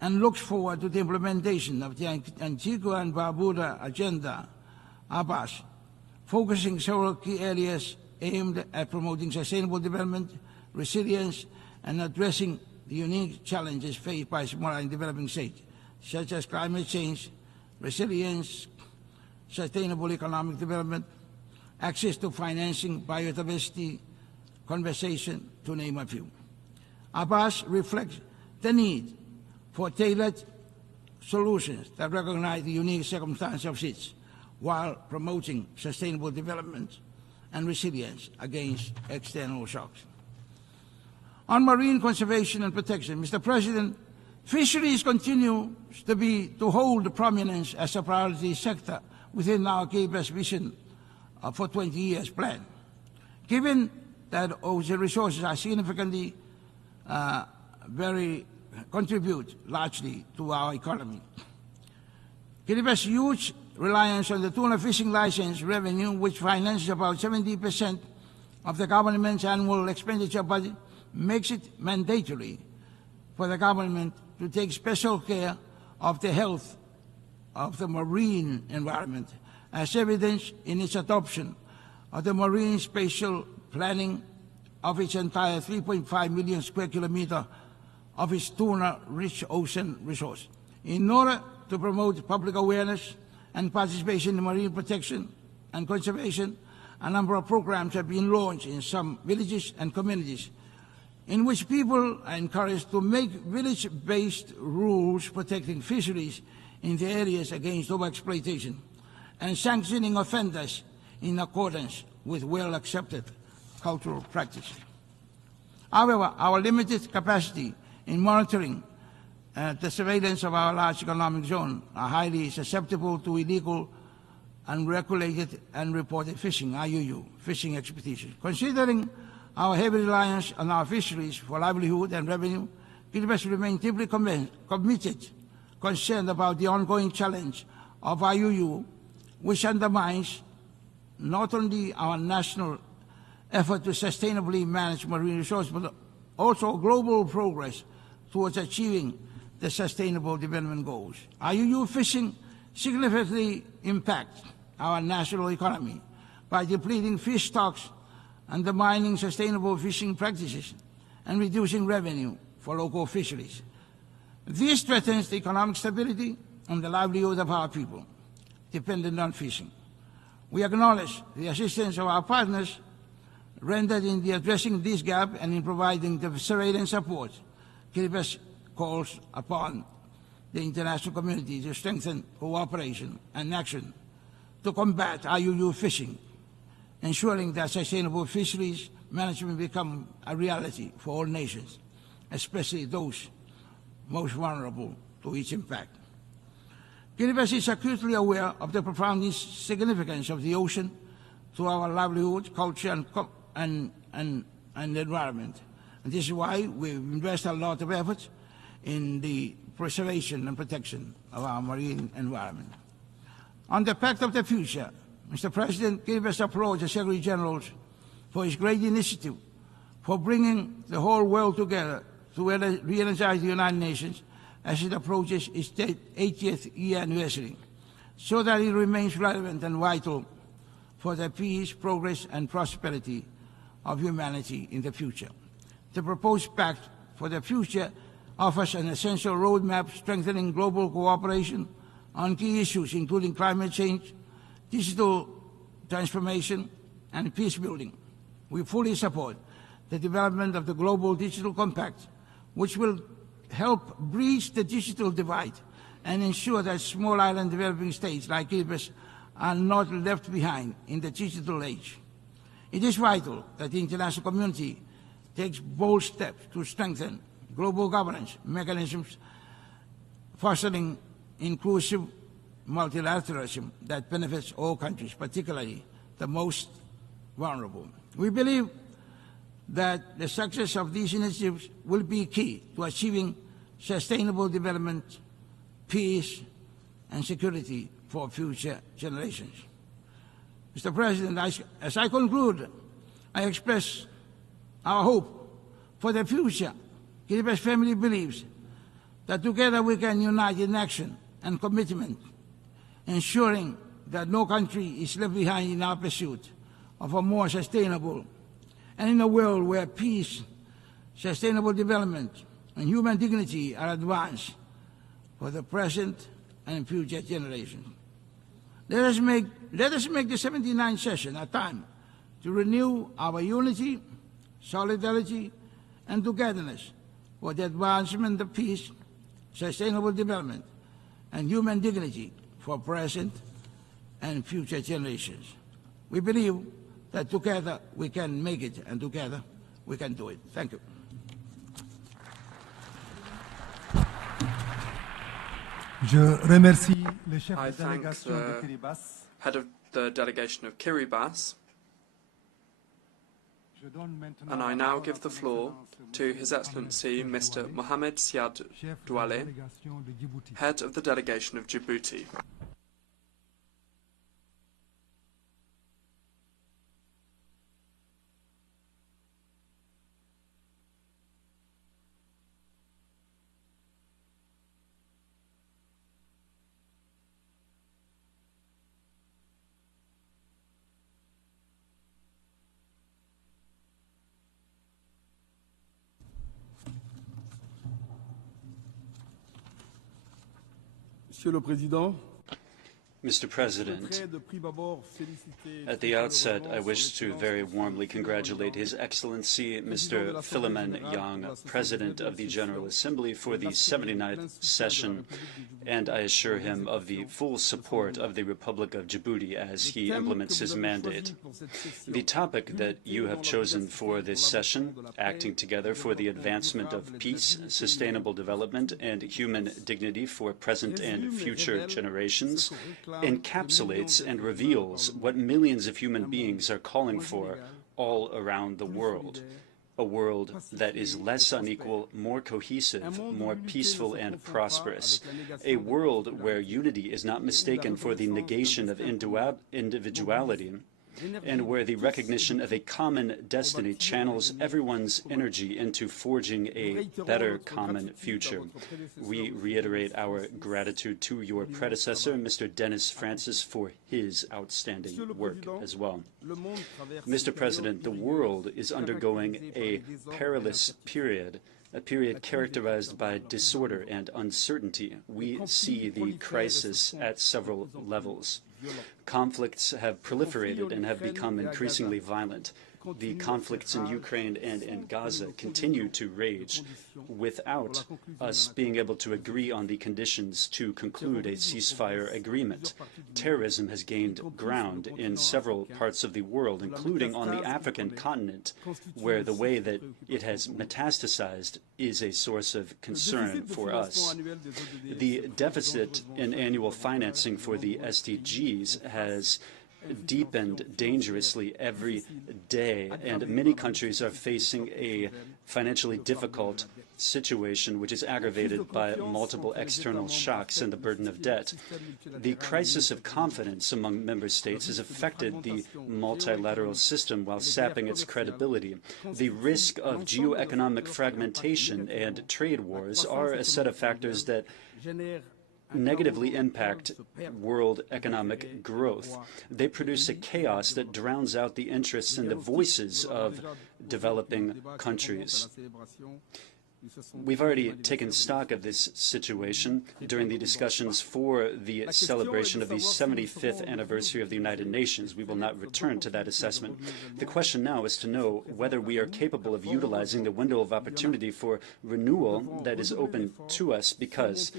and looks forward to the implementation of the Antigua and Barbuda Agenda, ABAS, focusing several key areas aimed at promoting sustainable development, resilience, and addressing the unique challenges faced by small and developing states, such as climate change, resilience, sustainable economic development, access to financing, biodiversity, conservation, to name a few. ABAS reflects the need for tailored solutions that recognize the unique circumstances of states while promoting sustainable development and resilience against external shocks. On marine conservation and protection, Mr. President, fisheries continue to hold prominence as a priority sector within our Kiribati vision for 20 years plan. Given that ocean resources are significantly contribute largely to our economy. Kiribati's huge reliance on the tuna fishing license revenue, which finances about 70% of the government's annual expenditure budget, makes it mandatory for the government to take special care of the health of the marine environment, as evidenced in its adoption of the marine spatial planning of its entire 3.5 million square kilometer of its tuna-rich ocean resource. In order to promote public awareness and participation in marine protection and conservation, a number of programs have been launched in some villages and communities in which people are encouraged to make village-based rules protecting fisheries in the areas against overexploitation and sanctioning offenders in accordance with well-accepted cultural practices. However, our limited capacity in monitoring the surveillance of our large economic zone are highly susceptible to illegal, unregulated, and reported fishing, IUU, fishing expeditions. Considering our heavy reliance on our fisheries for livelihood and revenue, Kiribati remains deeply concerned about the ongoing challenge of IUU, which undermines not only our national effort to sustainably manage marine resources, but also global progress towards achieving the Sustainable Development Goals. IUU fishing significantly impacts our national economy by depleting fish stocks, undermining sustainable fishing practices, and reducing revenue for local fisheries. This threatens the economic stability and the livelihood of our people dependent on fishing. We acknowledge the assistance of our partners rendered in addressing this gap and in providing the surveillance support. Kiribati calls upon the international community to strengthen cooperation and action to combat IUU fishing, ensuring that sustainable fisheries management become a reality for all nations, especially those most vulnerable to its impact. Kiribati is acutely aware of the profound significance of the ocean to our livelihood, culture, and environment. And this is why we invest a lot of effort in the preservation and protection of our marine environment. On the Pact of the Future, Mr. President, Kiribati applaud the Secretary General for his great initiative for bringing the whole world together to re-energize the United Nations as it approaches its 80th year anniversary, so that it remains relevant and vital for the peace, progress, and prosperity of humanity in the future. The proposed Pact for the Future offers an essential roadmap strengthening global cooperation on key issues including climate change, digital transformation, and peace building. We fully support the development of the Global Digital Compact, which will help bridge the digital divide and ensure that small island developing states like Kiribati are not left behind in the digital age. It is vital that the international community takes bold steps to strengthen global governance mechanisms, fostering inclusive multilateralism that benefits all countries, particularly the most vulnerable. We believe that the success of these initiatives will be key to achieving sustainable development, peace, and security for future generations. Mr. President, as I conclude, I express our hope for the future. Kiribati family believes that together we can unite in action and commitment, ensuring that no country is left behind in our pursuit of a more sustainable and in a world where peace, sustainable development, and human dignity are advanced for the present and future generations. Let us make the 79th session a time to renew our unity, solidarity, and togetherness for the advancement of peace, sustainable development, and human dignity for present and future generations. We believe that together we can make it, and together we can do it. Thank you. I thank the head of the delegation of Kiribati, and I now give the floor to His Excellency Mr. Mohamed Siad Douale, head of the delegation of Djibouti. Monsieur le Président, Mr. President, at the outset, I wish to very warmly congratulate His Excellency Mr. Philemon Yang, President of the General Assembly, for the 79th session, and I assure him of the full support of the Republic of Djibouti as he implements his mandate. The topic that you have chosen for this session, acting together for the advancement of peace, sustainable development, and human dignity for present and future generations, encapsulates and reveals what millions of human beings are calling for all around the world. A world that is less unequal, more cohesive, more peaceful and prosperous. A world where unity is not mistaken for the negation of individuality, and where the recognition of a common destiny channels everyone's energy into forging a better common future. We reiterate our gratitude to your predecessor, Mr. Dennis Francis, for his outstanding work as well. Mr. President, the world is undergoing a perilous period, a period characterized by disorder and uncertainty. We see the crisis at several levels. Conflicts have proliferated and have become increasingly violent. The conflicts in Ukraine and in Gaza continue to rage without us being able to agree on the conditions to conclude a ceasefire agreement. Terrorism has gained ground in several parts of the world, including on the African continent, where the way that it has metastasized is a source of concern for us. The deficit in annual financing for the SDGs has deepened dangerously every day, and many countries are facing a financially difficult situation which is aggravated by multiple external shocks and the burden of debt. The crisis of confidence among member states has affected the multilateral system while sapping its credibility. The risk of geoeconomic fragmentation and trade wars are a set of factors that negatively impact world economic growth. They produce a chaos that drowns out the interests and the voices of developing countries. We've already taken stock of this situation during the discussions for the celebration of the 75th anniversary of the United Nations. We will not return to that assessment. The question now is to know whether we are capable of utilizing the window of opportunity for renewal that is open to us, because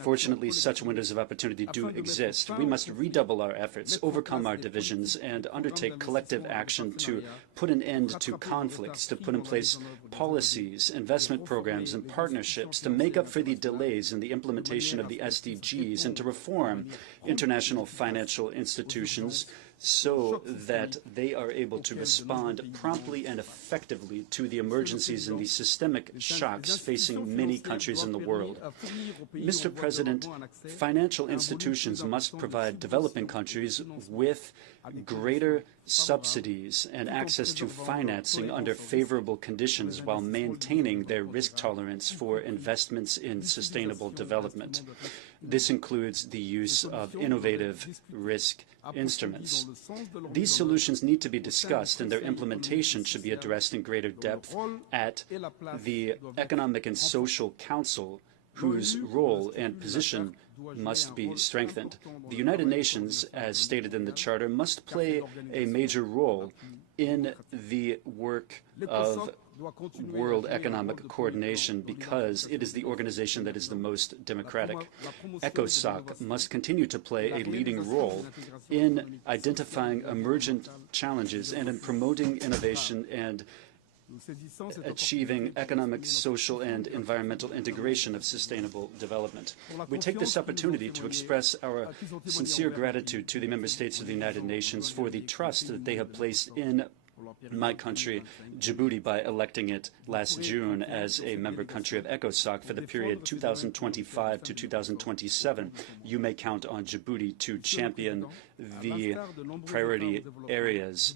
fortunately such windows of opportunity do exist. We must redouble our efforts, overcome our divisions, and undertake collective action to put an end to conflicts, to put in place policies, investment programs, and partnerships to make up for the delays in the implementation of the SDGs, and to reform international financial institutions so that they are able to respond promptly and effectively to the emergencies and the systemic shocks facing many countries in the world. Mr. President, financial institutions must provide developing countries with greater subsidies and access to financing under favorable conditions while maintaining their risk tolerance for investments in sustainable development. This includes the use of innovative risk instruments. These solutions need to be discussed, and their implementation should be addressed in greater depth at the Economic and Social Council, whose role and position must be strengthened. The United Nations, as stated in the Charter, must play a major role in the work of world economic coordination because it is the organization that is the most democratic. ECOSOC must continue to play a leading role in identifying emergent challenges and in promoting innovation and achieving economic, social, and environmental integration of sustainable development. We take this opportunity to express our sincere gratitude to the member states of the United Nations for the trust that they have placed in my country, Djibouti, by electing it last June as a member country of ECOSOC for the period 2025 to 2027. You may count on Djibouti to champion the priority areas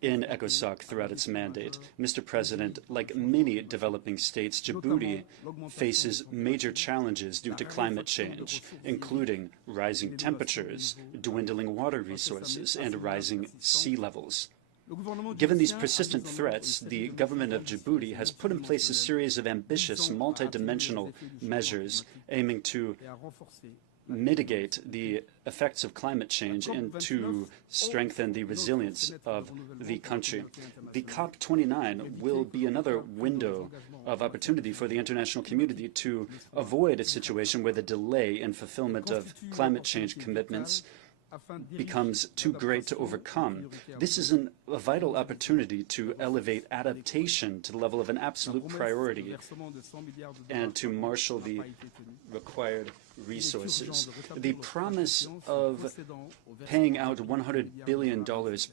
in ECOSOC throughout its mandate. Mr. President, like many developing states, Djibouti faces major challenges due to climate change, including rising temperatures, dwindling water resources, and rising sea levels. Given these persistent threats, the government of Djibouti has put in place a series of ambitious, multidimensional measures aiming to mitigate the effects of climate change and to strengthen the resilience of the country. The COP29 will be another window of opportunity for the international community to avoid a situation where the delay in fulfillment of climate change commitments becomes too great to overcome. This is a vital opportunity to elevate adaptation to the level of an absolute priority and to marshal the required resources. The promise of paying out $100 billion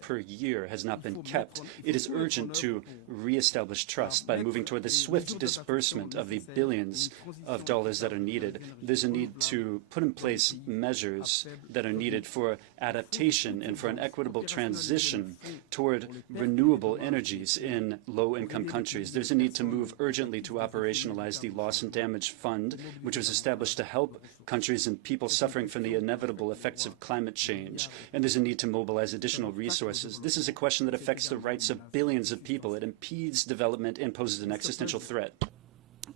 per year has not been kept. It is urgent to reestablish trust by moving toward the swift disbursement of the billions of dollars that are needed. There's a need to put in place measures that are needed for adaptation and for an equitable transition toward renewable energies in low-income countries. There's a need to move urgently to operationalize the Loss and Damage Fund, which was established to help countries and people suffering from the inevitable effects of climate change. And there's a need to mobilize additional resources. This is a question that affects the rights of billions of people. It impedes development and poses an existential threat.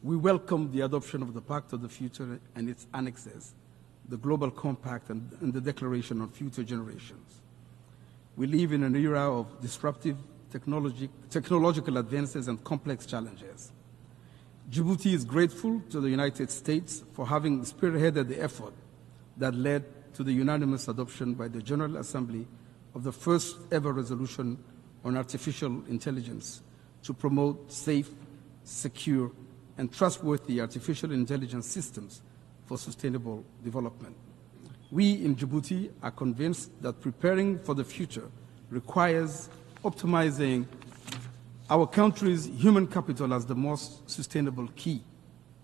We welcome the adoption of the Pact of the Future and its annexes, the Global Compact and the Declaration on Future Generations. We live in an era of disruptive technological advances and complex challenges. Djibouti is grateful to the United States for having spearheaded the effort that led to the unanimous adoption by the General Assembly of the first ever resolution on artificial intelligence to promote safe, secure, and trustworthy artificial intelligence systems for sustainable development. We in Djibouti are convinced that preparing for the future requires optimizing our country's human capital as the most sustainable key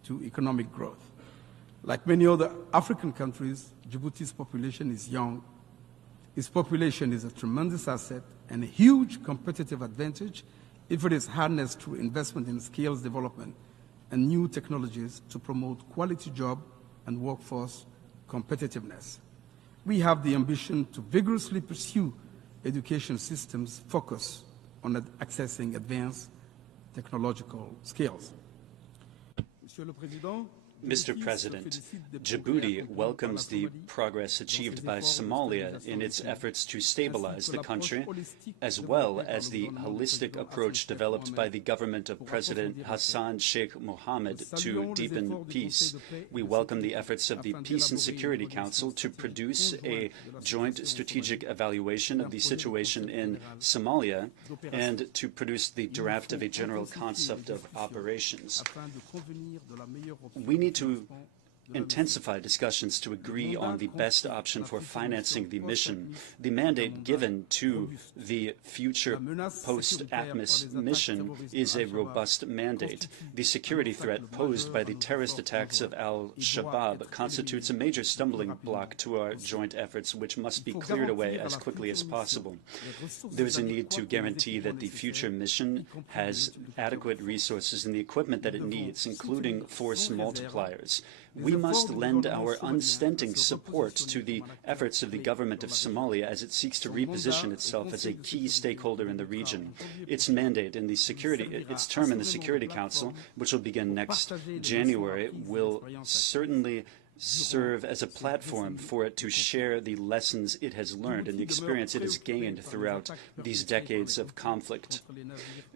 to economic growth. Like many other African countries, Djibouti's population is young. Its population is a tremendous asset and a huge competitive advantage if it is harnessed through investment in skills development and new technologies to promote quality job and workforce competitiveness. We have the ambition to vigorously pursue education systems focused on accessing advanced technological skills. Mr. President, Djibouti welcomes the progress achieved by Somalia in its efforts to stabilize the country, as well as the holistic approach developed by the government of President Hassan Sheikh Mohammed to deepen peace. We welcome the efforts of the Peace and Security Council to produce a joint strategic evaluation of the situation in Somalia and to produce the draft of a general concept of operations. We need to intensify discussions to agree on the best option for financing the mission. The mandate given to the future post-ATMIS mission is a robust mandate. The security threat posed by the terrorist attacks of Al-Shabaab constitutes a major stumbling block to our joint efforts, which must be cleared away as quickly as possible. There is a need to guarantee that the future mission has adequate resources and the equipment that it needs, including force multipliers. We must lend our unstinting support to the efforts of the government of Somalia as it seeks to reposition itself as a key stakeholder in the region. Its mandate in the its term in the Security Council, which will begin next January, will certainly serve as a platform for it to share the lessons it has learned and the experience it has gained throughout these decades of conflict.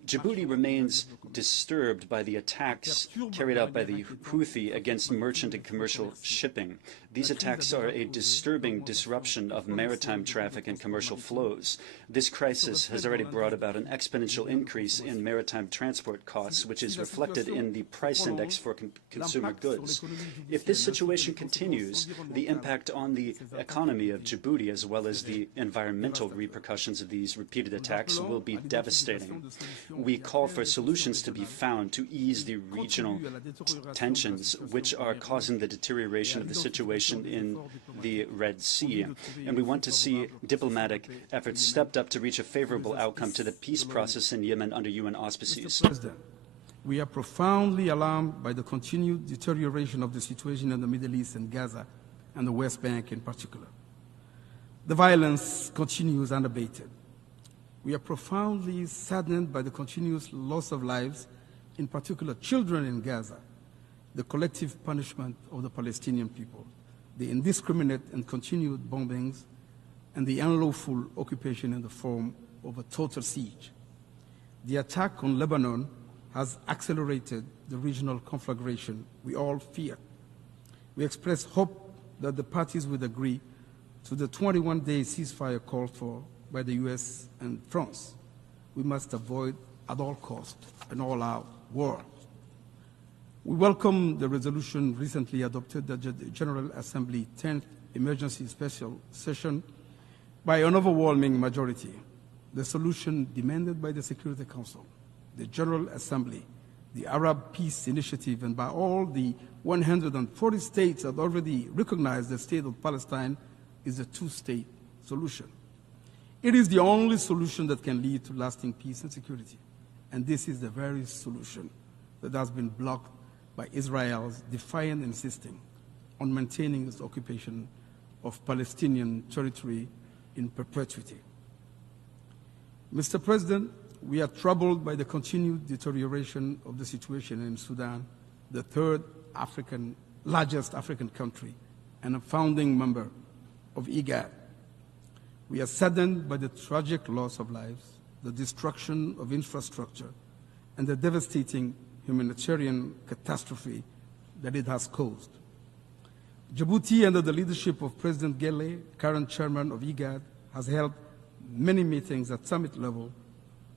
Djibouti remains disturbed by the attacks carried out by the Houthi against merchant and commercial shipping. These attacks are a disturbing disruption of maritime traffic and commercial flows. This crisis has already brought about an exponential increase in maritime transport costs, which is reflected in the price index for consumer goods. If this situation continues, the impact on the economy of Djibouti, as well as the environmental repercussions of these repeated attacks, will be devastating. We call for solutions to be found to ease the regional tensions, which are causing the deterioration of the situation in the Red Sea. And we want to see diplomatic efforts stepped up to reach a favorable outcome to the peace process in Yemen under UN auspices. We are profoundly alarmed by the continued deterioration of the situation in the Middle East and Gaza and the West Bank in particular. The violence continues unabated. We are profoundly saddened by the continuous loss of lives, in particular children in Gaza, the collective punishment of the Palestinian people, the indiscriminate and continued bombings, and the unlawful occupation in the form of a total siege. The attack on Lebanon has accelerated the regional conflagration we all fear. We express hope that the parties would agree to the 21-day ceasefire called for by the US and France. We must avoid at all costs an all-out war. We welcome the resolution recently adopted at the General Assembly 10th Emergency Special Session by an overwhelming majority. The solution demanded by the Security Council, the General Assembly, the Arab Peace Initiative, and by all the 140 states that already recognize the state of Palestine is a two-state solution. It is the only solution that can lead to lasting peace and security. And this is the very solution that has been blocked by Israel's defiant insisting on maintaining its occupation of Palestinian territory in perpetuity. Mr. President, we are troubled by the continued deterioration of the situation in Sudan, the third largest African country and a founding member of UNGA. We are saddened by the tragic loss of lives, the destruction of infrastructure, and the devastating humanitarian catastrophe that it has caused. Djibouti, under the leadership of President Gele, current chairman of IGAD, has held many meetings at summit level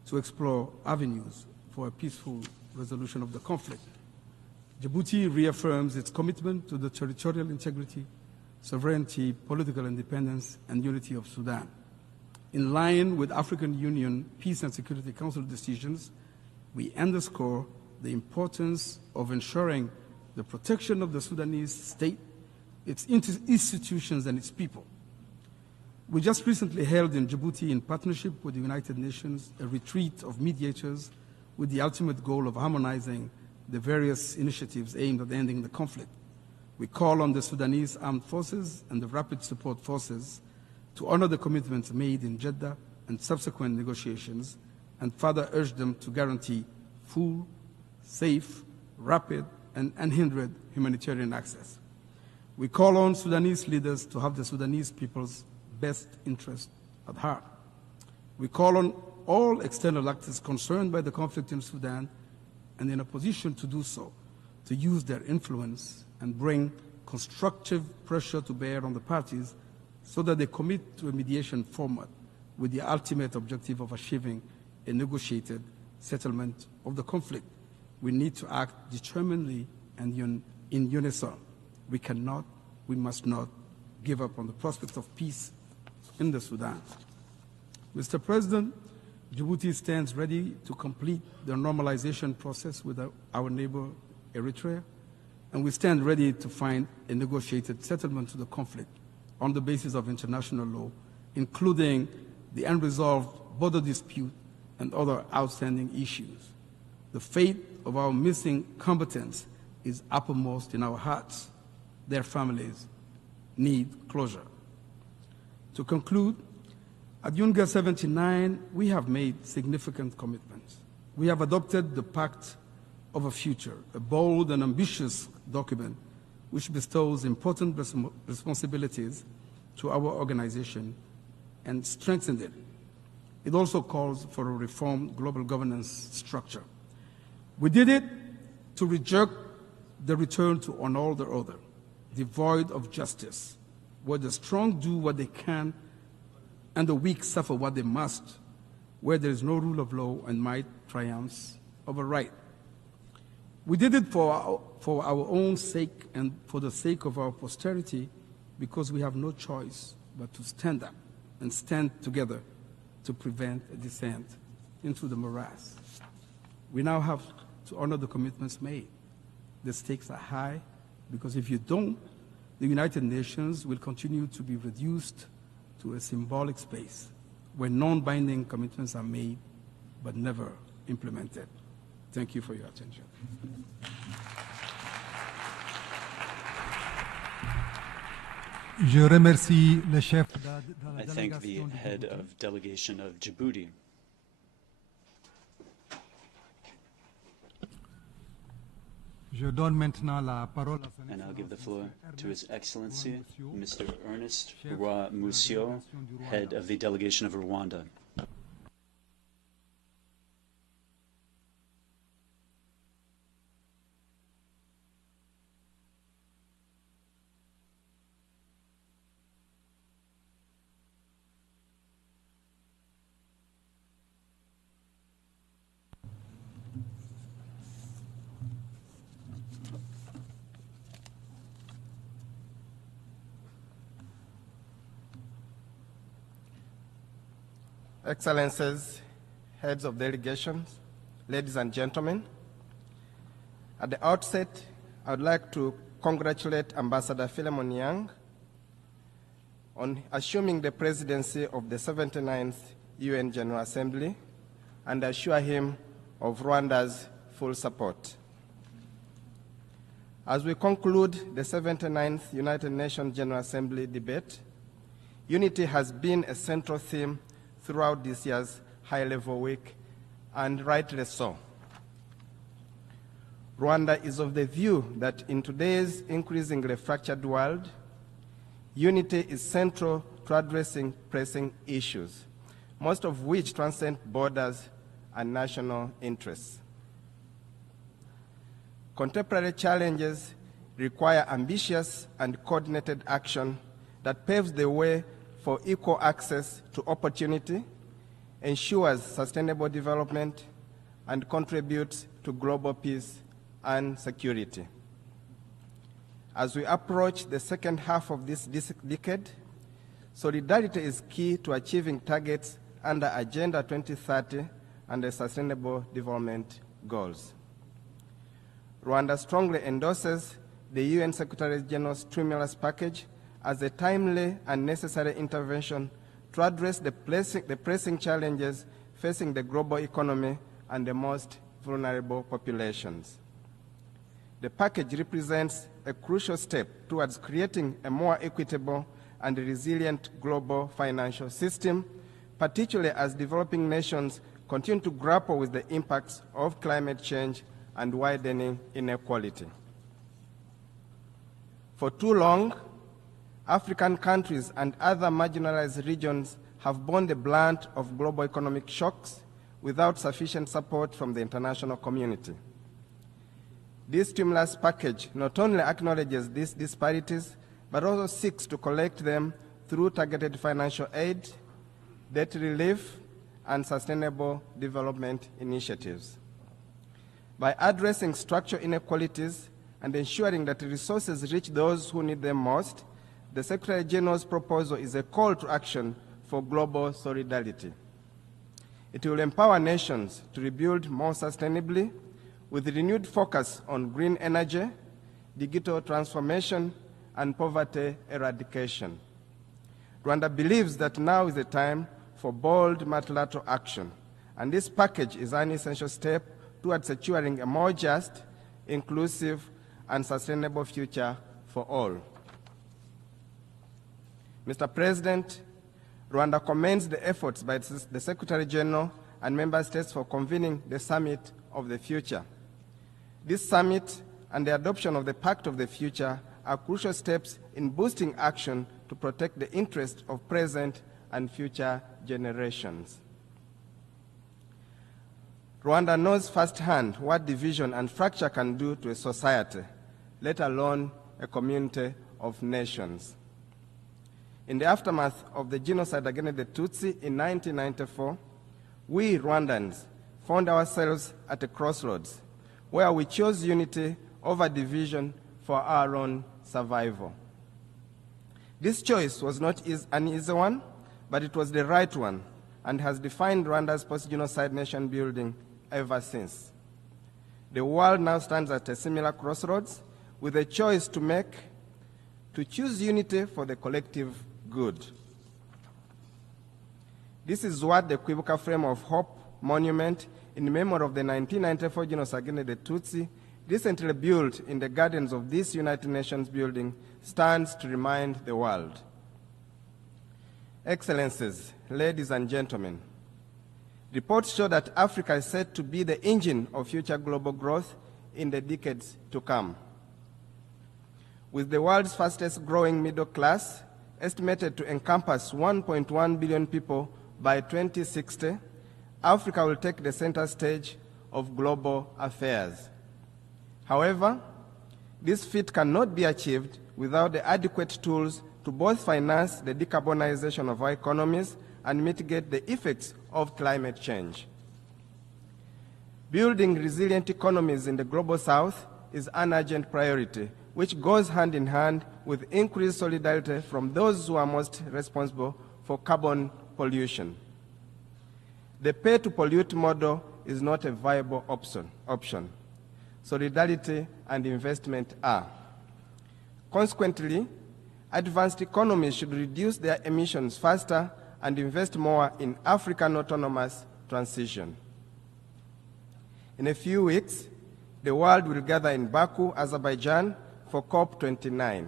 to explore avenues for a peaceful resolution of the conflict. Djibouti reaffirms its commitment to the territorial integrity, sovereignty, political independence, and unity of Sudan. In line with African Union Peace and Security Council decisions we underscore the importance of ensuring the protection of the Sudanese state, its institutions, and its people. We just recently held in Djibouti, in partnership with the United Nations, a retreat of mediators with the ultimate goal of harmonizing the various initiatives aimed at ending the conflict. We call on the Sudanese armed forces and the rapid support forces to honor the commitments made in Jeddah and subsequent negotiations, and further urge them to guarantee full, safe, rapid, and unhindered humanitarian access. We call on Sudanese leaders to have the Sudanese people's best interest at heart. We call on all external actors concerned by the conflict in Sudan and in a position to do so, to use their influence and bring constructive pressure to bear on the parties so that they commit to a mediation format with the ultimate objective of achieving a negotiated settlement of the conflict. We need to act determinedly and in unison. We cannot, we must not give up on the prospect of peace in the Sudan. Mr. President, Djibouti stands ready to complete the normalization process with our neighbor Eritrea, and we stand ready to find a negotiated settlement to the conflict on the basis of international law, including the unresolved border dispute and other outstanding issues. The fate of our missing combatants is uppermost in our hearts. Their families need closure. To conclude, at UNGA 79, we have made significant commitments. We have adopted the Pact of a Future, a bold and ambitious document which bestows important responsibilities to our organization and strengthens it. It also calls for a reformed global governance structure. We did it to reject the return to an order devoid of justice, where the strong do what they can and the weak suffer what they must, where there is no rule of law and might triumphs over right. We did it for our own sake and for the sake of our posterity, because we have no choice but to stand up and stand together to prevent a descent into the morass. We now have to honor the commitments made. The stakes are high, because if you don't, the United Nations will continue to be reduced to a symbolic space where non-binding commitments are made but never implemented. Thank you for your attention. I thank the head of delegation of Djibouti. And I'll give the floor to His Excellency, Mr. Ernest Roy Musio, head of the delegation of Rwanda. Excellencies, heads of delegations, ladies and gentlemen, at the outset, I would like to congratulate Ambassador Philemon Yang on assuming the presidency of the 79th UN General Assembly and assure him of Rwanda's full support. As we conclude the 79th United Nations General Assembly debate, unity has been a central theme throughout this year's high-level week, and rightly so. Rwanda is of the view that in today's increasingly fractured world, unity is central to addressing pressing issues, most of which transcend borders and national interests. Contemporary challenges require ambitious and coordinated action that paves the way for equal access to opportunity, ensures sustainable development, and contributes to global peace and security. As we approach the second half of this decade, solidarity is key to achieving targets under Agenda 2030 and the Sustainable Development goals. Rwanda strongly endorses the UN Secretary General's stimulus package as a timely and necessary intervention to address the pressing challenges facing the global economy and the most vulnerable populations. The package represents a crucial step towards creating a more equitable and resilient global financial system, particularly as developing nations continue to grapple with the impacts of climate change and widening inequality. For too long, African countries and other marginalized regions have borne the brunt of global economic shocks without sufficient support from the international community. This stimulus package not only acknowledges these disparities, but also seeks to collect them through targeted financial aid, debt relief, and sustainable development initiatives. By addressing structural inequalities and ensuring that resources reach those who need them most, the Secretary General's proposal is a call to action for global solidarity. It will empower nations to rebuild more sustainably with renewed focus on green energy, digital transformation, and poverty eradication. Rwanda believes that now is the time for bold multilateral action, and this package is an essential step towards securing a more just, inclusive, and sustainable future for all. Mr. President, Rwanda commends the efforts by the Secretary General and Member States for convening the Summit of the Future. This summit and the adoption of the Pact of the Future are crucial steps in boosting action to protect the interests of present and future generations. Rwanda knows firsthand what division and fracture can do to a society, let alone a community of nations. In the aftermath of the genocide against the Tutsi in 1994, we Rwandans found ourselves at a crossroads where we chose unity over division for our own survival. This choice was not an easy one, but it was the right one and has defined Rwanda's post-genocide nation building ever since. The world now stands at a similar crossroads with a choice to make, to choose unity for the collective good. This is what the Kwibuka Frame of Hope monument in memory of the 1994 genocide against the Tutsi, recently built in the gardens of this United Nations building, stands to remind the world. Excellencies, ladies and gentlemen, reports show that Africa is set to be the engine of future global growth in the decades to come. With the world's fastest growing middle class, estimated to encompass 1.1 billion people by 2060, Africa will take the center stage of global affairs. However, this feat cannot be achieved without the adequate tools to both finance the decarbonization of our economies and mitigate the effects of climate change. Building resilient economies in the global south is an urgent priority, which goes hand in hand with increased solidarity from those who are most responsible for carbon pollution. The pay-to-pollute model is not a viable option. Solidarity and investment are. Consequently, advanced economies should reduce their emissions faster and invest more in African autonomous transition. In a few weeks, the world will gather in Baku, Azerbaijan, for COP29.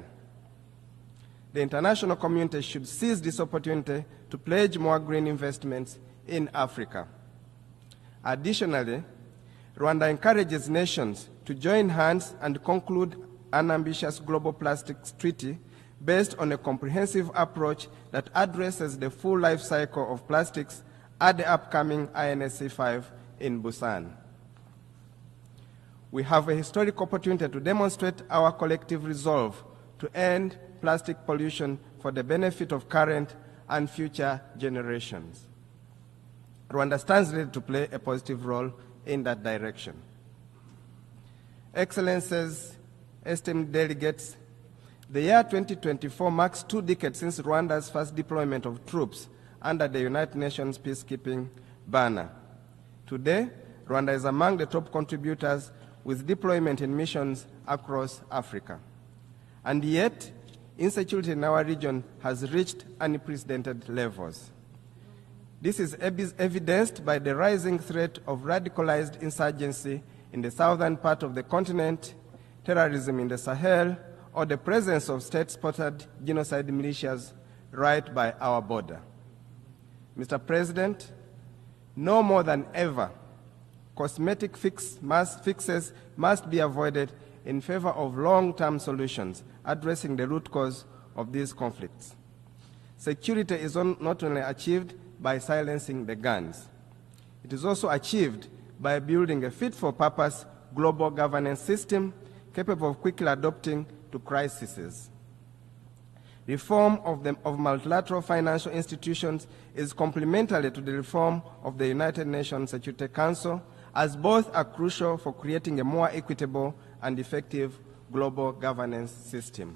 The international community should seize this opportunity to pledge more green investments in Africa. Additionally, Rwanda encourages nations to join hands and conclude an ambitious global plastics treaty based on a comprehensive approach that addresses the full life cycle of plastics at the upcoming INSC5 in Busan. We have a historic opportunity to demonstrate our collective resolve to end plastic pollution for the benefit of current and future generations. Rwanda stands ready to play a positive role in that direction. Excellencies, esteemed delegates, the year 2024 marks 2 decades since Rwanda's first deployment of troops under the United Nations peacekeeping banner. Today, Rwanda is among the top contributors with deployment in missions across Africa. And yet, insecurity in our region has reached unprecedented levels. This is evidenced by the rising threat of radicalized insurgency in the southern part of the continent, terrorism in the Sahel, or the presence of state-sponsored genocide militias right by our border. Mr. President, no more than ever, cosmetic fixes must be avoided in favor of long-term solutions addressing the root cause of these conflicts. Security is not only achieved by silencing the guns. It is also achieved by building a fit-for-purpose global governance system capable of quickly adapting to crises. Reform of multilateral financial institutions is complementary to the reform of the United Nations Security Council, as both are crucial for creating a more equitable and effective global governance system.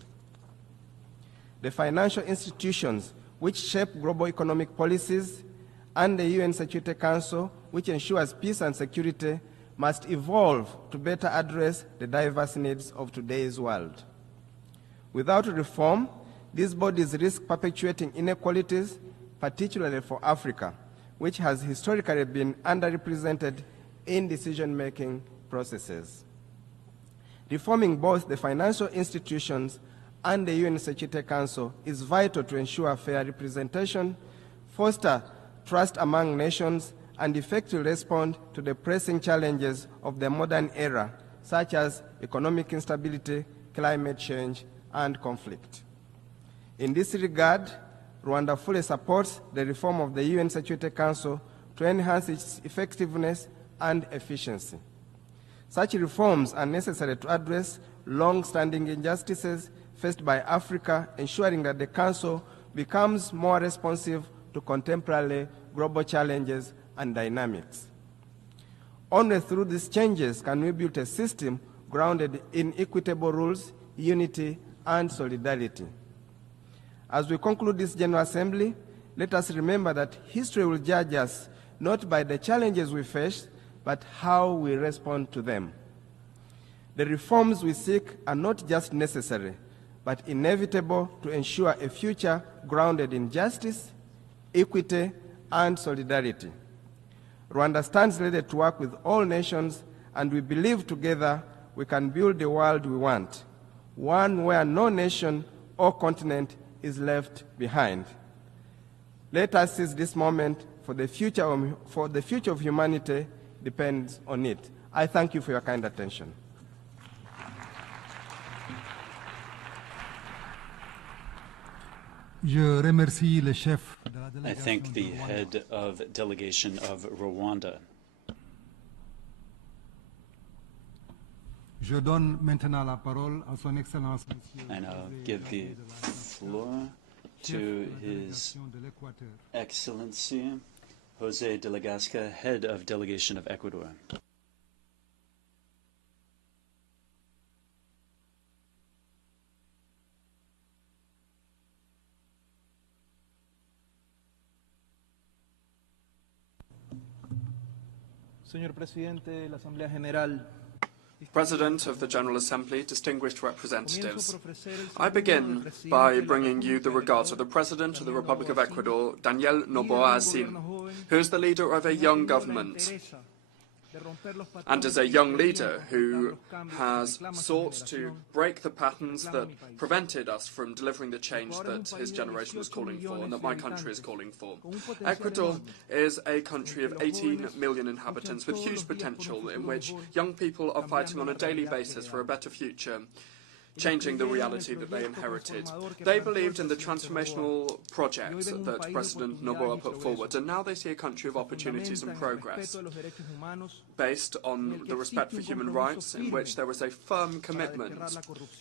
The financial institutions which shape global economic policies and the UN Security Council, which ensures peace and security, must evolve to better address the diverse needs of today's world. Without reform, these bodies risk perpetuating inequalities, particularly for Africa, which has historically been underrepresented in decision-making processes. Reforming both the financial institutions and the UN Security Council is vital to ensure fair representation, foster trust among nations, and effectively respond to the pressing challenges of the modern era, such as economic instability, climate change, and conflict. In this regard, Rwanda fully supports the reform of the UN Security Council to enhance its effectiveness and efficiency. Such reforms are necessary to address long-standing injustices faced by Africa, ensuring that the Council becomes more responsive to contemporary global challenges and dynamics. Only through these changes can we build a system grounded in equitable rules, unity, and solidarity. As we conclude this General Assembly, let us remember that history will judge us not by the challenges we face, but how we respond to them. The reforms we seek are not just necessary, but inevitable to ensure a future grounded in justice, equity, and solidarity. Rwanda stands ready to work with all nations, and we believe together we can build the world we want, one where no nation or continent is left behind. Let us seize this moment, for the future of humanity depends on it. I thank you for your kind attention. I thank the head of delegation of Rwanda. And I'll give the floor to His Excellency Jose de la Gasca, head of delegation of Ecuador. Señor Presidente de la Asamblea General, President of the General Assembly, distinguished representatives, I begin by bringing you the regards of the President of the Republic of Ecuador, Daniel Noboa Sin, who is the leader of a young government and is a young leader who has sought to break the patterns that prevented us from delivering the change that his generation was calling for and that my country is calling for. Ecuador is a country of 18 million inhabitants with huge potential, in which young people are fighting on a daily basis for a better future, changing the reality that they inherited. They believed in the transformational project that President Noboa put forward, and now they see a country of opportunities and progress, based on the respect for human rights, in which there is a firm commitment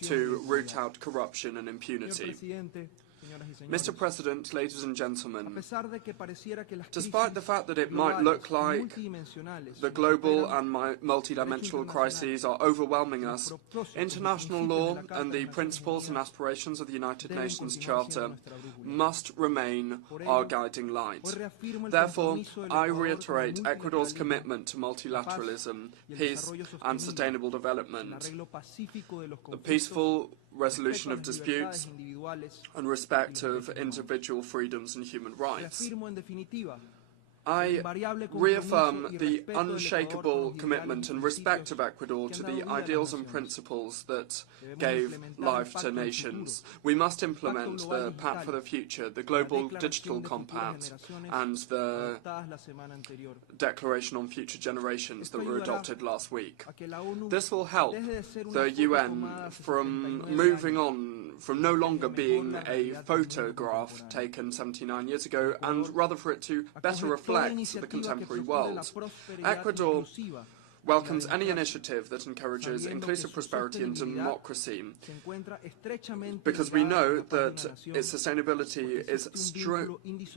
to root out corruption and impunity. Mr. President, ladies and gentlemen, despite the fact that it might look like the global and multidimensional crises are overwhelming us, international law and the principles and aspirations of the United Nations Charter must remain our guiding light. Therefore, I reiterate Ecuador's commitment to multilateralism, peace and sustainable development, the peaceful resolution of disputes and respect of individual freedoms and human rights. I reaffirm the unshakable commitment and respect of Ecuador to the ideals and principles that gave life to nations. We must implement the Pact for the Future, the Global Digital Compact, and the Declaration on Future Generations that were adopted last week. This will help the UN from moving on, from no longer being a photograph taken 79 years ago, and rather for it to better reflect the contemporary world. Ecuador welcomes any initiative that encourages inclusive prosperity and democracy, because we know that its sustainability is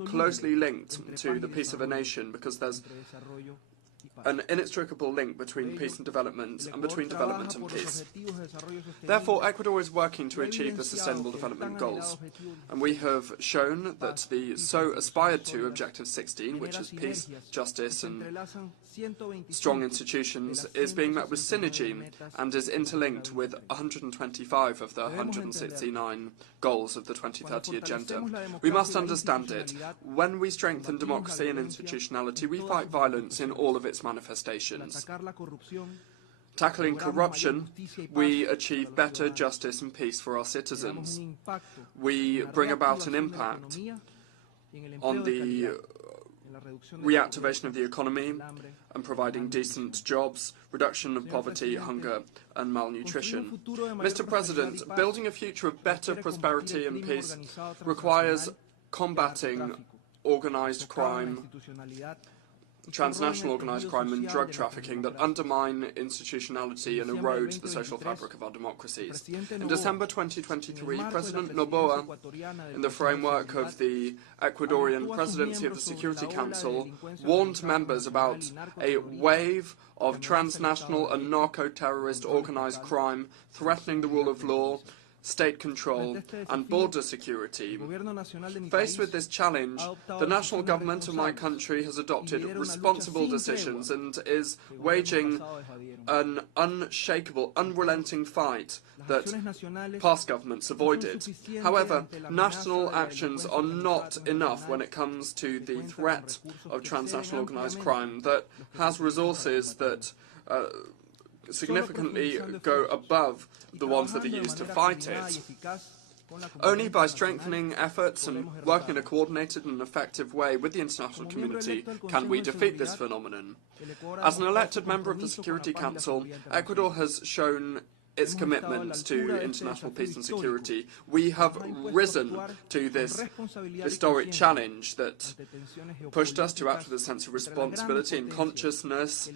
closely linked to the peace of a nation, because there's an inextricable link between peace and development, and between development and peace. Therefore, Ecuador is working to achieve the Sustainable Development Goals, and we have shown that the so aspired to Objective 16, which is peace, justice and strong institutions, is being met with synergy and is interlinked with 125 of the 169 goals of the 2030 Agenda. We must understand it. When we strengthen democracy and institutionality, we fight violence in all of its manifestations. Tackling corruption, we achieve better justice and peace for our citizens. We bring about an impact on the reactivation of the economy and providing decent jobs, reduction of poverty, hunger and malnutrition. Mr. President, building a future of better prosperity and peace requires combating organised crime, transnational organised crime and drug trafficking that undermine institutionality and erode the social fabric of our democracies. In December 2023, President Noboa, in the framework of the Ecuadorian presidency of the Security Council, warned members about a wave of transnational and narco-terrorist organised crime threatening the rule of law, state control and border security. Faced with this challenge, the national government of my country has adopted responsible decisions and is waging an unshakable, unrelenting fight that past governments avoided. However, national actions are not enough when it comes to the threat of transnational organised crime that has resources that significantly go above the ones that are used to fight it. Only by strengthening efforts and working in a coordinated and effective way with the international community can we defeat this phenomenon. As an elected member of the Security Council, Ecuador has shown its commitment to international peace and security. We have risen to this historic challenge that pushed us to act with a sense of responsibility and consciousness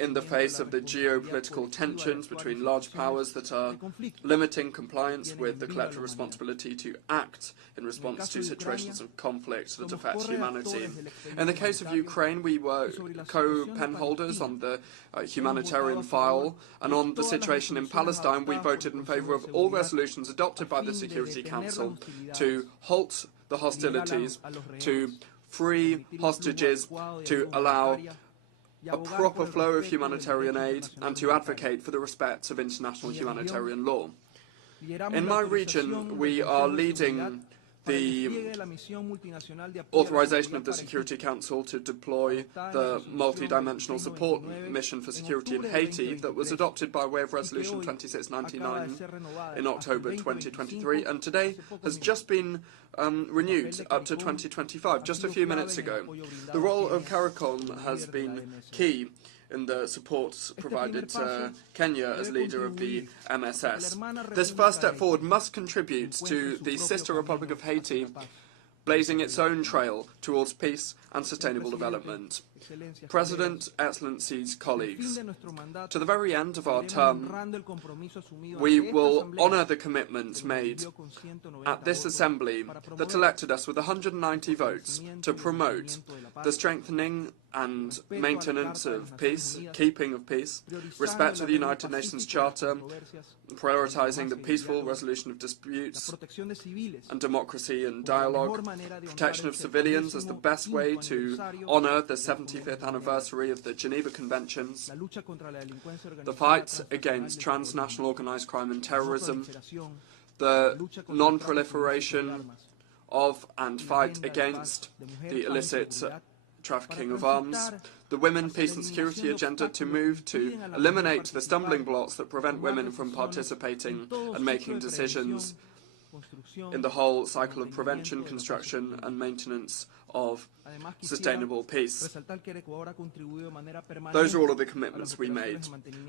in the face of the geopolitical tensions between large powers that are limiting compliance with the collective responsibility to act in response to situations of conflict that affect humanity. In the case of Ukraine, we were co-pen holders on the humanitarian file, and on the situation in Palestine, we voted in favour of all resolutions adopted by the Security Council to halt the hostilities, to free hostages, to allow a proper flow of humanitarian aid, and to advocate for the respect of international humanitarian law. In my region, we are leading the authorization of the Security Council to deploy the multi-dimensional support mission for security in Haiti that was adopted by way of Resolution 2699 in October 2023, and today has just been renewed up to 2025, just a few minutes ago. The role of CARICOM has been key in the support provided to Kenya as leader of the MSS. This first step forward must contribute to the sister Republic of Haiti blazing its own trail towards peace and sustainable development. President, Excellencies, colleagues, to the very end of our term, we will honour the commitment made at this Assembly that elected us with 190 votes to promote the strengthening and maintenance of peace, keeping of peace, respect for the United Nations Charter, prioritising the peaceful resolution of disputes, and democracy and dialogue, protection of civilians as the best way to honour the 75th anniversary of the Geneva Conventions, the fight against transnational organised crime and terrorism, the non-proliferation of and fight against the illicit trafficking of arms, the Women, Peace and Security agenda to move to eliminate the stumbling blocks that prevent women from participating and making decisions in the whole cycle of prevention, construction and maintenance of sustainable peace. Those are all of the commitments we made.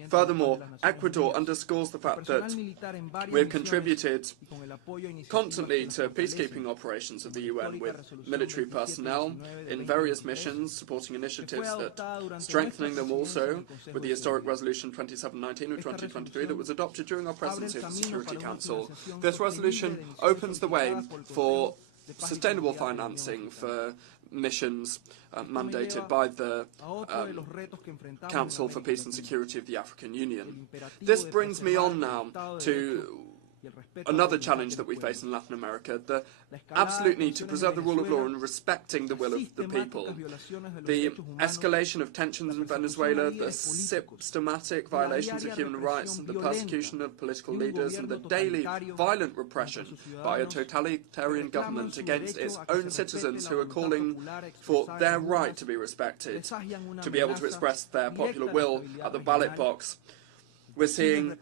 Furthermore, Ecuador underscores the fact that we have contributed constantly to peacekeeping operations of the UN with military personnel in various missions, supporting initiatives that strengthening them also with the historic resolution 2719 of 2023 that was adopted during our presidency of the Security Council. This resolution opens the way for sustainable financing for missions mandated by the Council for Peace and Security of the African Union. This brings me on now to another challenge that we face in Latin America, the absolute need to preserve the rule of law and respecting the will of the people. The escalation of tensions in Venezuela, the systematic violations of human rights, the persecution of political leaders, and the daily violent repression by a totalitarian government against its own citizens who are calling for their right to be respected, to be able to express their popular will at the ballot box. We're seeing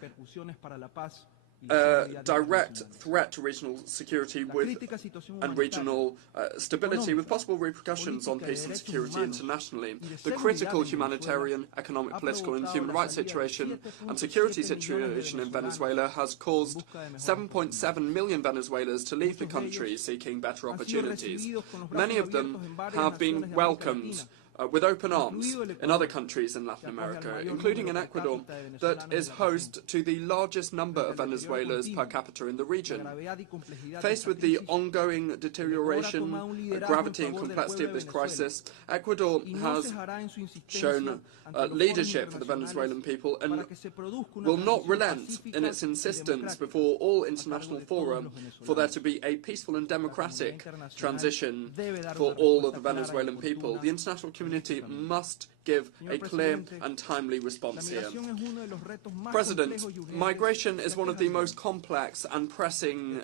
a direct threat to regional security and regional stability with possible repercussions on peace and security internationally. The critical humanitarian, economic, political and human rights situation and security situation in Venezuela has caused 7.7 million Venezuelans to leave the country seeking better opportunities. Many of them have been welcomed with open arms in other countries in Latin America, including in Ecuador, that is host to the largest number of Venezuelans per capita in the region. Faced with the ongoing deterioration, gravity and complexity of this crisis, Ecuador has shown leadership for the Venezuelan people and will not relent in its insistence before all international fora for there to be a peaceful and democratic transition for all of the Venezuelan people. The international community must give a clear and timely response here. President, migration is one of the most complex and pressing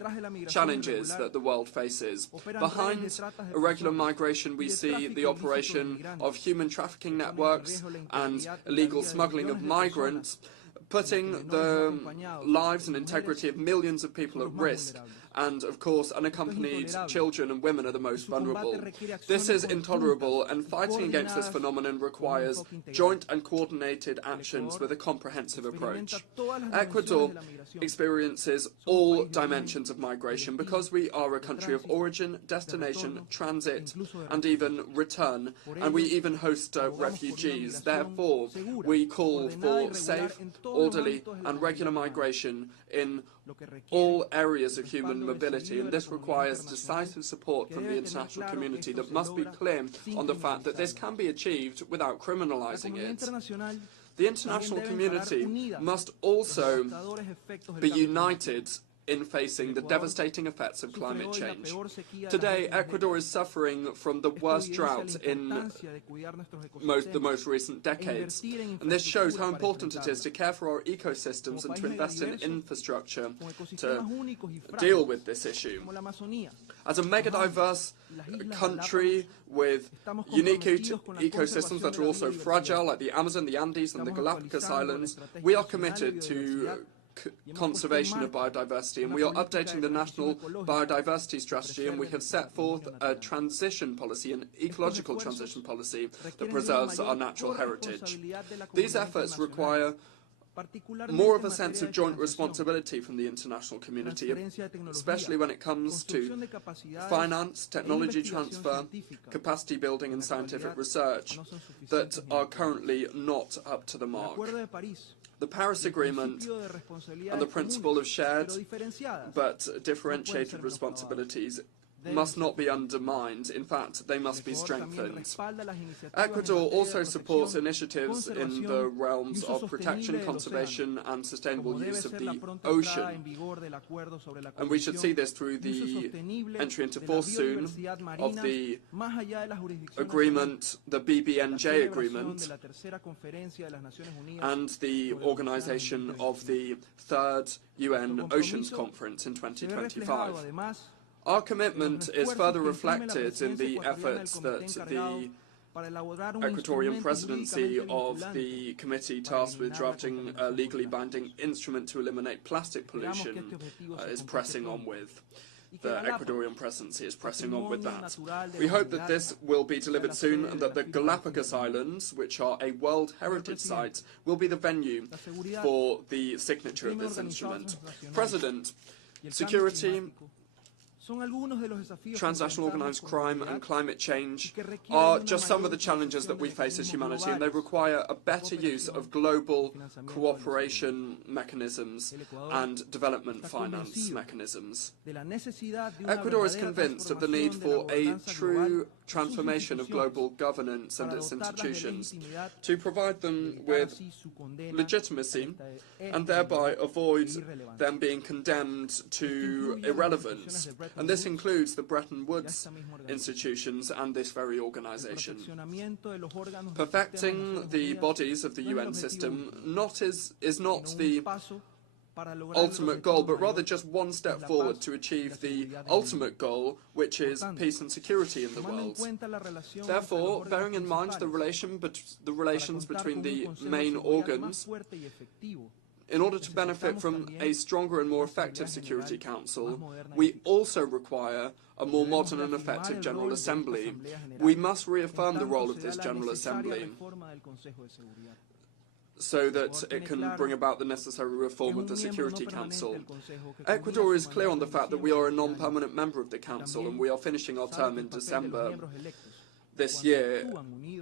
challenges that the world faces. Behind irregular migration, we see the operation of human trafficking networks and illegal smuggling of migrants, putting the lives and integrity of millions of people at risk. And, of course, unaccompanied children and women are the most vulnerable. This is intolerable, and fighting against this phenomenon requires joint and coordinated actions with a comprehensive approach. Ecuador experiences all dimensions of migration because we are a country of origin, destination, transit, and even return, and we even host refugees. Therefore, we call for safe, orderly, and regular migration in all areas of human mobility, and this requires decisive support from the international community that must be clear on the fact that this can be achieved without criminalizing it. The international community must also be united in facing the devastating effects of climate change. Today, Ecuador is suffering from the worst drought in the most recent decades, and this shows how important it is to care for our ecosystems and to invest in infrastructure to deal with this issue. As a mega-diverse country with unique ecosystems that are also fragile, like the Amazon, the Andes, and the Galapagos Islands, we are committed to conservation of biodiversity, and we are updating the national biodiversity strategy, and we have set forth a transition policy, an ecological transition policy that preserves our natural heritage. These efforts require more of a sense of joint responsibility from the international community, especially when it comes to finance, technology transfer, capacity building and scientific research that are currently not up to the mark. The Paris Agreement and the principle of shared but differentiated responsibilities must not be undermined. In fact, they must be strengthened. Ecuador also supports initiatives in the realms of protection, conservation and sustainable use of the ocean. And we should see this through the entry into force soon of the agreement, the BBNJ agreement, and the organisation of the 3rd UN Oceans Conference in 2025. Our commitment is further reflected in the efforts that the Ecuadorian presidency of the committee tasked with drafting a legally binding instrument to eliminate plastic pollution is pressing on with. The Ecuadorian presidency is pressing on with that. We hope that this will be delivered soon and that the Galapagos Islands, which are a World Heritage Site, will be the venue for the signature of this instrument. President, security, transnational organised crime and climate change are just some of the challenges that we face as humanity, and they require a better use of global cooperation mechanisms and development finance mechanisms. Ecuador is convinced of the need for a true transformation of global governance and its institutions to provide them with legitimacy and thereby avoid them being condemned to irrelevance. And this includes the Bretton Woods institutions and this very organisation. Perfecting the bodies of the UN system is not the ultimate goal, but rather just one step forward to achieve the ultimate goal, which is peace and security in the world. Therefore, bearing in mind the relations between the main organs, in order to benefit from a stronger and more effective Security Council, we also require a more modern and effective General Assembly. We must reaffirm the role of this General Assembly so that it can bring about the necessary reform of the Security Council. Ecuador is clear on the fact that we are a non-permanent member of the Council and we are finishing our term in December this year,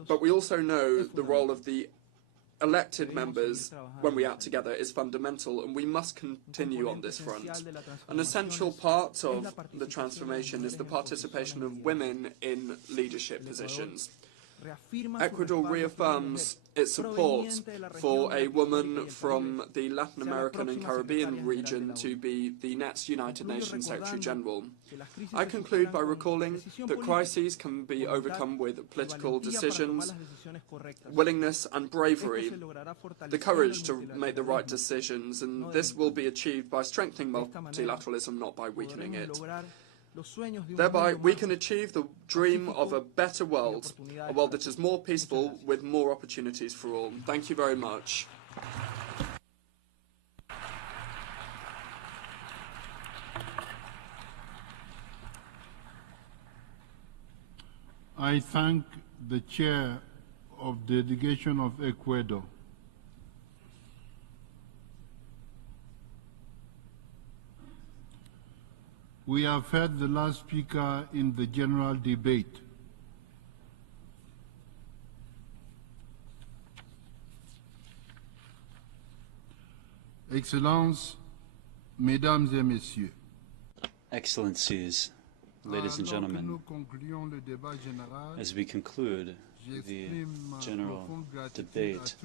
but we also know the role of the elected members when we act together is fundamental, and we must continue on this front. An essential part of the transformation is the participation of women in leadership positions. Ecuador reaffirms its support for a woman from the Latin American and Caribbean region to be the next United Nations Secretary General. I conclude by recalling that crises can be overcome with political decisions, willingness and bravery, the courage to make the right decisions, and this will be achieved by strengthening multilateralism, not by weakening it. Thereby, we can achieve the dream of a better world, a world that is more peaceful with more opportunities for all. Thank you very much. I thank the Chair of the Delegation of Ecuador. We have heard the last speaker in the general debate. Excellences, Mesdames et Messieurs. Excellencies, ladies and gentlemen, as we conclude the general debate,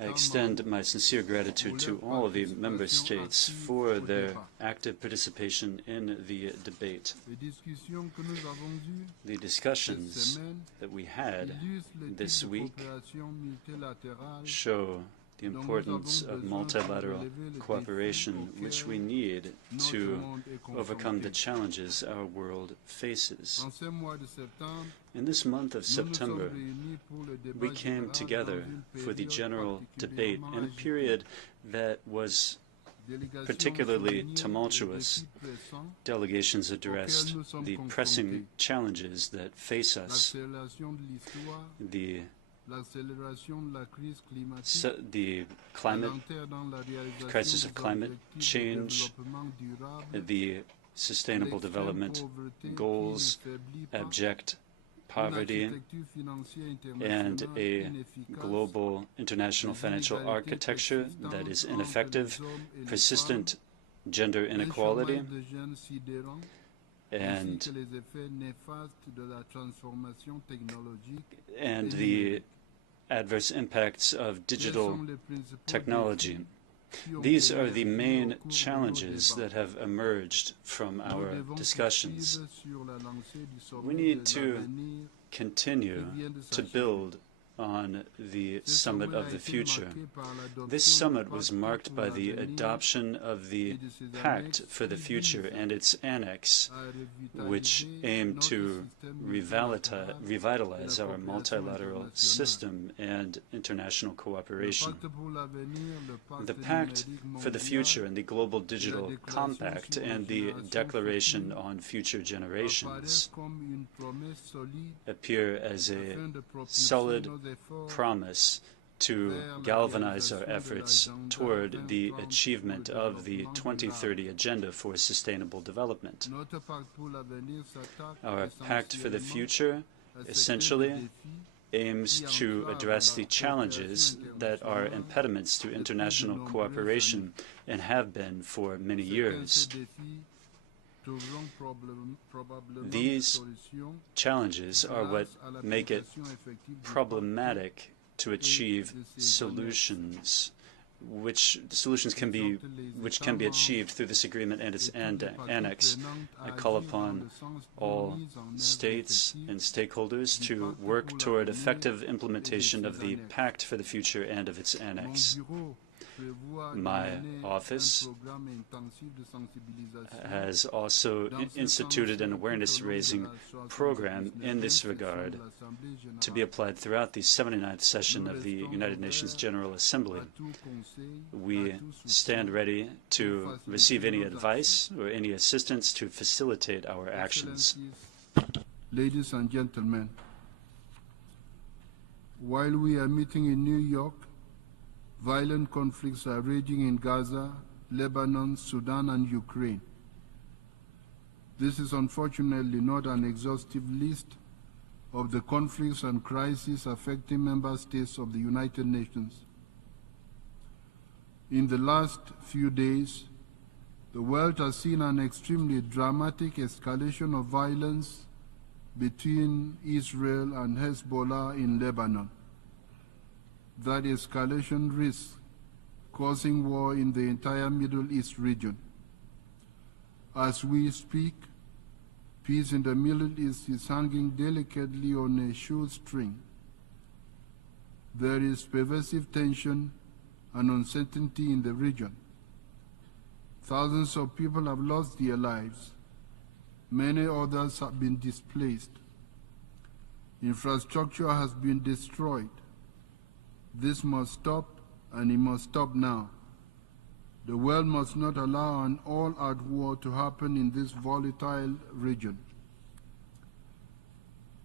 I extend my sincere gratitude to all of the member states for their active participation in the debate. The discussions that we had this week show the importance of multilateral cooperation, which we need to overcome the challenges our world faces. In this month of September, we came together for the general debate in a period that was particularly tumultuous. Delegations addressed the pressing challenges that face us, the the climate crisis of climate change, the Sustainable Development Goals, abject poverty, and a global international financial architecture that is ineffective, persistent gender inequality, and the adverse impacts of digital technology. These are the main challenges that have emerged from our discussions. We need to continue to build on the Summit of the Future. This summit was marked by the adoption of the Pact for the Future and its annex, which aimed to revitalize our multilateral system and international cooperation. The Pact for the Future and the Global Digital Compact and the Declaration on Future Generations appear as a solid promise to galvanize our efforts toward the achievement of the 2030 Agenda for Sustainable Development. Our Pact for the Future essentially aims to address the challenges that are impediments to international cooperation and have been for many years. These challenges are what make it problematic to achieve solutions, which can be achieved through this agreement and its annex. I call upon all states and stakeholders to work toward effective implementation of the Pact for the Future and of its annex. My office has also instituted an awareness-raising program in this regard to be applied throughout the 79th session of the United Nations General Assembly. We stand ready to receive any advice or any assistance to facilitate our actions. Ladies and gentlemen, while we are meeting in New York, violent conflicts are raging in Gaza, Lebanon, Sudan, and Ukraine. This is unfortunately not an exhaustive list of the conflicts and crises affecting member states of the United Nations. In the last few days, the world has seen an extremely dramatic escalation of violence between Israel and Hezbollah in Lebanon. That escalation risks causing war in the entire Middle East region. As we speak, peace in the Middle East is hanging delicately on a shoestring. There is pervasive tension and uncertainty in the region. Thousands of people have lost their lives. Many others have been displaced. Infrastructure has been destroyed. This must stop, and it must stop now. The world must not allow an all-out war to happen in this volatile region.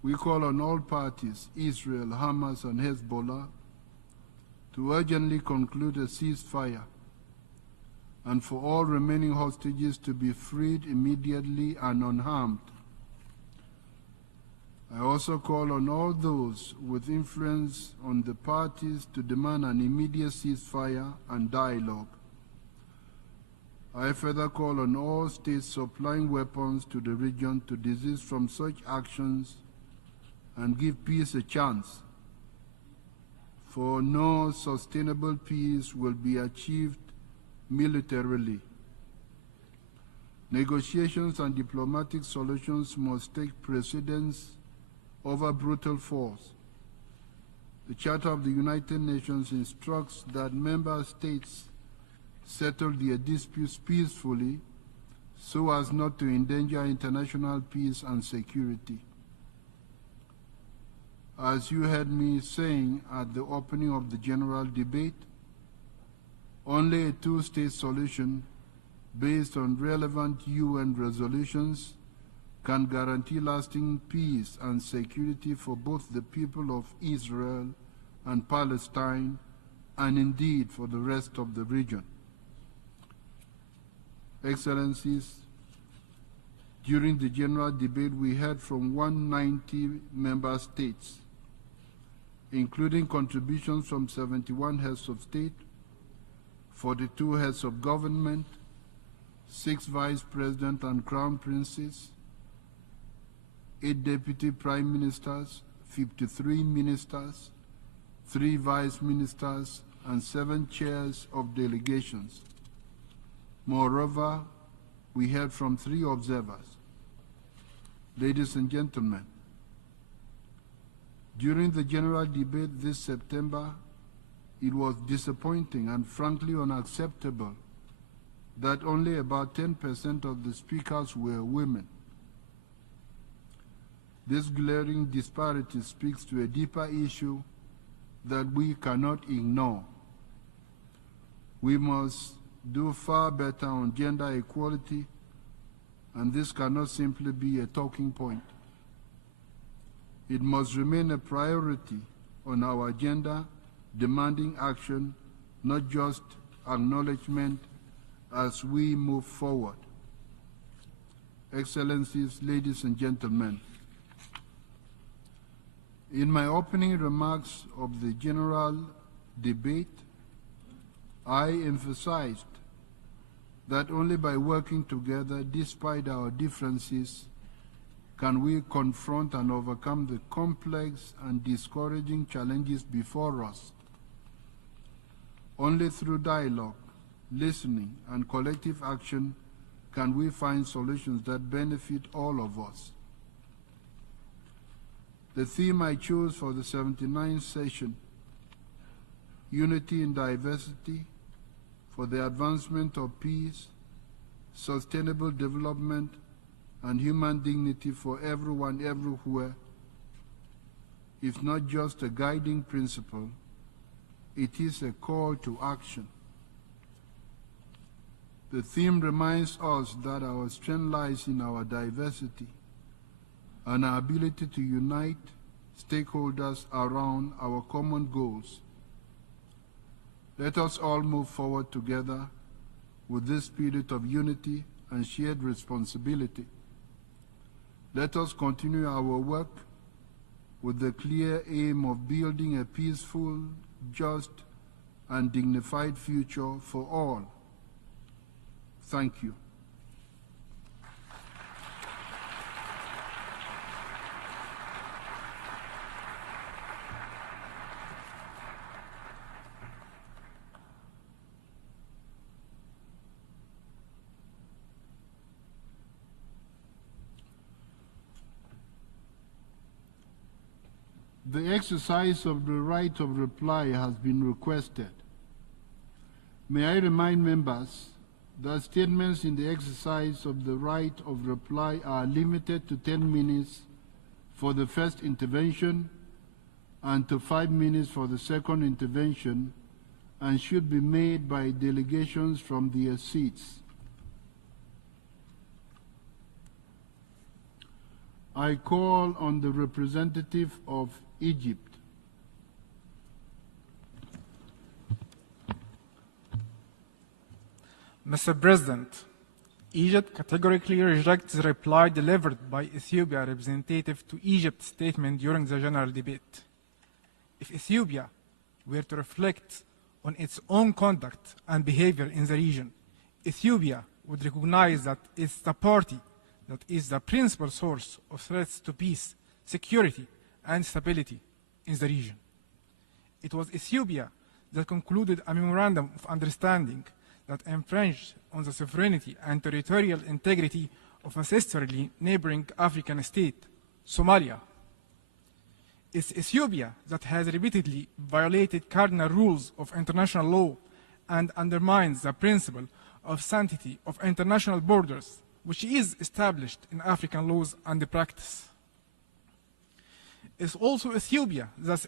We call on all parties, Israel, Hamas, and Hezbollah, to urgently conclude a ceasefire and for all remaining hostages to be freed immediately and unharmed. I also call on all those with influence on the parties to demand an immediate ceasefire and dialogue. I further call on all states supplying weapons to the region to desist from such actions and give peace a chance, for no sustainable peace will be achieved militarily. Negotiations and diplomatic solutions must take precedence over brutal force. The Charter of the United Nations instructs that member states settle their disputes peacefully so as not to endanger international peace and security. As you heard me saying at the opening of the general debate, only a two-state solution based on relevant UN resolutions can guarantee lasting peace and security for both the people of Israel and Palestine, and indeed for the rest of the region. Excellencies, during the general debate we heard from 190 member states, including contributions from 71 heads of state, 42 heads of government, 6 vice presidents and crown princes, 8 deputy prime ministers, 53 ministers, 3 vice ministers, and 7 chairs of delegations. Moreover, we heard from 3 observers. Ladies and gentlemen, during the general debate this September, it was disappointing and frankly unacceptable that only about 10% of the speakers were women. This glaring disparity speaks to a deeper issue that we cannot ignore. We must do far better on gender equality, and this cannot simply be a talking point. It must remain a priority on our agenda, demanding action, not just acknowledgement, as we move forward. Excellencies, ladies and gentlemen, in my opening remarks of the general debate, I emphasized that only by working together, despite our differences, can we confront and overcome the complex and discouraging challenges before us. Only through dialogue, listening, and collective action can we find solutions that benefit all of us. The theme I chose for the 79th session, Unity in Diversity, for the advancement of peace, sustainable development, and human dignity for everyone everywhere, is not just a guiding principle, it is a call to action. The theme reminds us that our strength lies in our diversity and our ability to unite stakeholders around our common goals. Let us all move forward together with this spirit of unity and shared responsibility. Let us continue our work with the clear aim of building a peaceful, just, and dignified future for all. Thank you. The exercise of the right of reply has been requested. May I remind members that statements in the exercise of the right of reply are limited to 10 minutes for the first intervention and to 5 minutes for the second intervention, and should be made by delegations from their seats. I call on the representative of Egypt. Mr. President, Egypt categorically rejects the reply delivered by Ethiopia representative to Egypt's statement during the general debate. If Ethiopia were to reflect on its own conduct and behavior in the region, Ethiopia would recognize that it's the party that is the principal source of threats to peace, security, and stability in the region. It was Ethiopia that concluded a memorandum of understanding that infringed on the sovereignty and territorial integrity of a sisterly neighboring African state, Somalia. It's Ethiopia that has repeatedly violated cardinal rules of international law and undermines the principle of sanctity of international borders, which is established in African laws and practice. It's also Ethiopia that's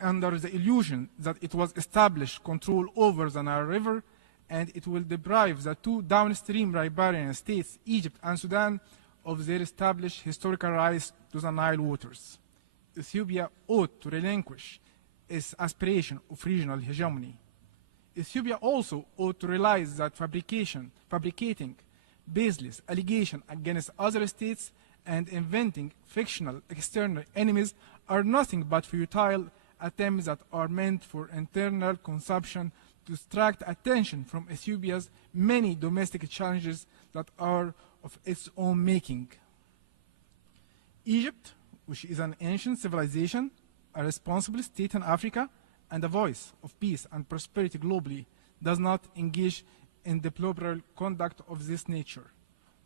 under the illusion that it was established control over the Nile River, and it will deprive the 2 downstream riparian states, Egypt and Sudan, of their established historical rights to the Nile waters. Ethiopia ought to relinquish its aspiration of regional hegemony. Ethiopia also ought to realize that fabricating baseless allegations against other states and inventing fictional external enemies are nothing but futile attempts that are meant for internal consumption to distract attention from Ethiopia's many domestic challenges that are of its own making. Egypt, which is an ancient civilization, a responsible state in Africa, and a voice of peace and prosperity globally, does not engage in deplorable conduct of this nature.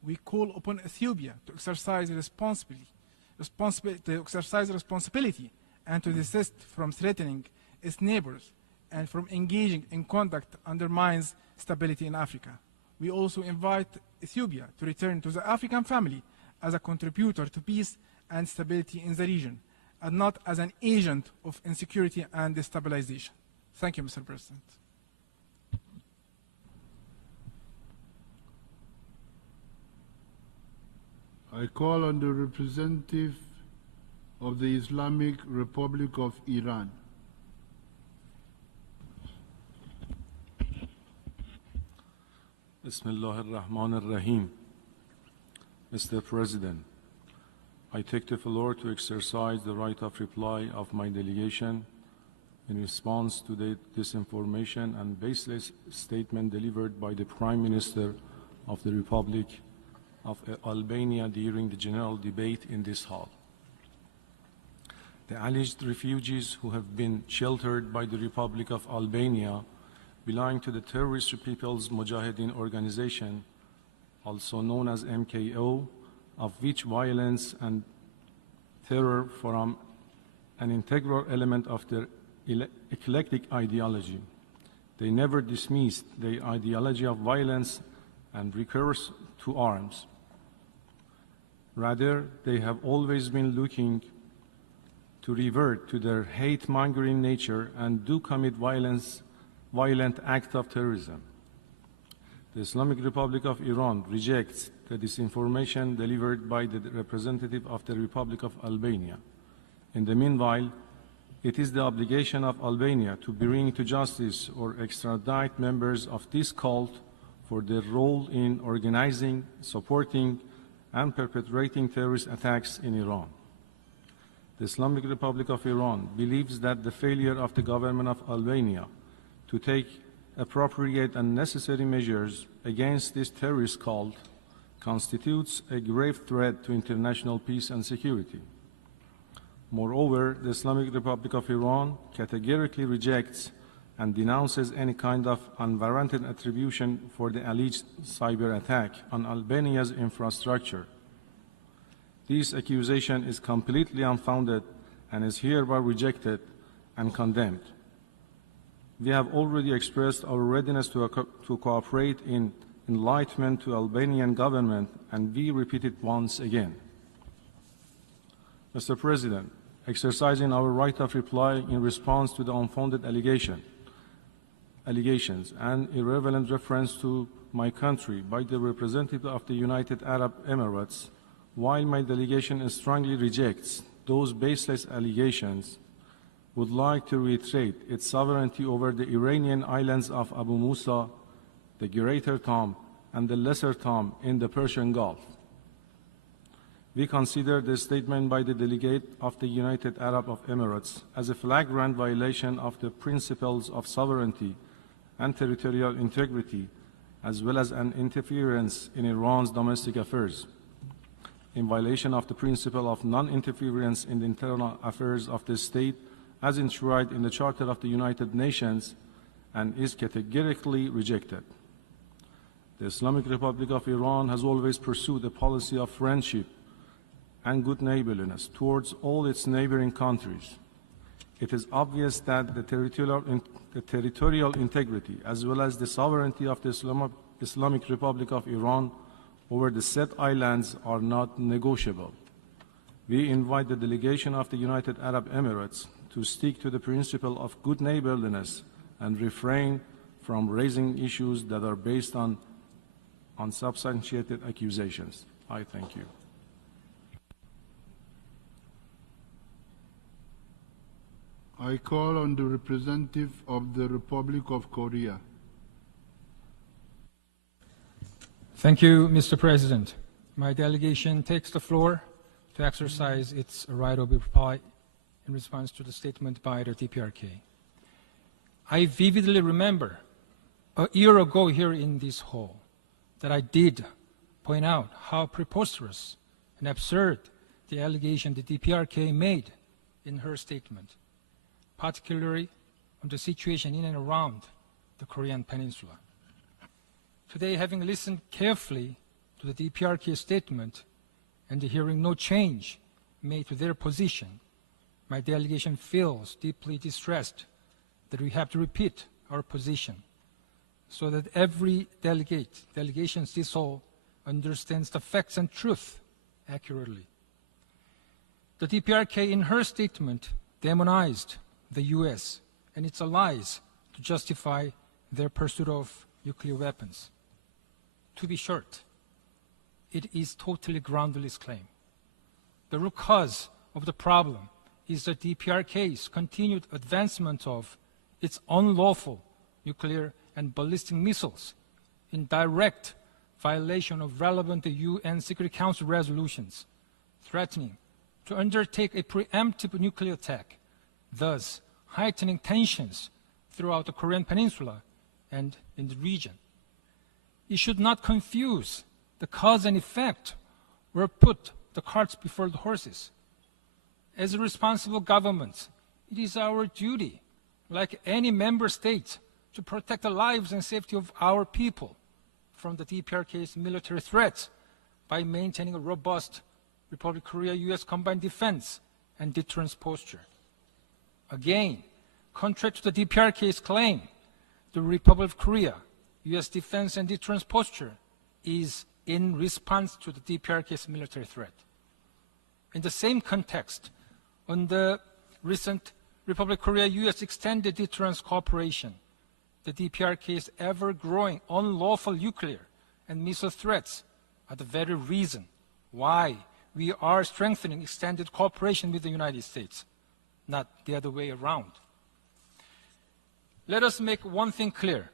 We call upon Ethiopia to exercise responsibility and to desist from threatening its neighbors and from engaging in conduct that undermines stability in Africa. We also invite Ethiopia to return to the African family as a contributor to peace and stability in the region, and not as an agent of insecurity and destabilization. Thank you, Mr. President. I call on the representative of the Islamic Republic of Iran. Bismillah ar-Rahman ar-Rahim. Mr. President, I take the floor to exercise the right of reply of my delegation in response to the disinformation and baseless statement delivered by the Prime Minister of the Republic of Albania during the general debate in this hall. The alleged refugees who have been sheltered by the Republic of Albania belong to the terrorist People's Mujahideen organization, also known as MKO, of which violence and terror form an integral element of their eclectic ideology. They never dismissed the ideology of violence and recourse to arms. Rather, they have always been looking to revert to their hate-mongering nature and do commit violent acts of terrorism. The Islamic Republic of Iran rejects the disinformation delivered by the representative of the Republic of Albania. In the meanwhile, it is the obligation of Albania to bring to justice or extradite members of this cult for their role in organizing, supporting, and perpetrating terrorist attacks in Iran. The Islamic Republic of Iran believes that the failure of the government of Albania to take appropriate and necessary measures against this terrorist cult constitutes a grave threat to international peace and security. Moreover, the Islamic Republic of Iran categorically rejects and denounces any kind of unwarranted attribution for the alleged cyber attack on Albania's infrastructure. This accusation is completely unfounded and is hereby rejected and condemned. We have already expressed our readiness to cooperate in enlightenment to Albanian government, and we repeat it once again. Mr. President, exercising our right of reply in response to the unfounded allegations and irrelevant reference to my country by the representative of the United Arab Emirates, while my delegation strongly rejects those baseless allegations, would like to reiterate its sovereignty over the Iranian islands of Abu Musa, the Greater Tom, and the Lesser Tom in the Persian Gulf. We consider the statement by the delegate of the United Arab Emirates as a flagrant violation of the principles of sovereignty and territorial integrity, as well as an interference in Iran's domestic affairs, in violation of the principle of non-interference in the internal affairs of the state as enshrined in the Charter of the United Nations, and is categorically rejected. The Islamic Republic of Iran has always pursued a policy of friendship and good neighborliness towards all its neighboring countries. It is obvious that the territorial integrity as well as the sovereignty of the Islamic Republic of Iran over the said islands are not negotiable. We invite the delegation of the United Arab Emirates to stick to the principle of good neighborliness and refrain from raising issues that are based on unsubstantiated accusations. I thank you. I call on the representative of the Republic of Korea. Thank you, Mr. President. My delegation takes the floor to exercise its right of reply in response to the statement by the DPRK. I vividly remember a year ago here in this hall that I did point out how preposterous and absurd the allegation the DPRK made in her statement, particularly on the situation in and around the Korean Peninsula. Today, having listened carefully to the DPRK statement and hearing no change made to their position, my delegation feels deeply distressed that we have to repeat our position so that every delegation this all understands the facts and truth accurately. The DPRK in her statement demonized the US and its allies to justify their pursuit of nuclear weapons. To be short, it is totally groundless claim. The root cause of the problem is the DPRK's continued advancement of its unlawful nuclear and ballistic missiles in direct violation of relevant UN Security Council resolutions, threatening to undertake a preemptive nuclear attack, thus heightening tensions throughout the Korean Peninsula and in the region. You should not confuse the cause and effect or put the carts before the horses. As a responsible government, it is our duty, like any member state, to protect the lives and safety of our people from the DPRK's military threats by maintaining a robust Republic of Korea-US combined defense and deterrence posture. Again, contrary to the DPRK's claim, the Republic of Korea U.S. defense and deterrence posture is in response to the DPRK's military threat. In the same context, on the recent Republic of Korea-U.S. extended deterrence cooperation, the DPRK's ever-growing unlawful nuclear and missile threats are the very reason why we are strengthening extended cooperation with the United States, not the other way around. Let us make one thing clear.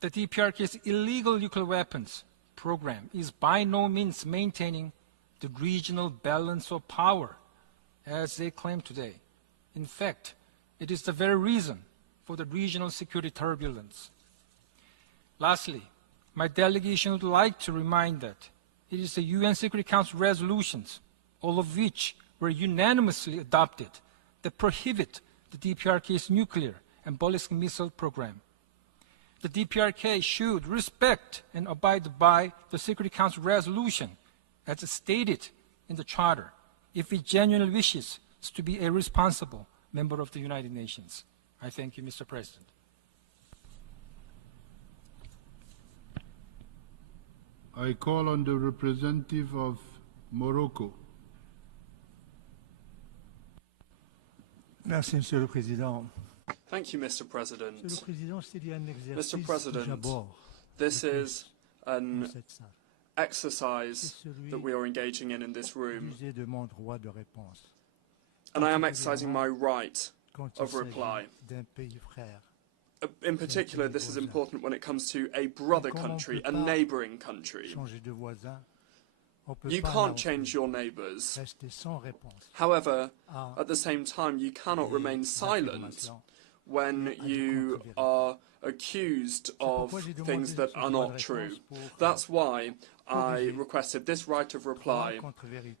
The DPRK's illegal nuclear weapons program is by no means maintaining the regional balance of power as they claim today. In fact, it is the very reason for the regional security turbulence. Lastly, my delegation would like to remind that it is the UN Security Council resolutions, all of which were unanimously adopted, that prohibit the DPRK's nuclear and ballistic missile program. The DPRK should respect and abide by the Security Council resolution as stated in the Charter if it genuinely wishes to be a responsible member of the United Nations. I thank you, Mr. President. I call on the representative of Morocco. Merci, Monsieur le Président. Thank you, Mr. President. Mr. President, this is an exercise that we are engaging in this room, and I am exercising my right of reply. In particular, this is important when it comes to a brother country, a neighbouring country. You can't change your neighbours. However, at the same time, you cannot remain silent when you are accused of things that are not true. That's why I requested this right of reply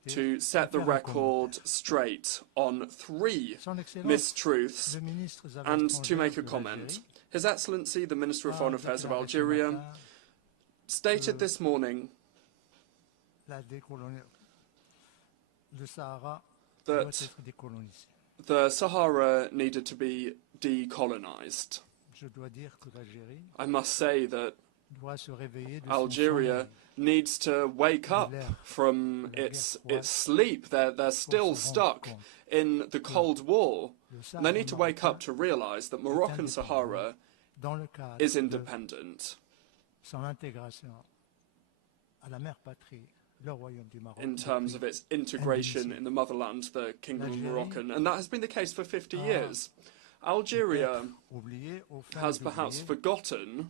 to set the record straight on 3 mistruths and to make a comment. His Excellency, the Minister of Foreign Affairs of Algeria, stated this morning that the Sahara needed to be decolonized. I must say that Algeria needs to wake up from its sleep. They're still stuck in the Cold War. And they need to wake up to realize that Moroccan Sahara is independent in terms of its integration in the motherland, the Kingdom of Moroccan. And that has been the case for 50 years. Algeria has perhaps forgotten,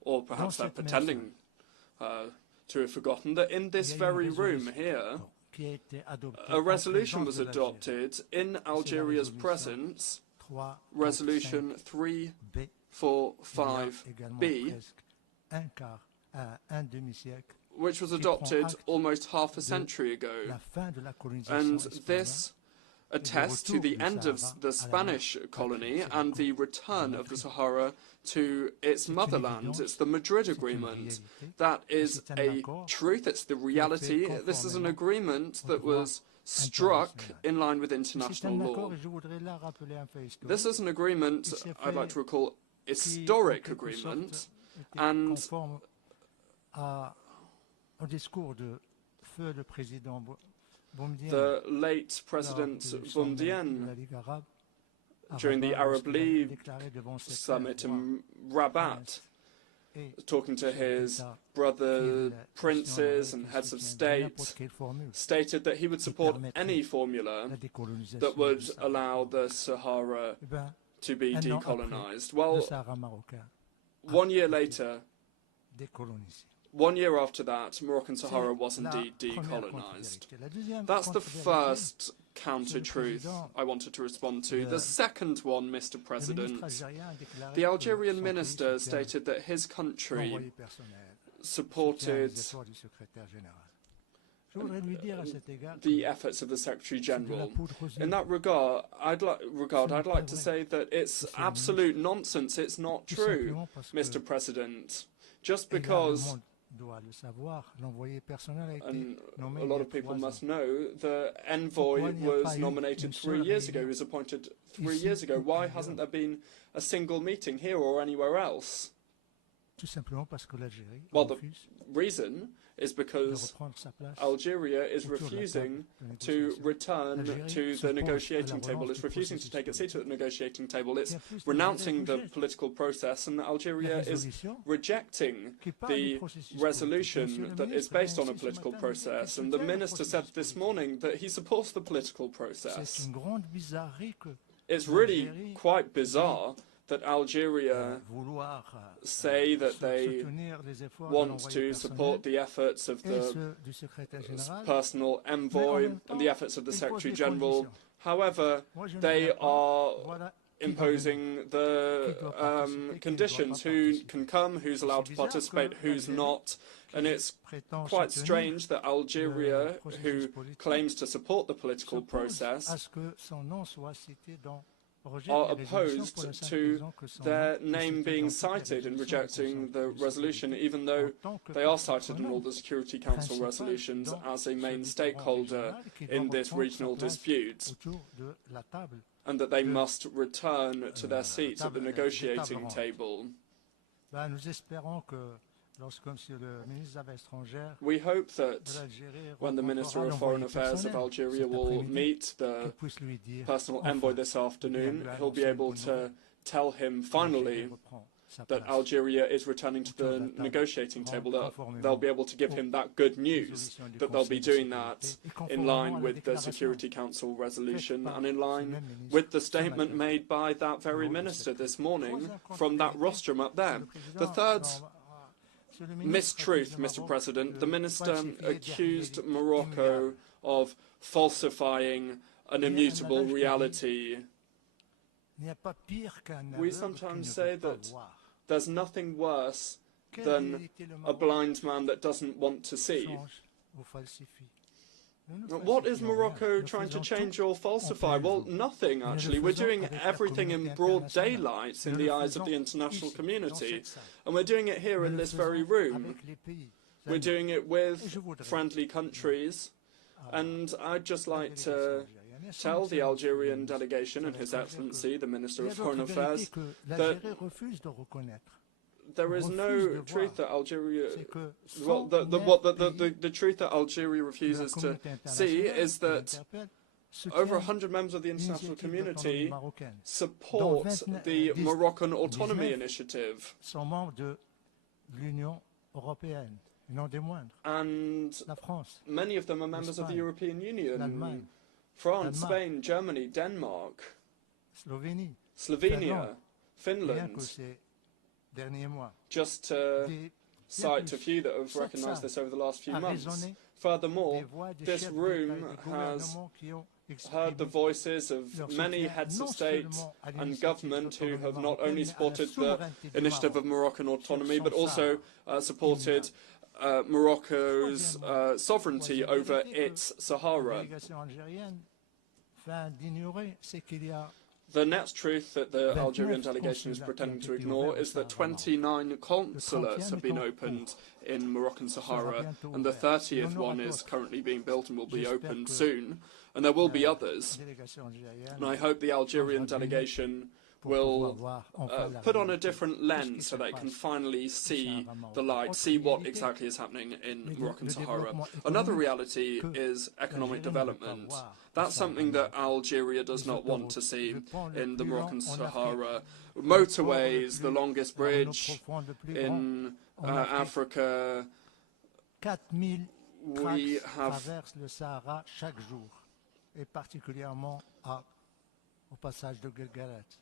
or perhaps they're pretending to have forgotten, that in this very room here, a resolution was adopted in Algeria's presence, Resolution 345B, which was adopted almost half a century ago. And this attests to the end of the Spanish colony and the return of the Sahara to its motherland. It's the Madrid Agreement. That is a truth, it's the reality. This is an agreement that was struck in line with international law. This is an agreement, I'd like to recall, historic agreement, and the late President Boumediene, during the Arab League summit in Rabat, talking to his brother princes and heads of state, stated that he would support any formula that would allow the Sahara to be decolonized. Well, 1 year later, 1 year after that, Moroccan Sahara was indeed decolonized. That's the first counter-truth I wanted to respond to. The second one, Mr. President, the Algerian minister stated that his country supported the efforts of the Secretary General. In that regard, I'd like to say that it's absolute nonsense. It's not true, Mr. President. Just because, and a lot of people must know, the envoy was nominated 3 years ago, he was appointed 3 years ago. Why hasn't there been a single meeting here or anywhere else? Well, the reason is because Algeria is refusing to return to the negotiating table. It's refusing to take a seat at the negotiating table. It's renouncing the political process, and Algeria is rejecting the resolution that is based on a political process. And the minister said this morning that he supports the political process. It's really quite bizarre that Algeria say that they want to support the efforts of the personal envoy and the efforts of the Secretary General. However, they are imposing the conditions, who can come, who's allowed to participate, who's not. And it's quite strange that Algeria, who claims to support the political process, are opposed to their name being cited in rejecting the resolution, even though they are cited in all the Security Council resolutions as a main stakeholder in this regional dispute, and that they must return to their seats at the negotiating table. We hope that when the Minister of Foreign Affairs of Algeria will meet the personal envoy this afternoon, he'll be able to tell him finally that Algeria is returning to the negotiating table, that they'll be able to give him that good news, that they'll be doing that in line with the Security Council resolution and in line with the statement made by that very minister this morning from that rostrum up there. The third mistruth, Mr. President, the minister accused Morocco of falsifying an immutable reality. We sometimes say that there's nothing worse than a blind man that doesn't want to see. What is Morocco trying to change or falsify? Well, nothing, actually. We're doing everything in broad daylight in the eyes of the international community. And we're doing it here in this very room. We're doing it with friendly countries. And I'd just like to tell the Algerian delegation and His Excellency, the Minister of Foreign Affairs, that there is no truth that Algeria, well, the truth that Algeria refuses to see is that over 100 members of the international community support the Moroccan Autonomy Initiative. And many of them are members of the European Union. France, Spain, Germany, Denmark, Slovenia, Finland, just to cite a few that have recognised this over the last few months. Furthermore, this room has heard the voices of many heads of state and government who have not only supported the initiative of Moroccan autonomy, but also supported Morocco's sovereignty over its Sahara. The next truth that the Algerian delegation is pretending to ignore is that 29 consulates have been opened in Moroccan Sahara, and the 30th one is currently being built and will be opened soon, and there will be others. And I hope the Algerian delegation will put on a different lens so they can finally see the light, see what exactly is happening in Moroccan Sahara. Another reality is economic development. That's something that Algeria does not want to see in the Moroccan Sahara. Motorways, the longest bridge in Africa. We have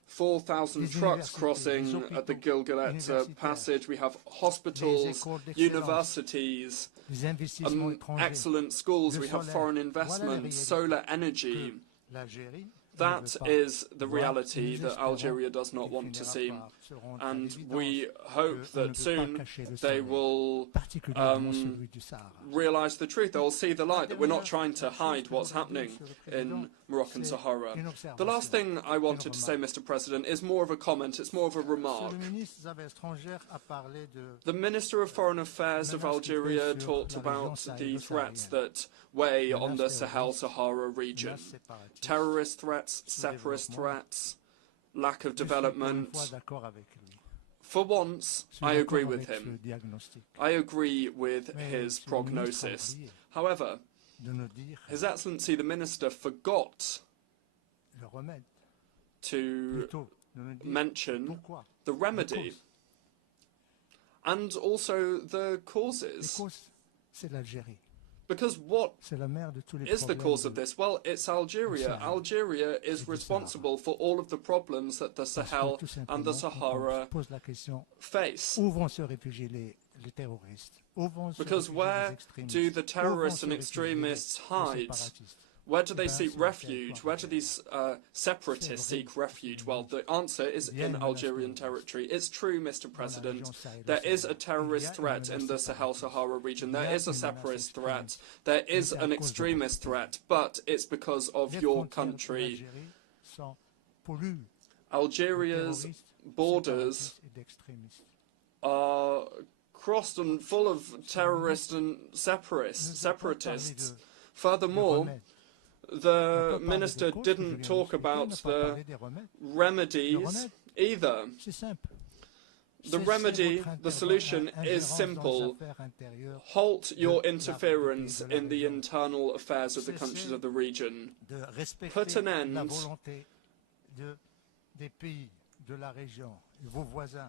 4,000 trucks crossing at the Gilgalet passage. We have hospitals, universities, excellent schools. We have foreign investment, solar energy. That is the reality that Algeria does not want to see. And we hope that soon they will realise the truth. They will see the light, that we're not trying to hide what's happening in Moroccan Sahara. The last thing I wanted to say, Mr. President, is more of a comment. It's more of a remark. The Minister of Foreign Affairs of Algeria talked about the threats that weigh on the Sahel-Sahara region. Terrorist threats, separatist threats, lack of development. For once, I agree with him. I agree with his prognosis. However, His Excellency the Minister forgot to mention the remedy and also the causes. Because what is the cause of this? Well, it's Algeria. Algeria is responsible for all of the problems that the Sahel and the Sahara face. Because where do the terrorists and extremists hide? Where do they seek refuge? Where do these separatists seek refuge? Well, the answer is in Algerian territory. It's true, Mr. President. There is a terrorist threat in the Sahel-Sahara region. There is a separatist threat. There is an extremist threat. But it's because of your country. Algeria's borders are crossed and full of terrorists and separatists. Furthermore, the minister didn't talk about the remedies either. The remedy, the solution is simple. Halt your interference in the internal affairs of the countries of the region. Put an end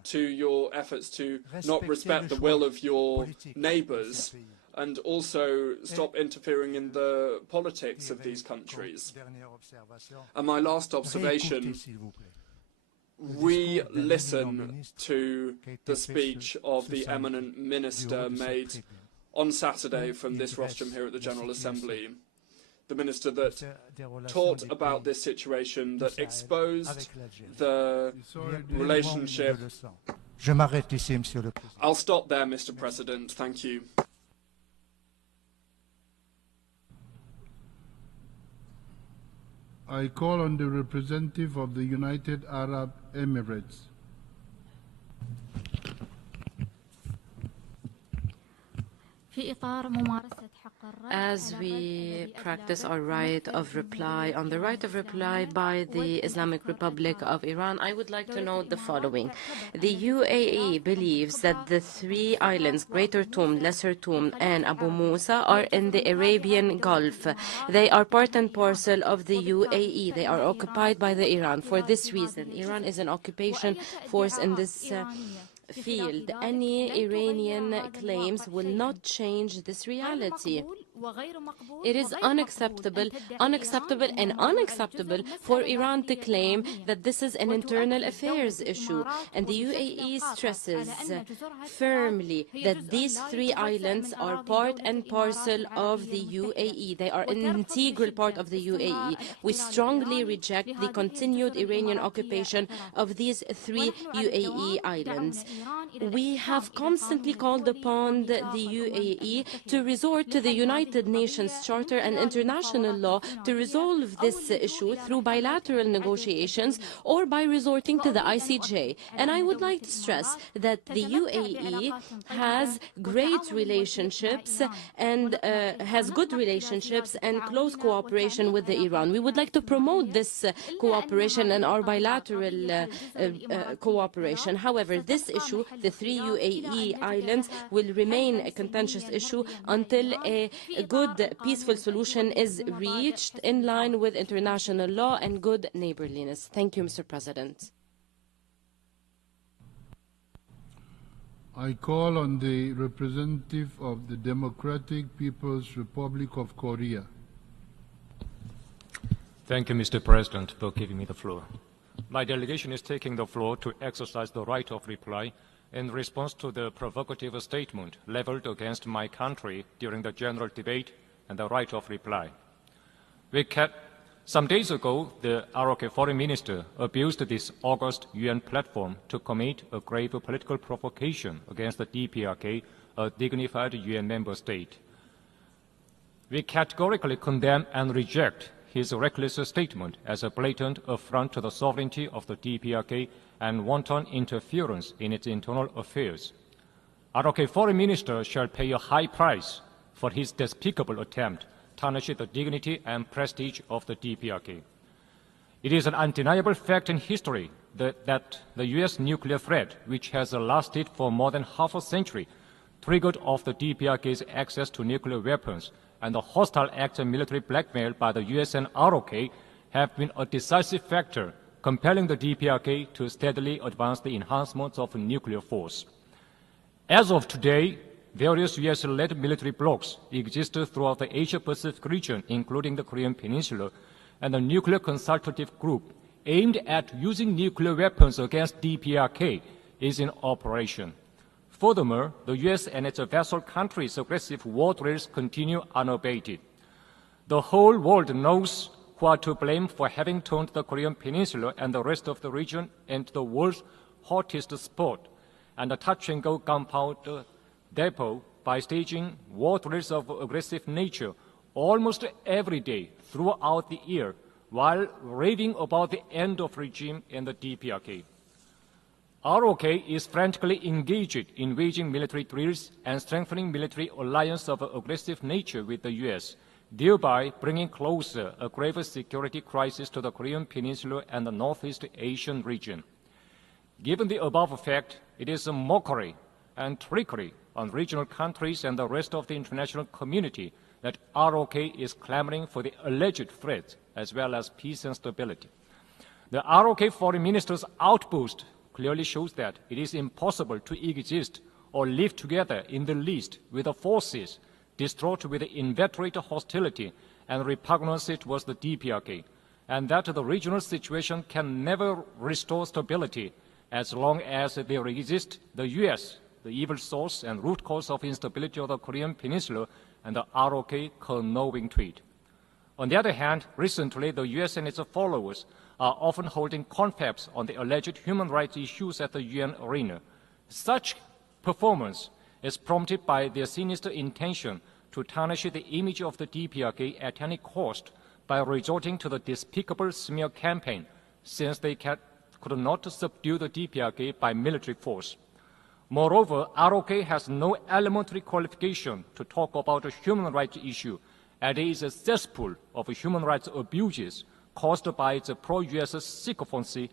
to your efforts to not respect the will of your neighbours, and also stop interfering in the politics of these countries. And my last observation, we listen to the speech of the eminent minister made on Saturday from this rostrum here at the General Assembly. The minister that taught about this situation, that exposed the relationship. I'll stop there, Mr. President. Thank you. I call on the representative of the United Arab Emirates. As we practice our right of reply, on the right of reply by the Islamic Republic of Iran, I would like to note the following. The UAE believes that the three islands, Greater Toom, Lesser Toom, and Abu Musa, are in the Arabian Gulf. They are part and parcel of the UAE. They are occupied by the Iran. For this reason, Iran is an occupation force in this field. Any Iranian claims will not change this reality. It is unacceptable for Iran to claim that this is an internal affairs issue, and the UAE stresses firmly that these three islands are part and parcel of the UAE. They are an integral part of the UAE. We strongly reject the continued Iranian occupation of these three UAE islands. We have constantly called upon the UAE to resort to the United Nations Charter and international law to resolve this issue through bilateral negotiations or by resorting to the ICJ. And I would like to stress that the UAE has great relationships and has good relationships and close cooperation with Iran. We would like to promote this cooperation and our bilateral cooperation. However, this issue, the three UAE islands, will remain a contentious issue until a good, peaceful solution is reached in line with international law and good neighborliness. Thank you, Mr. President. I call on the representative of the Democratic People's Republic of Korea. Thank you, Mr. President, for giving me the floor. My delegation is taking the floor to exercise the right of reply in response to the provocative statement leveled against my country during the general debate and the right of reply. Some days ago, the ROK foreign minister abused this August UN platform to commit a grave political provocation against the DPRK, a dignified UN member state. We categorically condemn and reject his reckless statement as a blatant affront to the sovereignty of the DPRK and wanton interference in its internal affairs. ROK foreign minister shall pay a high price for his despicable attempt tarnish the dignity and prestige of the DPRK. It is an undeniable fact in history that the U.S. nuclear threat, which has lasted for more than half a century, triggered off the DPRK's access to nuclear weapons, and the hostile acts and military blackmail by the U.S. and ROK have been a decisive factor compelling the DPRK to steadily advance the enhancements of nuclear force. As of today, various U.S.-led military blocs exist throughout the Asia-Pacific region, including the Korean Peninsula, and the Nuclear Consultative Group aimed at using nuclear weapons against DPRK is in operation. Furthermore, the U.S. and its vassal countries' aggressive war drills continue unabated. The whole world knows who are to blame for having turned the Korean Peninsula and the rest of the region into the world's hottest spot and a touch-and-go gunpowder depot by staging war drills of aggressive nature almost every day throughout the year while raving about the end of regime in the DPRK. ROK is frantically engaged in waging military drills and strengthening military alliance of aggressive nature with the U.S., thereby bringing closer a grave security crisis to the Korean Peninsula and the Northeast Asian region. Given the above fact, it is a mockery and trickery on regional countries and the rest of the international community that ROK is clamoring for the alleged threat as well as peace and stability. The ROK foreign minister's outburst clearly shows that it is impossible to exist or live together in the least with the forces distraught with the inveterate hostility and repugnance towards the DPRK, and that the regional situation can never restore stability as long as there exists the U.S., the evil source and root cause of instability of the Korean Peninsula, and the ROK conniving to it. On the other hand, recently the U.S. and its followers are often holding confabs on the alleged human rights issues at the UN arena. Such performance is prompted by their sinister intention to tarnish the image of the DPRK at any cost by resorting to the despicable smear campaign, since they could not subdue the DPRK by military force. Moreover, ROK has no elementary qualification to talk about a human rights issue, and it is a cesspool of human rights abuses caused by its pro-US sycophancy,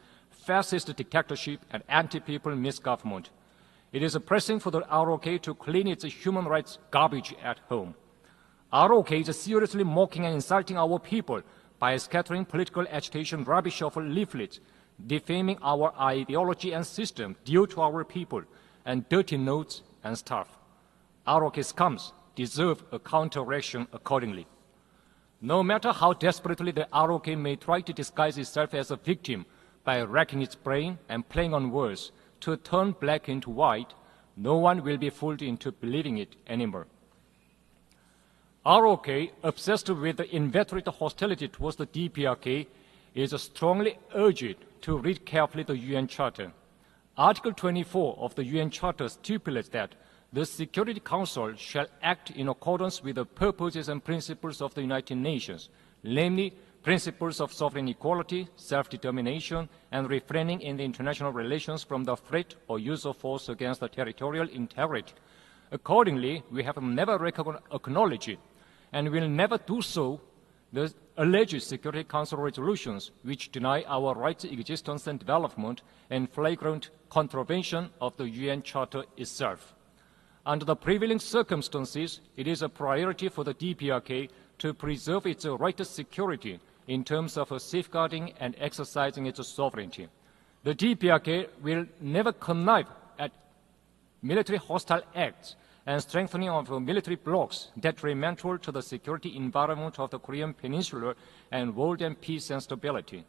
fascist dictatorship, and anti-people misgovernment. It is pressing for the ROK to clean its human rights garbage at home. ROK is seriously mocking and insulting our people by scattering political agitation rubbish of leaflets, defaming our ideology and system due to our people, and dirty notes and stuff. ROK scums, deserve a counter-reaction accordingly. No matter how desperately the ROK may try to disguise itself as a victim by racking its brain and playing on words to turn black into white, no one will be fooled into believing it anymore. ROK, obsessed with the inveterate hostility towards the DPRK, is strongly urged to read carefully the UN Charter. Article 24 of the UN Charter stipulates that the Security Council shall act in accordance with the purposes and principles of the United Nations, namely principles of sovereign equality, self-determination, and refraining in the international relations from the threat or use of force against the territorial integrity. Accordingly, we have never acknowledged and will never do so the alleged Security Council resolutions which deny our rights, existence, and development and flagrant contravention of the UN Charter itself. Under the prevailing circumstances, it is a priority for the DPRK to preserve its right to security in terms of safeguarding and exercising its sovereignty. The DPRK will never connive at military hostile acts and strengthening of military blocs detrimental to the security environment of the Korean Peninsula and world and peace and stability.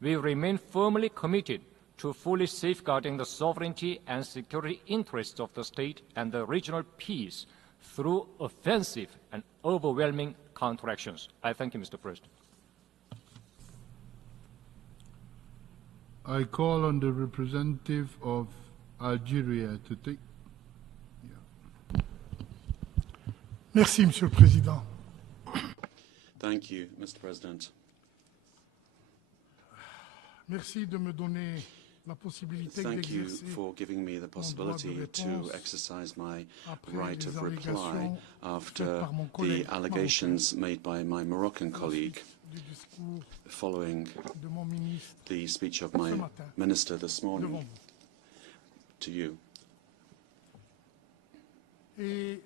We remain firmly committed to fully safeguarding the sovereignty and security interests of the state and the regional peace through offensive and overwhelming counteractions. I thank you, Mr. President. I call on the representative of Algeria to take. Merci, Monsieur le Président. Thank you, Mr. President. Merci de me donner la possibilité Thank you d'exercer for giving me the possibility to exercise my right of reply after the allegations made by my Moroccan colleague following the speech of my minister this morning to you. Et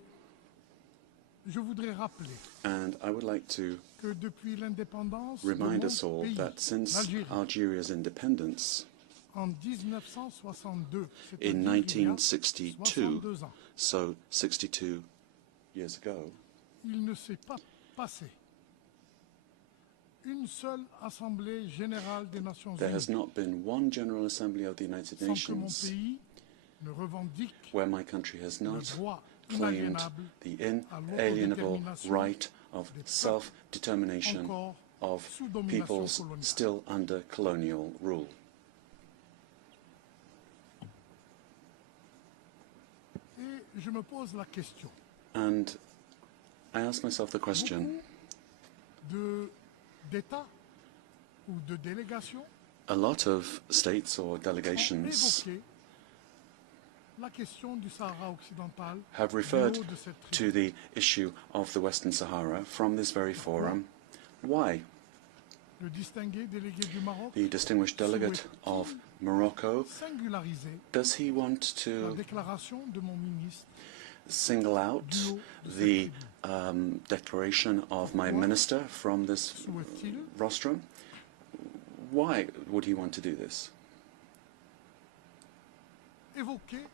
je voudrais rappeler And I would like to que depuis l'indépendance remind de us all mon pays, that since l'Algérie, Algeria's independence en 1962, in c'est-à-dire il y a 1962, 62 ans, so 62 years ago, il ne s'est pas passé une seule Assemblée générale des Nations there has Unies not been one General Assembly of the United sans que mon Nations pays ne revendique where my country has le not droit claimed inaliénable the à inalienable l'autodétermination right of self-determination encore of sous domination peoples coloniale. still under colonial rule. Et je me pose la question. And I ask myself the question, D'États ou de délégations a lot of states or ont delegations évoqué la question du Sahara occidental have du referred haut de cette to the issue of the Western Sahara from this very forum. Why? Le distingué délégué du Maroc The distinguished delegate of Morocco, singulariser does he want la to déclaration de mon ministre single out the declaration of my minister from this souhaite-t-il rostrum? Why would he want to do this? évoquer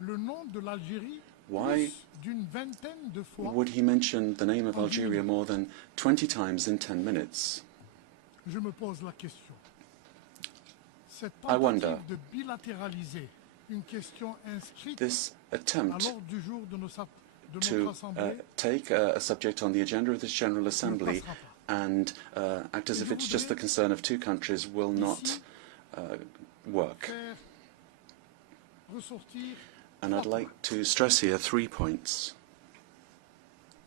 le nom de l'Algérie Why plus d'une vingtaine de fois would he mention the name of Algeria more than 20 times in 10 minutes? Je me pose la question. Cette I wonder, tentative de bilatéraliser une question inscrite this à attempt l'ordre du jour de notre to Assemblée take a subject on the agenda of this General Assembly and act as if it's just the concern of two countries will not work. faire ressortir And I'd like to stress here 3 points.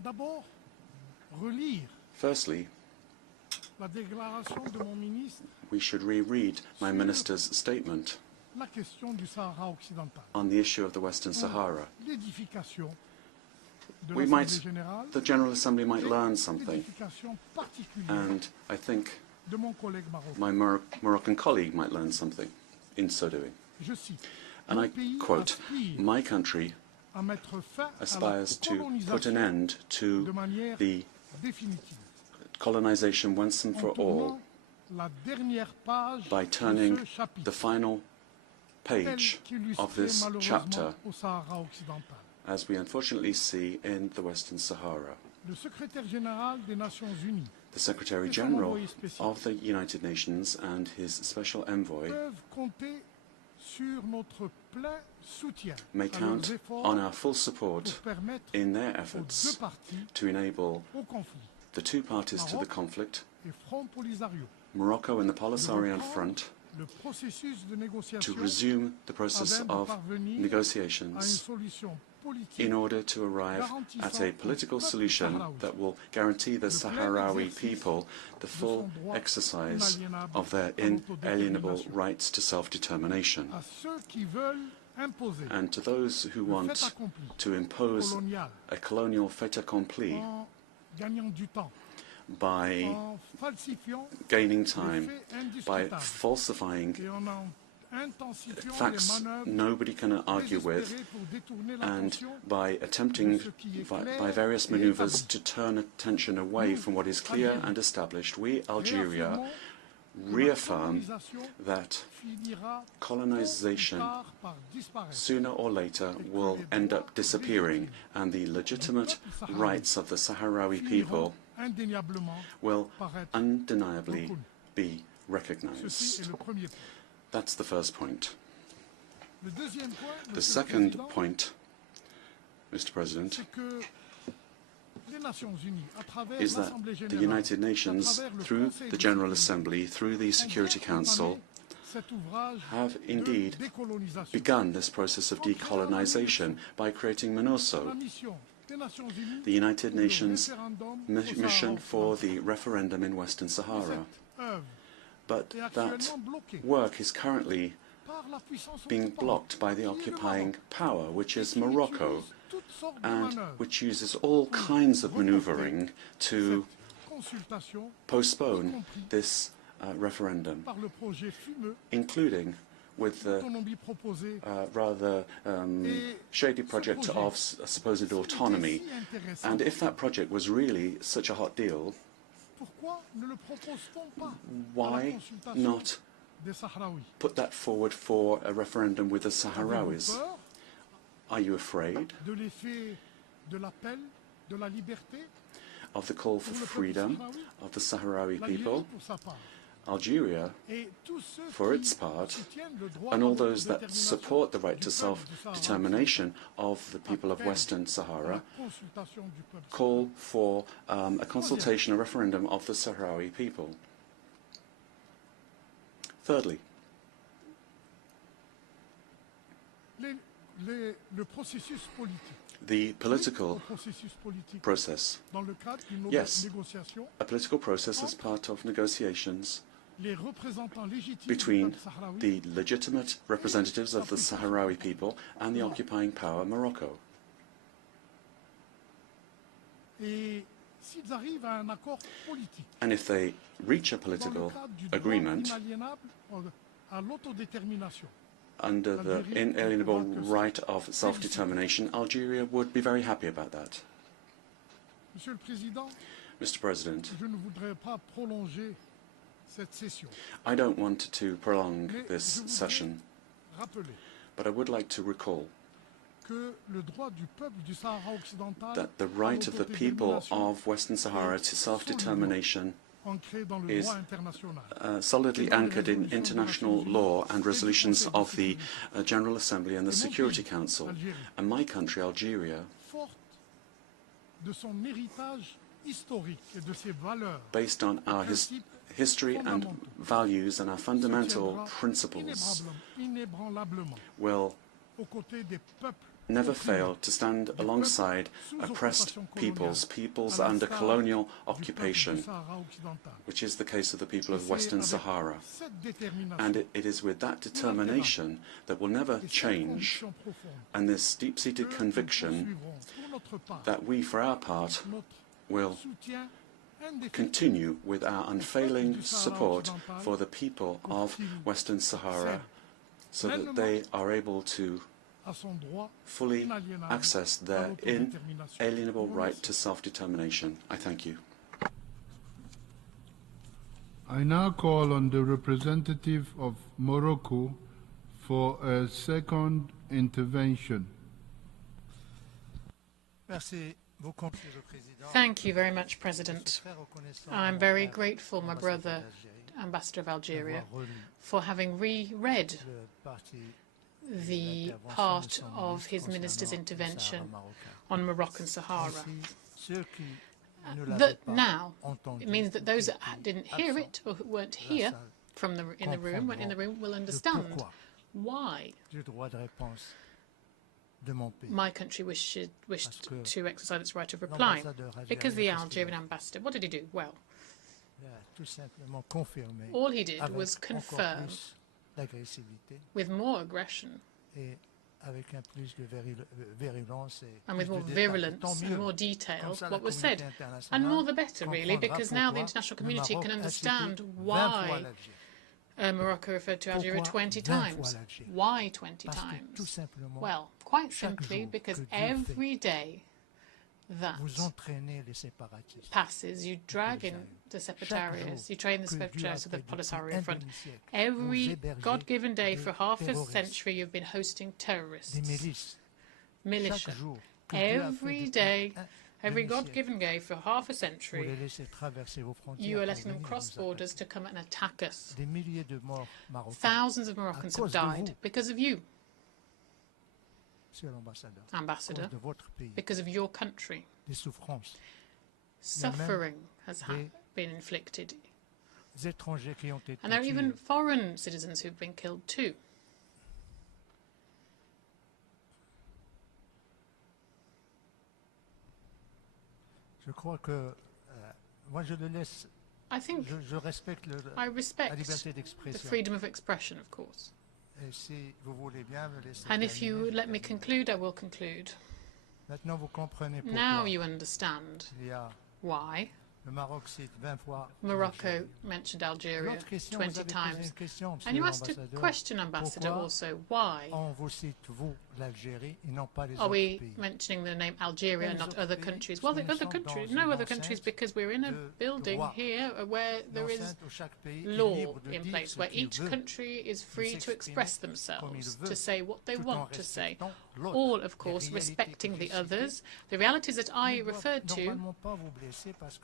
d'abord relire Firstly, la déclaration de mon ministre we should reread my minister's statement la question du Sahara occidental. on the issue of the Western Sahara. L'édification de We l'Assemblée might, générale, the General Assembly might learn something, l'édification particulière and I think de mon collègue marocain. my Moroccan colleague might learn something in so doing. Je cite, And mon I pays quote, aspire my country à mettre fin à la aspires to put an colonisation end de to manière the définitive, colonization once and en for all tournant la dernière page by de turning ce chapitre, the final tel page of qu'illustré this malheureusement chapter au Sahara occidental. as we unfortunately see in the Western Sahara. Le secrétaire général des Nations Unies, The Secretary General of the United Nations and his special envoy peuvent compter sur notre plein soutien may à leurs count efforts on our full support pour permettre in their aux efforts deux parties to enable au conflit, the two parties to the Maroc conflict, et Front Polisario, Morocco and the de Polisario reprendre Front, le processus de to négociation resume the process afin de of parvenir à une negotiations solution politique in order to arrive at a political solution that will guarantee the Sahrawi people the full exercise of their inalienable rights to self-determination. à ceux qui veulent imposer And to those who le want fait accompli to impose colonial a colonial fait accompli en gagnant du temps, by en falsifiant gaining les time, faits by indiscutables falsifying et en intensifiant les facts manœuvres nobody can argue with, désespérées pour détourner and l'attention by attempting by various maneuvers to turn attention away from what is clear and established. We, Algeria, reaffirm that finira colonization tard par disparaître. sooner or later will end up disappearing, and the legitimate rights of the Sahrawi people Indéniablement will paraître undeniably be Ceci recognized. est le premier point. That's the first point. Le deuxième point, The Monsieur le second Président, point, Mr. President, c'est que les Nations Unies, à travers is that l'Assemblée the générale, United Nations, à travers le through Conseil the de General sécurité, Assembly, through the Security ont Council, entamé cet ouvrage have de indeed décolonisation. begun this process of decolonization by creating La MINURSO, mission des Nations Unies the United pour le Nations référendum au mission Sahara for occidental. the referendum in Western Sahara. Cette œuvre But est that actuellement bloquée work is currently par la puissance being occupante, blocked by the qui est le occupying Maroc, power, which is qui Morocco, utilise toutes sortes de and manœuvres which uses all kinds of maneuvering to cette consultation, postpone y compris this referendum, par le projet fumeux including with the d'autonomie proposée. rather shady project of supposed autonomy. And if that project was really such a hot deal, Pourquoi ne le propose-t-on pas à la why consultation not des Sahraouis? put that forward for a referendum with the Avez-vous Sahrawis? peur Are you afraid de l'effet de l'appel de la liberté? of the call for freedom of the Sahrawi L'Algérie, people? pour sa part, Algeria, et tous ceux for qui its part, soutiennent le droit and à all those that l'autodétermination support the right du to peuple du Sahara self-determination of the people of appellent Western à la Sahara, consultation du peuple call for a consultation, a referendum of the Sahrawi people. Thirdly, le processus politique. the political Processus politique. process. Dans le cadre d'une Yes, négociation, a political process as part of negotiations les représentants légitimes du between peuple sahraoui the legitimate representatives of the Sahrawi people and the occupying power, Morocco. et s'ils arrivent à un accord politique And if they reach a dans le political cadre du droit agreement inaliénable à l'autodétermination, under the inalienable right of self-determination, Algeria would be very happy about that. Monsieur le Président, Mr. President, je ne voudrais pas prolonger cette session. I don't want to prolong Mais this je voudrais session, rappeler but I would like to recall que le droit du peuple du Sahara occidental that the right of the people of Western Sahara to self-determination ancré dans le is droit international. solidly anchored in international law and resolutions of the General Assembly and the Security Council. And my country, Algeria, Forte de son héritage historique et de ses valeurs, based on our history and values and our fundamental soutiendra principles, inébranlablement will aux côtés des peuples never fail to stand alongside oppressed peoples under colonial occupation, which is the case of the people of Western Sahara. And it is with that determination that will never change, and this deep-seated conviction that we, for our part, will continue with our unfailing support for the people of Western Sahara so that they are able to fully access their inalienable right to self-determination. I thank you. I now call on the representative of Morocco for a second intervention. Thank you very much, President. I'm very grateful, my brother, Ambassador of Algeria, for having reread the part of his minister's intervention on Moroccan Sahara. That now, it means that those that didn't hear it or who weren't here in the room will understand why my country wished to exercise its right of reply. Because the Algerian ambassador, what did he do? Well, all he did was confirm with more aggression and with more virulence and more details what was said. And more the better, really, because now the international community can understand why Morocco referred to Algeria 20 times. Why 20 times? Well, quite simply because every day that passes, you drag in the separatarists, you train the separatarists of the Polisario Front. Every God-given day for half a century, you've been hosting terrorists, militia. Every day, every God-given day for half a century, you are letting them cross borders to come and attack us. Thousands of Moroccans have died because of you, Ambassador, because of your country. Suffering has been inflicted. And there are even foreign citizens who've been killed too. I think I respect the freedom of expression, of course. And if you would let me conclude, I will conclude. Now you understand why Morocco mentioned Algeria 20 times. And you asked a question, Ambassador, also. Why are we mentioning the name Algeria and not other countries? Well, the other countries, no other countries, because we're in a building here where there is law in place, where each country is free to express themselves, to say what they want to say, all, of course, respecting the others. The realities that I referred to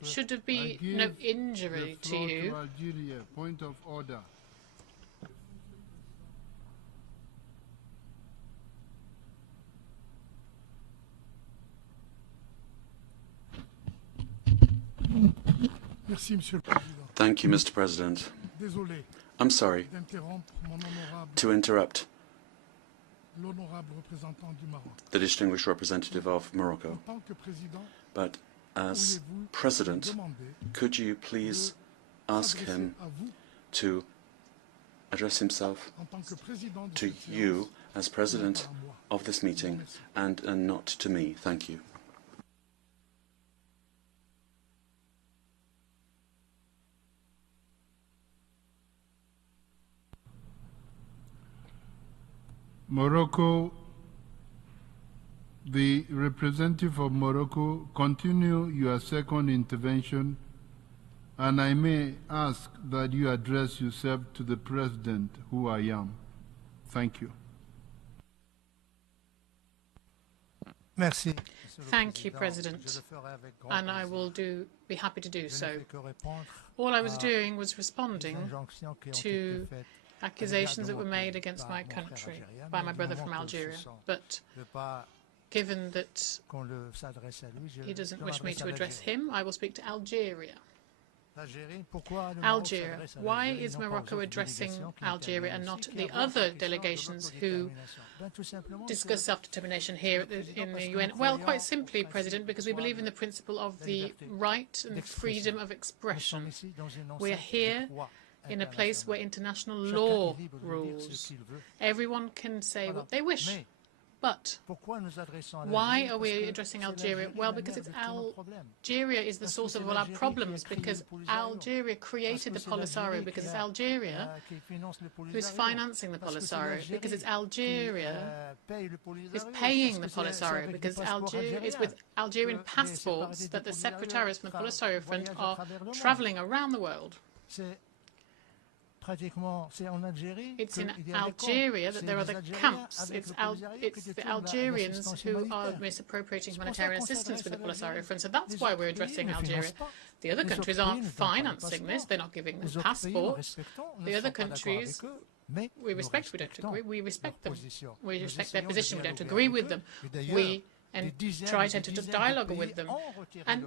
should be no injury to you. Algeria. Point of order. Thank you, Mr. President. I'm sorry to interrupt the distinguished representative of Morocco, but as President, could you please ask him to address himself to you as President of this meeting and not to me? Thank you. Morocco, the representative of Morocco, continue your second intervention, and I may ask that you address yourself to the President, who I am. Thank you. Thank you, President, and I will be happy to do so. All I was doing was responding to accusations that were made against my country by my brother from Algeria. But given that he doesn't wish me to address him, I will speak to Algeria. Algeria. Why is Morocco addressing Algeria and not the other delegations who discuss self-determination here in the UN? Well, quite simply, President, because we believe in the principle of the right and the freedom of expression. We are here in a place where international law rules. Everyone can say what they wish. But why are we addressing Algeria? Well, because Algeria is the source of all our problems, because Algeria created the Polisario, because it's Algeria who is financing the Polisario, because it's Algeria who is paying the Polisario, because it's with Algerian passports that the secretaries from the Polisario Front are traveling around the world. It's in Algeria that there are the camps. It's the Algerians who are misappropriating humanitarian assistance with the Polisario Front. So that's why we're addressing Algeria. The other countries aren't financing this. They're not giving them passports. The other countries, we respect, we don't agree. We respect them. We respect their position. We don't agree with them. And try to enter into dialogue with them. And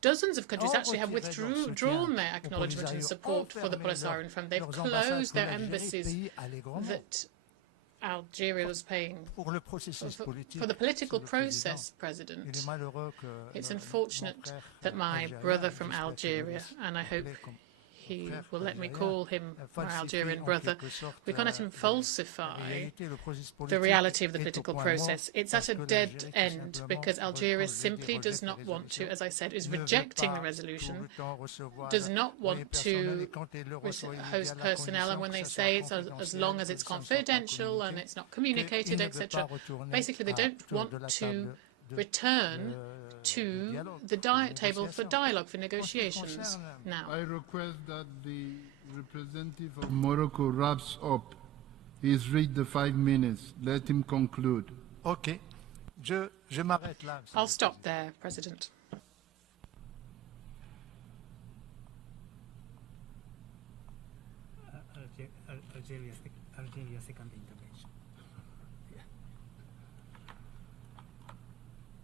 dozens of countries actually have withdrawn their acknowledgement and support for the Polisario Front. They've closed their embassies that Algeria was paying for the political process, President. It's unfortunate that my brother from Algeria, and I hope he will let me call him my Algerian brother, we can't let him falsify the reality of the political process. It's at a dead end because Algeria simply does not want to, as I said, is rejecting the resolution, does not want to host personnel, and when they say it's as long as it's confidential and it's not communicated, etc., basically they don't want to return to the table for dialogue, for negotiations now. I request that the representative of Morocco wraps up. He's reached the 5 minutes. Let him conclude. Okay. Je m'arrête là. I'll stop there, President. Algeria second intervention.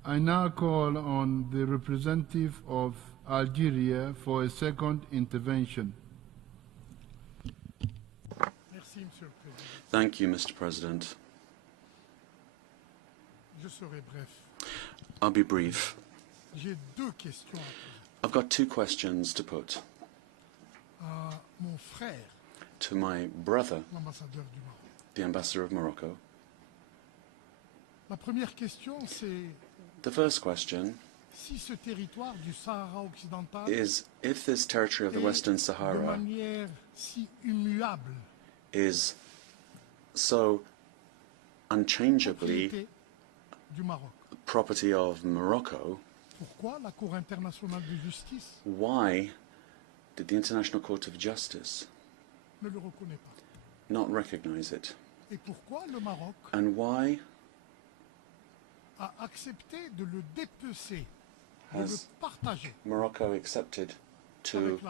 I now call on the representative of Algeria for a second intervention. Thank you, Mr. President. I'll be brief. I've got two questions to put to my brother, the ambassador of Morocco. The first question is if this territory of the Western Sahara is so unchangeably property of Morocco, why did the International Court of Justice not recognize it? And why has Morocco accepted to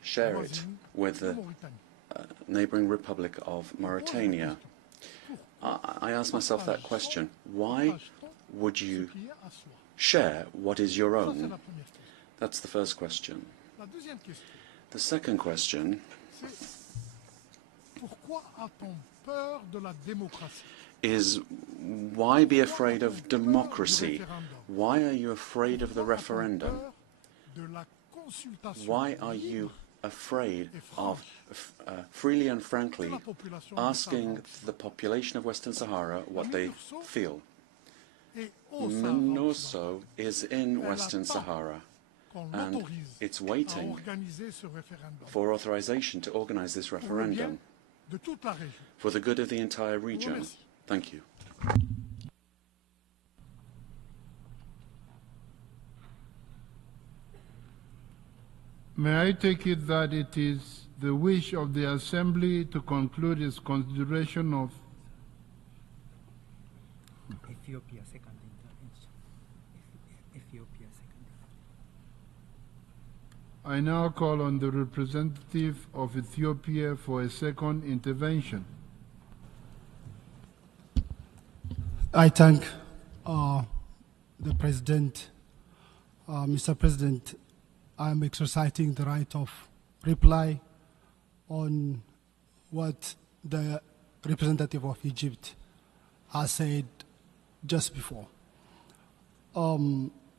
share it with the neighboring Republic of Mauritania? I ask myself that question. Why would you share what is your own? That's the first question. The second question is why be afraid of democracy? Why are you afraid of the referendum? Why are you afraid of freely and frankly asking the population of Western Sahara what they feel? MINURSO is in Western Sahara and it's waiting for authorization to organize this referendum for the good of the entire region. Thank you. May I take it that it is the wish of the Assembly to conclude its consideration of Ethiopia second intervention. Ethiopia second. I now call on the representative of Ethiopia for a second intervention. I thank the President. Mr. President, I am exercising the right of reply on what the representative of Egypt has said just before.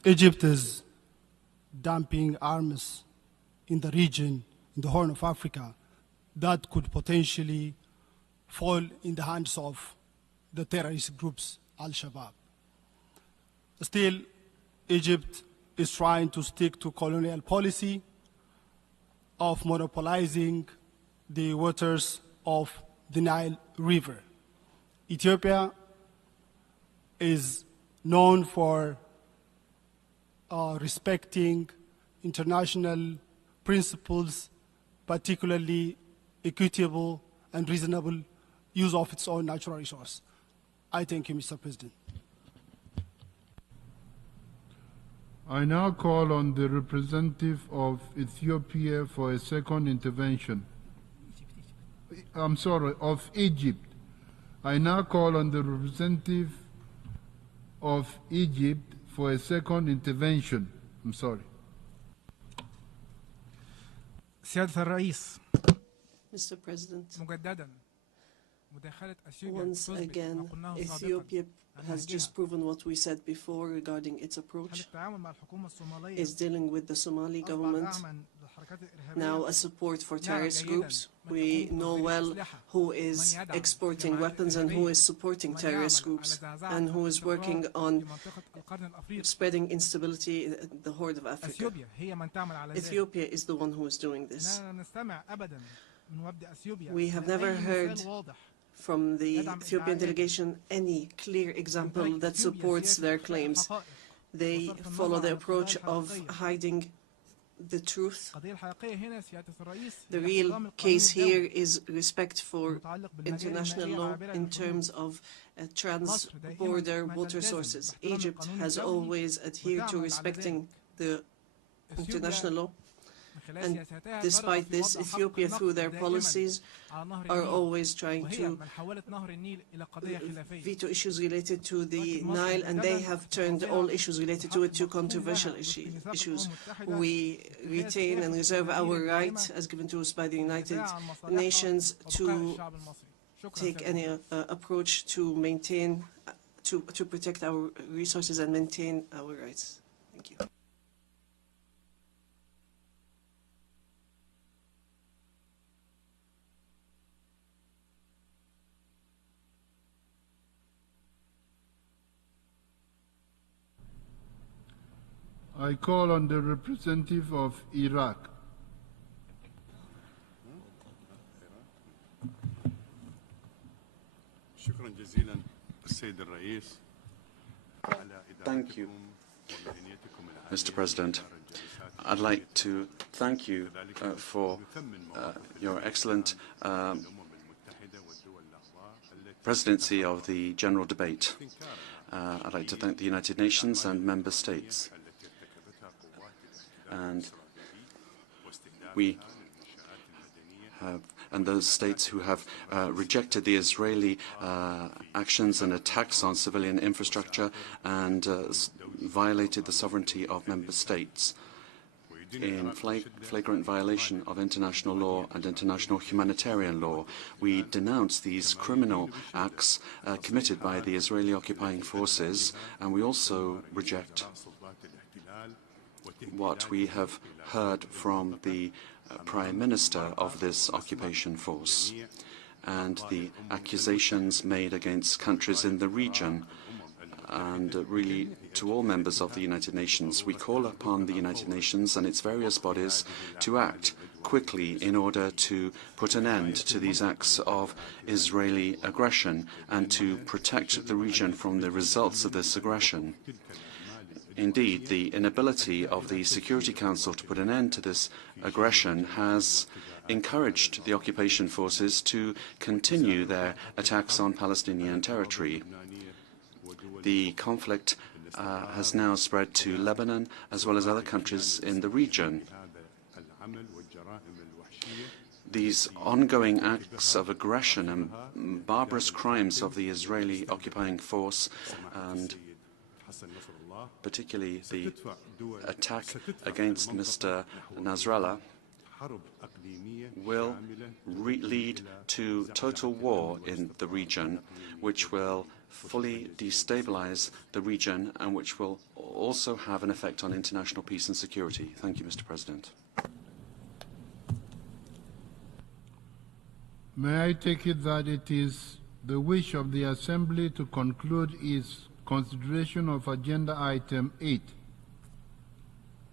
Egypt is dumping arms in the region, in the Horn of Africa, that could potentially fall in the hands of the terrorist groups, Al-Shabaab. Still, Egypt is trying to stick to colonial policy of monopolizing the waters of the Nile River. Ethiopia is known for respecting international principles particularly equitable and reasonable use of its own natural resource. I thank you, Mr. President. I now call on the representative of Ethiopia for a second intervention. I'm sorry, of Egypt. I now call on the representative of Egypt for a second intervention. I'm sorry. سيادة الرئيس. Mr. President, مجددا مداخلة أثيوبيا once again, Ethiopia has just proven what we said before regarding its approach, is dealing with the Somali government, now a support for terrorist groups. We know well who is exporting weapons and who is supporting terrorist groups and who is working on spreading instability in the Horn of Africa. Ethiopia is the one who is doing this. We have never heard from the Ethiopian delegation any clear example that supports their claims. They follow the approach of hiding the truth. The real case here is respect for international law in terms of trans-border water sources. Egypt has always adhered to respecting the international law. And despite this, Ethiopia, through their policies, are always trying to veto issues related to the Nile, and they have turned all issues related to it to controversial issues. We retain and reserve our right, as given to us by the United Nations, to take any approach to maintain, to protect our resources and maintain our rights. Thank you. I call on the representative of Iraq. Thank you, Mr. President. I'd like to thank you for your excellent presidency of the General Debate. I'd like to thank the United Nations and member states. And we have, and those states who have rejected the Israeli actions and attacks on civilian infrastructure and violated the sovereignty of member states in flagrant violation of international law and international humanitarian law. We denounce these criminal acts committed by the Israeli occupying forces, and we also reject what we have heard from the Prime Minister of this occupation force and the accusations made against countries in the region and really to all members of the United Nations. We call upon the United Nations and its various bodies to act quickly in order to put an end to these acts of Israeli aggression and to protect the region from the results of this aggression. Indeed, the inability of the Security Council to put an end to this aggression has encouraged the occupation forces to continue their attacks on Palestinian territory. The conflict has now spread to Lebanon as well as other countries in the region. These ongoing acts of aggression and barbarous crimes of the Israeli occupying force, and particularly the attack against Mr. Nasrallah, will lead to total war in the region, which will fully destabilize the region and which will also have an effect on international peace and security. Thank you, Mr. President. May I take it that it is the wish of the Assembly to conclude its consideration of Agenda Item 8?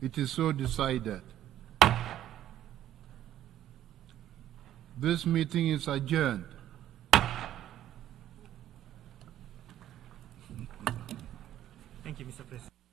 It is so decided. This meeting is adjourned. Thank you, Mr. President.